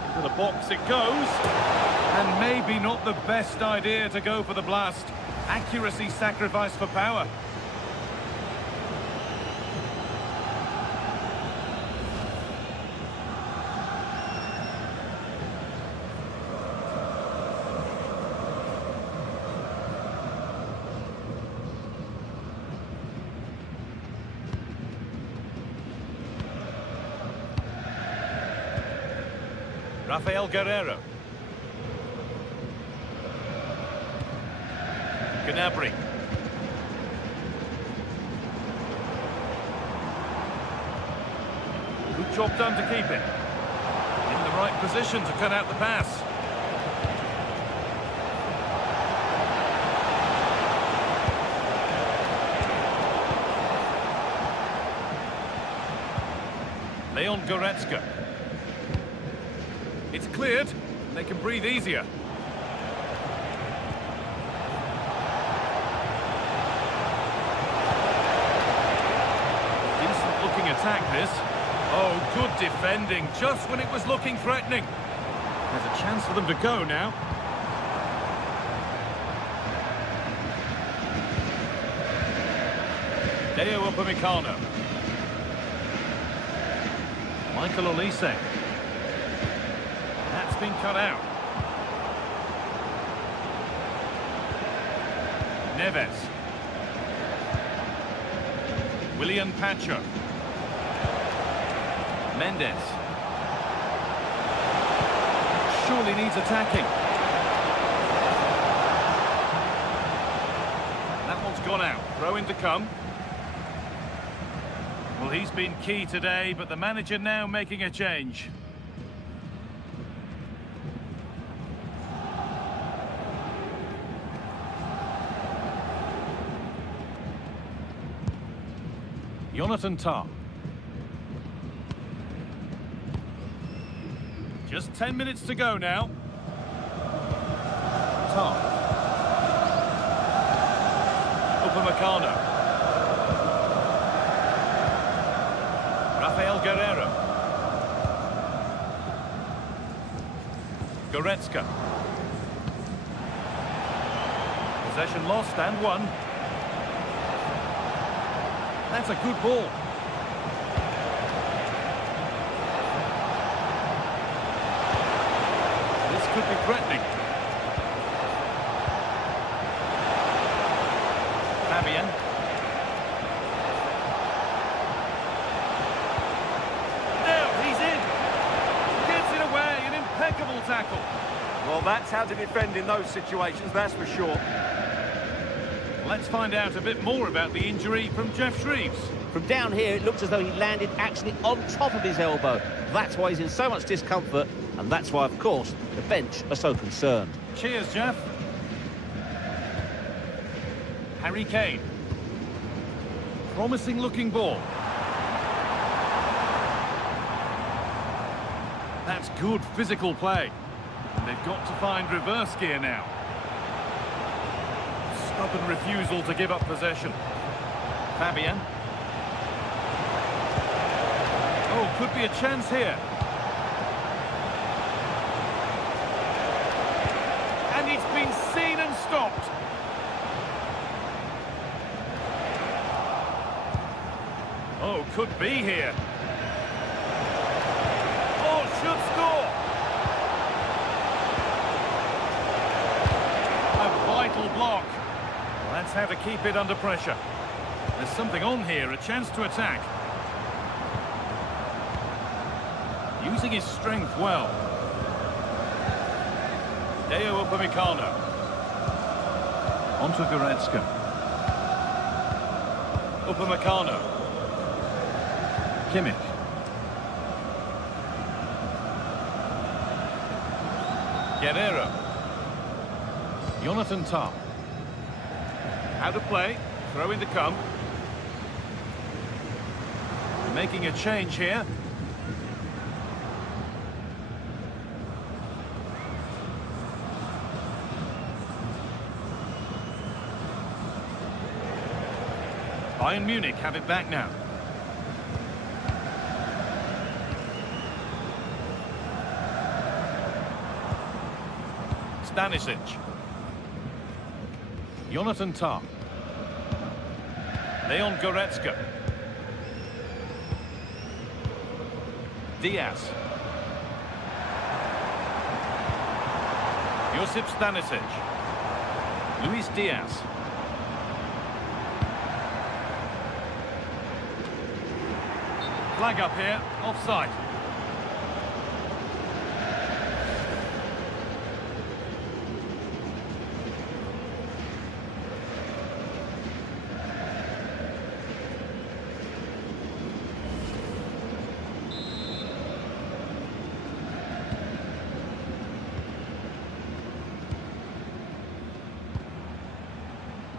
Into the box it goes. And maybe not the best idea to go for the blast. Accuracy sacrificed for power. Rafael Guerreiro. Gnabry. Good job done to keep it. In the right position to cut out the pass. Leon Goretzka. It's cleared, and they can breathe easier. Decent looking attack this. Oh, good defending, just when it was looking threatening. There's a chance for them to go now. Deo Upamecano. Michael Olise. That's been cut out. Neves. William Pacho. Mendes. Surely needs attacking. That one's gone out. Throw in to come. Well, he's been key today, but the manager now making a change. Jonathan Tah. Just 10 minutes to go now. Tah. Upamecano. Rafael Guerreiro. Goretzka. Possession lost and won. That's a good ball. This could be threatening. Fabian. Now he's in. Gets it away. An impeccable tackle. Well, that's how to defend in those situations, that's for sure. Let's find out a bit more about the injury from Jeff Shreves. From down here, it looks as though he landed actually on top of his elbow. That's why he's in so much discomfort, and that's why, of course, the bench are so concerned. Cheers, Jeff. Harry Kane. Promising looking ball. That's good physical play. And they've got to find reverse gear now. Stubborn refusal to give up possession. Fabian. Oh, could be a chance here. And it's been seen and stopped. Oh, could be here. Oh, should score. A vital block. Well, that's how to keep it under pressure. There's something on here, a chance to attack. Using his strength well. Deo Upamecano. Onto Goretzka. Upamecano. Kimmich. Guerrero. Jonathan Tah. How to play. Throw in to come. Making a change here. Bayern Munich have it back now. Stanisic. Jonathan Tah. Leon Goretzka. Diaz. Josip Stanisic. Luis Diaz. Flag up here, offside.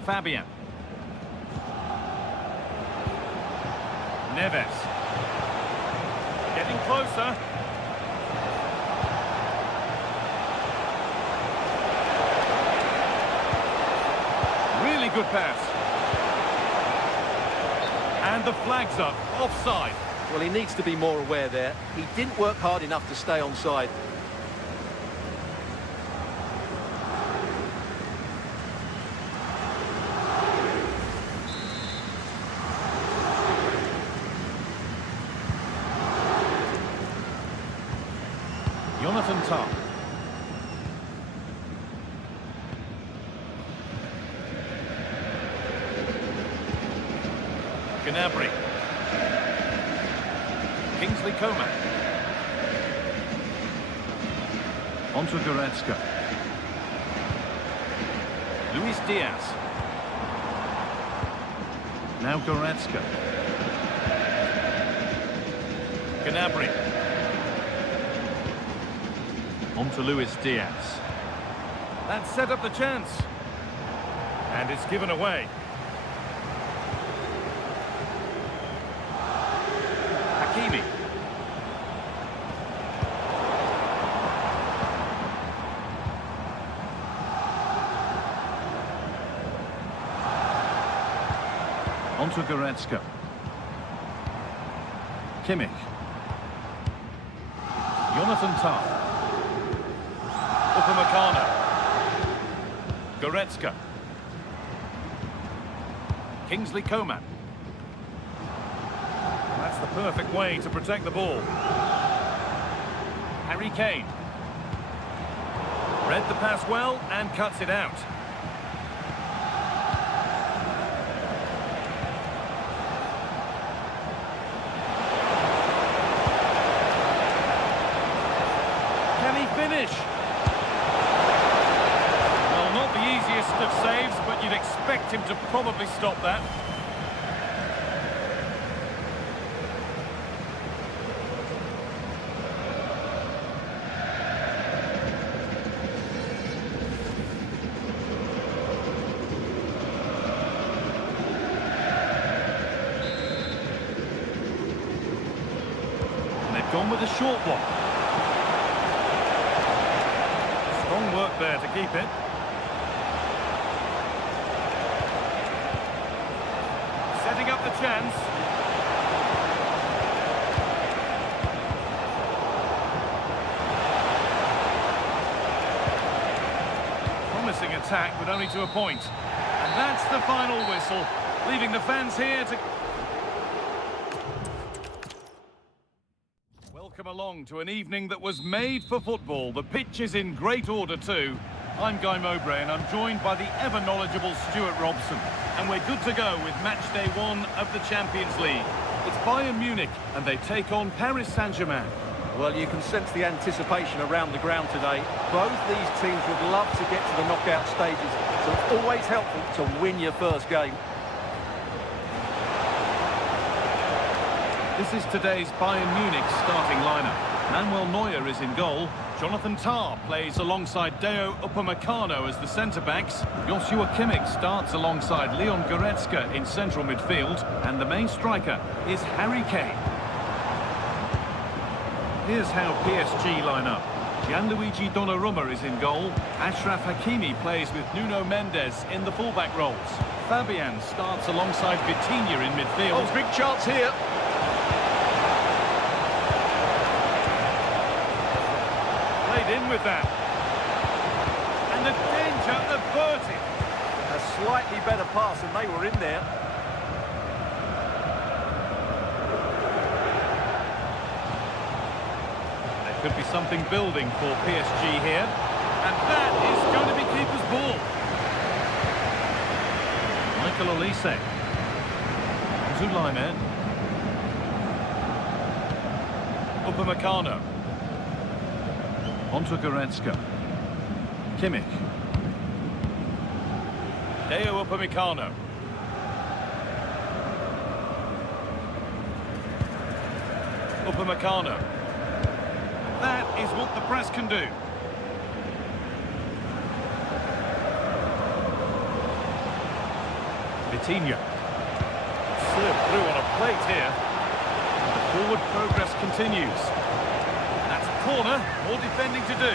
Fabian. Neves. Getting closer. Really good pass. And the flag's up, offside. Well, he needs to be more aware there. He didn't work hard enough to stay onside. Jonathan Tah. Gnabry. Kingsley Coman. Onto Goretzka. Luis Diaz. Now Goretzka. Gnabry. Onto Luis Diaz. That set up the chance. And it's given away. Hakimi. Onto Goretzka. Kimmich. Jonathan Tah. Upamecano. Goretzka. Kingsley Coman. That's the perfect way to protect the ball. Harry Kane. Read the pass well and cuts it out. Can he finish? Of saves, but you'd expect him to probably stop that. And they've gone with a short one. Strong work there to keep it. Setting up the chance. Promising attack, but only to a point. And that's the final whistle, leaving the fans here to... Welcome along to an evening that was made for football. The pitch is in great order too. I'm Guy Mowbray and I'm joined by the ever-knowledgeable Stuart Robson. And we're good to go with match day 1 of the Champions League. It's Bayern Munich and they take on Paris Saint-Germain. Well, you can sense the anticipation around the ground today. Both these teams would love to get to the knockout stages, so it's always helpful to win your first game. This is today's Bayern Munich starting lineup. Manuel Neuer is in goal. Jonathan Tah plays alongside Dayot Upamecano as the centre-backs. Joshua Kimmich starts alongside Leon Goretzka in central midfield. And the main striker is Harry Kane. Here's how PSG line up. Gianluigi Donnarumma is in goal. Achraf Hakimi plays with Nuno Mendes in the fullback roles. Fabian starts alongside Vitinha in midfield. Oh, big chance here. Played in with that. And the danger averted. A slightly better pass and they were in there. Could be something building for PSG here. And that is going to be keeper's ball. Michael Olise. To Lyman. Upamecano. On to Goretzka. Kimmich. Dayot Upamecano. Upamecano. That is what the press can do. Vitinha. Served through on a plate here. The forward progress continues. That's a corner, more defending to do.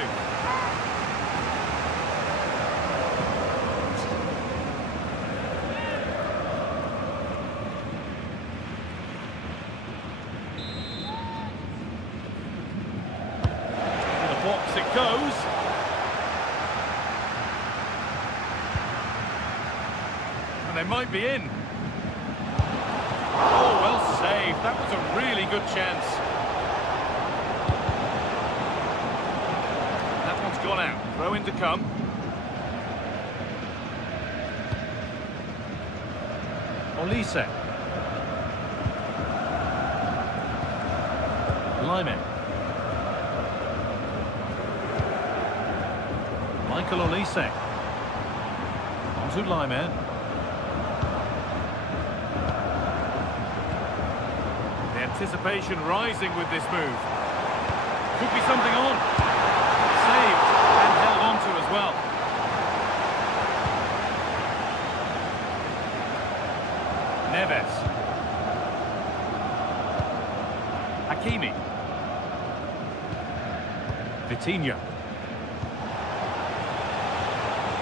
Box it goes. And they might be in. Oh, well saved. That was a really good chance. That one's gone out. Throw in to come. Olise. Lyman. Michael Olise. On to Lyman. The anticipation rising with this move. Could be something on. Saved and held on to as well. Neves. Hakimi. Vitinha.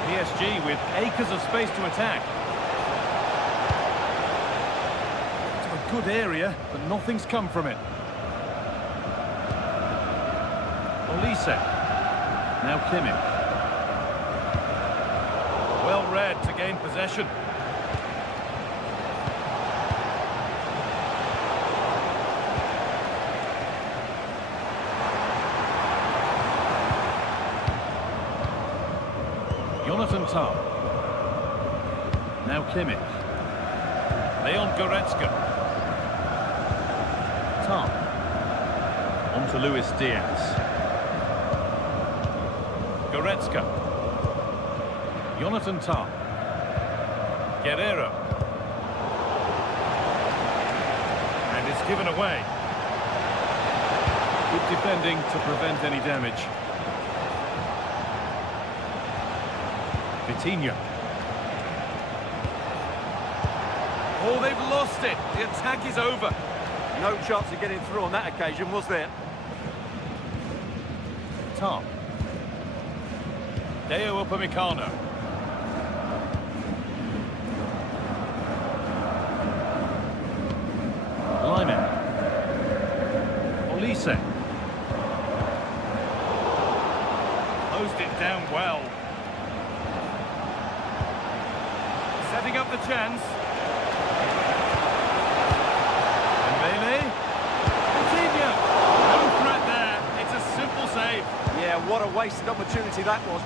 PSG with acres of space to attack. It's a good area, but nothing's come from it. Olise. Now Kimmich. Well read to gain possession. Jonathan Tah. Now Kimmich. Leon Goretzka. Tah. On to Luis Diaz. Goretzka. Jonathan Tah. Guerrero. And it's given away. Good defending to prevent any damage. Vitinha. Oh, they've lost it. The attack is over. No chance of getting through on that occasion, was there? Tah. Upamecano. Lyman. Olise. Closed it down well. Setting up the chance. Dembele. Coutinho. No threat there. It's a simple save. Yeah, what a wasted opportunity that was.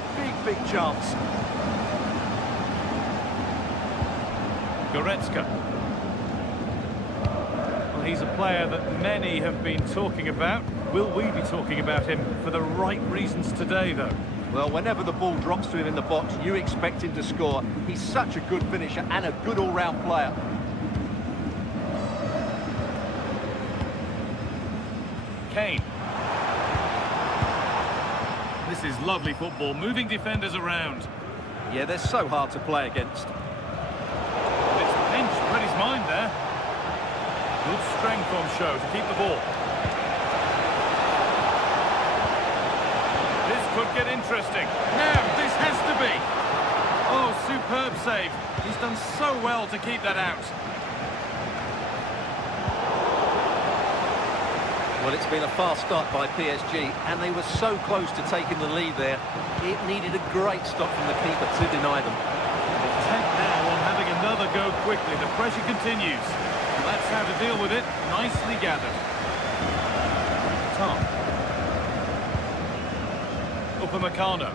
Big chance. Goretzka. Well, he's a player that many have been talking about. Will we be talking about him for the right reasons today, though? Well, whenever the ball drops to him in the box, you expect him to score. He's such a good finisher and a good all-round player. Kane. This is lovely football, moving defenders around. Yeah, they're so hard to play against. It's pinched, read his mind there. Good strength on show to keep the ball. This could get interesting. Now, this has to be. Oh, superb save. He's done so well to keep that out. Well, it's been a fast start by PSG, and they were so close to taking the lead there. It needed a great stop from the keeper to deny them. Intent now on having another go quickly. The pressure continues. And that's how to deal with it. Nicely gathered. Tom. Upamecano.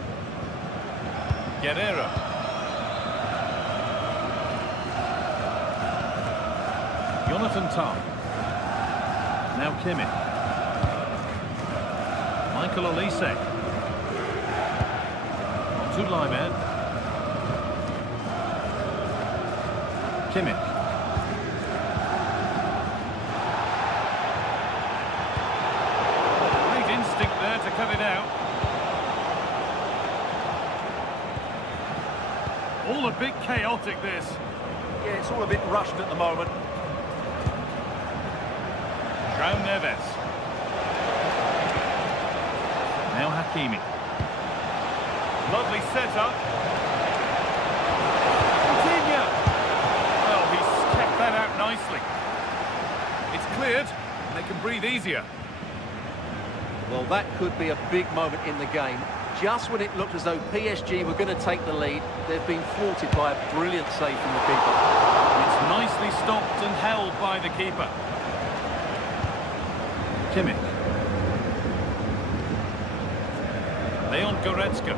Guerrero. Jonathan Tom. Now Kimmich. Michael Olise. On to Lyman. Kimmich. Great instinct there to cut it out. All a bit chaotic, this. Yeah, it's all a bit rushed at the moment. João Neves. Now Hakimi. Lovely setup. Coutinho. Well, he's kept that out nicely. It's cleared, and they can breathe easier. Well, that could be a big moment in the game. Just when it looked as though PSG were going to take the lead, they've been thwarted by a brilliant save from the keeper. It's nicely stopped and held by the keeper. Kimmich. Leon Goretzka.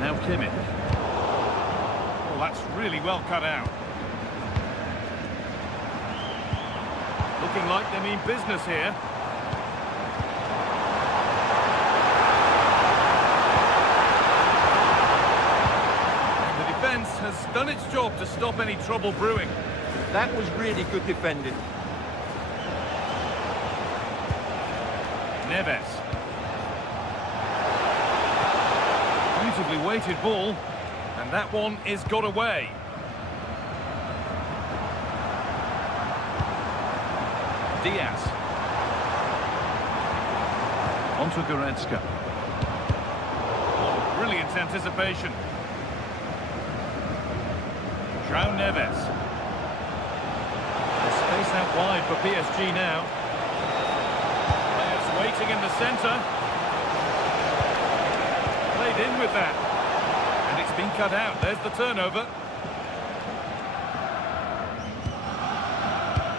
Now Kimmich. Oh, that's really well cut out. Looking like they mean business here. And the defence has done its job to stop any trouble brewing. That was really good defending. Neves. Beautifully weighted ball, and that one is got away. Diaz. On to Goretzka. Oh, brilliant anticipation. João Neves. There's space out wide for PSG now. Players waiting in the centre. Played in with that. And it's been cut out. There's the turnover.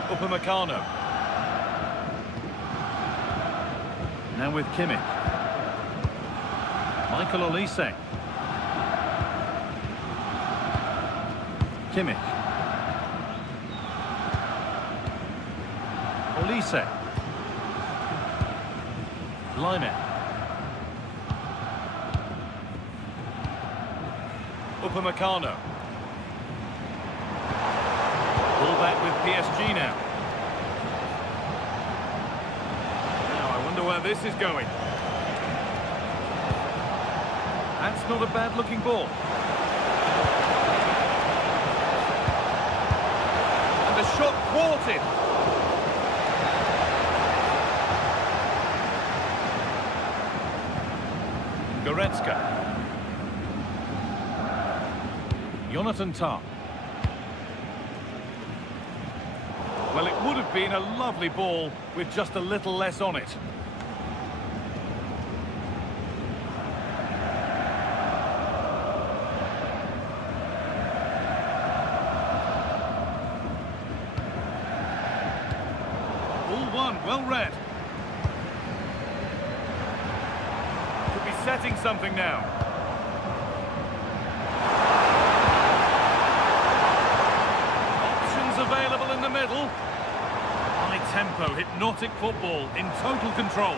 Upamecano. Now with Kimmich. Michael Olise. Kimmich. Olise. Lyman. Upamecano. Ball back with PSG now. Now I wonder where this is going. That's not a bad looking ball. And the shot thwarted. Goretzka. Jonathan Tah. Well, it would have been a lovely ball with just a little less on it. Ball one, well read. Could be setting something now. Available in the middle. High tempo, hypnotic football in total control.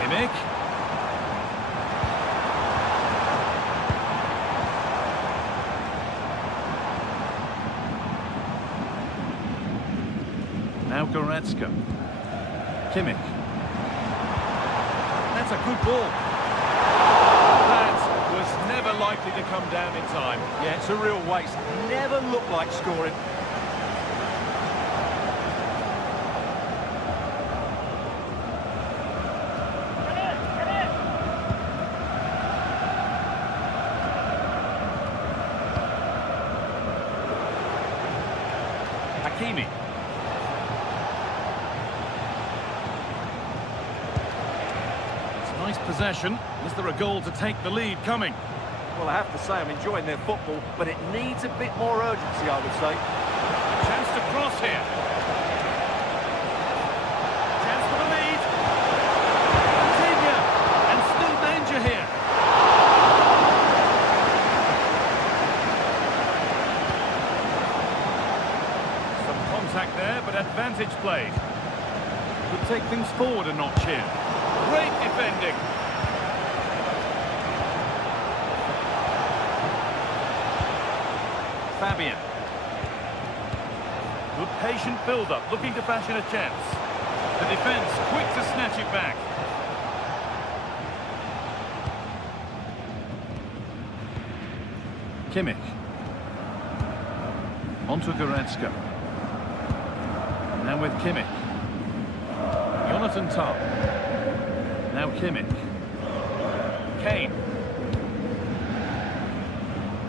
Kimmich. Now Goretzka. Kimmich. That's a good ball. Never likely to come down in time. Yeah, it's a real waste. Never looked like scoring. Hakimi. It's nice possession. Is there a goal to take the lead coming? Well, I have to say I'm enjoying their football, but it needs a bit more urgency, I would say. Chance to cross here. Chance for the lead. Continue. And still danger here. Some contact there, but advantage played. Could take things forward a notch here. Great defending. Fabian. Good patient build-up, looking to fashion a chance. The defence quick to snatch it back. Kimmich. Onto Goretzka. Now with Kimmich. Jonathan Tah. Now Kimmich. Kane.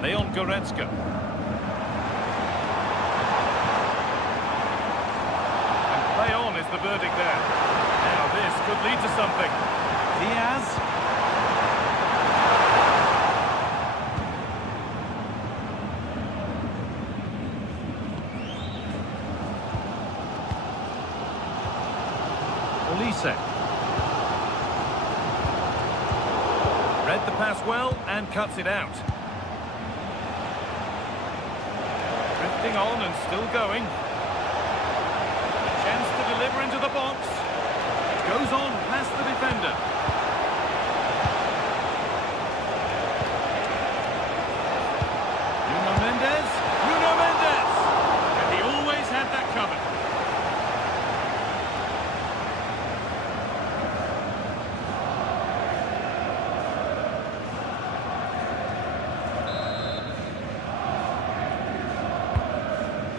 Leon Goretzka. Play on is the verdict there. Now this could lead to something. Diaz. Olise. Read the pass well and cuts it out. Drifting on and still going. Chance to deliver into the box. Goes on past the defender. Nuno Mendes. Nuno Mendes! And he always had that covered.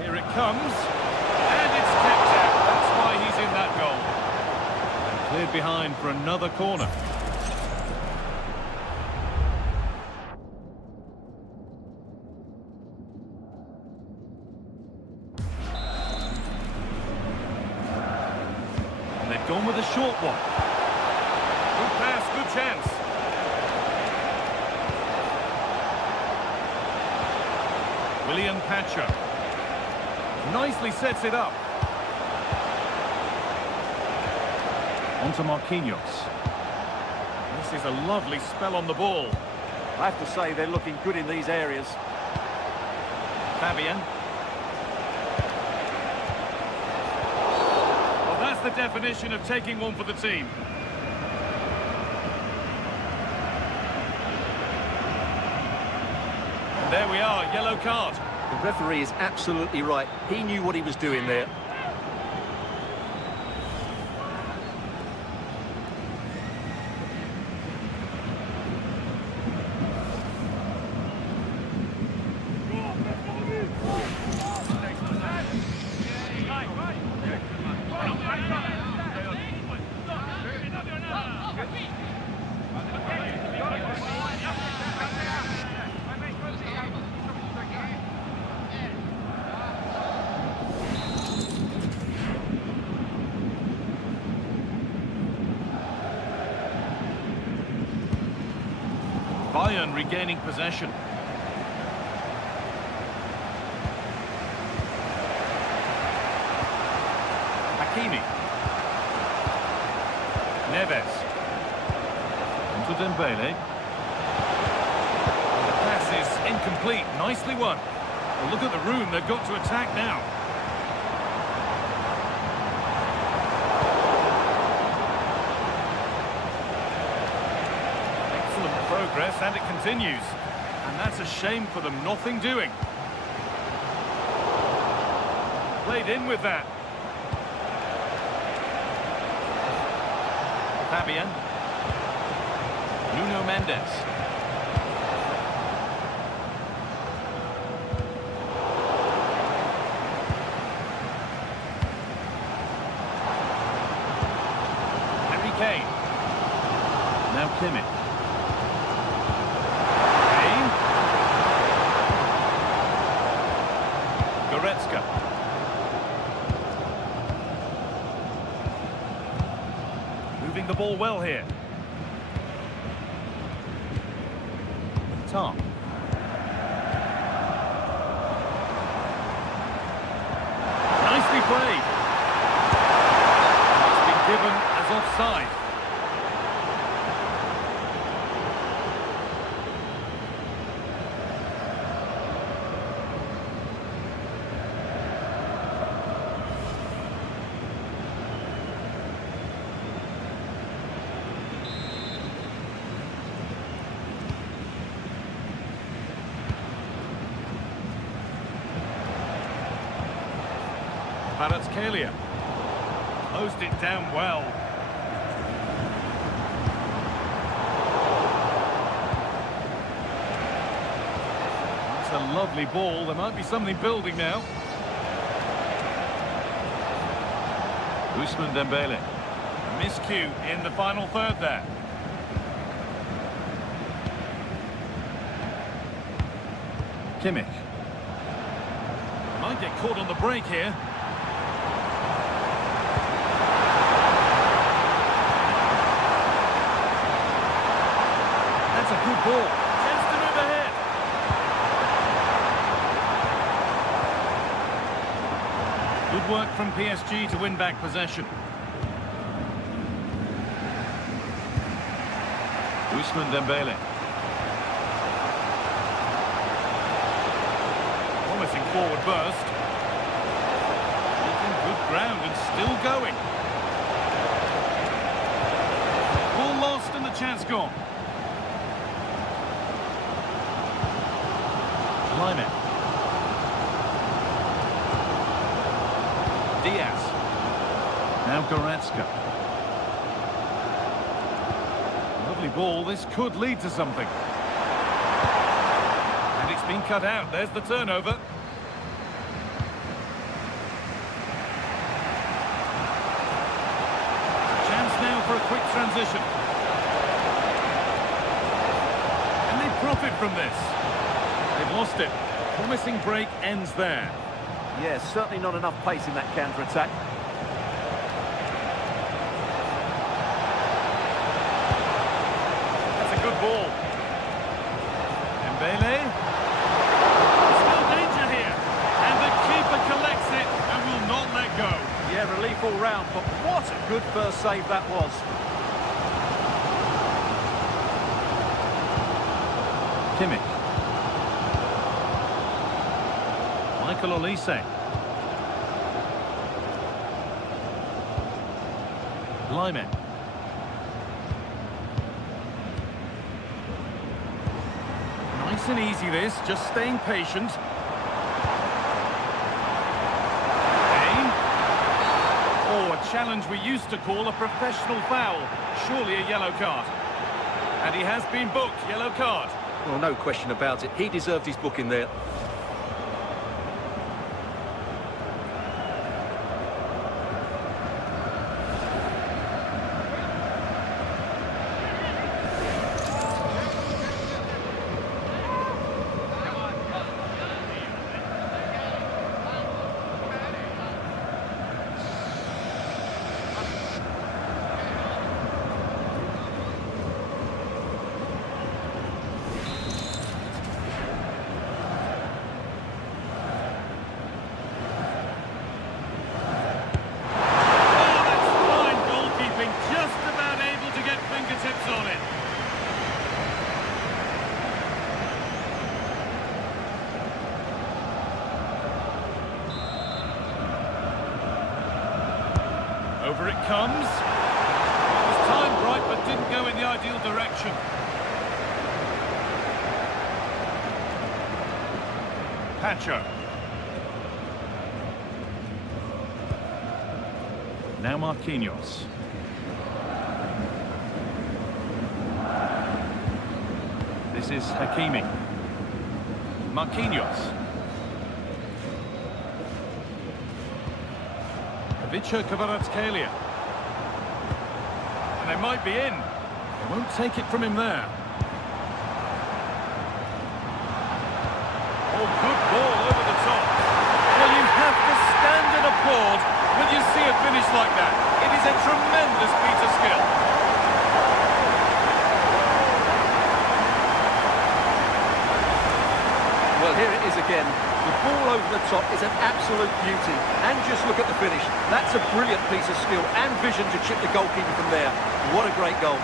Here it comes. And it's kept out. That's why he's in that goal. Cleared behind for another corner. And they've gone with a short one. Good pass, good chance. William Pacho. Nicely sets it up. Onto Marquinhos. This is a lovely spell on the ball. I have to say they're looking good in these areas. Fabian. Well, that's the definition of taking one for the team. And there we are, yellow card. The referee is absolutely right. He knew what he was doing there. Bayern regaining possession. Hakimi. Neves. Into Dembele. The pass is incomplete. Nicely won. Well, look at the room they've got to attack now. Excellent progress, and it continues. And that's a shame for them. Nothing doing. Played in with that. Fabian. Nuno Mendes. Harry Kane. Now Kimmich. Kane. Goretzka. Moving the ball well here. Tom. Nicely played. It's been given as offside. Kvaratskhelia closed it down well. That's a lovely ball. There might be something building now. Ousmane Dembele. A miscue in the final third there. Kimmich. Might get caught on the break here. That's a good ball. Chance to move ahead. Good work from PSG to win back possession. Ousmane Dembele. Promising forward burst. Making good ground and still going. Ball lost and the chance gone. Lyman. Diaz. Now Goretzka. Lovely ball. This could lead to something. And it's been cut out. There's the turnover. Chance now for a quick transition. Can they profit from this? They've lost it. Promising break ends there. Yeah, certainly not enough pace in that counter-attack. That's a good ball. Dembele. Still danger here. And the keeper collects it and will not let go. Yeah, relief all round, but what a good first save that was. Kimmich. Michael Olise. Lyman. Nice and easy this, just staying patient. Kane. Oh, a challenge we used to call a professional foul. Surely a yellow card. And he has been booked, yellow card. Well, no question about it. He deserved his booking there. Over it comes. It was timed right, but didn't go in the ideal direction. Pacho. Now Marquinhos. This is Hakimi. Marquinhos. Vicha Kvaratskhelia. And they might be in. They won't take it from him there. Oh, good ball over the top. Well, you have to stand and applaud when you see a finish like that. It is a tremendous piece of skill. Well, here it is again. The ball over the top is an absolute beauty. And just look at the finish. That's a brilliant piece of skill and vision to chip the goalkeeper from there. What a great goal.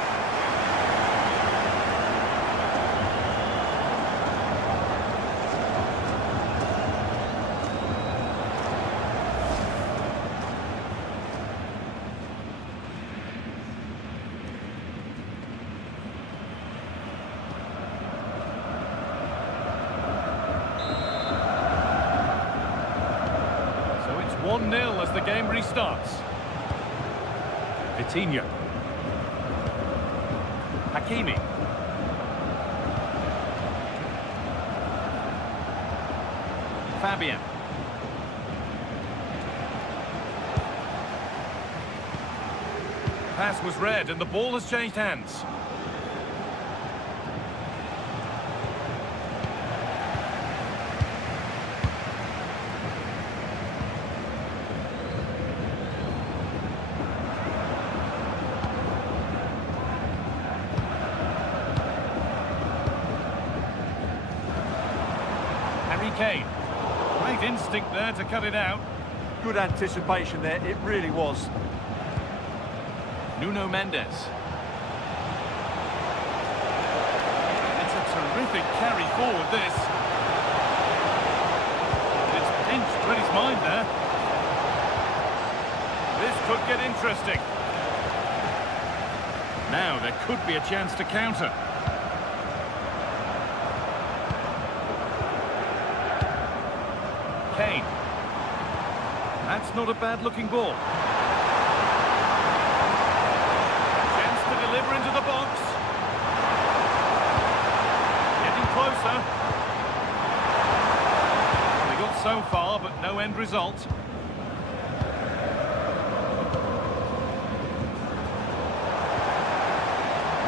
So it's 1-0 as the game restarts. Vitinha. Hakimi. Fabian. Pass was read and the ball has changed hands. Kane. Great instinct there to cut it out. Good anticipation there, it really was. Nuno Mendes. It's a terrific carry forward, this. It's pinched Reddy's mind there. This could get interesting. Now there could be a chance to counter. Kane. That's not a bad-looking ball. Chance to deliver into the box. Getting closer. They got so far, but no end result.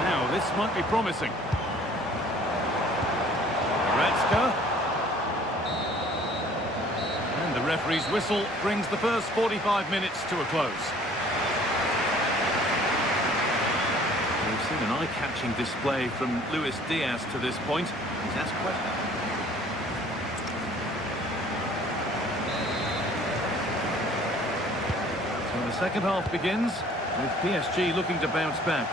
Now, this might be promising. Goretzka. The referee's whistle brings the first 45 minutes to a close. We've seen an eye-catching display from Luis Diaz to this point. He's asked questions. So the second half begins with PSG looking to bounce back.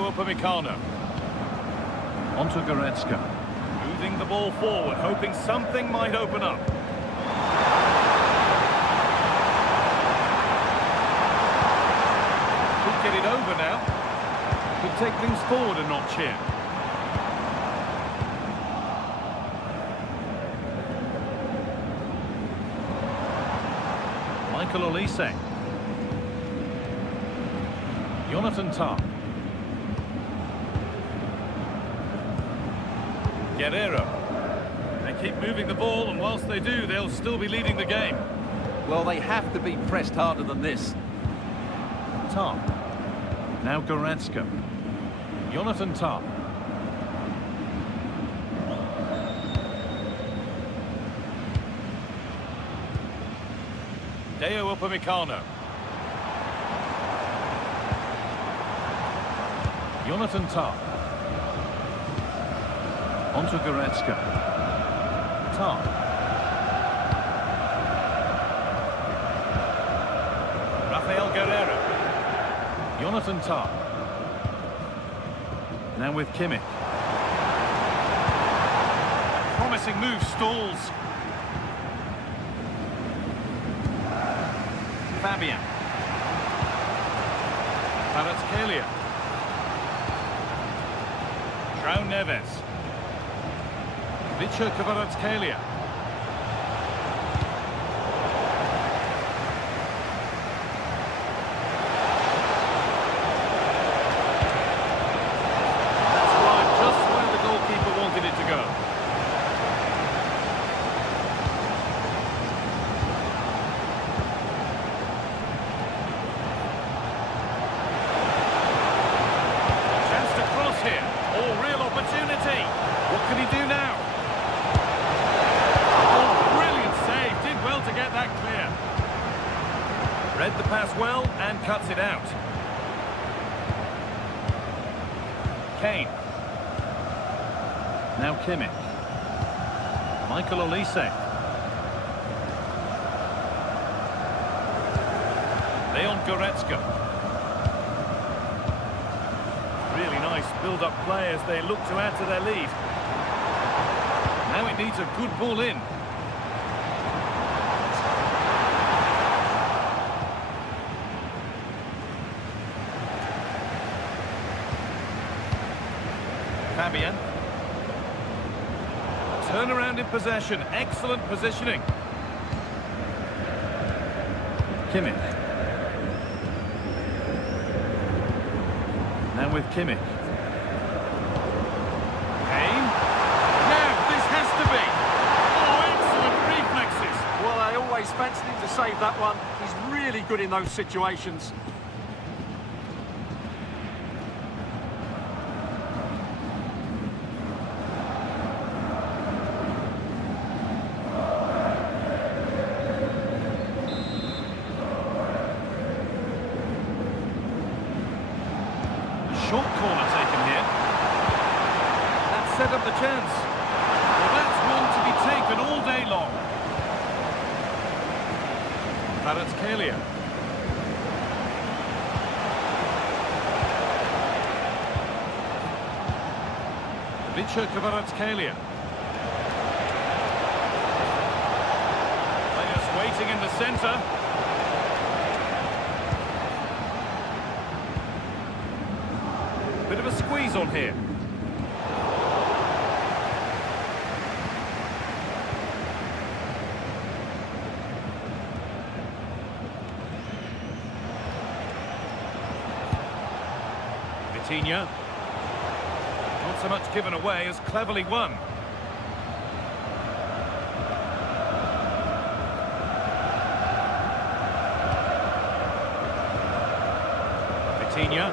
Upamecano. Onto Goretzka. Moving the ball forward, hoping something might open up. Could get it over now. Could take things forward a notch here. Michael Olise. Jonathan Tah. Guerrero. They keep moving the ball, and whilst they do, they'll still be leading the game. Well, they have to be pressed harder than this. Tah. Now Goretzka. Jonathan Tah. Upamecano. Jonathan Tah. On to Goretzka. Tah. Rafael Guerreiro. Jonathan Tah. Now with Kimmich. Promising move stalls. Fabian. Kvaratskhelia. João Neves. Victor Kvaratskhelia. That's right, just where the goalkeeper wanted it to go. Chance to cross here. Oh, real opportunity. What can he do now? Oh, brilliant save. Did well to get that clear. Read the pass well and cuts it out. Kane. Now Kimmich. Michael Olise. Leon Goretzka. Really nice build-up play as they look to add to their lead. Now it needs a good ball in. Fabian. Turn around in possession. Excellent positioning. Kimmich. Now with Kimmich. Kane. Now, this has to be. Oh, excellent reflexes. Well, I always fancied him to save that one. He's really good in those situations. Short corner taken here. That set up the chance. Well, that's one to be taken all day long. Kvaratskhelia. Victor Kvaratskhelia. Players waiting in the centre. Bit of a squeeze on here. Vitinha. Not so much given away as cleverly won. Vitinha.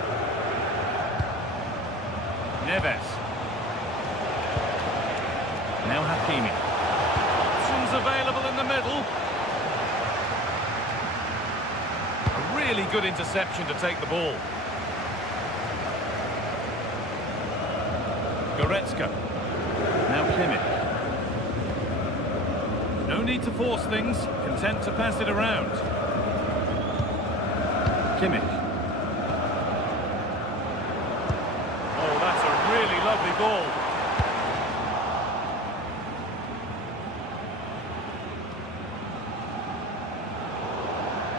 Neves. Now Hakimi. Options available in the middle. A really good interception to take the ball. Goretzka. Now Kimmich. No need to force things. Content to pass it around. Kimmich. Really lovely ball.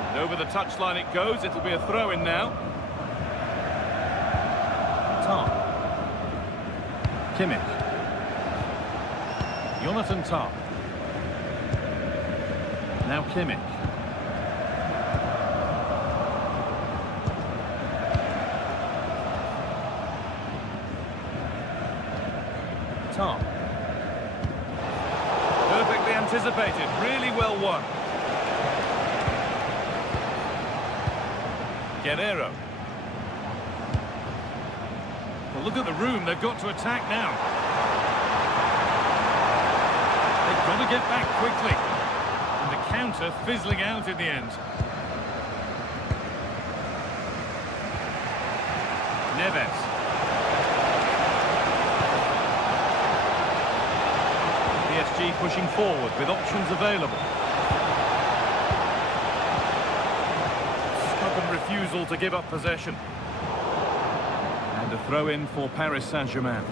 And over the touchline it goes. It'll be a throw-in now. Tah. Kimmich. Jonathan Tah. Now Kimmich. Tah. Perfectly anticipated, really well won. Guerreiro. Well, look at the room, they've got to attack now. They've got to get back quickly. And the counter fizzling out in the end. Neves. pushing forward with options available. Stubborn refusal to give up possession. And a throw-in for Paris Saint-Germain.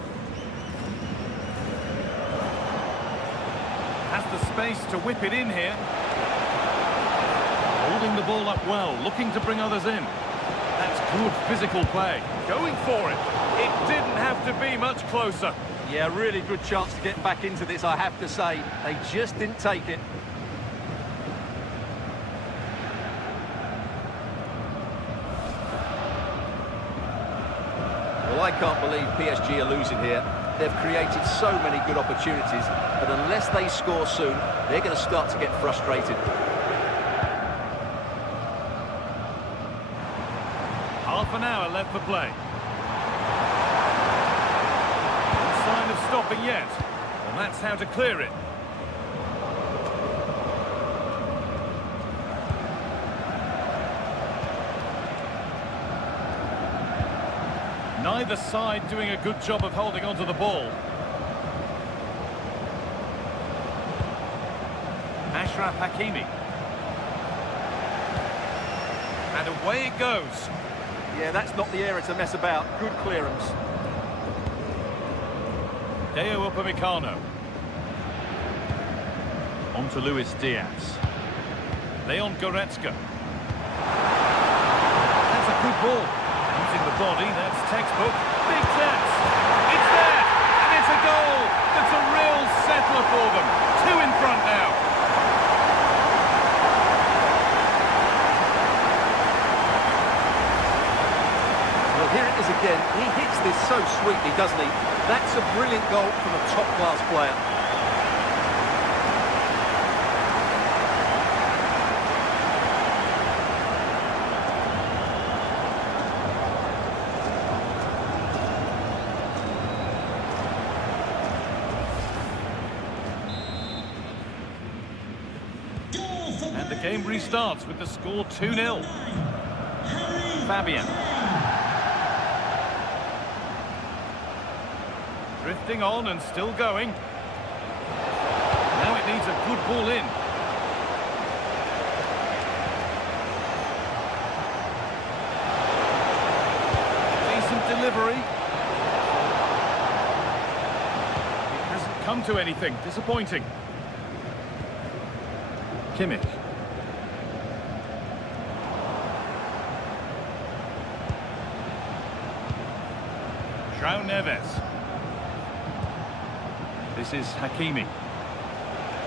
Has the space to whip it in here. Holding the ball up well, looking to bring others in. That's good physical play. Going for it. It didn't have to be much closer. Yeah, really good chance to get back into this, I have to say. They just didn't take it. Well, I can't believe PSG are losing here. They've created so many good opportunities, but unless they score soon, they're going to start to get frustrated. Half an hour left for play. No sign of stopping yet. And that's how to clear it. Neither side doing a good job of holding onto the ball. Achraf Hakimi. And away it goes. Yeah, that's not the area to mess about. Good clearance. Deo Upamecano. On to Luis Diaz. Leon Goretzka. That's a good ball. Using the body, that's textbook. Big chance. It's there, and it's a goal. That's a real settler for them. 2 in front now. Well, here it is again. He hits this so sweetly, doesn't he? That's a brilliant goal from a top-class player. And the game restarts with the score 2-0. Fabian. Drifting on and still going. Now it needs a good ball in. Decent delivery. It hasn't come to anything. Disappointing. Kimmich. João Neves. This is Hakimi.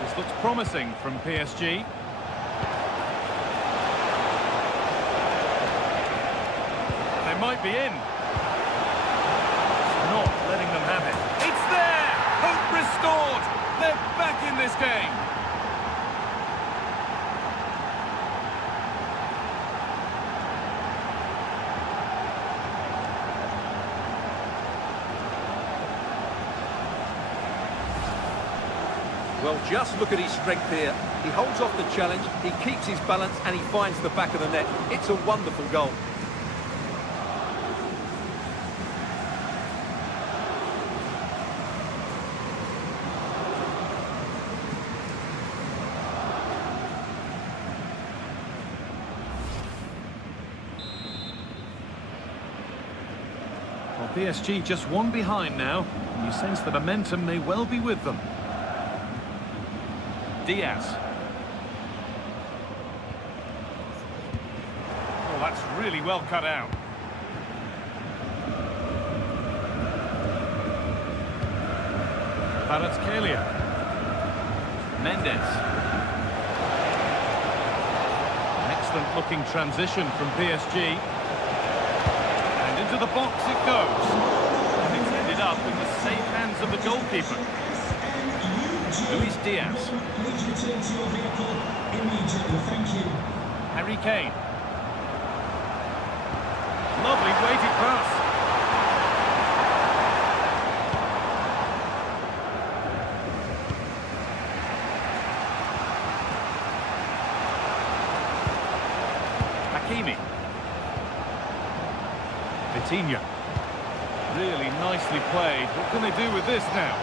This looks promising from PSG. They might be in. It's not letting them have it. It's there! Hope restored! They're back in this game! Well, just look at his strength here. He holds off the challenge, he keeps his balance, and he finds the back of the net. It's a wonderful goal. Well, PSG just one behind now. And you sense the momentum may well be with them. Diaz. Oh, that's really well cut out. Kvaratskhelia. Mendes. An excellent looking transition from PSG. And into the box it goes. And it's ended up in the safe hands of the goalkeeper. Luis Diaz. Please return to your vehicle immediately. Thank you. Harry Kane. Lovely weighted pass. Hakimi. Vitinha. Really nicely played. What can they do with this now?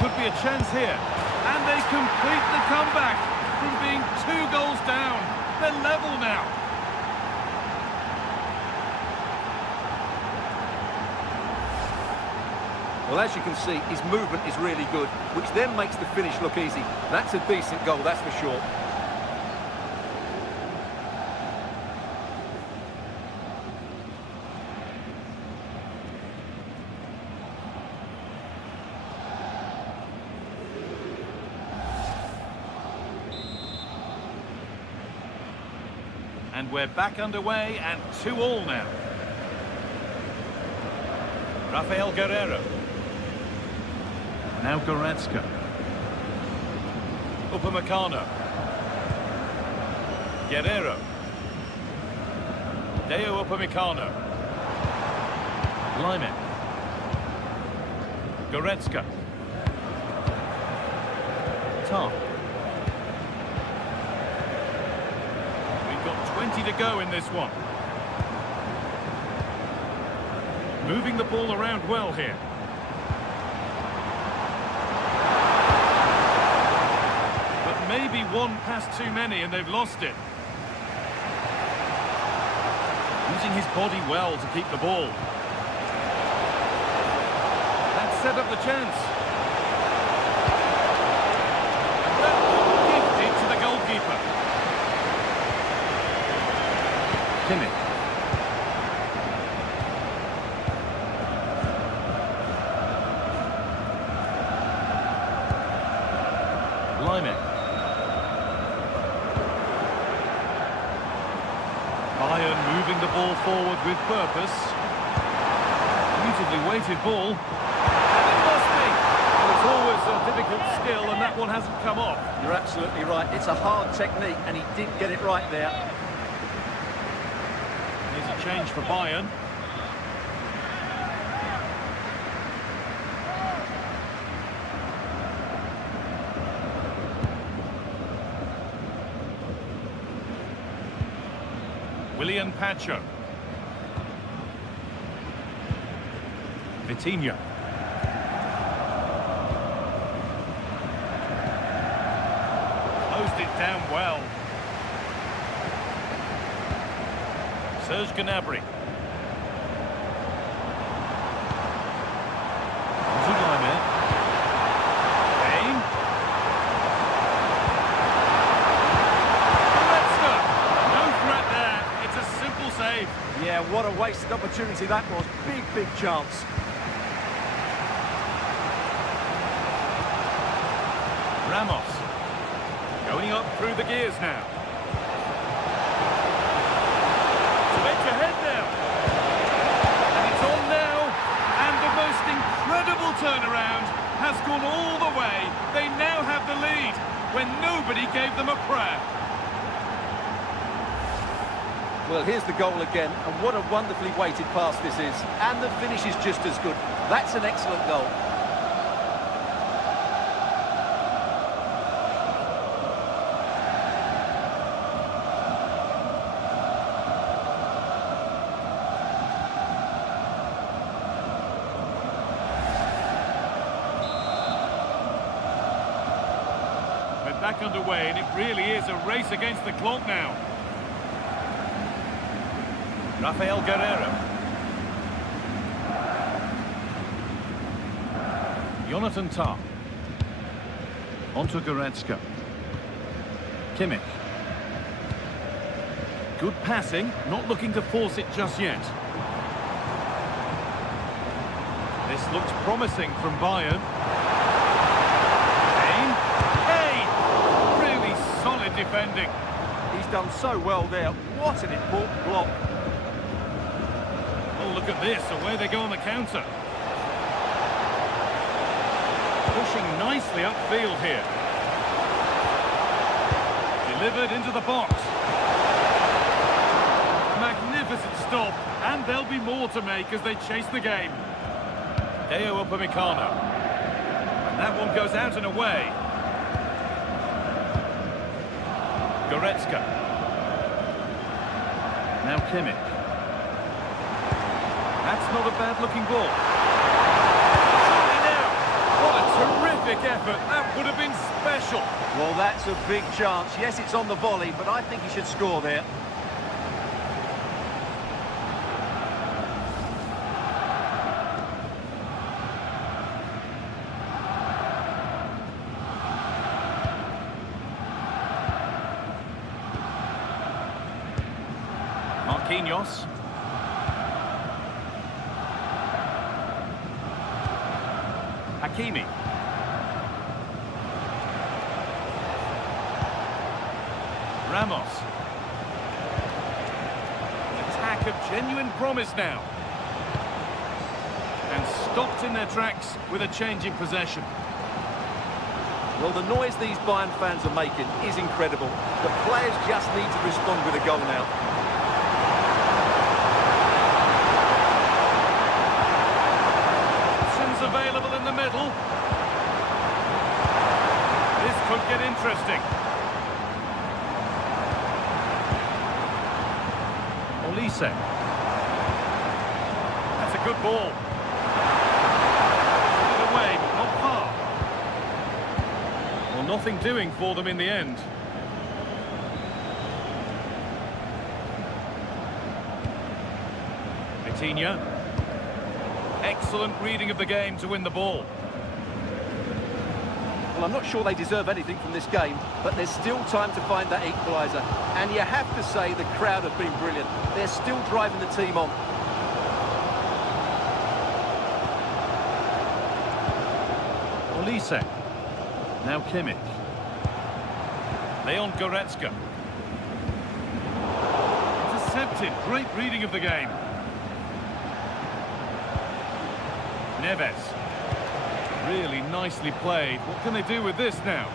could be a chance here. And they complete the comeback from being 2 goals down. They're level now. Well, as you can see, his movement is really good, which then makes the finish look easy. That's a decent goal, that's for sure. And we're back underway and 2-2 now. Rafael Guerreiro. Now Goretzka. Upamecano. Guerreiro. Deo Upamecano. Lyman. Goretzka. Tom. We've got 20 to go in this one. Moving the ball around well here. But maybe one pass too many and they've lost it. Using his body well to keep the ball. That set up the chance. Gifted to the goalkeeper. Kimmich. Lyman. Bayern moving the ball forward with purpose. Beautifully weighted ball. And it must be. Well, it's always a difficult skill and that one hasn't come off. You're absolutely right. It's a hard technique and he didn't get it right there. Here's a change for Bayern. William Pacho. Vitinha. Closed it down well. Serge Gnabry. Yeah, what a wasted opportunity that was. Big chance. Ramos. Going up through the gears now. To edge ahead now. And it's on now. And the most incredible turnaround has gone all the way. They now have the lead when nobody gave them a prayer. Well, here's the goal again, and what a wonderfully weighted pass this is. And the finish is just as good. That's an excellent goal. We're back underway, and it really is a race against the clock now. Rafael Guerreiro. Jonathan Tah. Onto Goretzka. Kimmich. Good passing, not looking to force it just yet. This looks promising from Bayern. Kane. Really solid defending. He's done so well there. What an important block. Oh, look at this, away they go on the counter. Pushing nicely upfield here. Delivered into the box. Magnificent stop, and there'll be more to make as they chase the game. Deo Upamecano. And that one goes out and away. Goretzka. Now Kimmich. That's not a bad-looking ball. Surely now. What a terrific terrific effort. That would have been special. Well, that's a big chance. Yes, it's on the volley, but I think he should score there. Marquinhos. Hakimi. Ramos. An attack of genuine promise now. And stopped in their tracks with a change in possession. Well, the noise these Bayern fans are making is incredible. The players just need to respond with a goal now. Options available in the middle. This could get interesting. Olise. That's a good ball. Put it away, but not far. Well, nothing doing for them in the end. Vitinha. Excellent reading of the game to win the ball. Well, I'm not sure they deserve anything from this game, but there's still time to find that equaliser. And you have to say the crowd have been brilliant. They're still driving the team on. Olise. Now Kimmich. Leon Goretzka. Intercepted. Great reading of the game. Neves. Really nicely played. What can they do with this now?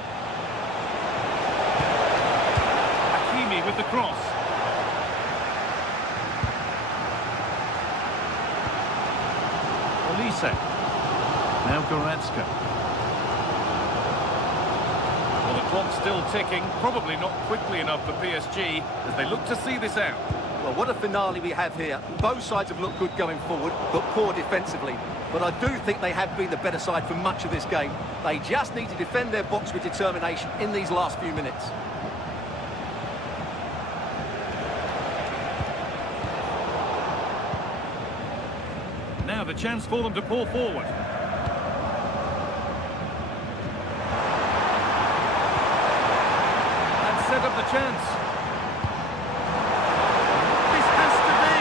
Hakimi with the cross. Olise. Now Goretzka. Well, the clock's still ticking. Probably not quickly enough for PSG as they look to see this out. Well, what a finale we have here. Both sides have looked good going forward, but poor defensively. But I do think they have been the better side for much of this game. They just need to defend their box with determination in these last few minutes. Now the chance for them to pull forward. And set up the chance. This has to be.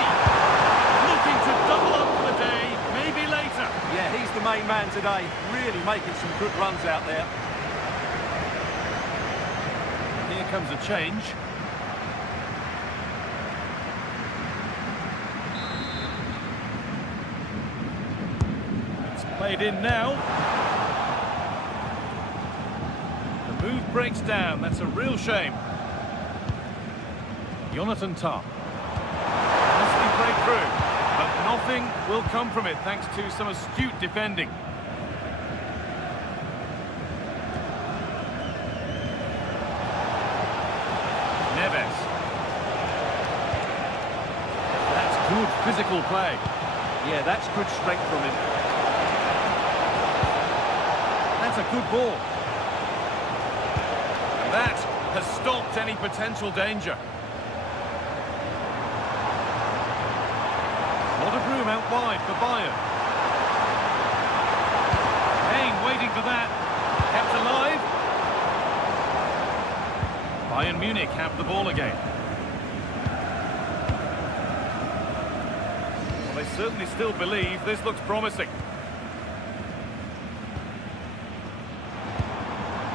Looking to double up for the day, maybe later. Yeah, he's the main man today. Really making some good runs out there. Here comes a change. Played in now. The move breaks down. That's a real shame. Jonathan Tah. Nicely played through, but nothing will come from it thanks to some astute defending. Neves. That's good physical play. Yeah, that's good strength from him. That's a good ball. And that has stopped any potential danger. A lot of room out wide for Bayern. Kane waiting for that. Kept alive. Bayern Munich have the ball again. Well, they certainly still believe this looks promising.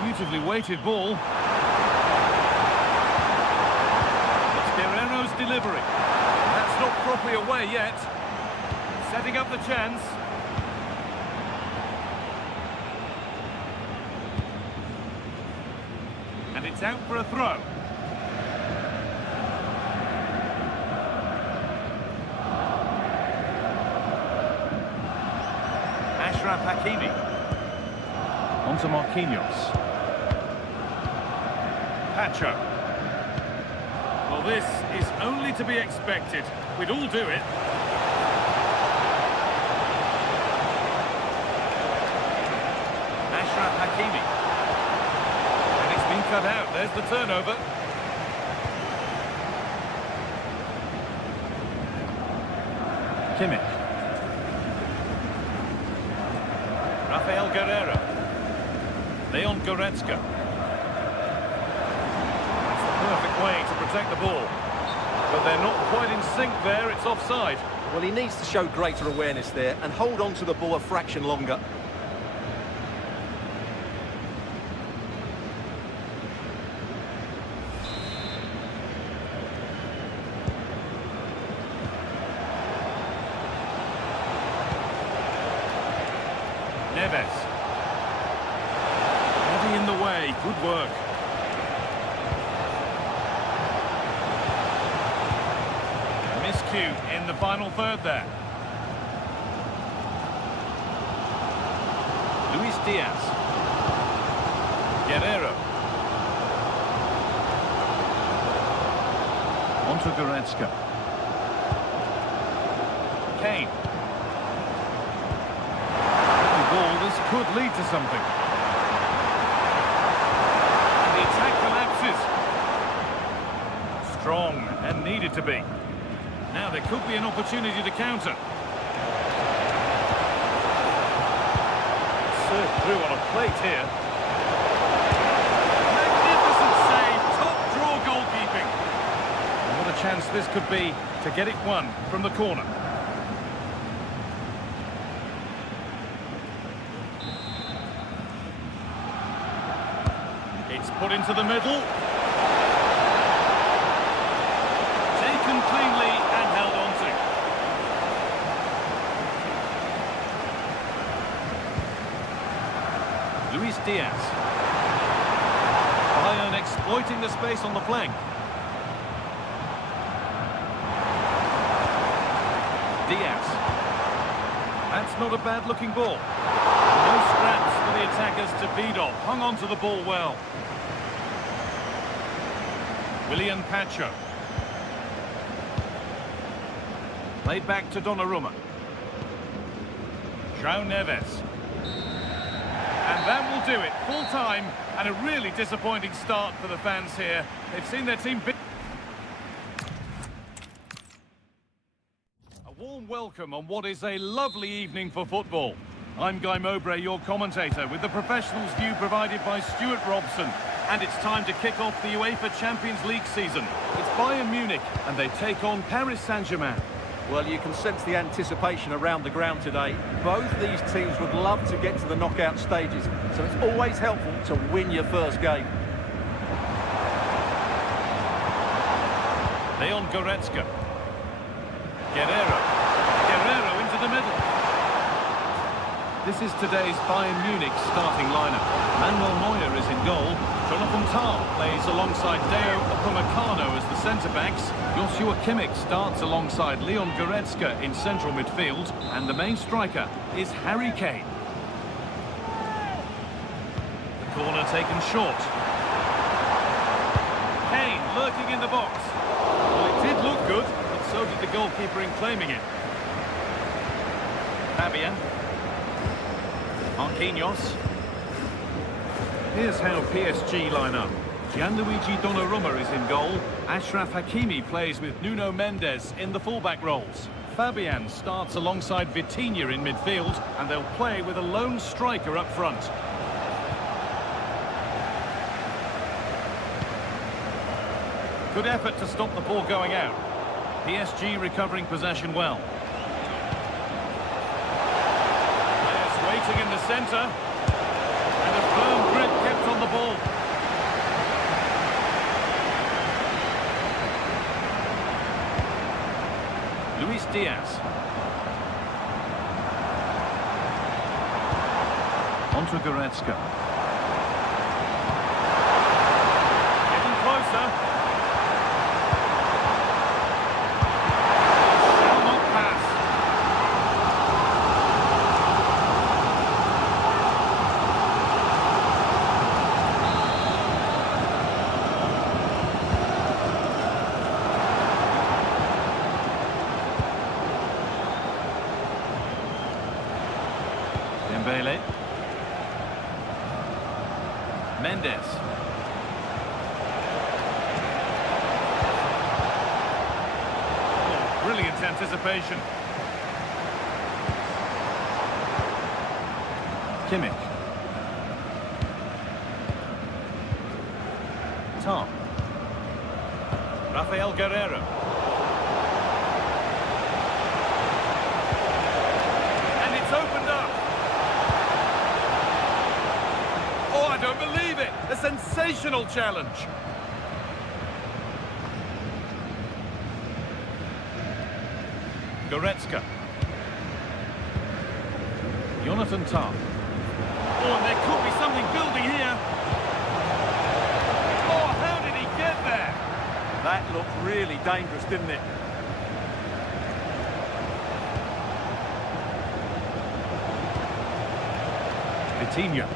Beautifully weighted ball. It's Guerreiro's delivery. That's not properly away yet. Setting up the chance. And it's out for a throw. Ashraf Hakimi. Onto Marquinhos. Pacho. Well, this is only to be expected. We'd all do it. Ashraf Hakimi. Hakimi. And it's been cut out. There's the turnover. Kimmich. Rafael Guerreiro. Leon Goretzka. That's the perfect way to protect the ball. But they're not quite in sync there. It's offside. Well, he needs to show greater awareness there and hold on to the ball a fraction longer. Neves. Body in the way. Good work. Miscue in the final third there. Luis Diaz. Guerreiro. Onto Goretzka. Kane. Ball, this could lead to something. And the attack collapses. Strong and needed to be. Now there could be an opportunity to counter. Served through on a plate here. Magnificent save, top draw goalkeeping. And what a chance this could be to get it won from the corner. It's put into the middle. Taken cleanly and held on to. Luis Diaz. Bayern exploiting the space on the flank. Diaz. That's not a bad-looking ball. No scraps for the attackers to feed off. Hung on to the ball well. Willian Pacho. Played back to Donnarumma. João Neves. And that will do it. Full time and a really disappointing start for the fans here. They've seen their team... A warm welcome on what is a lovely evening for football. I'm Guy Mowbray, your commentator, with the professionals' view provided by Stuart Robson. And it's time to kick off the UEFA Champions League season. It's Bayern Munich, and they take on Paris Saint-Germain. Well, you can sense the anticipation around the ground today. Both these teams would love to get to the knockout stages, so it's always helpful to win your first game. Leon Goretzka. Guerreiro into the middle. This is today's Bayern Munich starting lineup. Manuel Neuer is in goal. Jonathan Tah plays alongside Deo Upamecano as the centre-backs. Joshua Kimmich starts alongside Leon Goretzka in central midfield. And the main striker is Harry Kane. The corner taken short. Kane lurking in the box. Well, it did look good, but so did the goalkeeper in claiming it. Fabian. Marquinhos. Here's how PSG line up. Gianluigi Donnarumma is in goal. Achraf Hakimi plays with Nuno Mendes in the fullback roles. Fabian starts alongside Vitinha in midfield, and they'll play with a lone striker up front. Good effort to stop the ball going out. PSG recovering possession well. Waiting in the centre, and a firm grip kept on the ball. Luis Diaz. Onto Goretzka. Getting closer. Shall not pass. Dembele. Mendes. Oh, brilliant anticipation. Kimmich. Tom. Rafael Guerreiro. And it's opened up. Oh, I don't believe it. A sensational challenge. Goretzka. Jonathan Tah. Oh, and there could be something building here. Oh, how did he get there? That looked really dangerous, didn't it? Vitinha.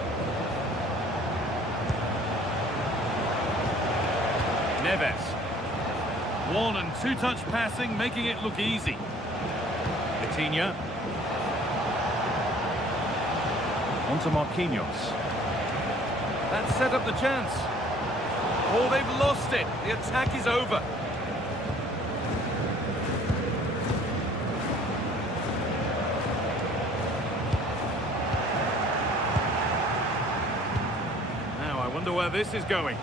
Neves. One and two touch passing, making it look easy. Vitinha. On to Marquinhos. That set up the chance. Oh, they've lost it. The attack is over. Now, I wonder where this is going.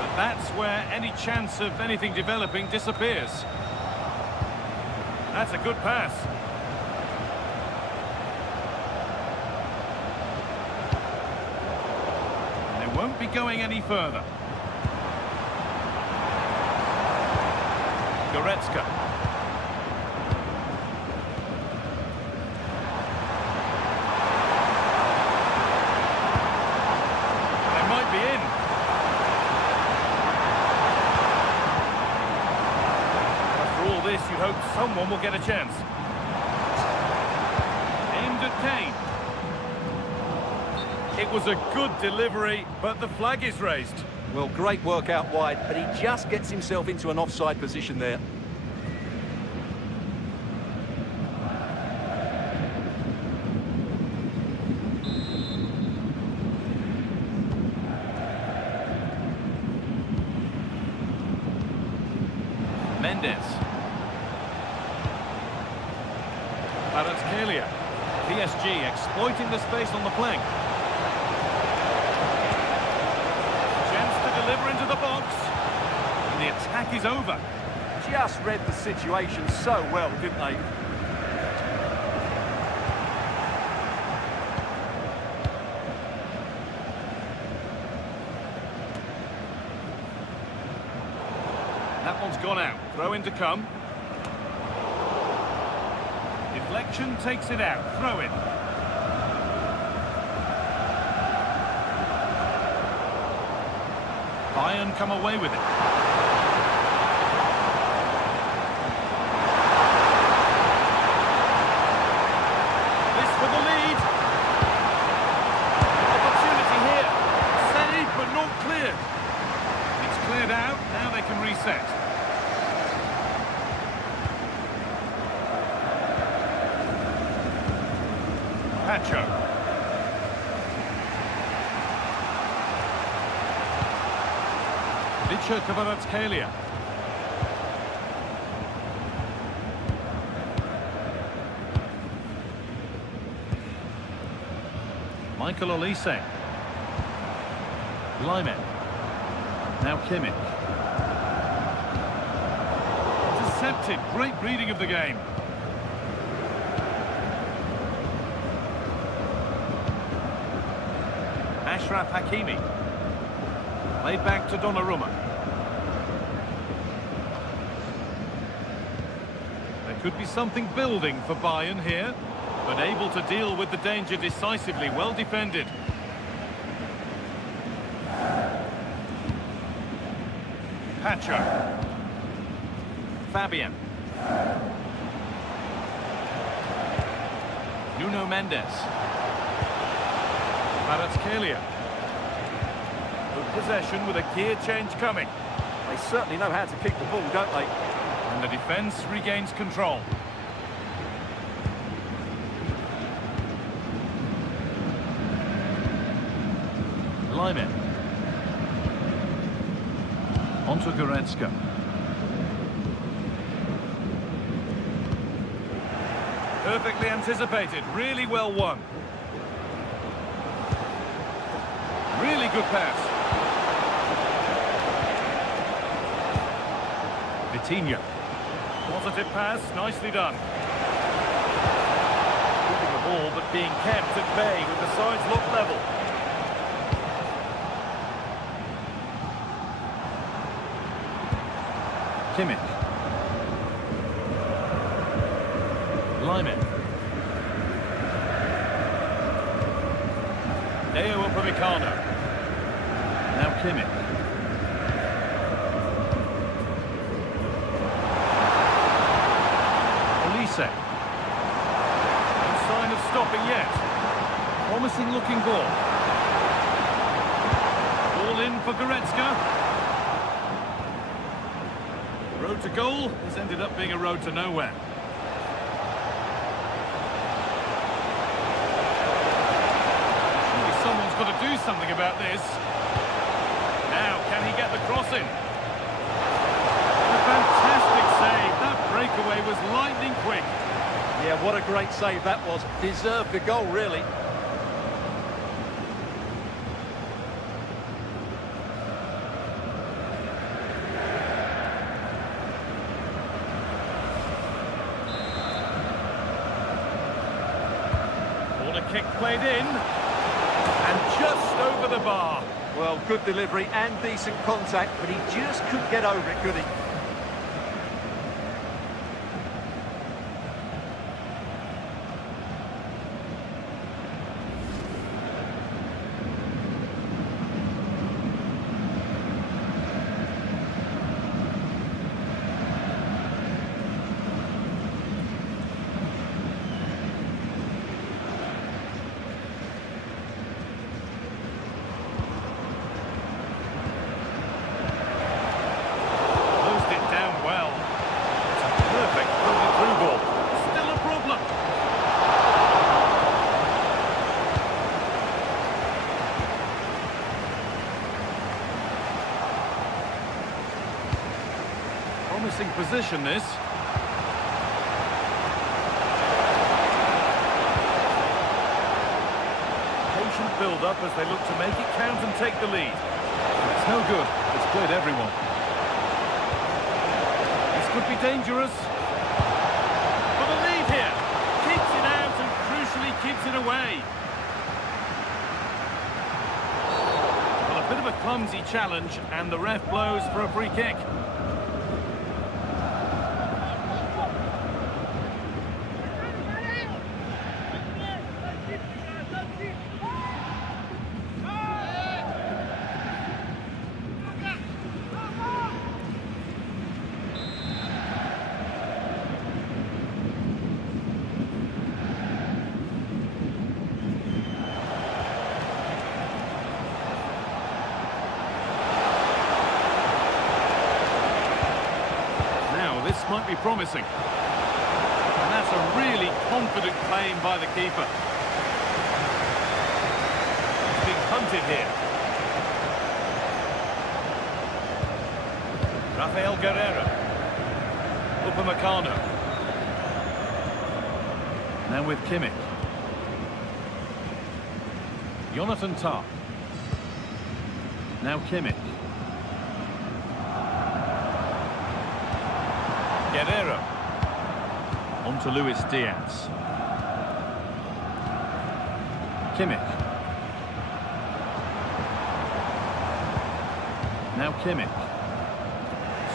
But that's where any chance of anything developing disappears. That's a good pass. Won't be going any further. Goretzka. They might be in. After all this, you hope someone will get a chance. Aimed at Kane. It was a good delivery, but the flag is raised. Well, great work out wide, but he just gets himself into an offside position there. Mendes. Kvaratskhelia. PSG exploiting the space on the flank. Deliver into the box, and the attack is over. Just read the situation so well, didn't they? That one's gone out. Throw in to come. Deflection takes it out. Throw in. Bayern come away with it. This for the lead. Opportunity here. Saved but not cleared. It's cleared out. Now they can reset. Pacho. Kvaratskhelia. Michael Olise. Lyman. Now Kimmich. Intercepted. Great reading of the game. Ashraf Hakimi. Played back to Donnarumma. There could be something building for Bayern here, but able to deal with the danger decisively. Well defended. Pacho. Fabian. Nuno Mendes. Kvaratskhelia. Good possession with a gear change coming. They certainly know how to keep the ball, don't they? And the defence regains control. Lyman. On to Goretzka. Perfectly anticipated, really well won. Really good pass. Vitinha. Positive pass, nicely done. Keeping the ball, but being kept at bay with the sides look level. Kimmich. Lyman. Deo Upamecano. Now Kimmich. Olise. No sign of stopping yet. Promising looking ball. Ball in for Goretzka. Road to goal has ended up being a road to nowhere. Surely someone's got to do something about this. Now, can he get the cross in? A fantastic save. That breakaway was lightning quick. Yeah, what a great save that was. Deserved the goal, really. Kick played in, and just over the bar. Well, good delivery and decent contact, but he just couldn't get over it, could he? Promising position, this. Patient build-up as they look to make it count and take the lead. It's no good. It's cleared everyone. This could be dangerous. For the lead here. Keeps it out and crucially keeps it away. Well, a bit of a clumsy challenge, and the ref blows for a free kick. This might be promising. And that's a really confident claim by the keeper. He's being punted here. Rafael Guerreiro. Upamecano. Now with Kimmich. Jonathan Tah. Now Kimmich. Guerreiro. On to Luis Diaz. Kimmich. Now Kimmich.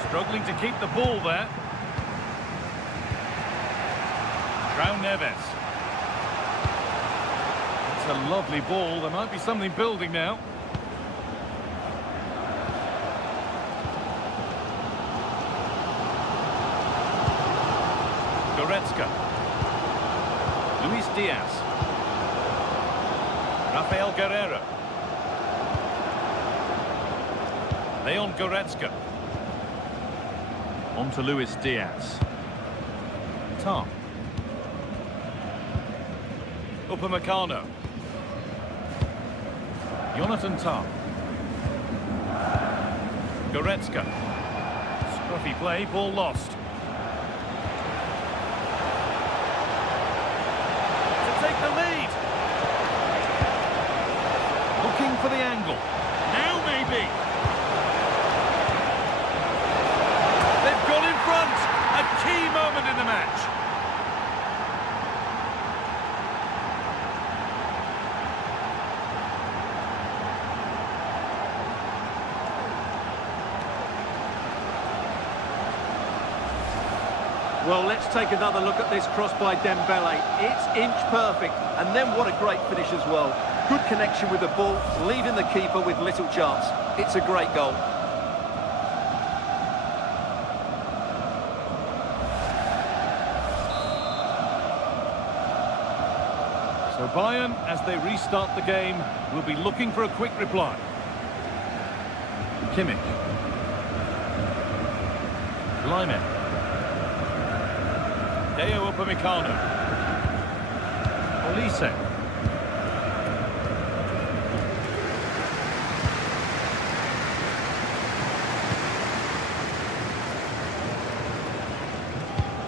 Struggling to keep the ball there. João Neves. It's a lovely ball. There might be something building now. Goretzka. Luis Diaz. Rafael Guerreiro. Leon Goretzka. On to Luis Diaz. Tah. Jonathan Tah. Goretzka. Scruffy play, ball lost. To take the lead. Looking for the angle. Now maybe. They've got in front. A key moment in the match. Well, let's take another look at this cross by Dembele. It's inch perfect, and then what a great finish as well. Good connection with the ball, leaving the keeper with little chance. It's a great goal. So Bayern, as they restart the game, will be looking for a quick reply. Kimmich. Lyman. Deo Upamecano. Olise.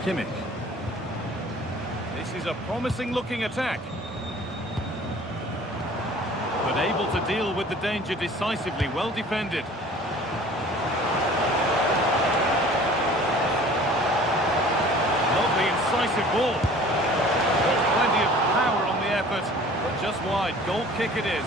Kimmich. This is a promising looking attack. But able to deal with the danger decisively, well defended. Incisive ball. Got plenty of power on the effort, but just wide. Goal kick it is.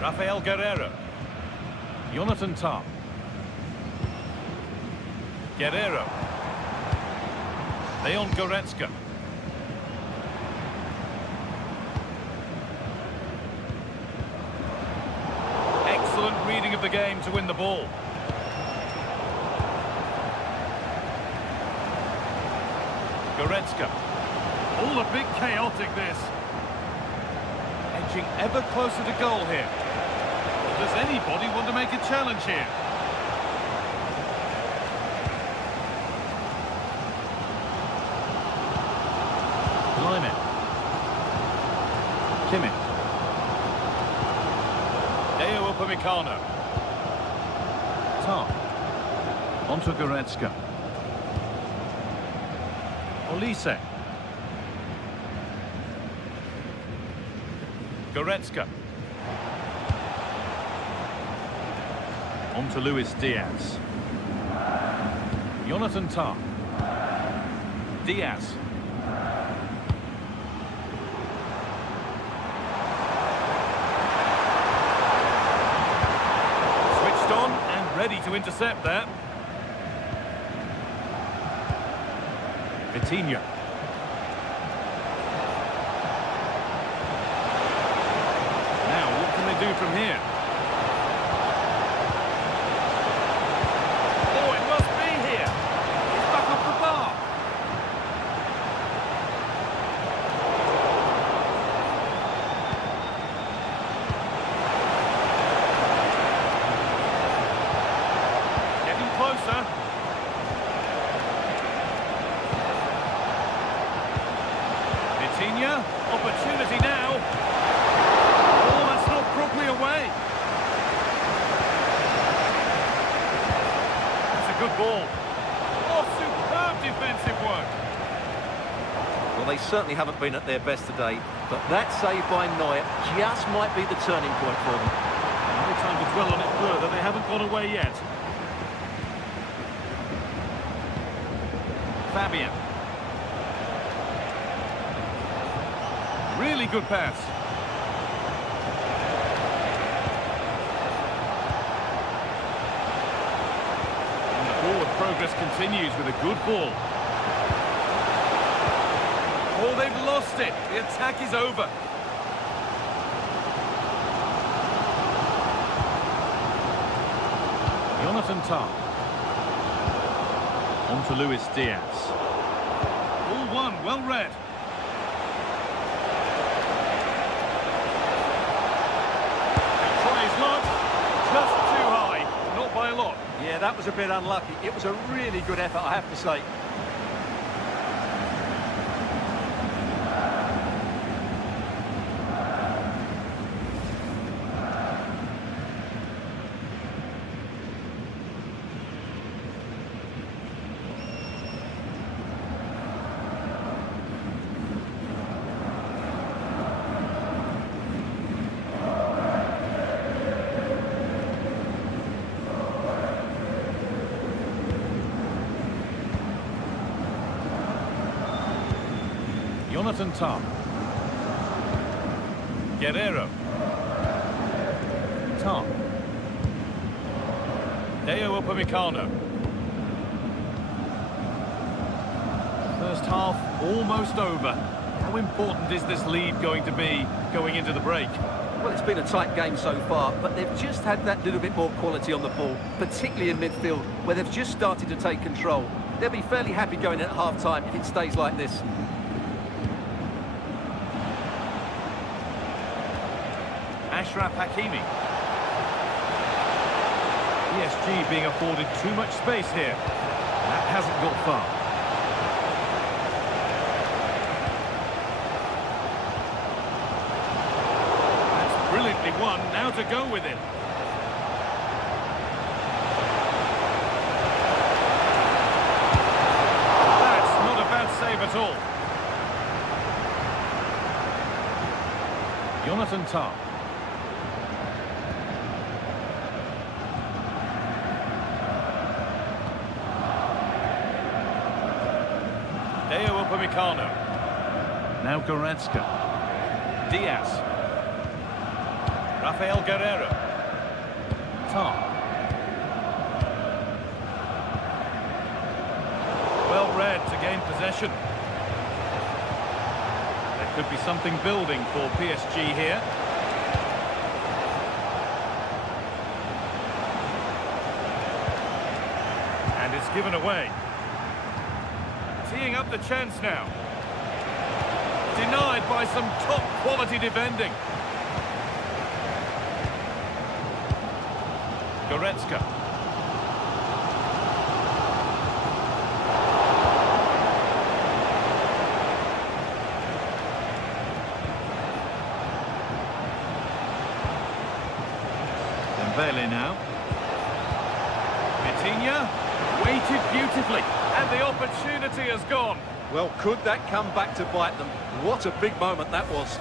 Rafael Guerreiro. Jonathan Tah. Guerreiro. Leon Goretzka. Excellent reading of the game to win the ball. Goretzka. All a bit chaotic this. Edging ever closer to goal here. Does anybody want to make a challenge here? Lyman. Kimmich. Deo Upamecano. Tah. Onto Goretzka. Olise. Goretzka. On to Luis Diaz. Jonathan Tah. Diaz. Switched on and ready to intercept that. Vitinha. Now, what can they do from here? Opportunity now. Oh, that's not properly away. That's a good ball. Oh, superb defensive work. Well, they certainly haven't been at their best today, but that save by Neuer just might be the turning point for them. No time to dwell on it further. They haven't gone away yet. Fabian. Really good pass. And the forward progress continues with a good ball. Oh, they've lost it. The attack is over. Jonathan Tah. On to Luis Diaz. All one, well read. Tries luck, just too high, not by a lot. Yeah, that was a bit unlucky. It was a really good effort, I have to say. Jonathan Tah. Guerrero. Tah. Deo Upamecano. First half almost over. How important is this lead going to be going into the break? Well, it's been a tight game so far, but they've just had that little bit more quality on the ball, particularly in midfield, where they've just started to take control. They'll be fairly happy going in at half-time if it stays like this. Ashraf Hakimi. PSG being afforded too much space here. That hasn't got far. That's brilliantly won. Now to go with it. That's not a bad save at all. Jonathan Tah. Deo Upamecano. Now Goretzka. Diaz. Rafael Guerrero. Tah. Well read to gain possession. There could be something building for PSG here. And it's given away. Teeing up the chance now. Denied by some top quality defending. Goretzka. Dembele now. Vitinha waited beautifully. And the opportunity has gone. Well, could that come back to bite them? What a big moment that was.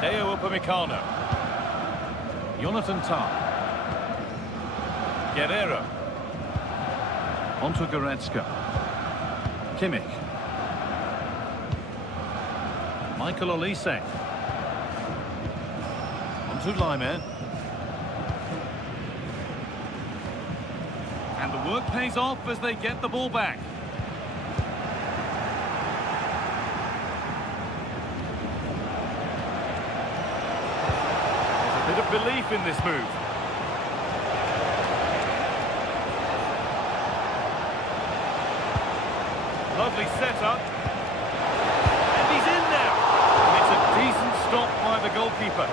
Deo Upamecano. Jonathan Tah. Guerrero. Onto Goretzka. Kimmich. Michael Olise. Onto Lyman. And the work pays off as they get the ball back. There's a bit of belief in this move. Lovely setup. And he's in now. It's a decent stop by the goalkeeper.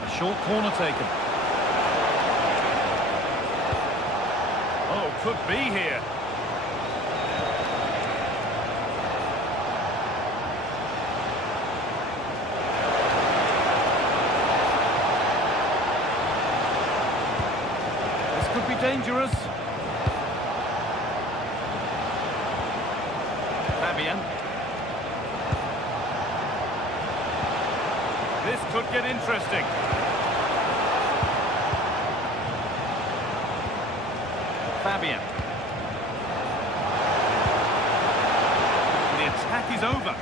A short corner taken. Oh, could be here. Could be dangerous. Fabian. This could get interesting. Fabian. The attack is over.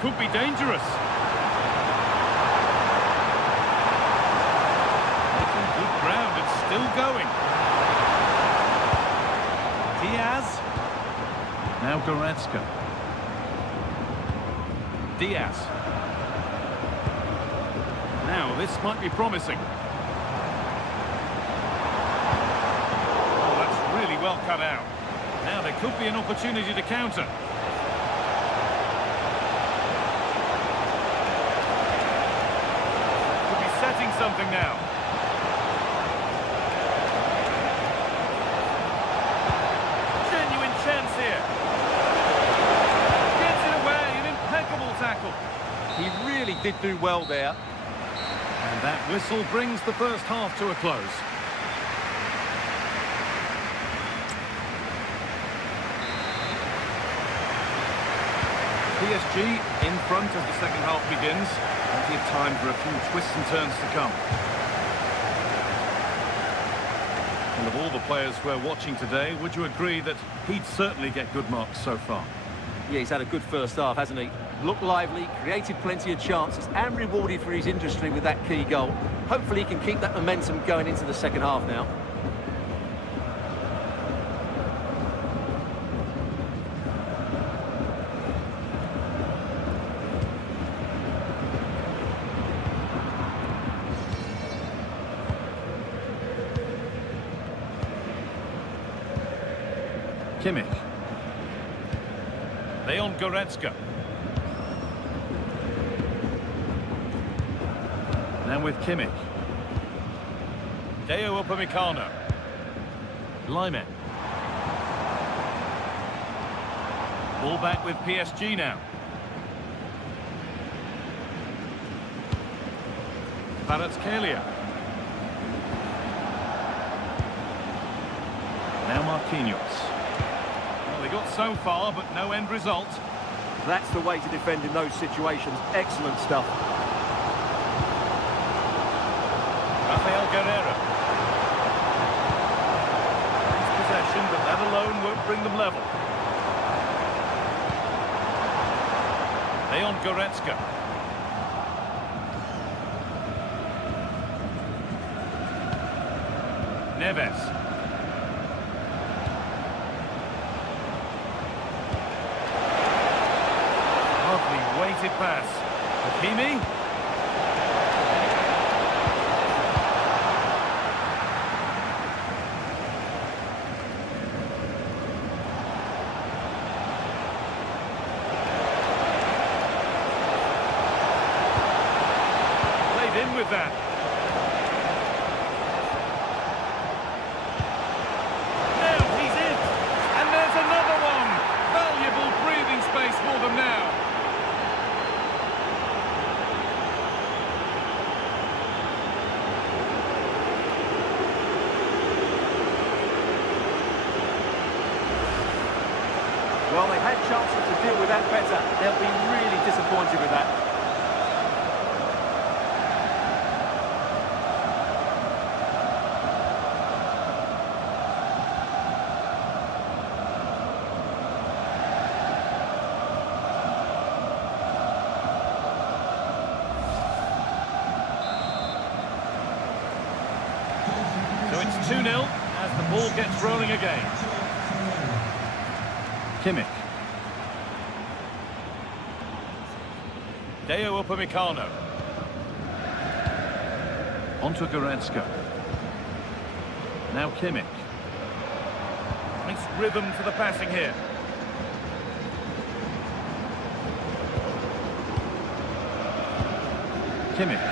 Could be dangerous. Making good ground, it's still going. Diaz. Now Goretzka. Diaz. Now this might be promising. Oh, that's really well cut out. Now there could be an opportunity to counter. Setting something now. Genuine chance here. Gets it away, an impeccable tackle. He really did do well there. And that whistle brings the first half to a close. PSG in front as the second half begins. Plenty of time for a few twists and turns to come. And of all the players we're watching today, would you agree that he'd certainly get good marks so far? Yeah, he's had a good first half, hasn't he? Looked lively, created plenty of chances, and rewarded for his industry with that key goal. Hopefully he can keep that momentum going into the second half now. Kimmich. Leon Goretzka. Now with Kimmich. Deo Upamecano. Lyman. Ball back with PSG now. Kvaratskhelia. Now Marquinhos. They got so far, but no end result. That's the way to defend in those situations. Excellent stuff. Rafael Guerreiro. Nice possession, but that alone won't bring them level. Leon Goretzka. Neves. Weighted pass. Hakimi. Played in with that. Now he's in. And there's another one. Valuable breathing space for them now. Well, they've had chances to deal with that better. They'll be really disappointed with that. So it's 2-0 as the ball gets rolling again. Kimmich. Deo Upamecano. Onto Goretzka. Now Kimmich. Nice rhythm to the passing here. Kimmich.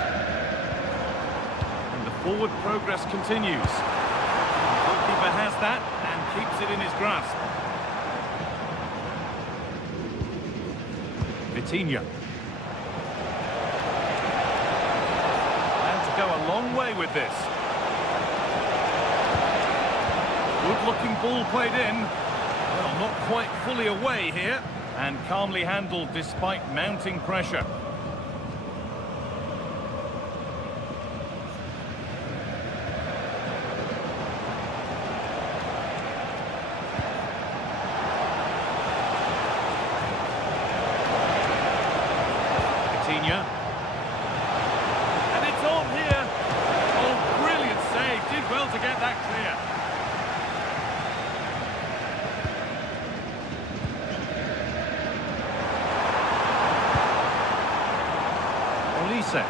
And the forward progress continues. The goalkeeper has that and keeps it in his grasp. Vitinha. And to go a long way with this. Good-looking ball played in. Well, not quite fully away here. And calmly handled despite mounting pressure. Vitinha. And it's on here. Oh, brilliant save. Did well to get that clear. Olise.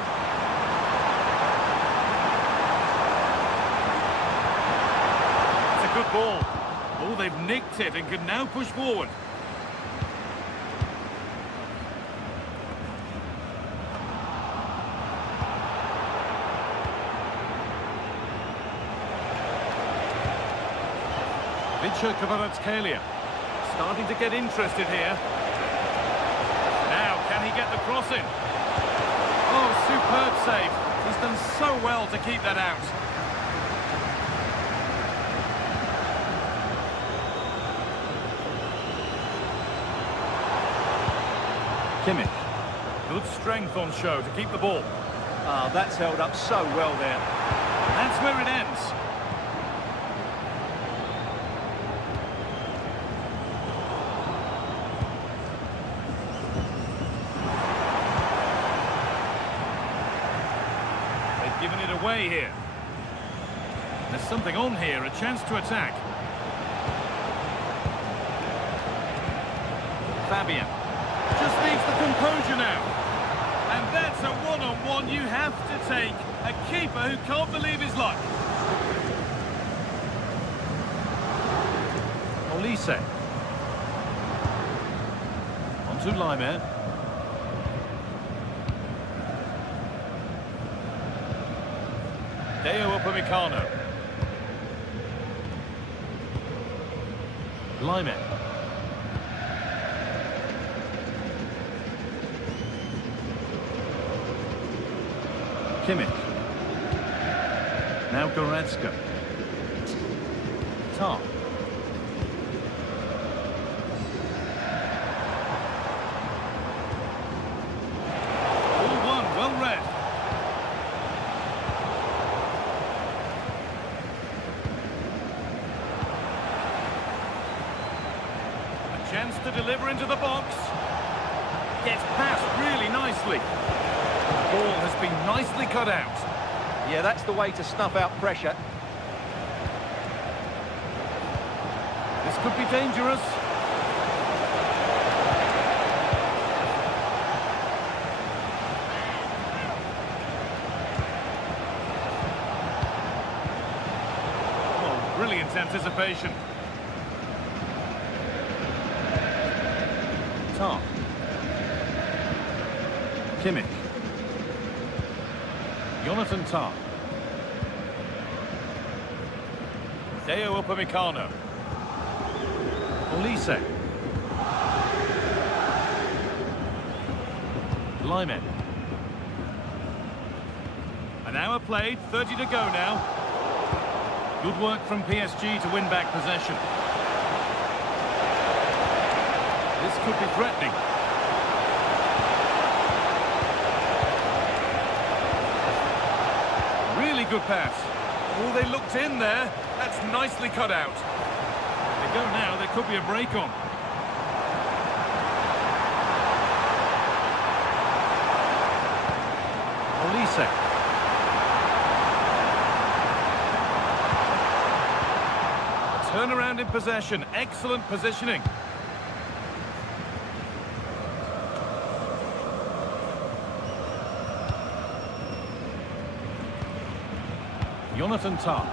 It's a good ball. Oh, they've nicked it and can now push forward. Kvaratskhelia starting to get interested here. Now, can he get the cross in? Oh, superb save. He's done so well to keep that out. Kimmich. Good strength on show to keep the ball. Ah, that's held up so well there. That's where it ends. Giving it away here. There's something on here, a chance to attack. Fabian just needs the composure now. And that's a one-on-one you have to take. A keeper who can't believe his luck. Olise. On to Laimer. Deo Upamecano. Laimer. Kimmich. Now Goretzka. Tar. All one, well read. Chance to deliver into the box. Gets past really nicely. The ball has been nicely cut out. Yeah, that's the way to snuff out pressure. This could be dangerous. Oh, brilliant anticipation. Tar. Kimmich. Jonathan Tar. Deo Upamecano. Olise. Laimer. An hour played, 30 to go now. Good work from PSG to win back possession. This could be threatening. Really good pass. Oh, they looked in there. That's nicely cut out. They go now, there could be a break on. Olise. Turnaround in possession. Excellent positioning. Jonathan Tar.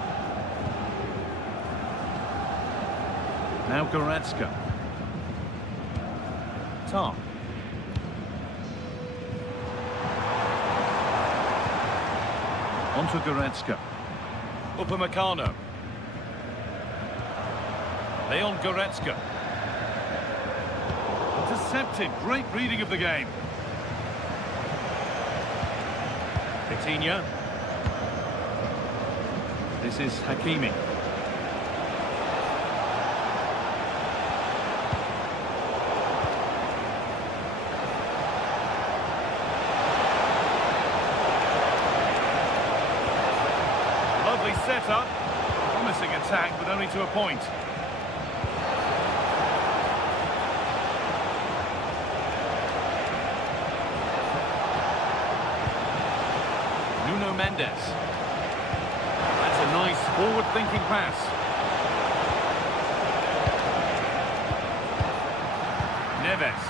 Now Goretzka. Tar. On to Goretzka. Upamecano. Leon Goretzka. Intercepted. Great reading of the game. Vitinha. This is Hakimi. Lovely setup. Promising attack, but only to a point. Mendes. That's a nice forward-thinking pass. Neves.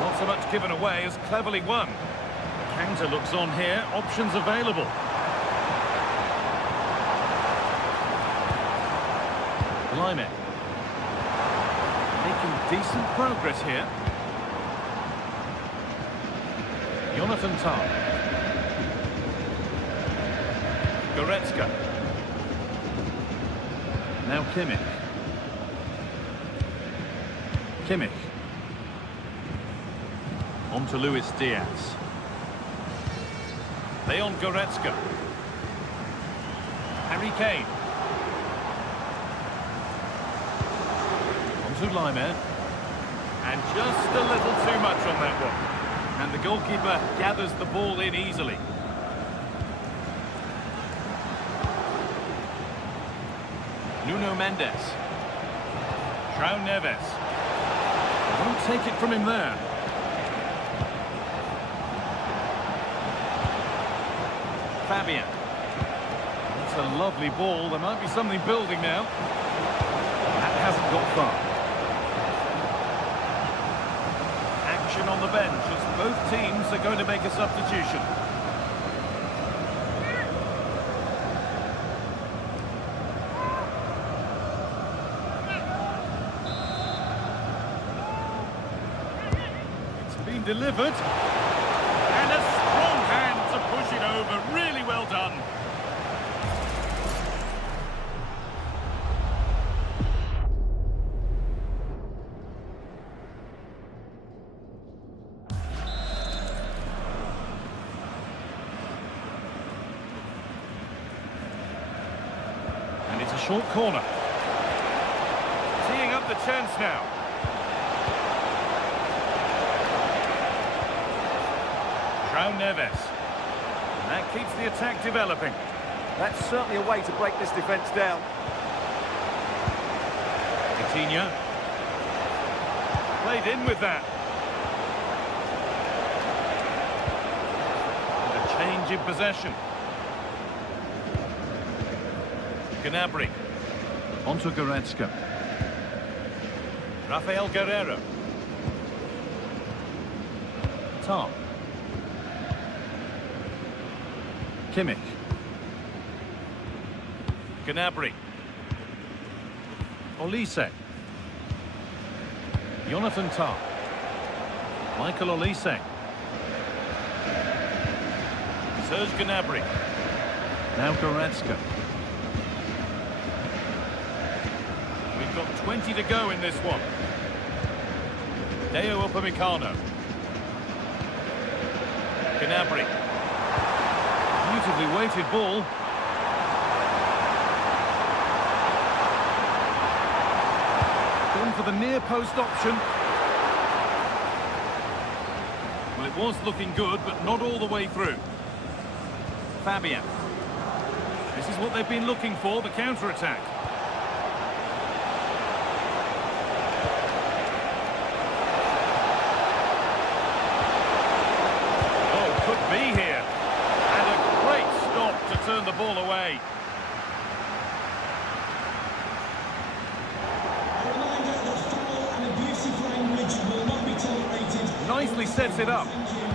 Not so much given away as cleverly won. The counter looks on here, options available. Lyman. Making decent progress here. Jonathan Tah. Goretzka. Now Kimmich. Kimmich. On to Luis Diaz. Leon Goretzka. Harry Kane. On to Lyman. And just a little too much on that one. And the goalkeeper gathers the ball in easily. Nuno Mendes. João Neves. Won't take it from him there. Fabian. That's a lovely ball. There might be something building now. That hasn't got far. Action on the bench as both teams are going to make a substitution. Delivered, and a strong hand to push it over. Really well done. And it's a short corner. Teeing up the chance now. João Neves. And that keeps the attack developing. That's certainly a way to break this defence down. Coutinho. Played in with that. And a change in possession. Gnabry. Onto Goretzka. Rafael Guerreiro. Tom. Kimmich. Gnabry. Olise. Jonathan Tah. Michael Olise. Serge Gnabry. Now Goretzka. We've got 20 to go in this one. Deo Upamecano. Gnabry. Beautifully weighted ball. Going for the near post option. Well, it was looking good, but not all the way through. Fabian. This is what they've been looking for, the counter-attack. Oh, could be here. To turn the ball away. A reminder that foul and abusive language will not be tolerated. Nicely sets it up. Thank you.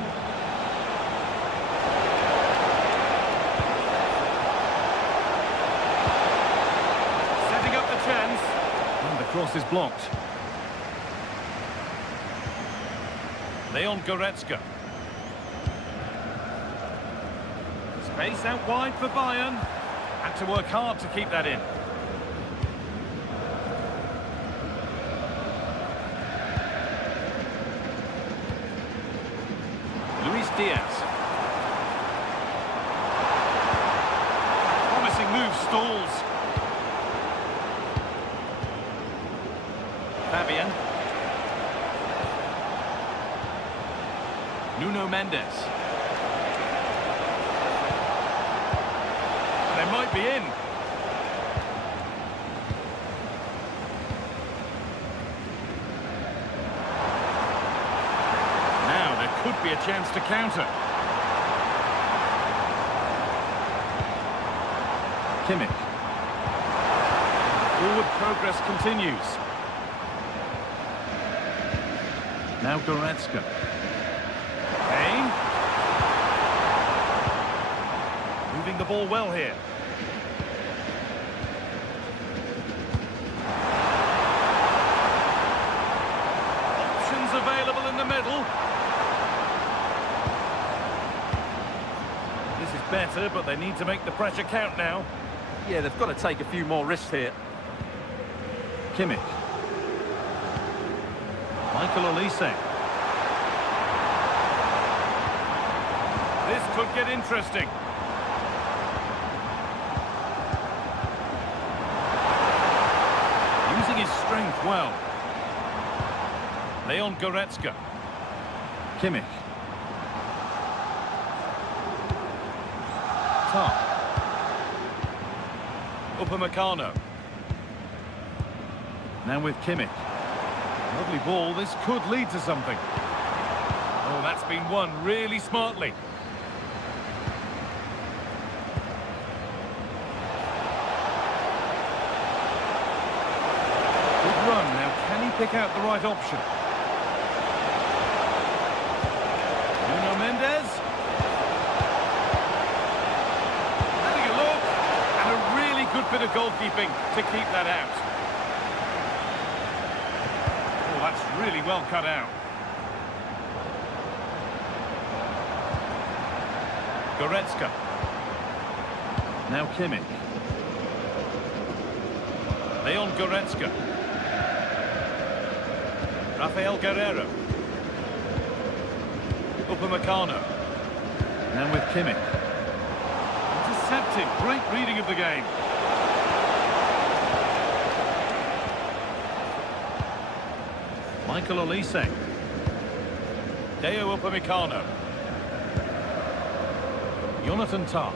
Setting up the chance. And the cross is blocked. Leon Goretzka. Space out wide for Bayern. Had to work hard to keep that in. Luis Diaz. Promising move stalls. Fabian. Nuno Mendes. They might be in. Now there could be a chance to counter. Kimmich. Forward progress continues. Now Goretzka. Kane. Moving the ball well here. Options available in the middle. This is better, but they need to make the pressure count now. Yeah, they've got to take a few more risks here. Kimmich. Michael Olise. This could get interesting. Using his strength well. Leon Goretzka. Kimmich. Top. Upamecano. Now with Kimmich. Lovely ball, this could lead to something. Oh, that's been won really smartly. Good run, now can he pick out the right option? Nuno Mendes. Having a look, and a really good bit of goalkeeping to keep that out. That's really well cut out. Goretzka. Now Kimmich. Leon Goretzka. Rafael Guerreiro. Upamecano. Now with Kimmich. Intercepted. Great reading of the game. Michael Olise. Deo Upamecano. Jonathan Tah.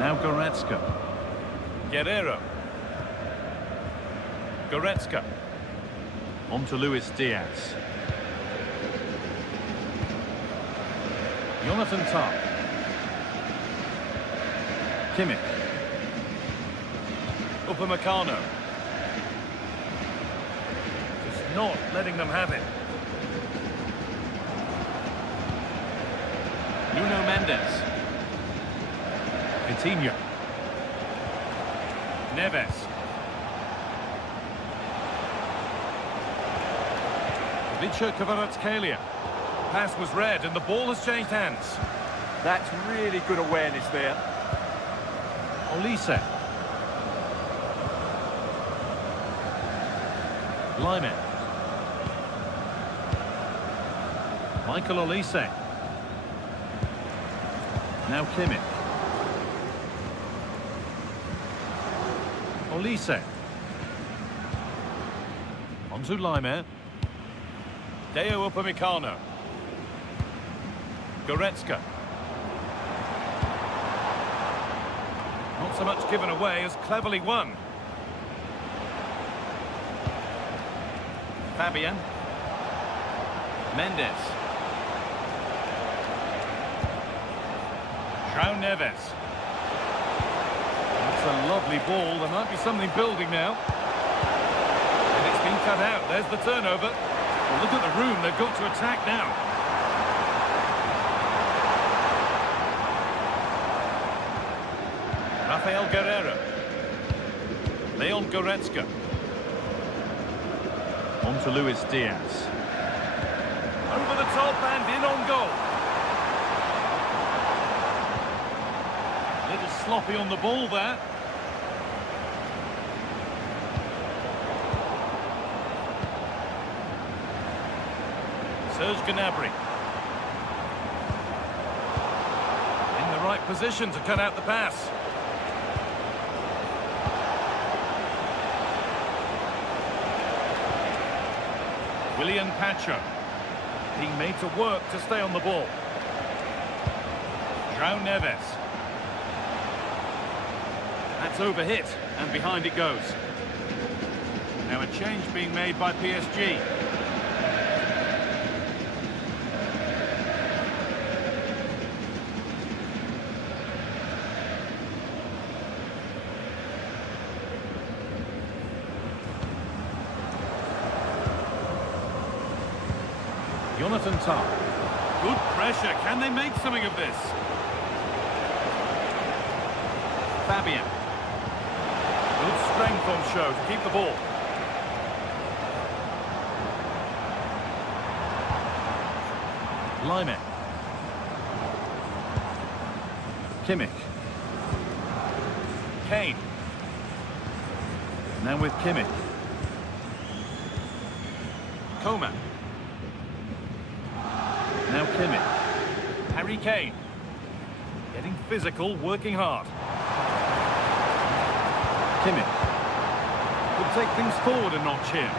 Now Goretzka. Guerreiro. Goretzka. On to Luis Diaz. Jonathan Tah. Kimmich. Upamecano. Not letting them have it. Nuno Mendes. Coutinho. Neves. Vicha Kvaratskhelia. Pass was read and the ball has changed hands. That's really good awareness there. Olise. Lyman. Michael Olise. Now Kimmich. Olise. On to Lyman. Deo Upamecano. Goretzka. Not so much given away as cleverly won. Fabian. Mendes. João Neves. That's a lovely ball. There might be something building now. And it's been cut out. There's the turnover. Well, look at the room. They've got to attack now. Rafael Guerreiro. Leon Goretzka. On to Luis Diaz. Over the top and in on goal. A little sloppy on the ball there. Serge Gnabry. In the right position to cut out the pass. Willian Pacho. Being made to work to stay on the ball. João Neves. That's overhit, and behind it goes. Now a change being made by PSG. Jonathan Tah. Good pressure. Can they make something of this? Fabian. Good strength on show to keep the ball. Lyman. Kimmich. Kane. Now with Kimmich. Coman. Now Kimmich. Harry Kane. Getting physical, working hard. Kimmich. Will take things forward a notch here.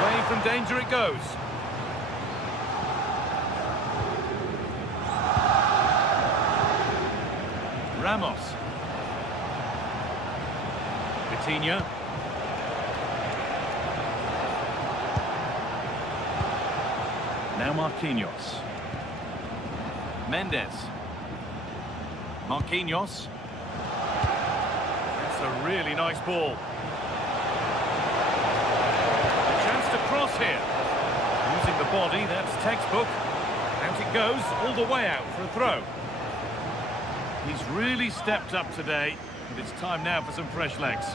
Away from danger it goes. Ramos. Vitinha. Now Marquinhos. Mendes. Marquinhos. That's a really nice ball. A chance to cross here. Using the body, that's textbook. Out it goes, all the way out for a throw. He's really stepped up today, and it's time now for some fresh legs.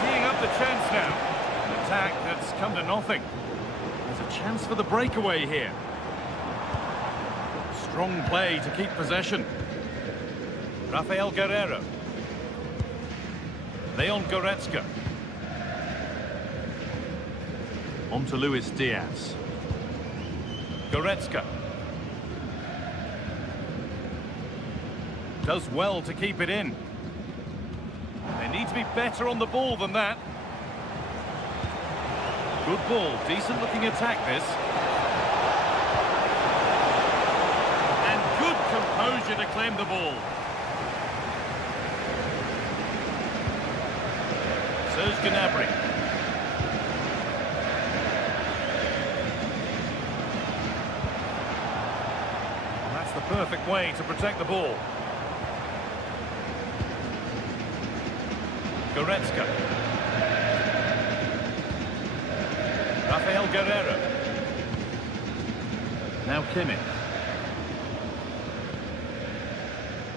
Teeing up the chance now. An attack that's come to nothing. There's a chance for the breakaway here. Strong play to keep possession. Rafael Guerreiro. Leon Goretzka. On to Luis Diaz. Goretzka. Does well to keep it in. They need to be better on the ball than that. Good ball, decent looking attack this. And good composure to claim the ball. Serge Gnabry. That's the perfect way to protect the ball. Goretzka. Rafael Guerreiro. Now Kimmich.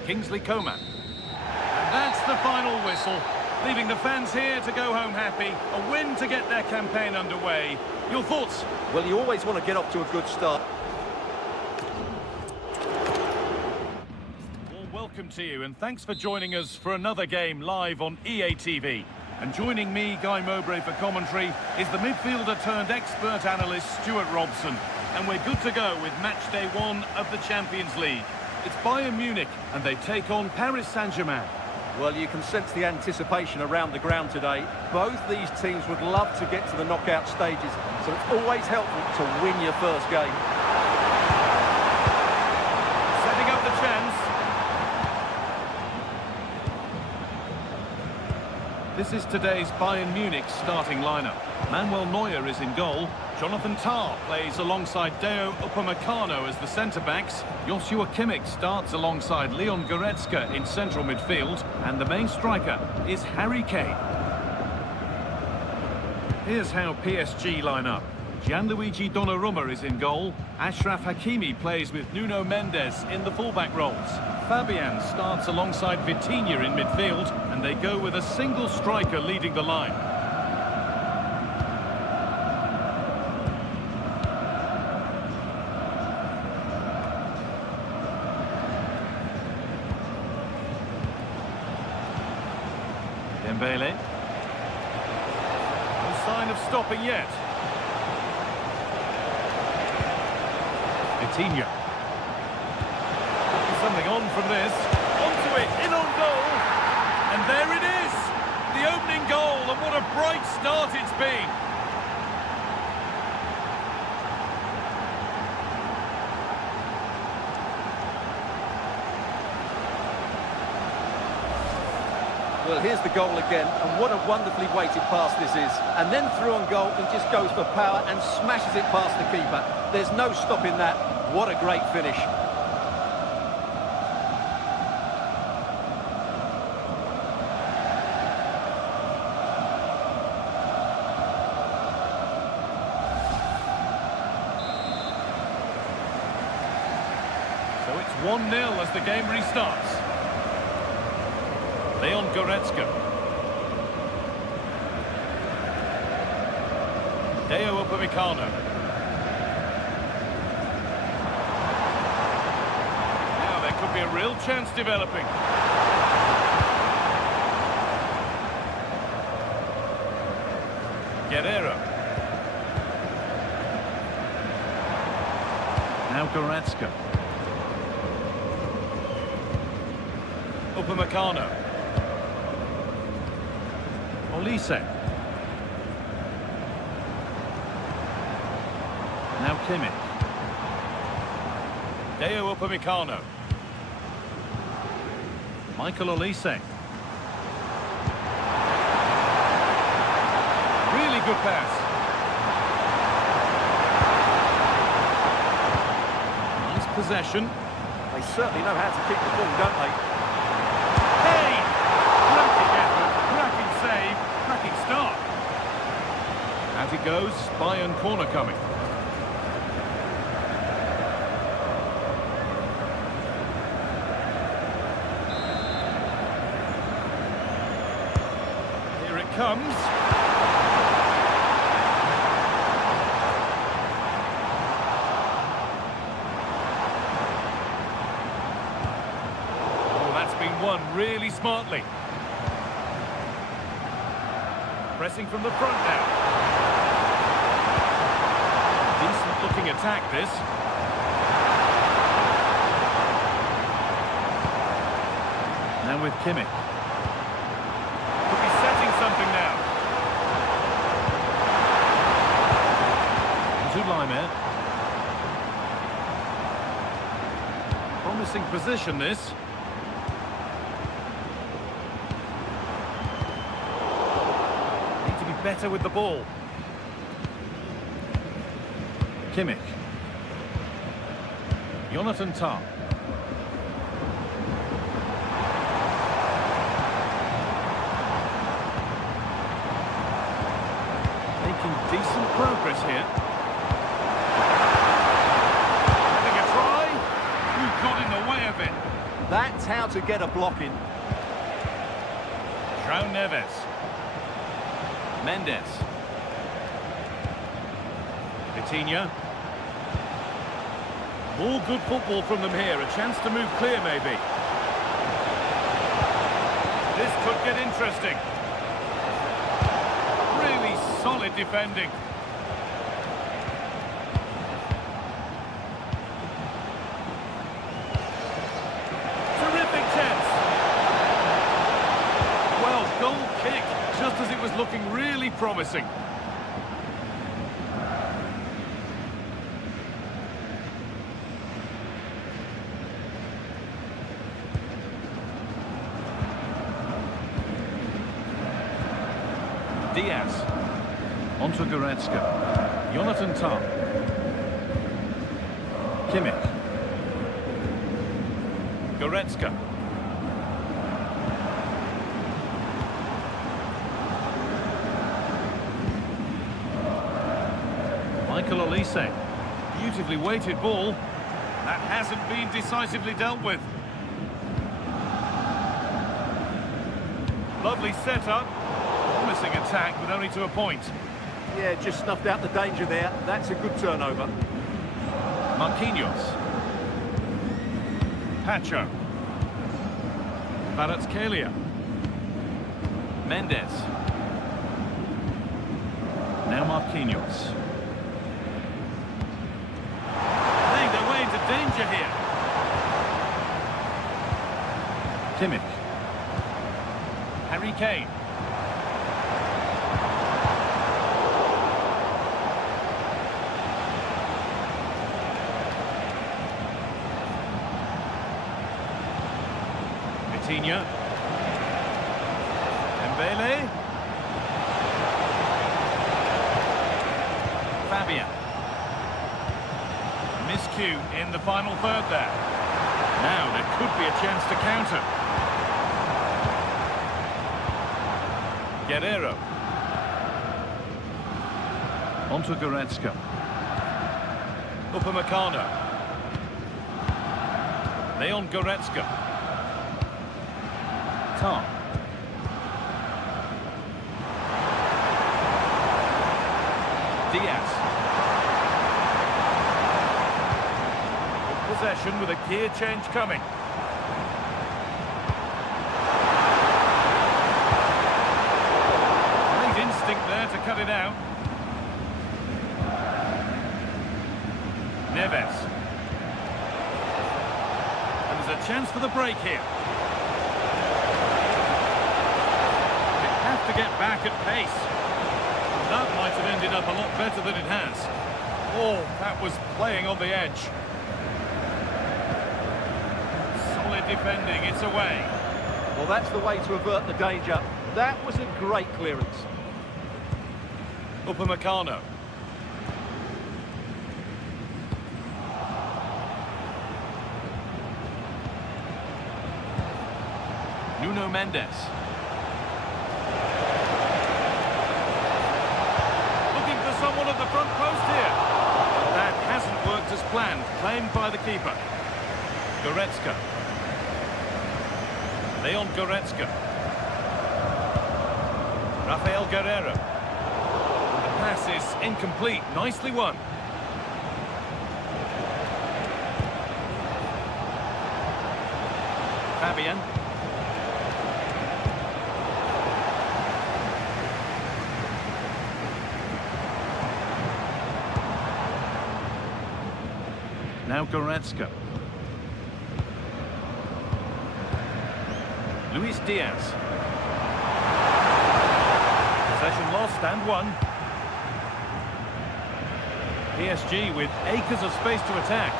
Kingsley Coman. And that's the final whistle. Leaving the fans here to go home happy. A win to get their campaign underway. Your thoughts? Well, you always want to get off to a good start. Well, welcome to you, and thanks for joining us for another game live on EA TV. And joining me, Guy Mowbray, for commentary is the midfielder-turned-expert analyst Stuart Robson. And we're good to go with match day 1 of the Champions League. It's Bayern Munich, and they take on Paris Saint-Germain. Well, you can sense the anticipation around the ground today. Both these teams would love to get to the knockout stages, so it's always helpful to win your first game. Setting up the chance. This is today's Bayern Munich starting lineup. Manuel Neuer is in goal. Jonathan Tah plays alongside Deo Upamecano as the centre-backs. Joshua Kimmich starts alongside Leon Goretzka in central midfield. And the main striker is Harry Kane. Here's how PSG line up. Gianluigi Donnarumma is in goal. Achraf Hakimi plays with Nuno Mendes in the fullback roles. Fabian starts alongside Vitinha in midfield, and they go with a single striker leading the line. Dembele. No sign of stopping yet. Vitinha. Something on from this. Onto it, in on goal. And there it is. The opening goal, and what a bright start it's been. Well, here's the goal again, and what a wonderfully weighted pass this is. And then through on goal, he just goes for power and smashes it past the keeper. There's no stopping that. What a great finish. So it's 1-0 as the game restarts. Leon Goretzka. Deo Upamecano. Now there could be a real chance developing. Guerrero. Now Goretzka. Upamecano. Olise. Now Kimmich. Deo Upamecano. Michael Olise. Really good pass. Nice possession. They certainly know how to keep the ball, don't they? Hey! Cracking effort, cracking save, cracking start. As it goes, Bayern corner coming. Here it comes. Oh, that's been won really smartly. Pressing from the front now. Decent looking attack this. Now with Kimmich. Could be setting something now. Into Laimer. Promising position this. Better with the ball. Kimmich. Jonathan Tah. Making decent progress here. Having a try. Who got in the way of it? That's how to get a block in. João Neves. Mendes. Vitinha. More good football from them here. A chance to move clear, maybe. This could get interesting. Really solid defending. Terrific chance. Well, goal kick. Just as it was looking really promising. Diaz. Onto Goretzka. Jonathan Tah. Kimmich. Goretzka. Michael Olise. Beautifully weighted ball. That hasn't been decisively dealt with. Lovely setup. Promising attack, but only to a point. Yeah, just snuffed out the danger there. That's a good turnover. Marquinhos. Pacho. Kvaratskhelia. Mendes. Now Marquinhos. Playing their way into danger here. Kimmich. Harry Kane. Vitinha. Dembele. Fabian. Miscue in the final third there. Now there could be a chance to counter. Guerrero. Onto Goretzka. Upamecano. Leon Goretzka. Tom. Diaz. Good possession with a gear change coming. Great instinct there to cut it out. Neves. And there's a chance for the break here. They have to get back at pace. That might have ended up a lot better than it has. Oh, that was playing on the edge. Solid defending, it's away. Well, that's the way to avert the danger. That was a great clearance. Upamecano. Nuno Mendes. Looking for someone at the front post here. That hasn't worked as planned. Claimed by the keeper. Goretzka. Leon Goretzka. Rafael Guerrero. The pass is incomplete. Nicely won. Fabian. Now Goretzka. Luis Diaz. Possession lost and won. PSG with acres of space to attack.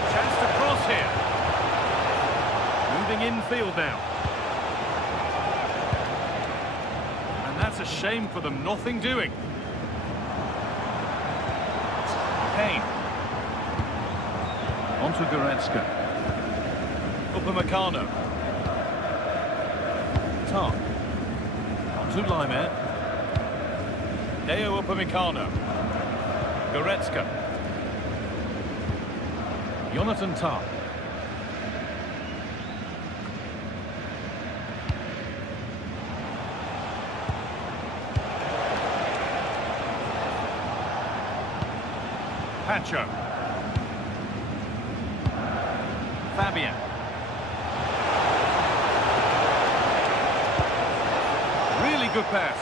A chance to cross here. Moving infield now. And that's a shame for them. Nothing doing. Kane. Onto Goretzka. Upamecano. Tom. Onto Laimer. Deo Upamecano. Goretzka. Jonathan Tah. Pacho. Fabian. Really good pass.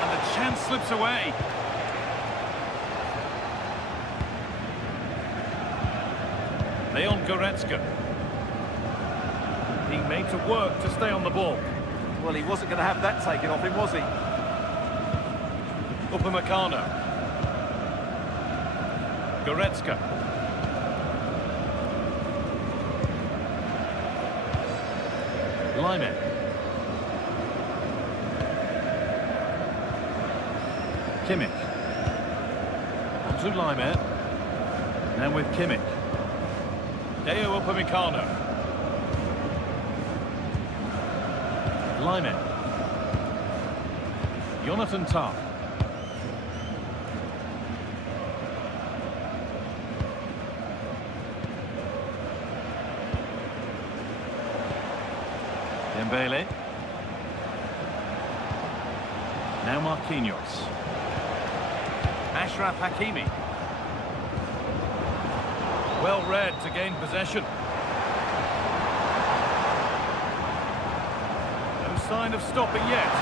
And the chance slips away. Leon Goretzka. Being made to work to stay on the ball. Well, he wasn't going to have that taken off him, was he? Upamecano. Goretzka. Laimer. Kimmich. Onto Laimer. Now with Kimmich. Deo Upamecano. Laimer. Jonathan Tah. Dembele. Now Marquinhos. Ashraf Hakimi. Well read to gain possession. No sign of stopping yet.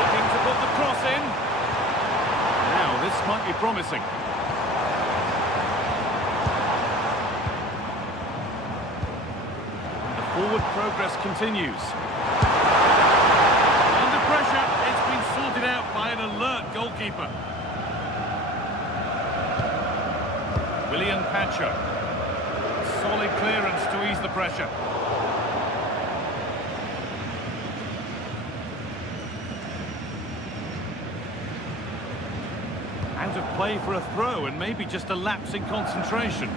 Looking to put the cross in. Now this might be promising. Forward progress continues. Under pressure, it's been sorted out by an alert goalkeeper. William Pacho. Solid clearance to ease the pressure. Out of play for a throw, and maybe just a lapse in concentration.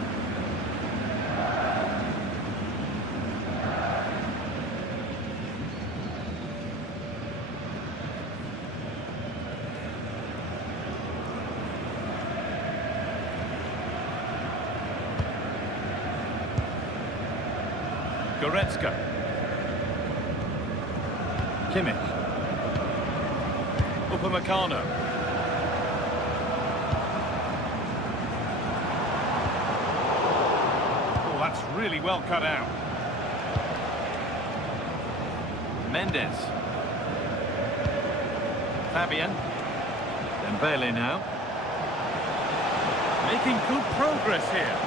Goretzka. Kimmich. Upamecano. Oh, that's really well cut out. Mendes. Fabian. Dembele now. Making good progress here.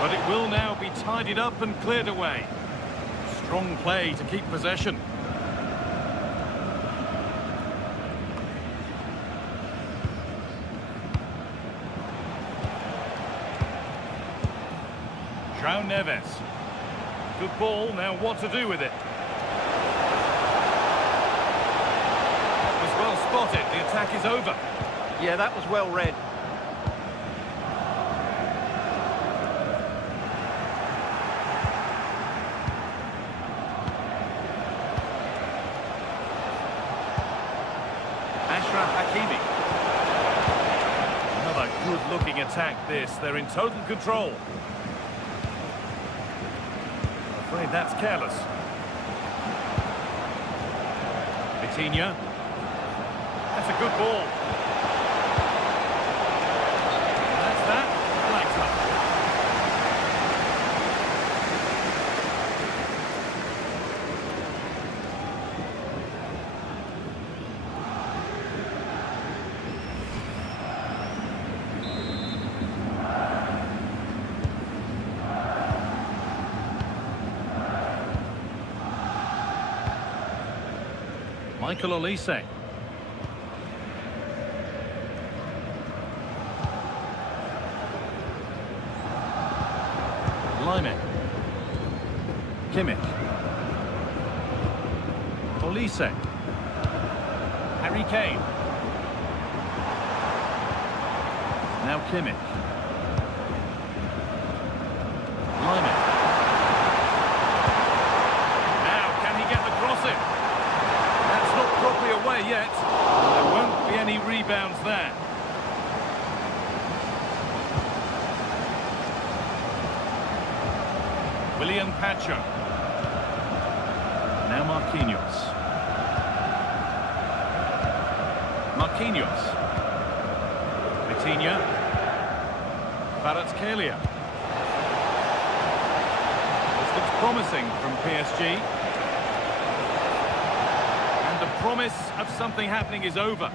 But it will now be tidied up and cleared away. Strong play to keep possession. João Neves. Good ball, now what to do with it? That was well spotted, the attack is over. Yeah, that was well read. Another good-looking attack this. They're in total control. I'm afraid that's careless. Vitinha. That's a good ball. That's that. Flags up. Michael Olise. Lyman. Kimmich. Olise. Harry Kane. Now Kimmich. Lyman. Now, can he get the cross in? That's not properly away yet. There won't be any rebounds there. William Pacho. Now Marquinhos. Marquinhos. Vitinha. Kvaratskhelia. This looks promising from PSG. And the promise of something happening is over.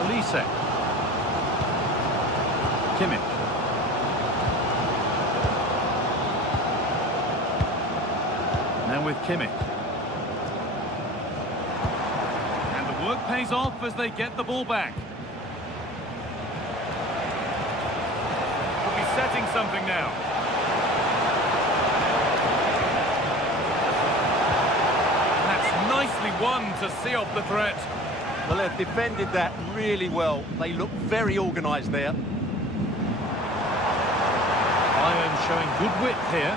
Olise. Kimmich. Now with Kimmich. And the work pays off as they get the ball back. Could be setting something now. That's nicely won to see off the threat. Well, they've defended that really well. They look very organised there. Bayern showing good width here.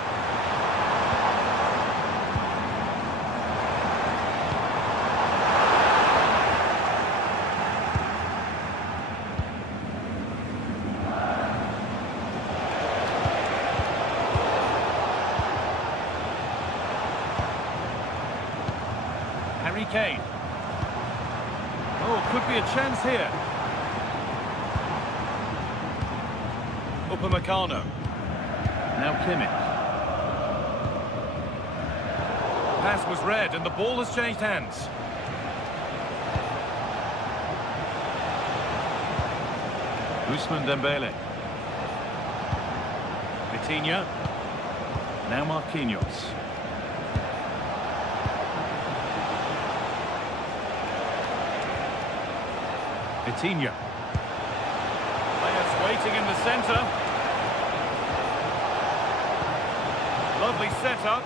Harry Kane. Oh, could be a chance here. Upamecano. Now Kimmich. Pass was read and the ball has changed hands. Ousmane Dembele. Vitinha. Now Marquinhos. Vitinha. Players waiting in the centre. Lovely setup.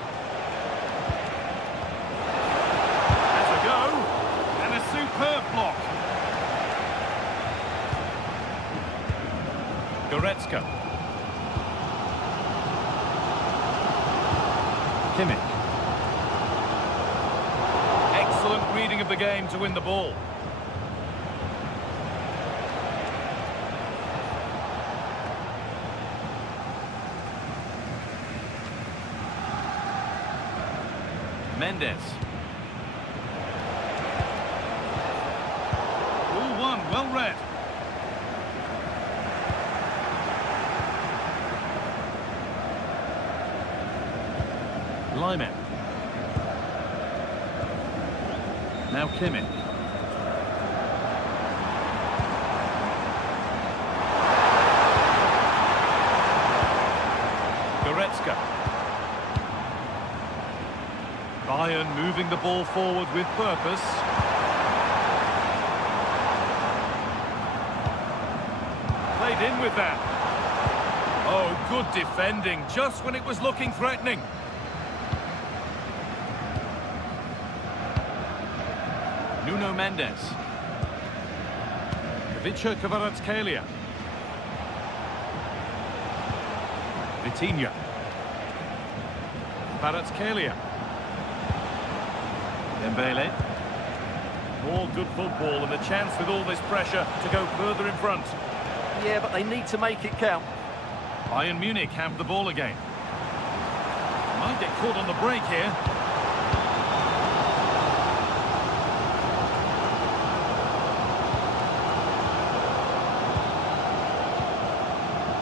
Has a go. And a superb block. Goretzka. Kimmich. Excellent reading of the game to win the ball. Mendes. Ball one, well read. Lyman. Now Kimmich. Goretzka. Bayern moving the ball forward with purpose. Played in with that. Oh, good defending, just when it was looking threatening. Nuno Mendes. Ivica Kvaratskhelia. Vitinha. Kvaratskhelia. Dembele. More good football and a chance with all this pressure to go further in front. Yeah, but they need to make it count. Bayern Munich have the ball again. Might get caught on the break here.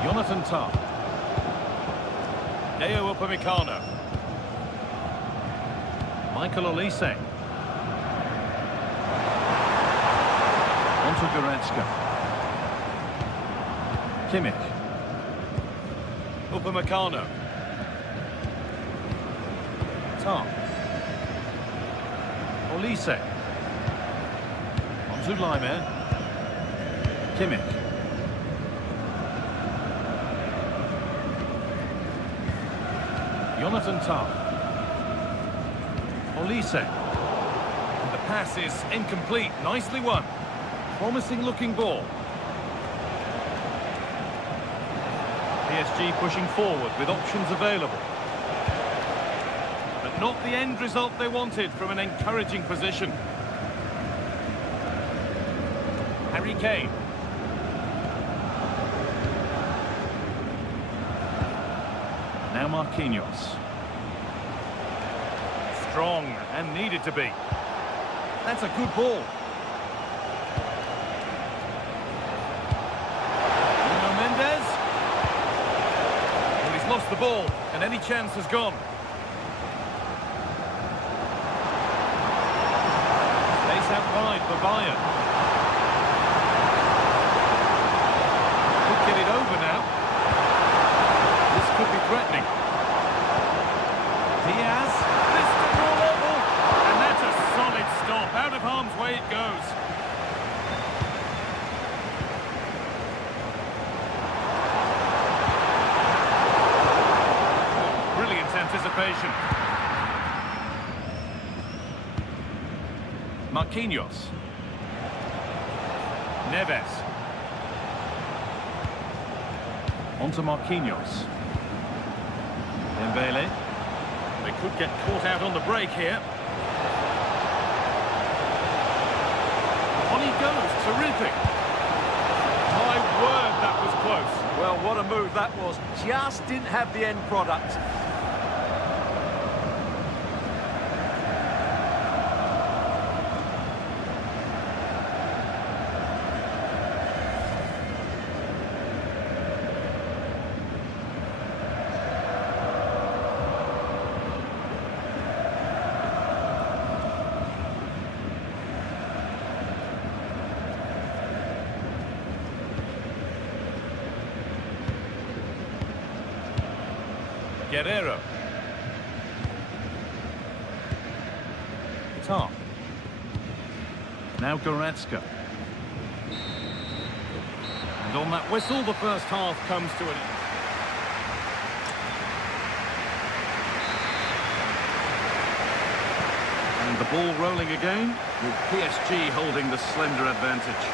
Jonathan Tah. Deo Upamecano. Michael Olise. Onto Goretzka. Kimmich. Upamecano. Tah. Olise. Onto Lyman. Kimmich. Jonathan Tah. Olise. The pass is incomplete. Nicely won. Promising looking ball. PSG pushing forward with options available. But not the end result they wanted from an encouraging position. Harry Kane. Now Marquinhos. Strong and needed to be. That's a good ball. Nuno Mendes. Well, he's lost the ball and any chance has gone. Space out wide for Bayern. Could get it over now. This could be threatening. Diaz, this to draw level, and that's a solid stop. Out of harm's way it goes. Brilliant anticipation. Marquinhos. Neves. Onto Marquinhos. Dembele. They could get caught out on the break here. On he goes, terrific. My word, that was close. Well, what a move that was. Just didn't have the end product. Guerrero. Tah. Now Goretzka. And on that whistle, the first half comes to an end. And the ball rolling again, with PSG holding the slender advantage.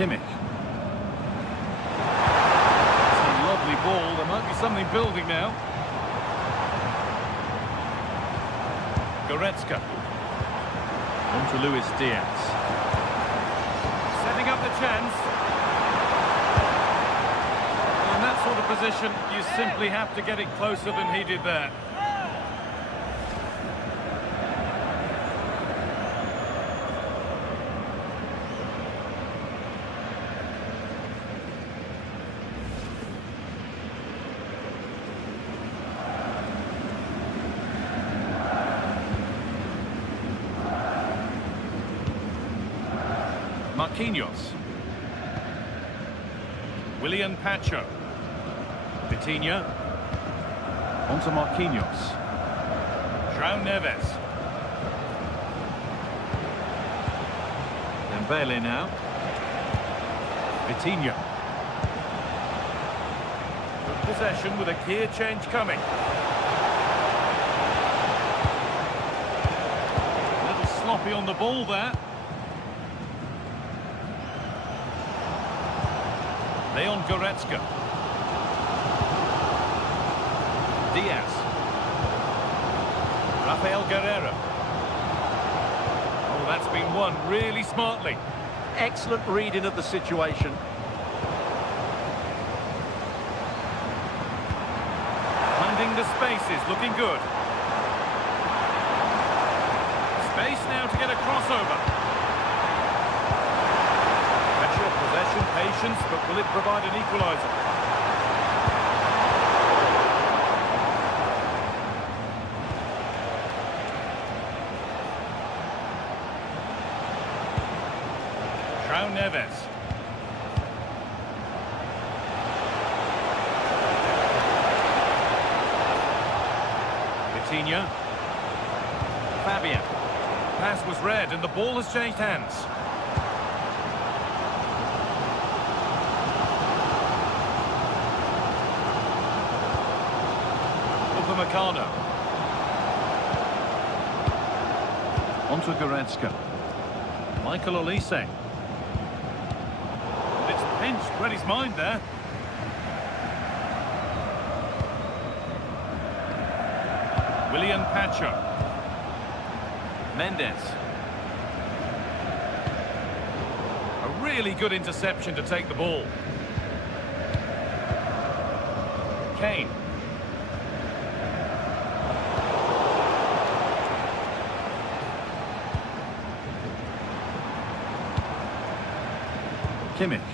Kimmich. It's a lovely ball. There might be something building now. Goretzka. On to Luis Diaz. Setting up the chance. In that sort of position, you simply have to get it closer than he did there. Marquinhos. Willian Pacho. Vitinha. On to Marquinhos. João Neves. Dembele now. Vitinha. Good possession with a clear change coming. A little sloppy on the ball there. Leon Goretzka. Diaz. Rafael Guerreiro. Oh, that's been won really smartly. Excellent reading of the situation. Finding the spaces, looking good. Space now to get a crossover. Possession, patience, but will it provide an equaliser? João Neves. Vitinha. Fabian. Pass was read and the ball has changed hands. Upamecano. On to Goretzka. Michael Olise. It's pinched, read his mind there. Willian Pacho. Mendes. A really good interception to take the ball. Kane. Kimmich.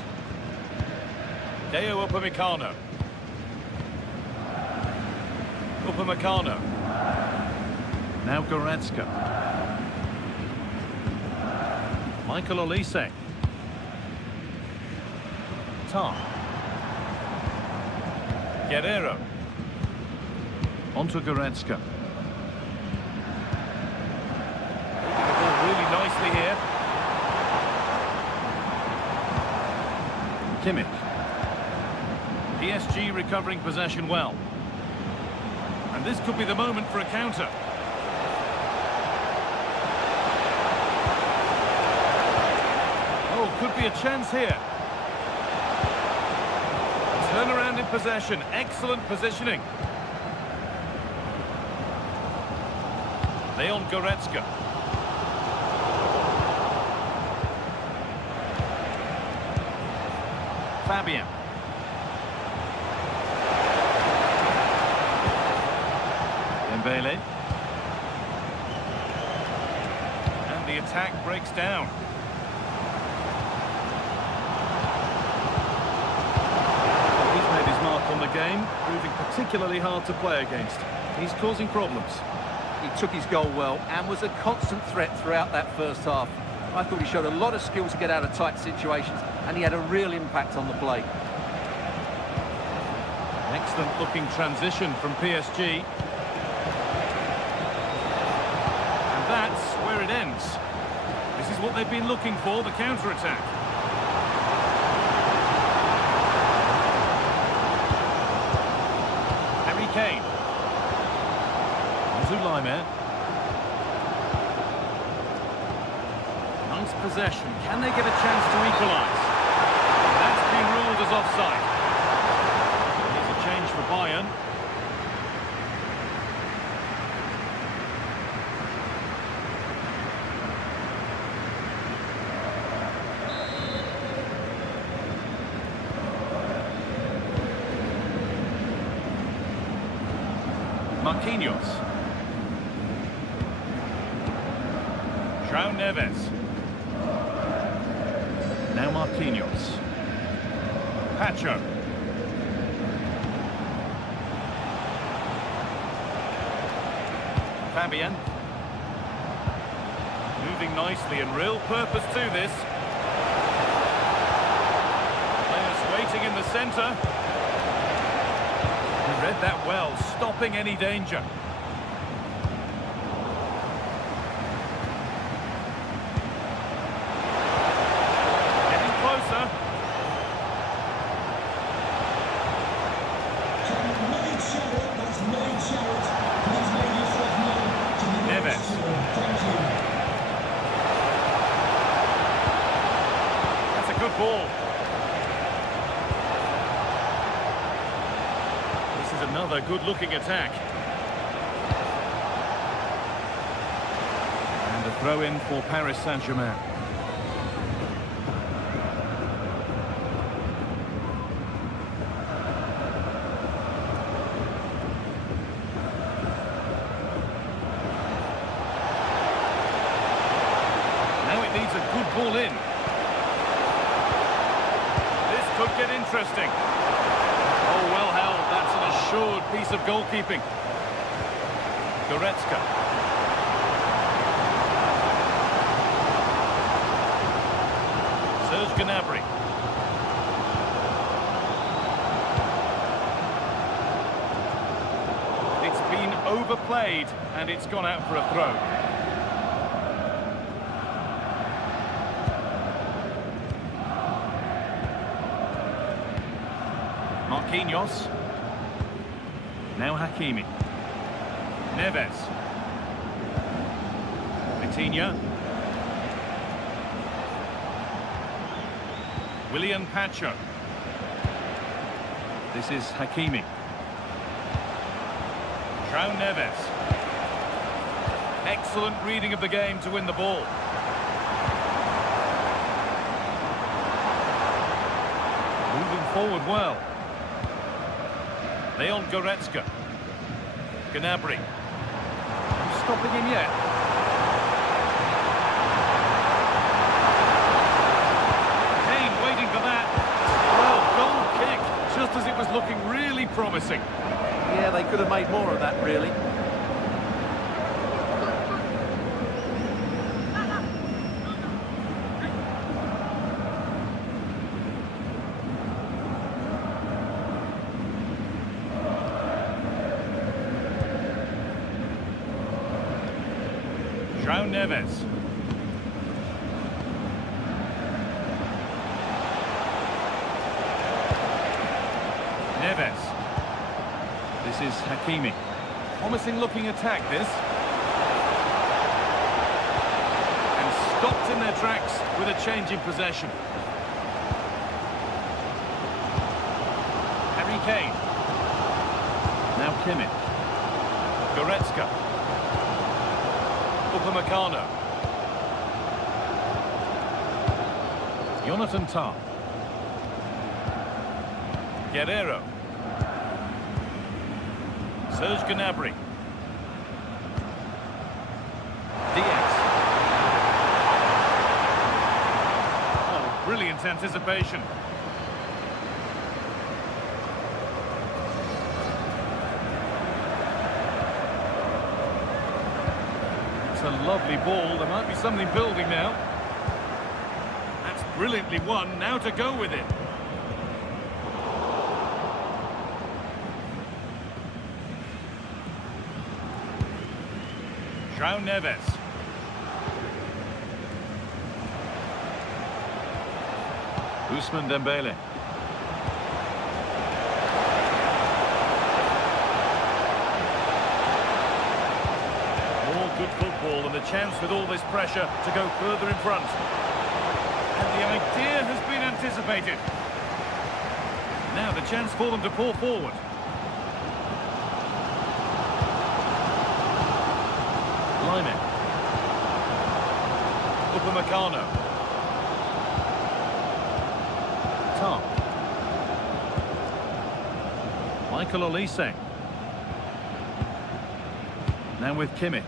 Deo Upamecano. Upamecano. Now Goretzka. Michael Olise. Tar. Guerreiro. On to Goretzka. Moving the ball really nicely here. Kimmich. PSG recovering possession well. And this could be the moment for a counter. Oh, could be a chance here. Turn around in possession. Excellent positioning. Leon Goretzka. Fabian. Dembele. And the attack breaks down. particularly hard to play against. He's causing problems. He took his goal well and was a constant threat throughout that first half. I thought he showed a lot of skill to get out of tight situations, and he had a real impact on the play. Excellent looking transition from PSG. And that's where it ends. This is what they've been looking for, the counter-attack. Harry Kane. On to Laimer. Nice possession. Can they get a chance to equalise? That's been ruled as offside. Here's a change for Bayern. Marquinhos. João Neves. Now Marquinhos. Pacho. Fabian. Moving nicely and real purpose to this. Players waiting in the centre. He read that well, stopping any danger. Getting closer. Neves. That's a good ball. This is another good-looking attack. And a throw-in for Paris Saint-Germain. Needs a good ball in. This could get interesting. Oh, well held. That's an assured piece of goalkeeping. Goretzka. Serge Gnabry. It's been overplayed and it's gone out for a throw. Marquinhos. Now Hakimi. Neves. Vitinha. William Pacho. This is Hakimi. João Neves. Excellent reading of the game to win the ball. Moving forward well. Leon Goretzka. Gnabry. Who's stopping him yet? Kane waiting for that. Well, goal kick, just as it was looking really promising. Yeah, they could have made more of that, really. João Neves. Neves. This is Hakimi. Promising looking attack, this. And stopped in their tracks with a change in possession. Harry Kane. Now Kimmich. Goretzka. Upamecano. Jonathan Tah. Guerrero. Serge Gnabry. Diaz. Oh, brilliant anticipation. a lovely ball. There might be something building now. That's brilliantly won. Now to go with it. João Neves. Ousmane Dembele. More good football and a chance with all this pressure to go further in front. And the idea has been anticipated. Now the chance for them to pull forward. Limit. Upamecano. Top. Michael Olise. Now with Kimmich.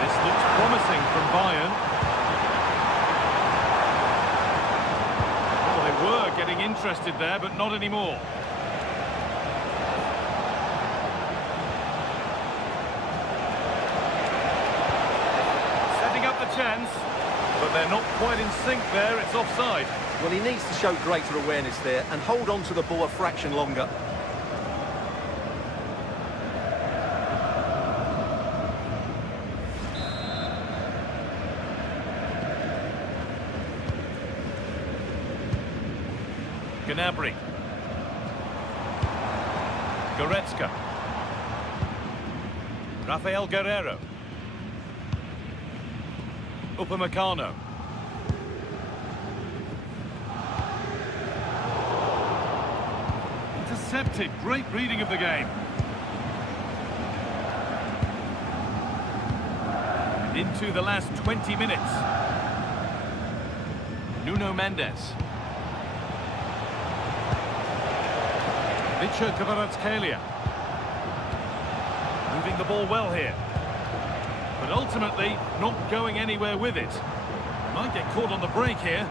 This looks promising from Bayern. Well, they were getting interested there, but not anymore. Setting up the chance, but they're not quite in sync there. It's offside. Well, he needs to show greater awareness there and hold on to the ball a fraction longer. Gnabry. Goretzka. Rafael Guerreiro. Upamecano. Intercepted. Great reading of the game. And into the last 20 minutes. Nuno Mendes. Victor Kvaratskhelia. Moving the ball well here. But ultimately, not going anywhere with it. Might get caught on the break here.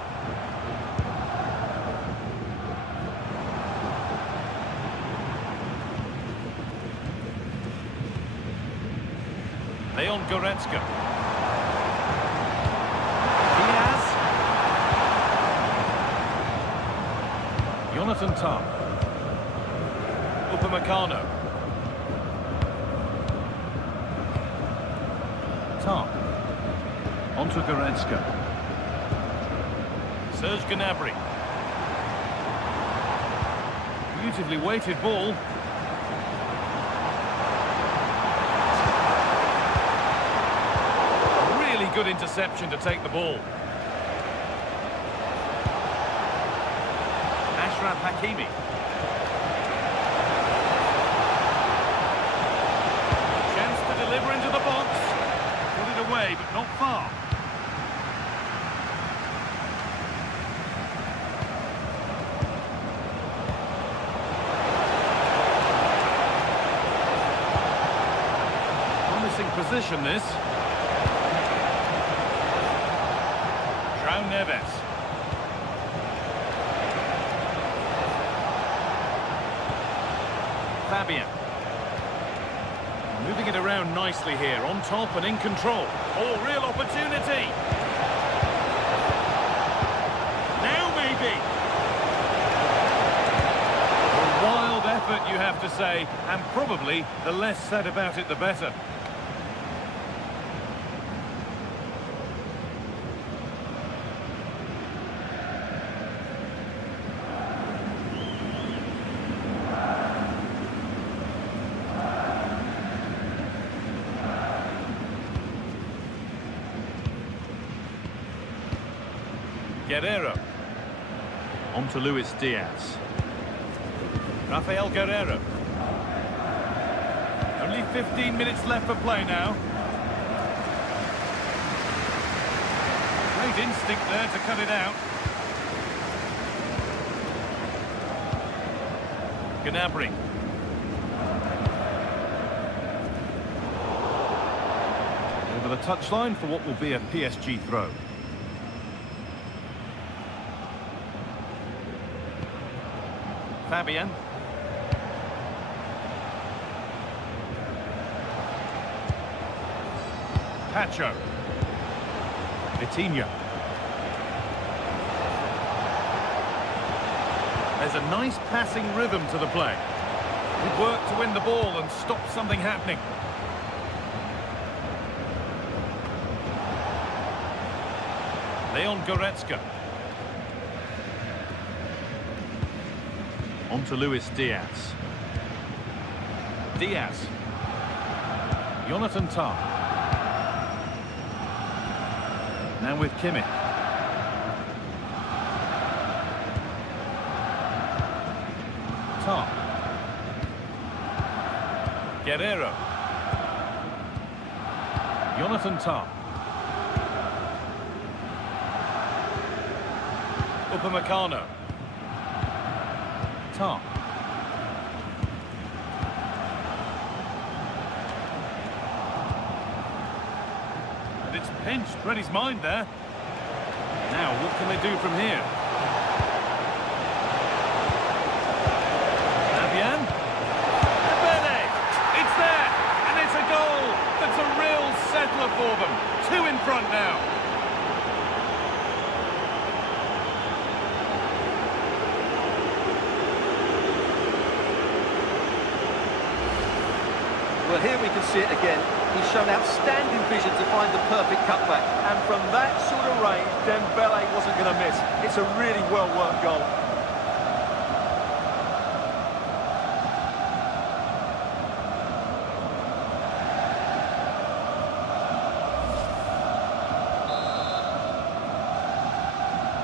Leon Goretzka. Diaz. Jonathan Tah. Upamecano. Tah. Onto Goretzka. Serge Gnabry. Beautifully weighted ball. Really good interception to take the ball. Achraf Hakimi. Chance to deliver into the box. Put it away, but not far. Promising position, this. João Neves. Fabian. Moving it around nicely here, on top and in control. Oh, real opportunity. Now maybe. A wild effort, you have to say, and probably the less said about it, the better. Guerreiro. On to Luis Diaz. Rafael Guerreiro. Only 15 minutes left for play now. Great instinct there to cut it out. Gnabry. Over the touchline for what will be a PSG throw. Fabian. Pacho. Vitinha. There's a nice passing rhythm to the play. Good work to win the ball and stop something happening. Leon Goretzka. On to Luis Diaz. Diaz. Jonathan Tah. Now with Kimmich. Tah. Guerrero. Jonathan Tah. Upamecano. Tah. And it's pinched, read his mind there. Now, what can they do from here? Fabian. Bene. It's there, and it's a goal. That's a real settler for them. 2 in front now. Well, here we can see it again. He's shown outstanding vision to find the perfect cutback. And from that sort of range, Dembele wasn't going to miss. It's a really well-worked goal.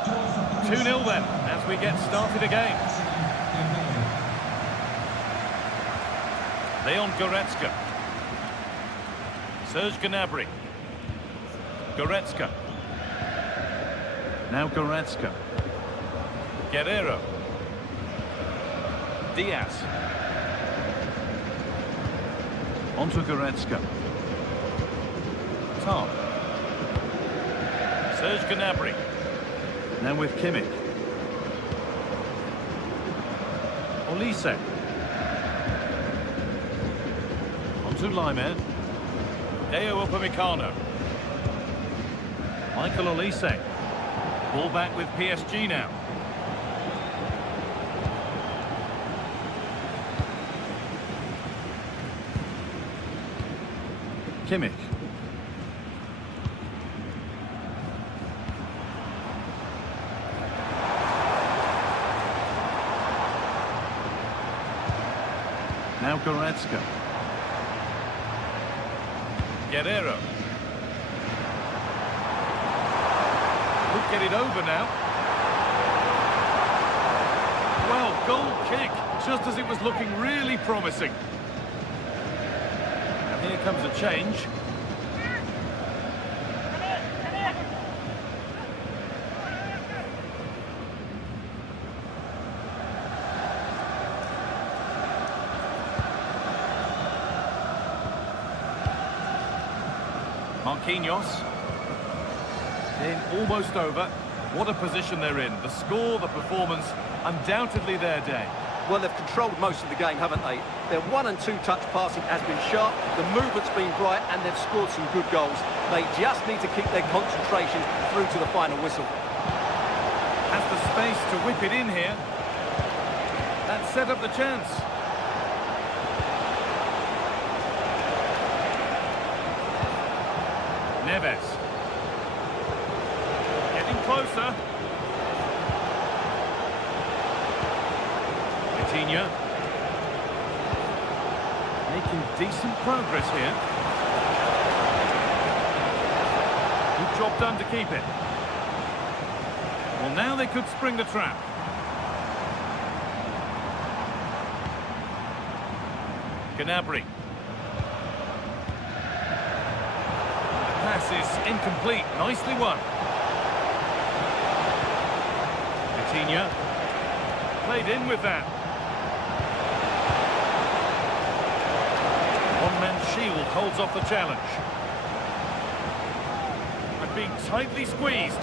Goal for 2-0 then, as we get started again. Leon Goretzka. Serge Gnabry. Goretzka. Now Goretzka. Guerrero. Diaz. On to Goretzka. Tah. Serge Gnabry. Now with Kimmich. Olise. To Lyman. Deo Upamecano. Michael Olise. Ball back with PSG now. Kimmich. Now Goretzka. Guerrero. Could get it over now. Well, goal kick, just as it was looking really promising. And here comes a change. Marquinhos. Game almost over. What a position they're in. The score, the performance, undoubtedly their day. Well, they've controlled most of the game, haven't they? Their 1- and 2-touch passing has been sharp, the movement's been bright, and they've scored some good goals. They just need to keep their concentration through to the final whistle. Has the space to whip it in here. That set up the chance. Neves. Getting closer. Vitinha. Making decent progress here. Good job done to keep it. Well, now they could spring the trap. Gnabry. Pass is incomplete. Nicely won. Vitinha. Played in with that. One-man shield holds off the challenge. And being tightly squeezed.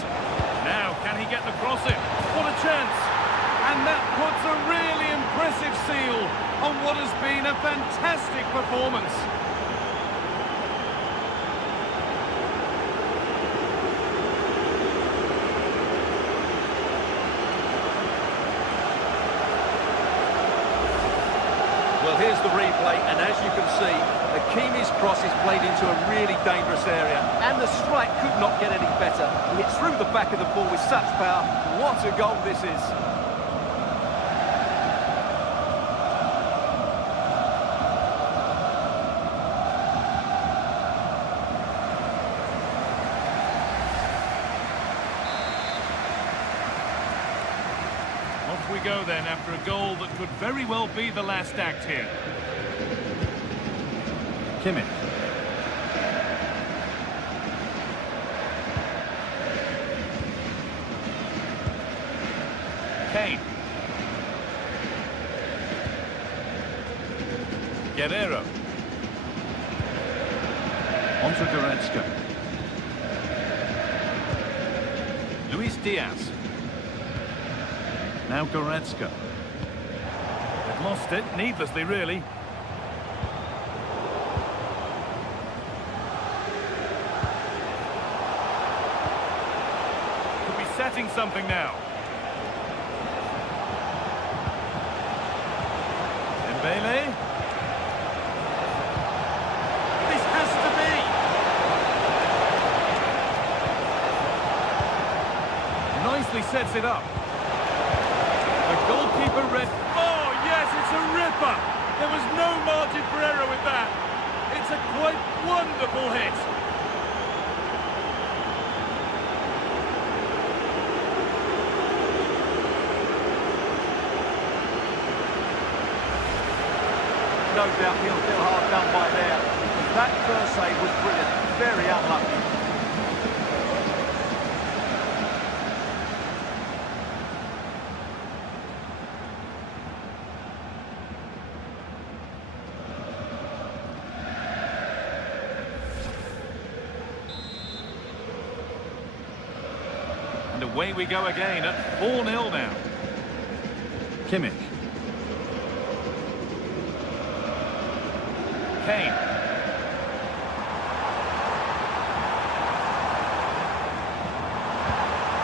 Now, can he get the cross in? What a chance! And that puts a really impressive seal on what has been a fantastic performance. play, and as you can see, Hakimi's cross is played into a really dangerous area, and the strike could not get any better. He hit through the back of the ball with such power. What a goal this is. Off we go then after a goal that could very well be the last act here. Kimmich. Kane. Guerrero. On to Goretzka. Luis Diaz. Now Goretzka. They've lost it, needlessly really. Could be setting something now. Dembele. This has to be. Nicely sets it up. The goalkeeper read. Oh, yes, it's a ripper. There was no margin for error with that. It's a quite wonderful hit. No doubt he'll feel hard done by there. That first save was brilliant. Very unlucky. And away we go again at 4-0 now. Kimmich. Kane.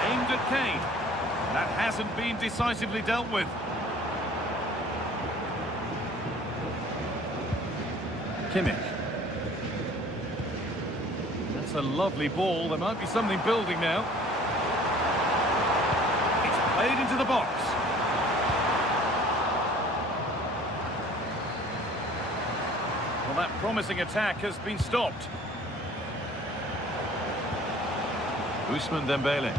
Aimed at Kane. That hasn't been decisively dealt with. Kimmich. That's a lovely ball. There might be something building now. It's played into the box. Well, that promising attack has been stopped. Ousmane Dembele.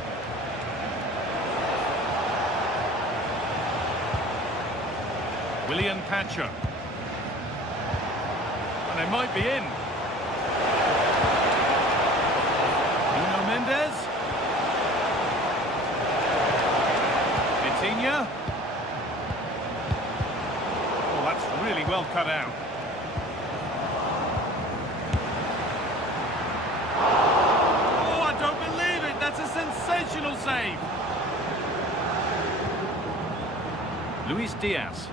Willian Pacho. And they might be in. Nuno Mendes. Vitinha. Oh, that's really well cut out. Sensational save. Luis Diaz.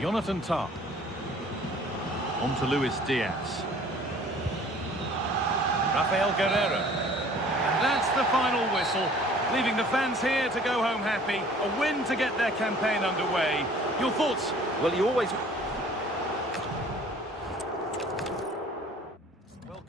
Jonathan Tah. On to Luis Diaz. Rafael Guerrero. And that's the final whistle, leaving the fans here to go home happy. A win to get their campaign underway. Your thoughts? Well, you always...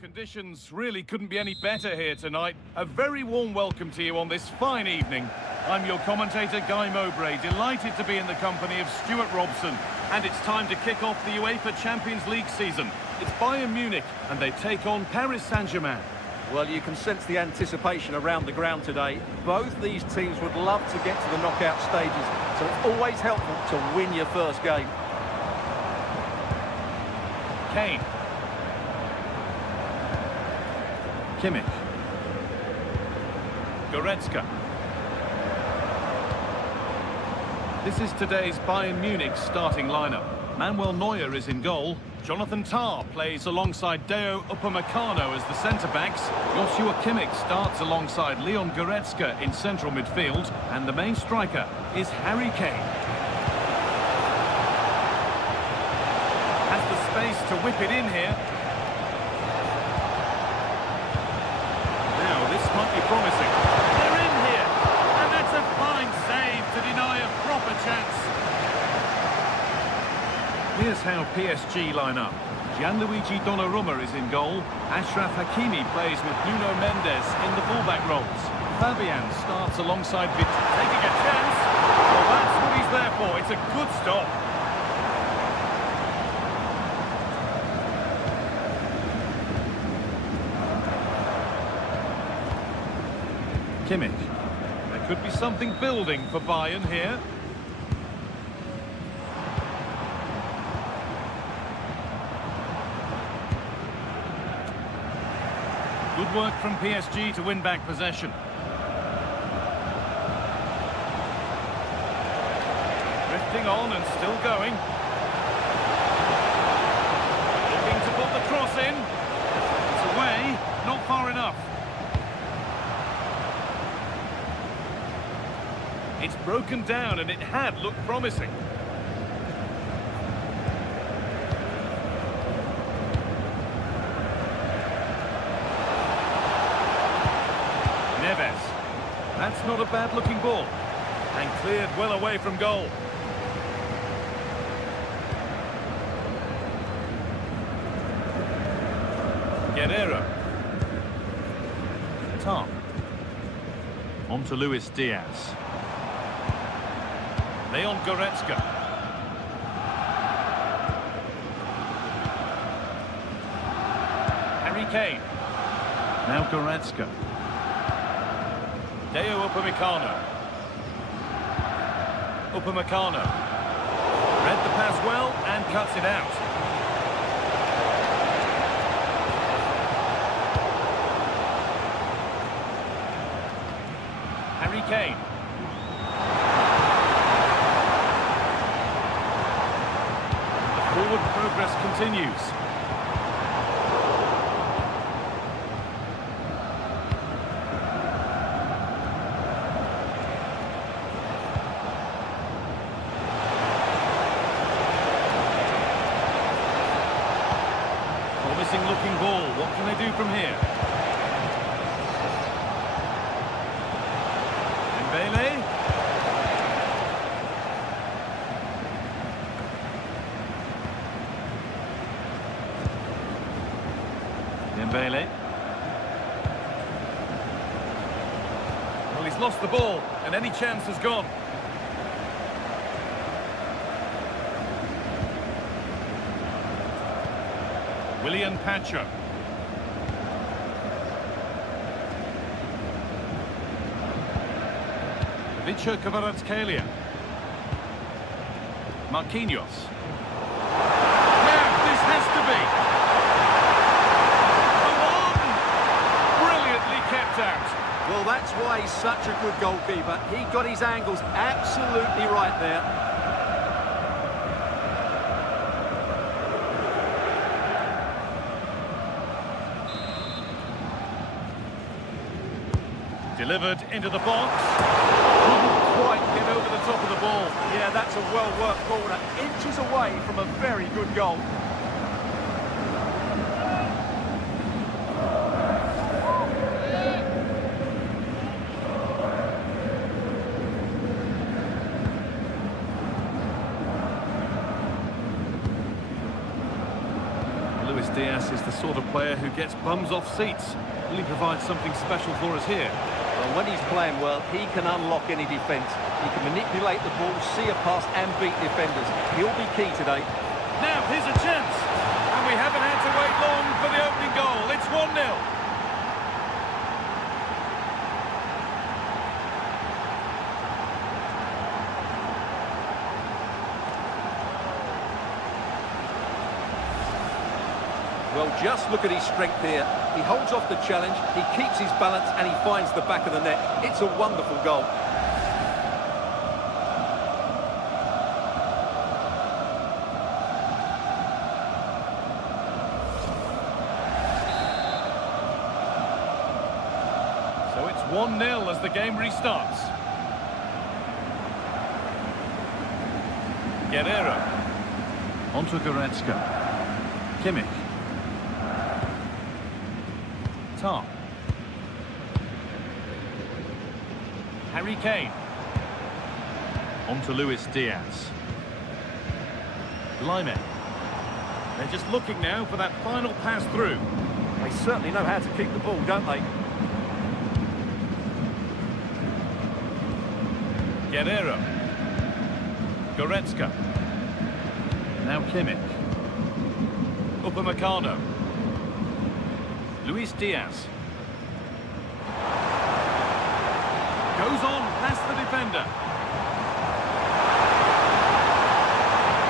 Conditions really couldn't be any better here tonight. A very warm welcome to you on this fine evening. I'm your commentator, Guy Mowbray, delighted to be in the company of Stuart Robson. And it's time to kick off the UEFA Champions League season. It's Bayern Munich, and they take on Paris Saint-Germain. Well, you can sense the anticipation around the ground today. Both these teams would love to get to the knockout stages, so it's always helpful to win your first game. Kane. Kimmich. Goretzka. This is today's Bayern Munich starting lineup. Manuel Neuer is in goal. Jonathan Tah plays alongside Deo Upamecano as the centre-backs. Joshua Kimmich starts alongside Leon Goretzka in central midfield. And the main striker is Harry Kane. Has the space to whip it in here. Might be promising. They're in here, and that's a fine save to deny a proper chance. Here's Here's how PSG line up. Gianluigi Donnarumma is in goal. Ashraf Hakimi plays with Nuno Mendes in the fullback roles. Fabian starts alongside Victor, taking a chance. Well, that's what he's there for. It's a good stop. Kimmich. There could be something building for Bayern here. Good work from PSG to win back possession. Drifting on and still going. Looking to put the cross in. It's away, not far enough. It's broken down and it had looked promising. Neves. That's not a bad-looking ball. And cleared well away from goal. Guerrero. Tom. On to Luis Diaz. Leon Goretzka. Harry Kane. Now Goretzka. Deo Upamecano. Upamecano. Read the pass well and cuts it out. Harry Kane. Forward progress continues. Promising looking ball. What can they do from here? Dembele. Dembele. Well, he's lost the ball, and any chance has gone. William Pacho. Vicha Kvaratskhelia. Marquinhos. Now, this has to be. Well, that's why he's such a good goalkeeper. He got his angles absolutely right there. Delivered into the box. Couldn't quite get over the top of the ball. Yeah, that's a well-worked corner. Inches away from a very good goal. Luis Diaz is the sort of player who gets bums off seats. Will he provide something special for us here? Well, when he's playing well, he can unlock any defence. He can manipulate the ball, see a pass and beat defenders. He'll be key today. Now, here's a chance. And we haven't had to wait long for the opening goal. It's 1-0. Well, just look at his strength here. He holds off the challenge, he keeps his balance and he finds the back of the net. It's a wonderful goal. So it's 1-0 as the game restarts. Guerrero. Onto Goretzka. Kimmich. Tom. Harry Kane. On to Luis Diaz. Lyman. They're just looking now for that final pass through. They certainly know how to keep the ball, don't they? Guerrero. Goretzka. Now Kimmich. Upamecano. Luis Diaz. Goes on past the defender.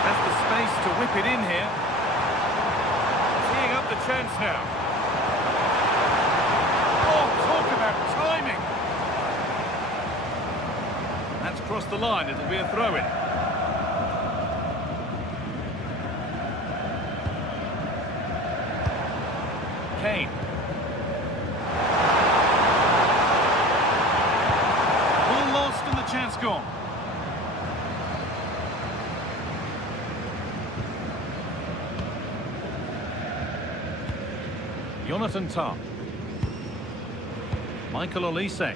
Has the space to whip it in here. Teeing up the chance now. Oh, talk about timing. That's crossed the line. It'll be a throw-in. Kane. Ball lost and the chance gone. Jonathan Tah. Michael Olise.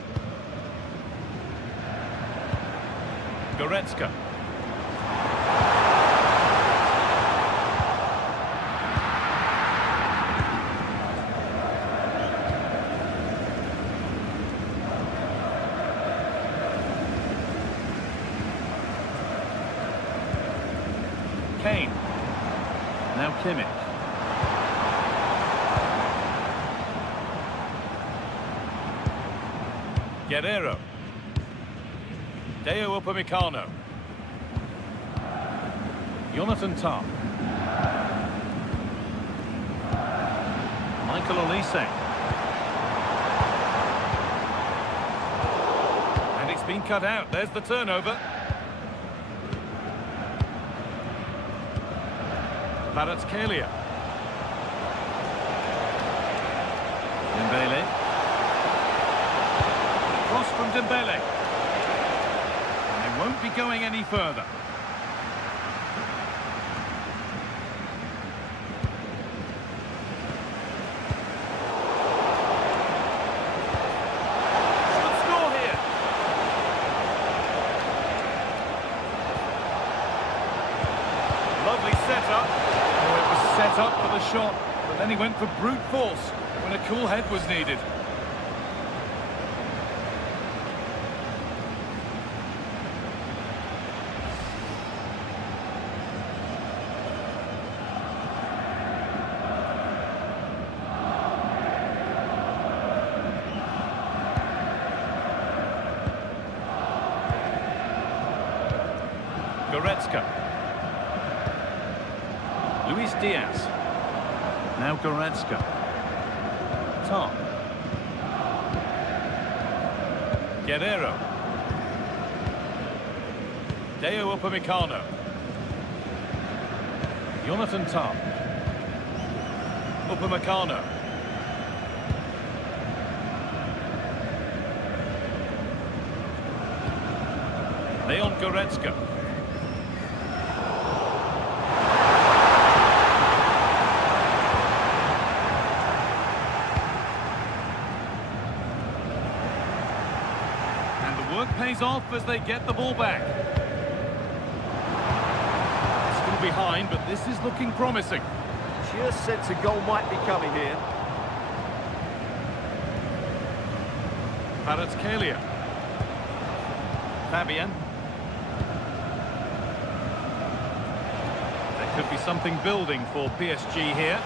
Goretzka. Kane. Now Kimmich. Guerrero. Deo Upamecano. Jonathan Tah. Michael Olise. And it's been cut out. There's the turnover. Kvaratskhelia. Dembele. Cross from Dembele. And they won't be going any further. Should score here. Lovely setup. Oh, it was set up for the shot, but then he went for brute force when a cool head was needed. Goretzka. Luis Diaz. Now Goretzka. Tah. Guerrero. Deo Upamecano. Jonathan Tah. Upamecano. Leon Goretzka. Work pays off as they get the ball back. Still behind, but this is looking promising. Just sense a goal might be coming here. Kvaratskhelia. Fabian. There could be something building for PSG here.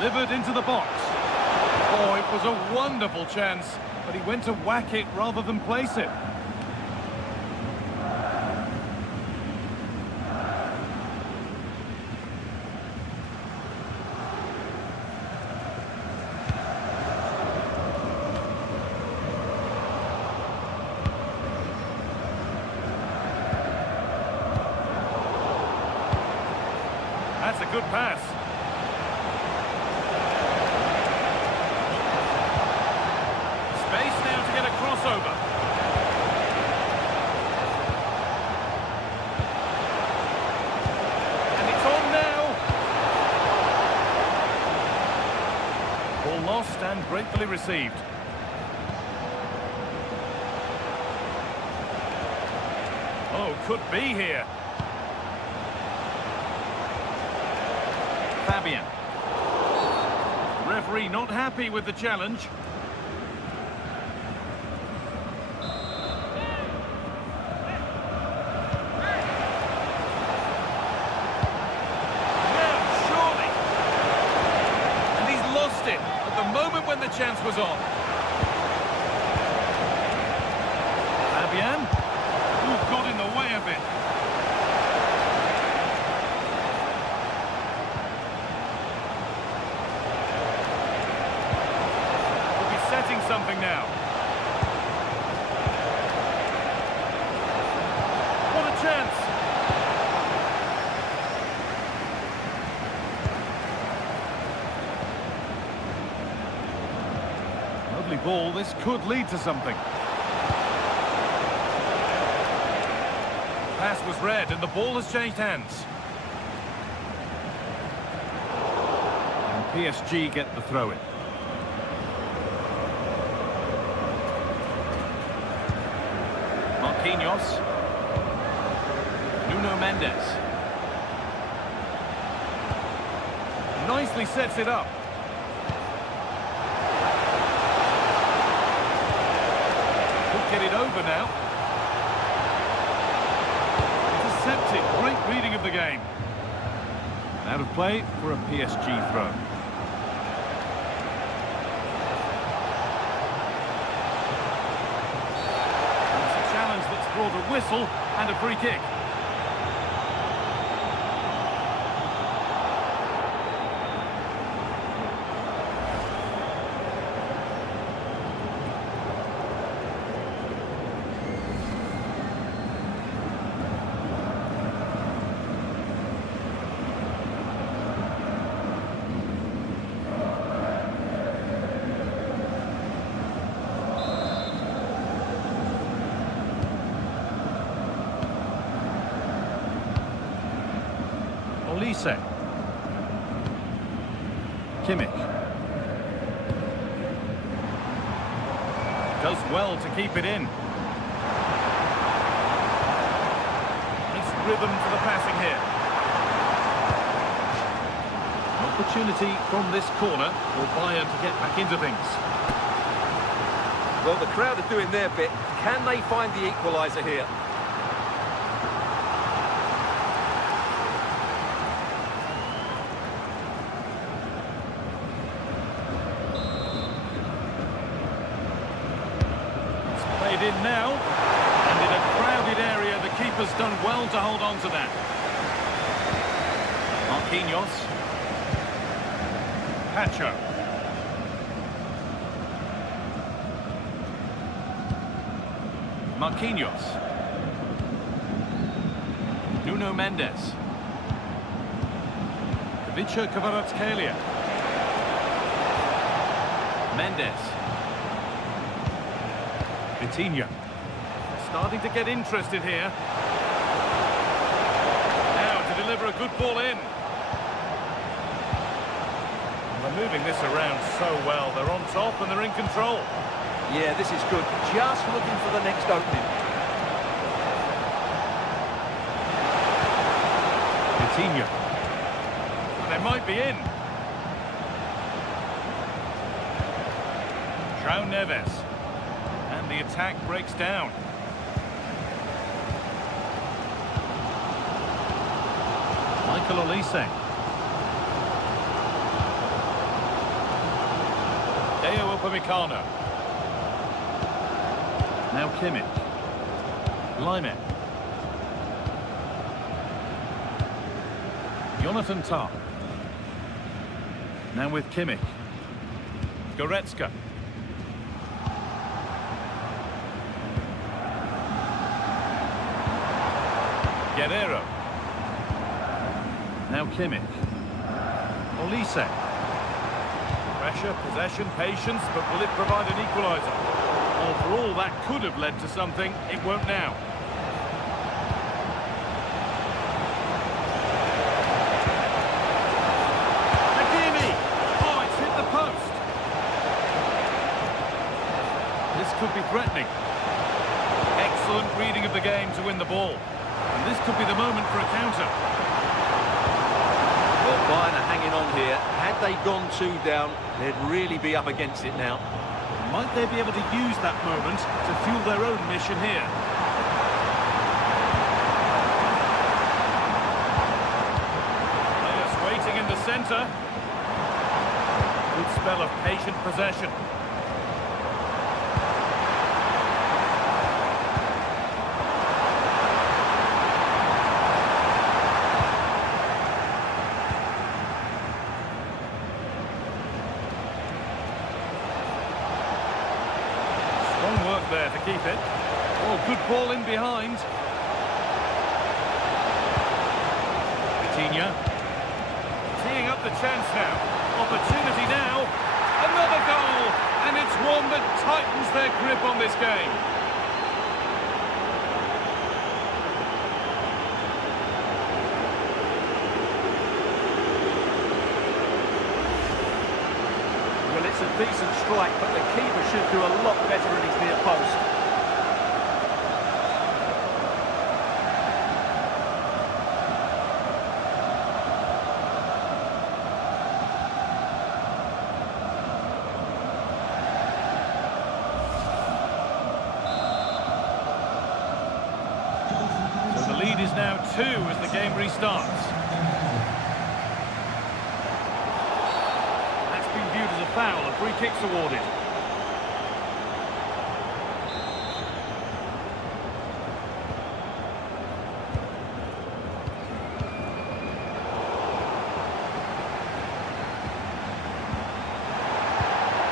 Delivered into the box. Oh, it was a wonderful chance, but he went to whack it rather than place it. That's a good pass. Space now to get a crossover. And it's on now. Ball lost and gratefully received. Oh, could be here. Fabian. Referee not happy with the challenge. When the chance was on. Fabian, who got in the way of it. Could be setting something now. What a chance! Lovely ball, this could lead to something. Pass was read and the ball has changed hands. And PSG get the throw-in. Marquinhos. Nuno Mendes. Nicely sets it up. Get it over now. Intercepted. Great reading of the game. Out of play for a PSG throw. It's a challenge that's brought a whistle and a free kick. Olise. Kimmich. Does well to keep it in. Nice rhythm to the passing here. Opportunity from this corner for Bayern to get back into things. Well, the crowd are doing their bit. Can they find the equaliser here? In now, and in a crowded area, the keeper's done well to hold on to that. Marquinhos. Pacho. Marquinhos. Nuno Mendes. Vicha Kvaratskhelia. Mendes. Vitinha. Starting to get interested here. Now to deliver a good ball in. They're moving this around so well. They're on top and they're in control. Yeah, this is good. Just looking for the next opening. Vitinha. And they might be in. João Neves. And the attack breaks down. Michael Olise. Deo Upamecano. Now Kimmich. Lyman. Jonathan Tah. Now with Kimmich. Goretzka. Guerrero. Now Kimmich. Olise. Pressure, possession, patience, but will it provide an equaliser? Overall, that could have led to something. It won't now. Hakimi! Oh, it's hit the post. This could be threatening. Excellent reading of the game to win the ball. And this could be the moment for a counter. Well, Bayern are hanging on here. Had they gone 2 down, they'd really be up against it now. Might they be able to use that moment to fuel their own mission here? Players waiting in the centre. Good spell of patient possession. There to keep it. Oh, good ball in behind. Vitinha. Teeing up the chance now. Opportunity now. Another goal. And it's one that tightens their grip on this game. Well, it's a decent strike, but the keeper should do a lot better in his near post. So the lead is now 2 as the game restarts. Viewed as a foul, a free kick's awarded.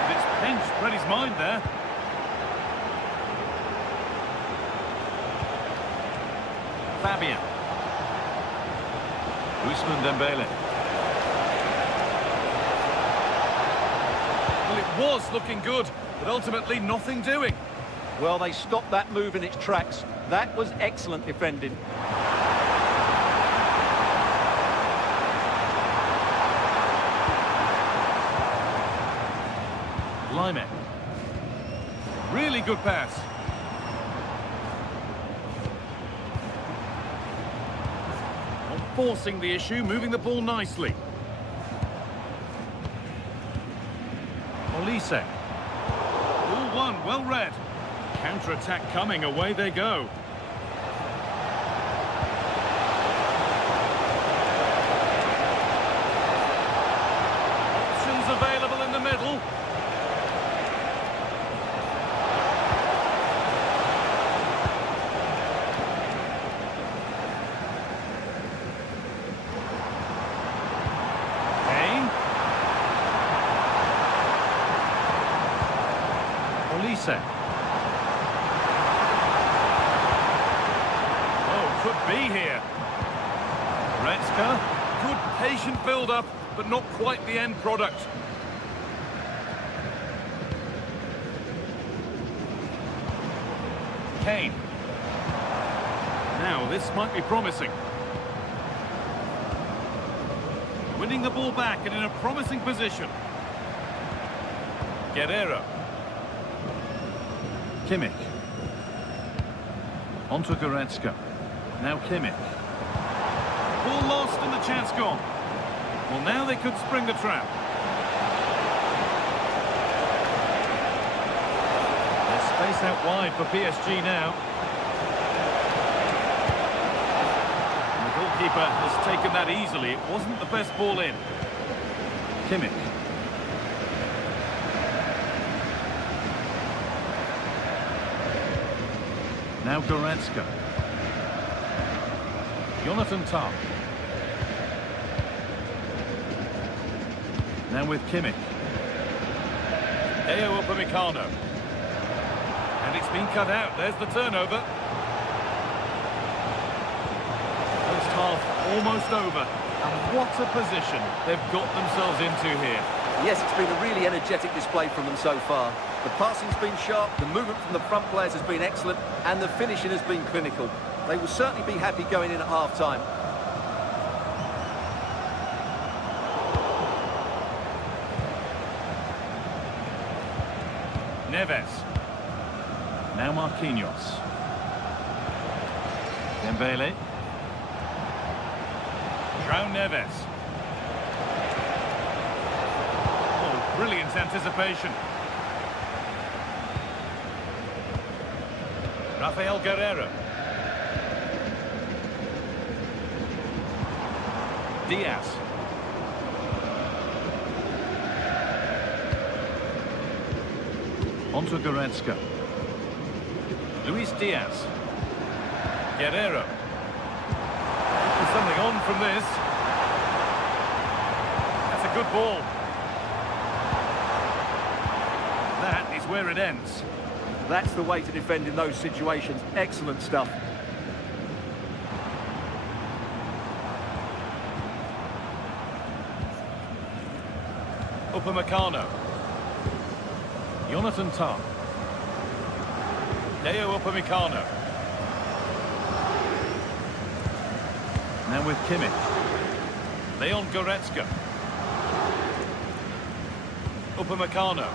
And it's pinched, read his mind there. Fabian. Ousmane Dembele. It was looking good, but ultimately nothing doing. Well, they stopped that move in its tracks. That was excellent defending. Lime. Really good pass. Not forcing the issue, moving the ball nicely. Olise. Ball one, well read. Counter-attack coming, away they go. Options available in the middle. Olise. Oh, could be here. Goretzka. Good patient build-up, but not quite the end product. Kane. Now, this might be promising. Winning the ball back and in a promising position. Guerrero. Kimmich. On to Goretzka. Now Kimmich. Ball lost and the chance gone. Well, now they could spring the trap. There's space out wide for PSG now. And the goalkeeper has taken that easily. It wasn't the best ball in. Kimmich. Now Goretzka. Jonathan Tah. Now with Kimmich. Upamecano. And it's been cut out. There's the turnover. First half almost over. And what a position they've got themselves into here. Yes, it's been a really energetic display from them so far. The passing's been sharp, the movement from the front players has been excellent, and the finishing has been clinical. They will certainly be happy going in at half-time. Neves. Now Marquinhos. Dembele. João Neves. Brilliant anticipation. Rafael Guerreiro. Diaz. Onto Goretzka. Luis Diaz. Guerreiro. There's something on from this. That's a good ball. That is where it ends. That's the way to defend in those situations. Excellent stuff. Upamecano. Jonathan Tah. Deo Upamecano. Now with Kimmich. Leon Goretzka. Upamecano.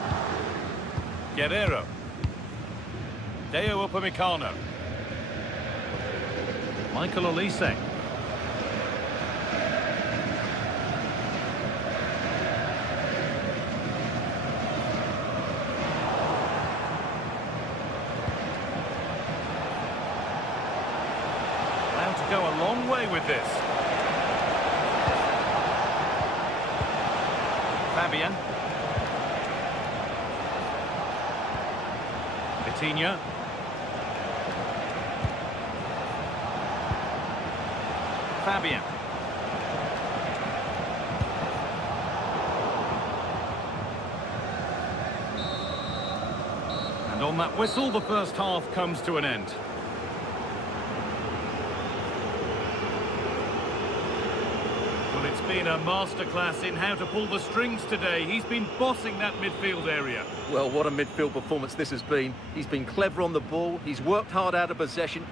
Guerreiro. Deo Upamecano. Michael Olise. Allowed to go a long way with this. Fabian. Vitinha. Fabian. And on that whistle, the first half comes to an end. Well, it's been a masterclass in how to pull the strings today. He's been bossing that midfield area. Well, what a midfield performance this has been. He's been clever on the ball. He's worked hard out of possession.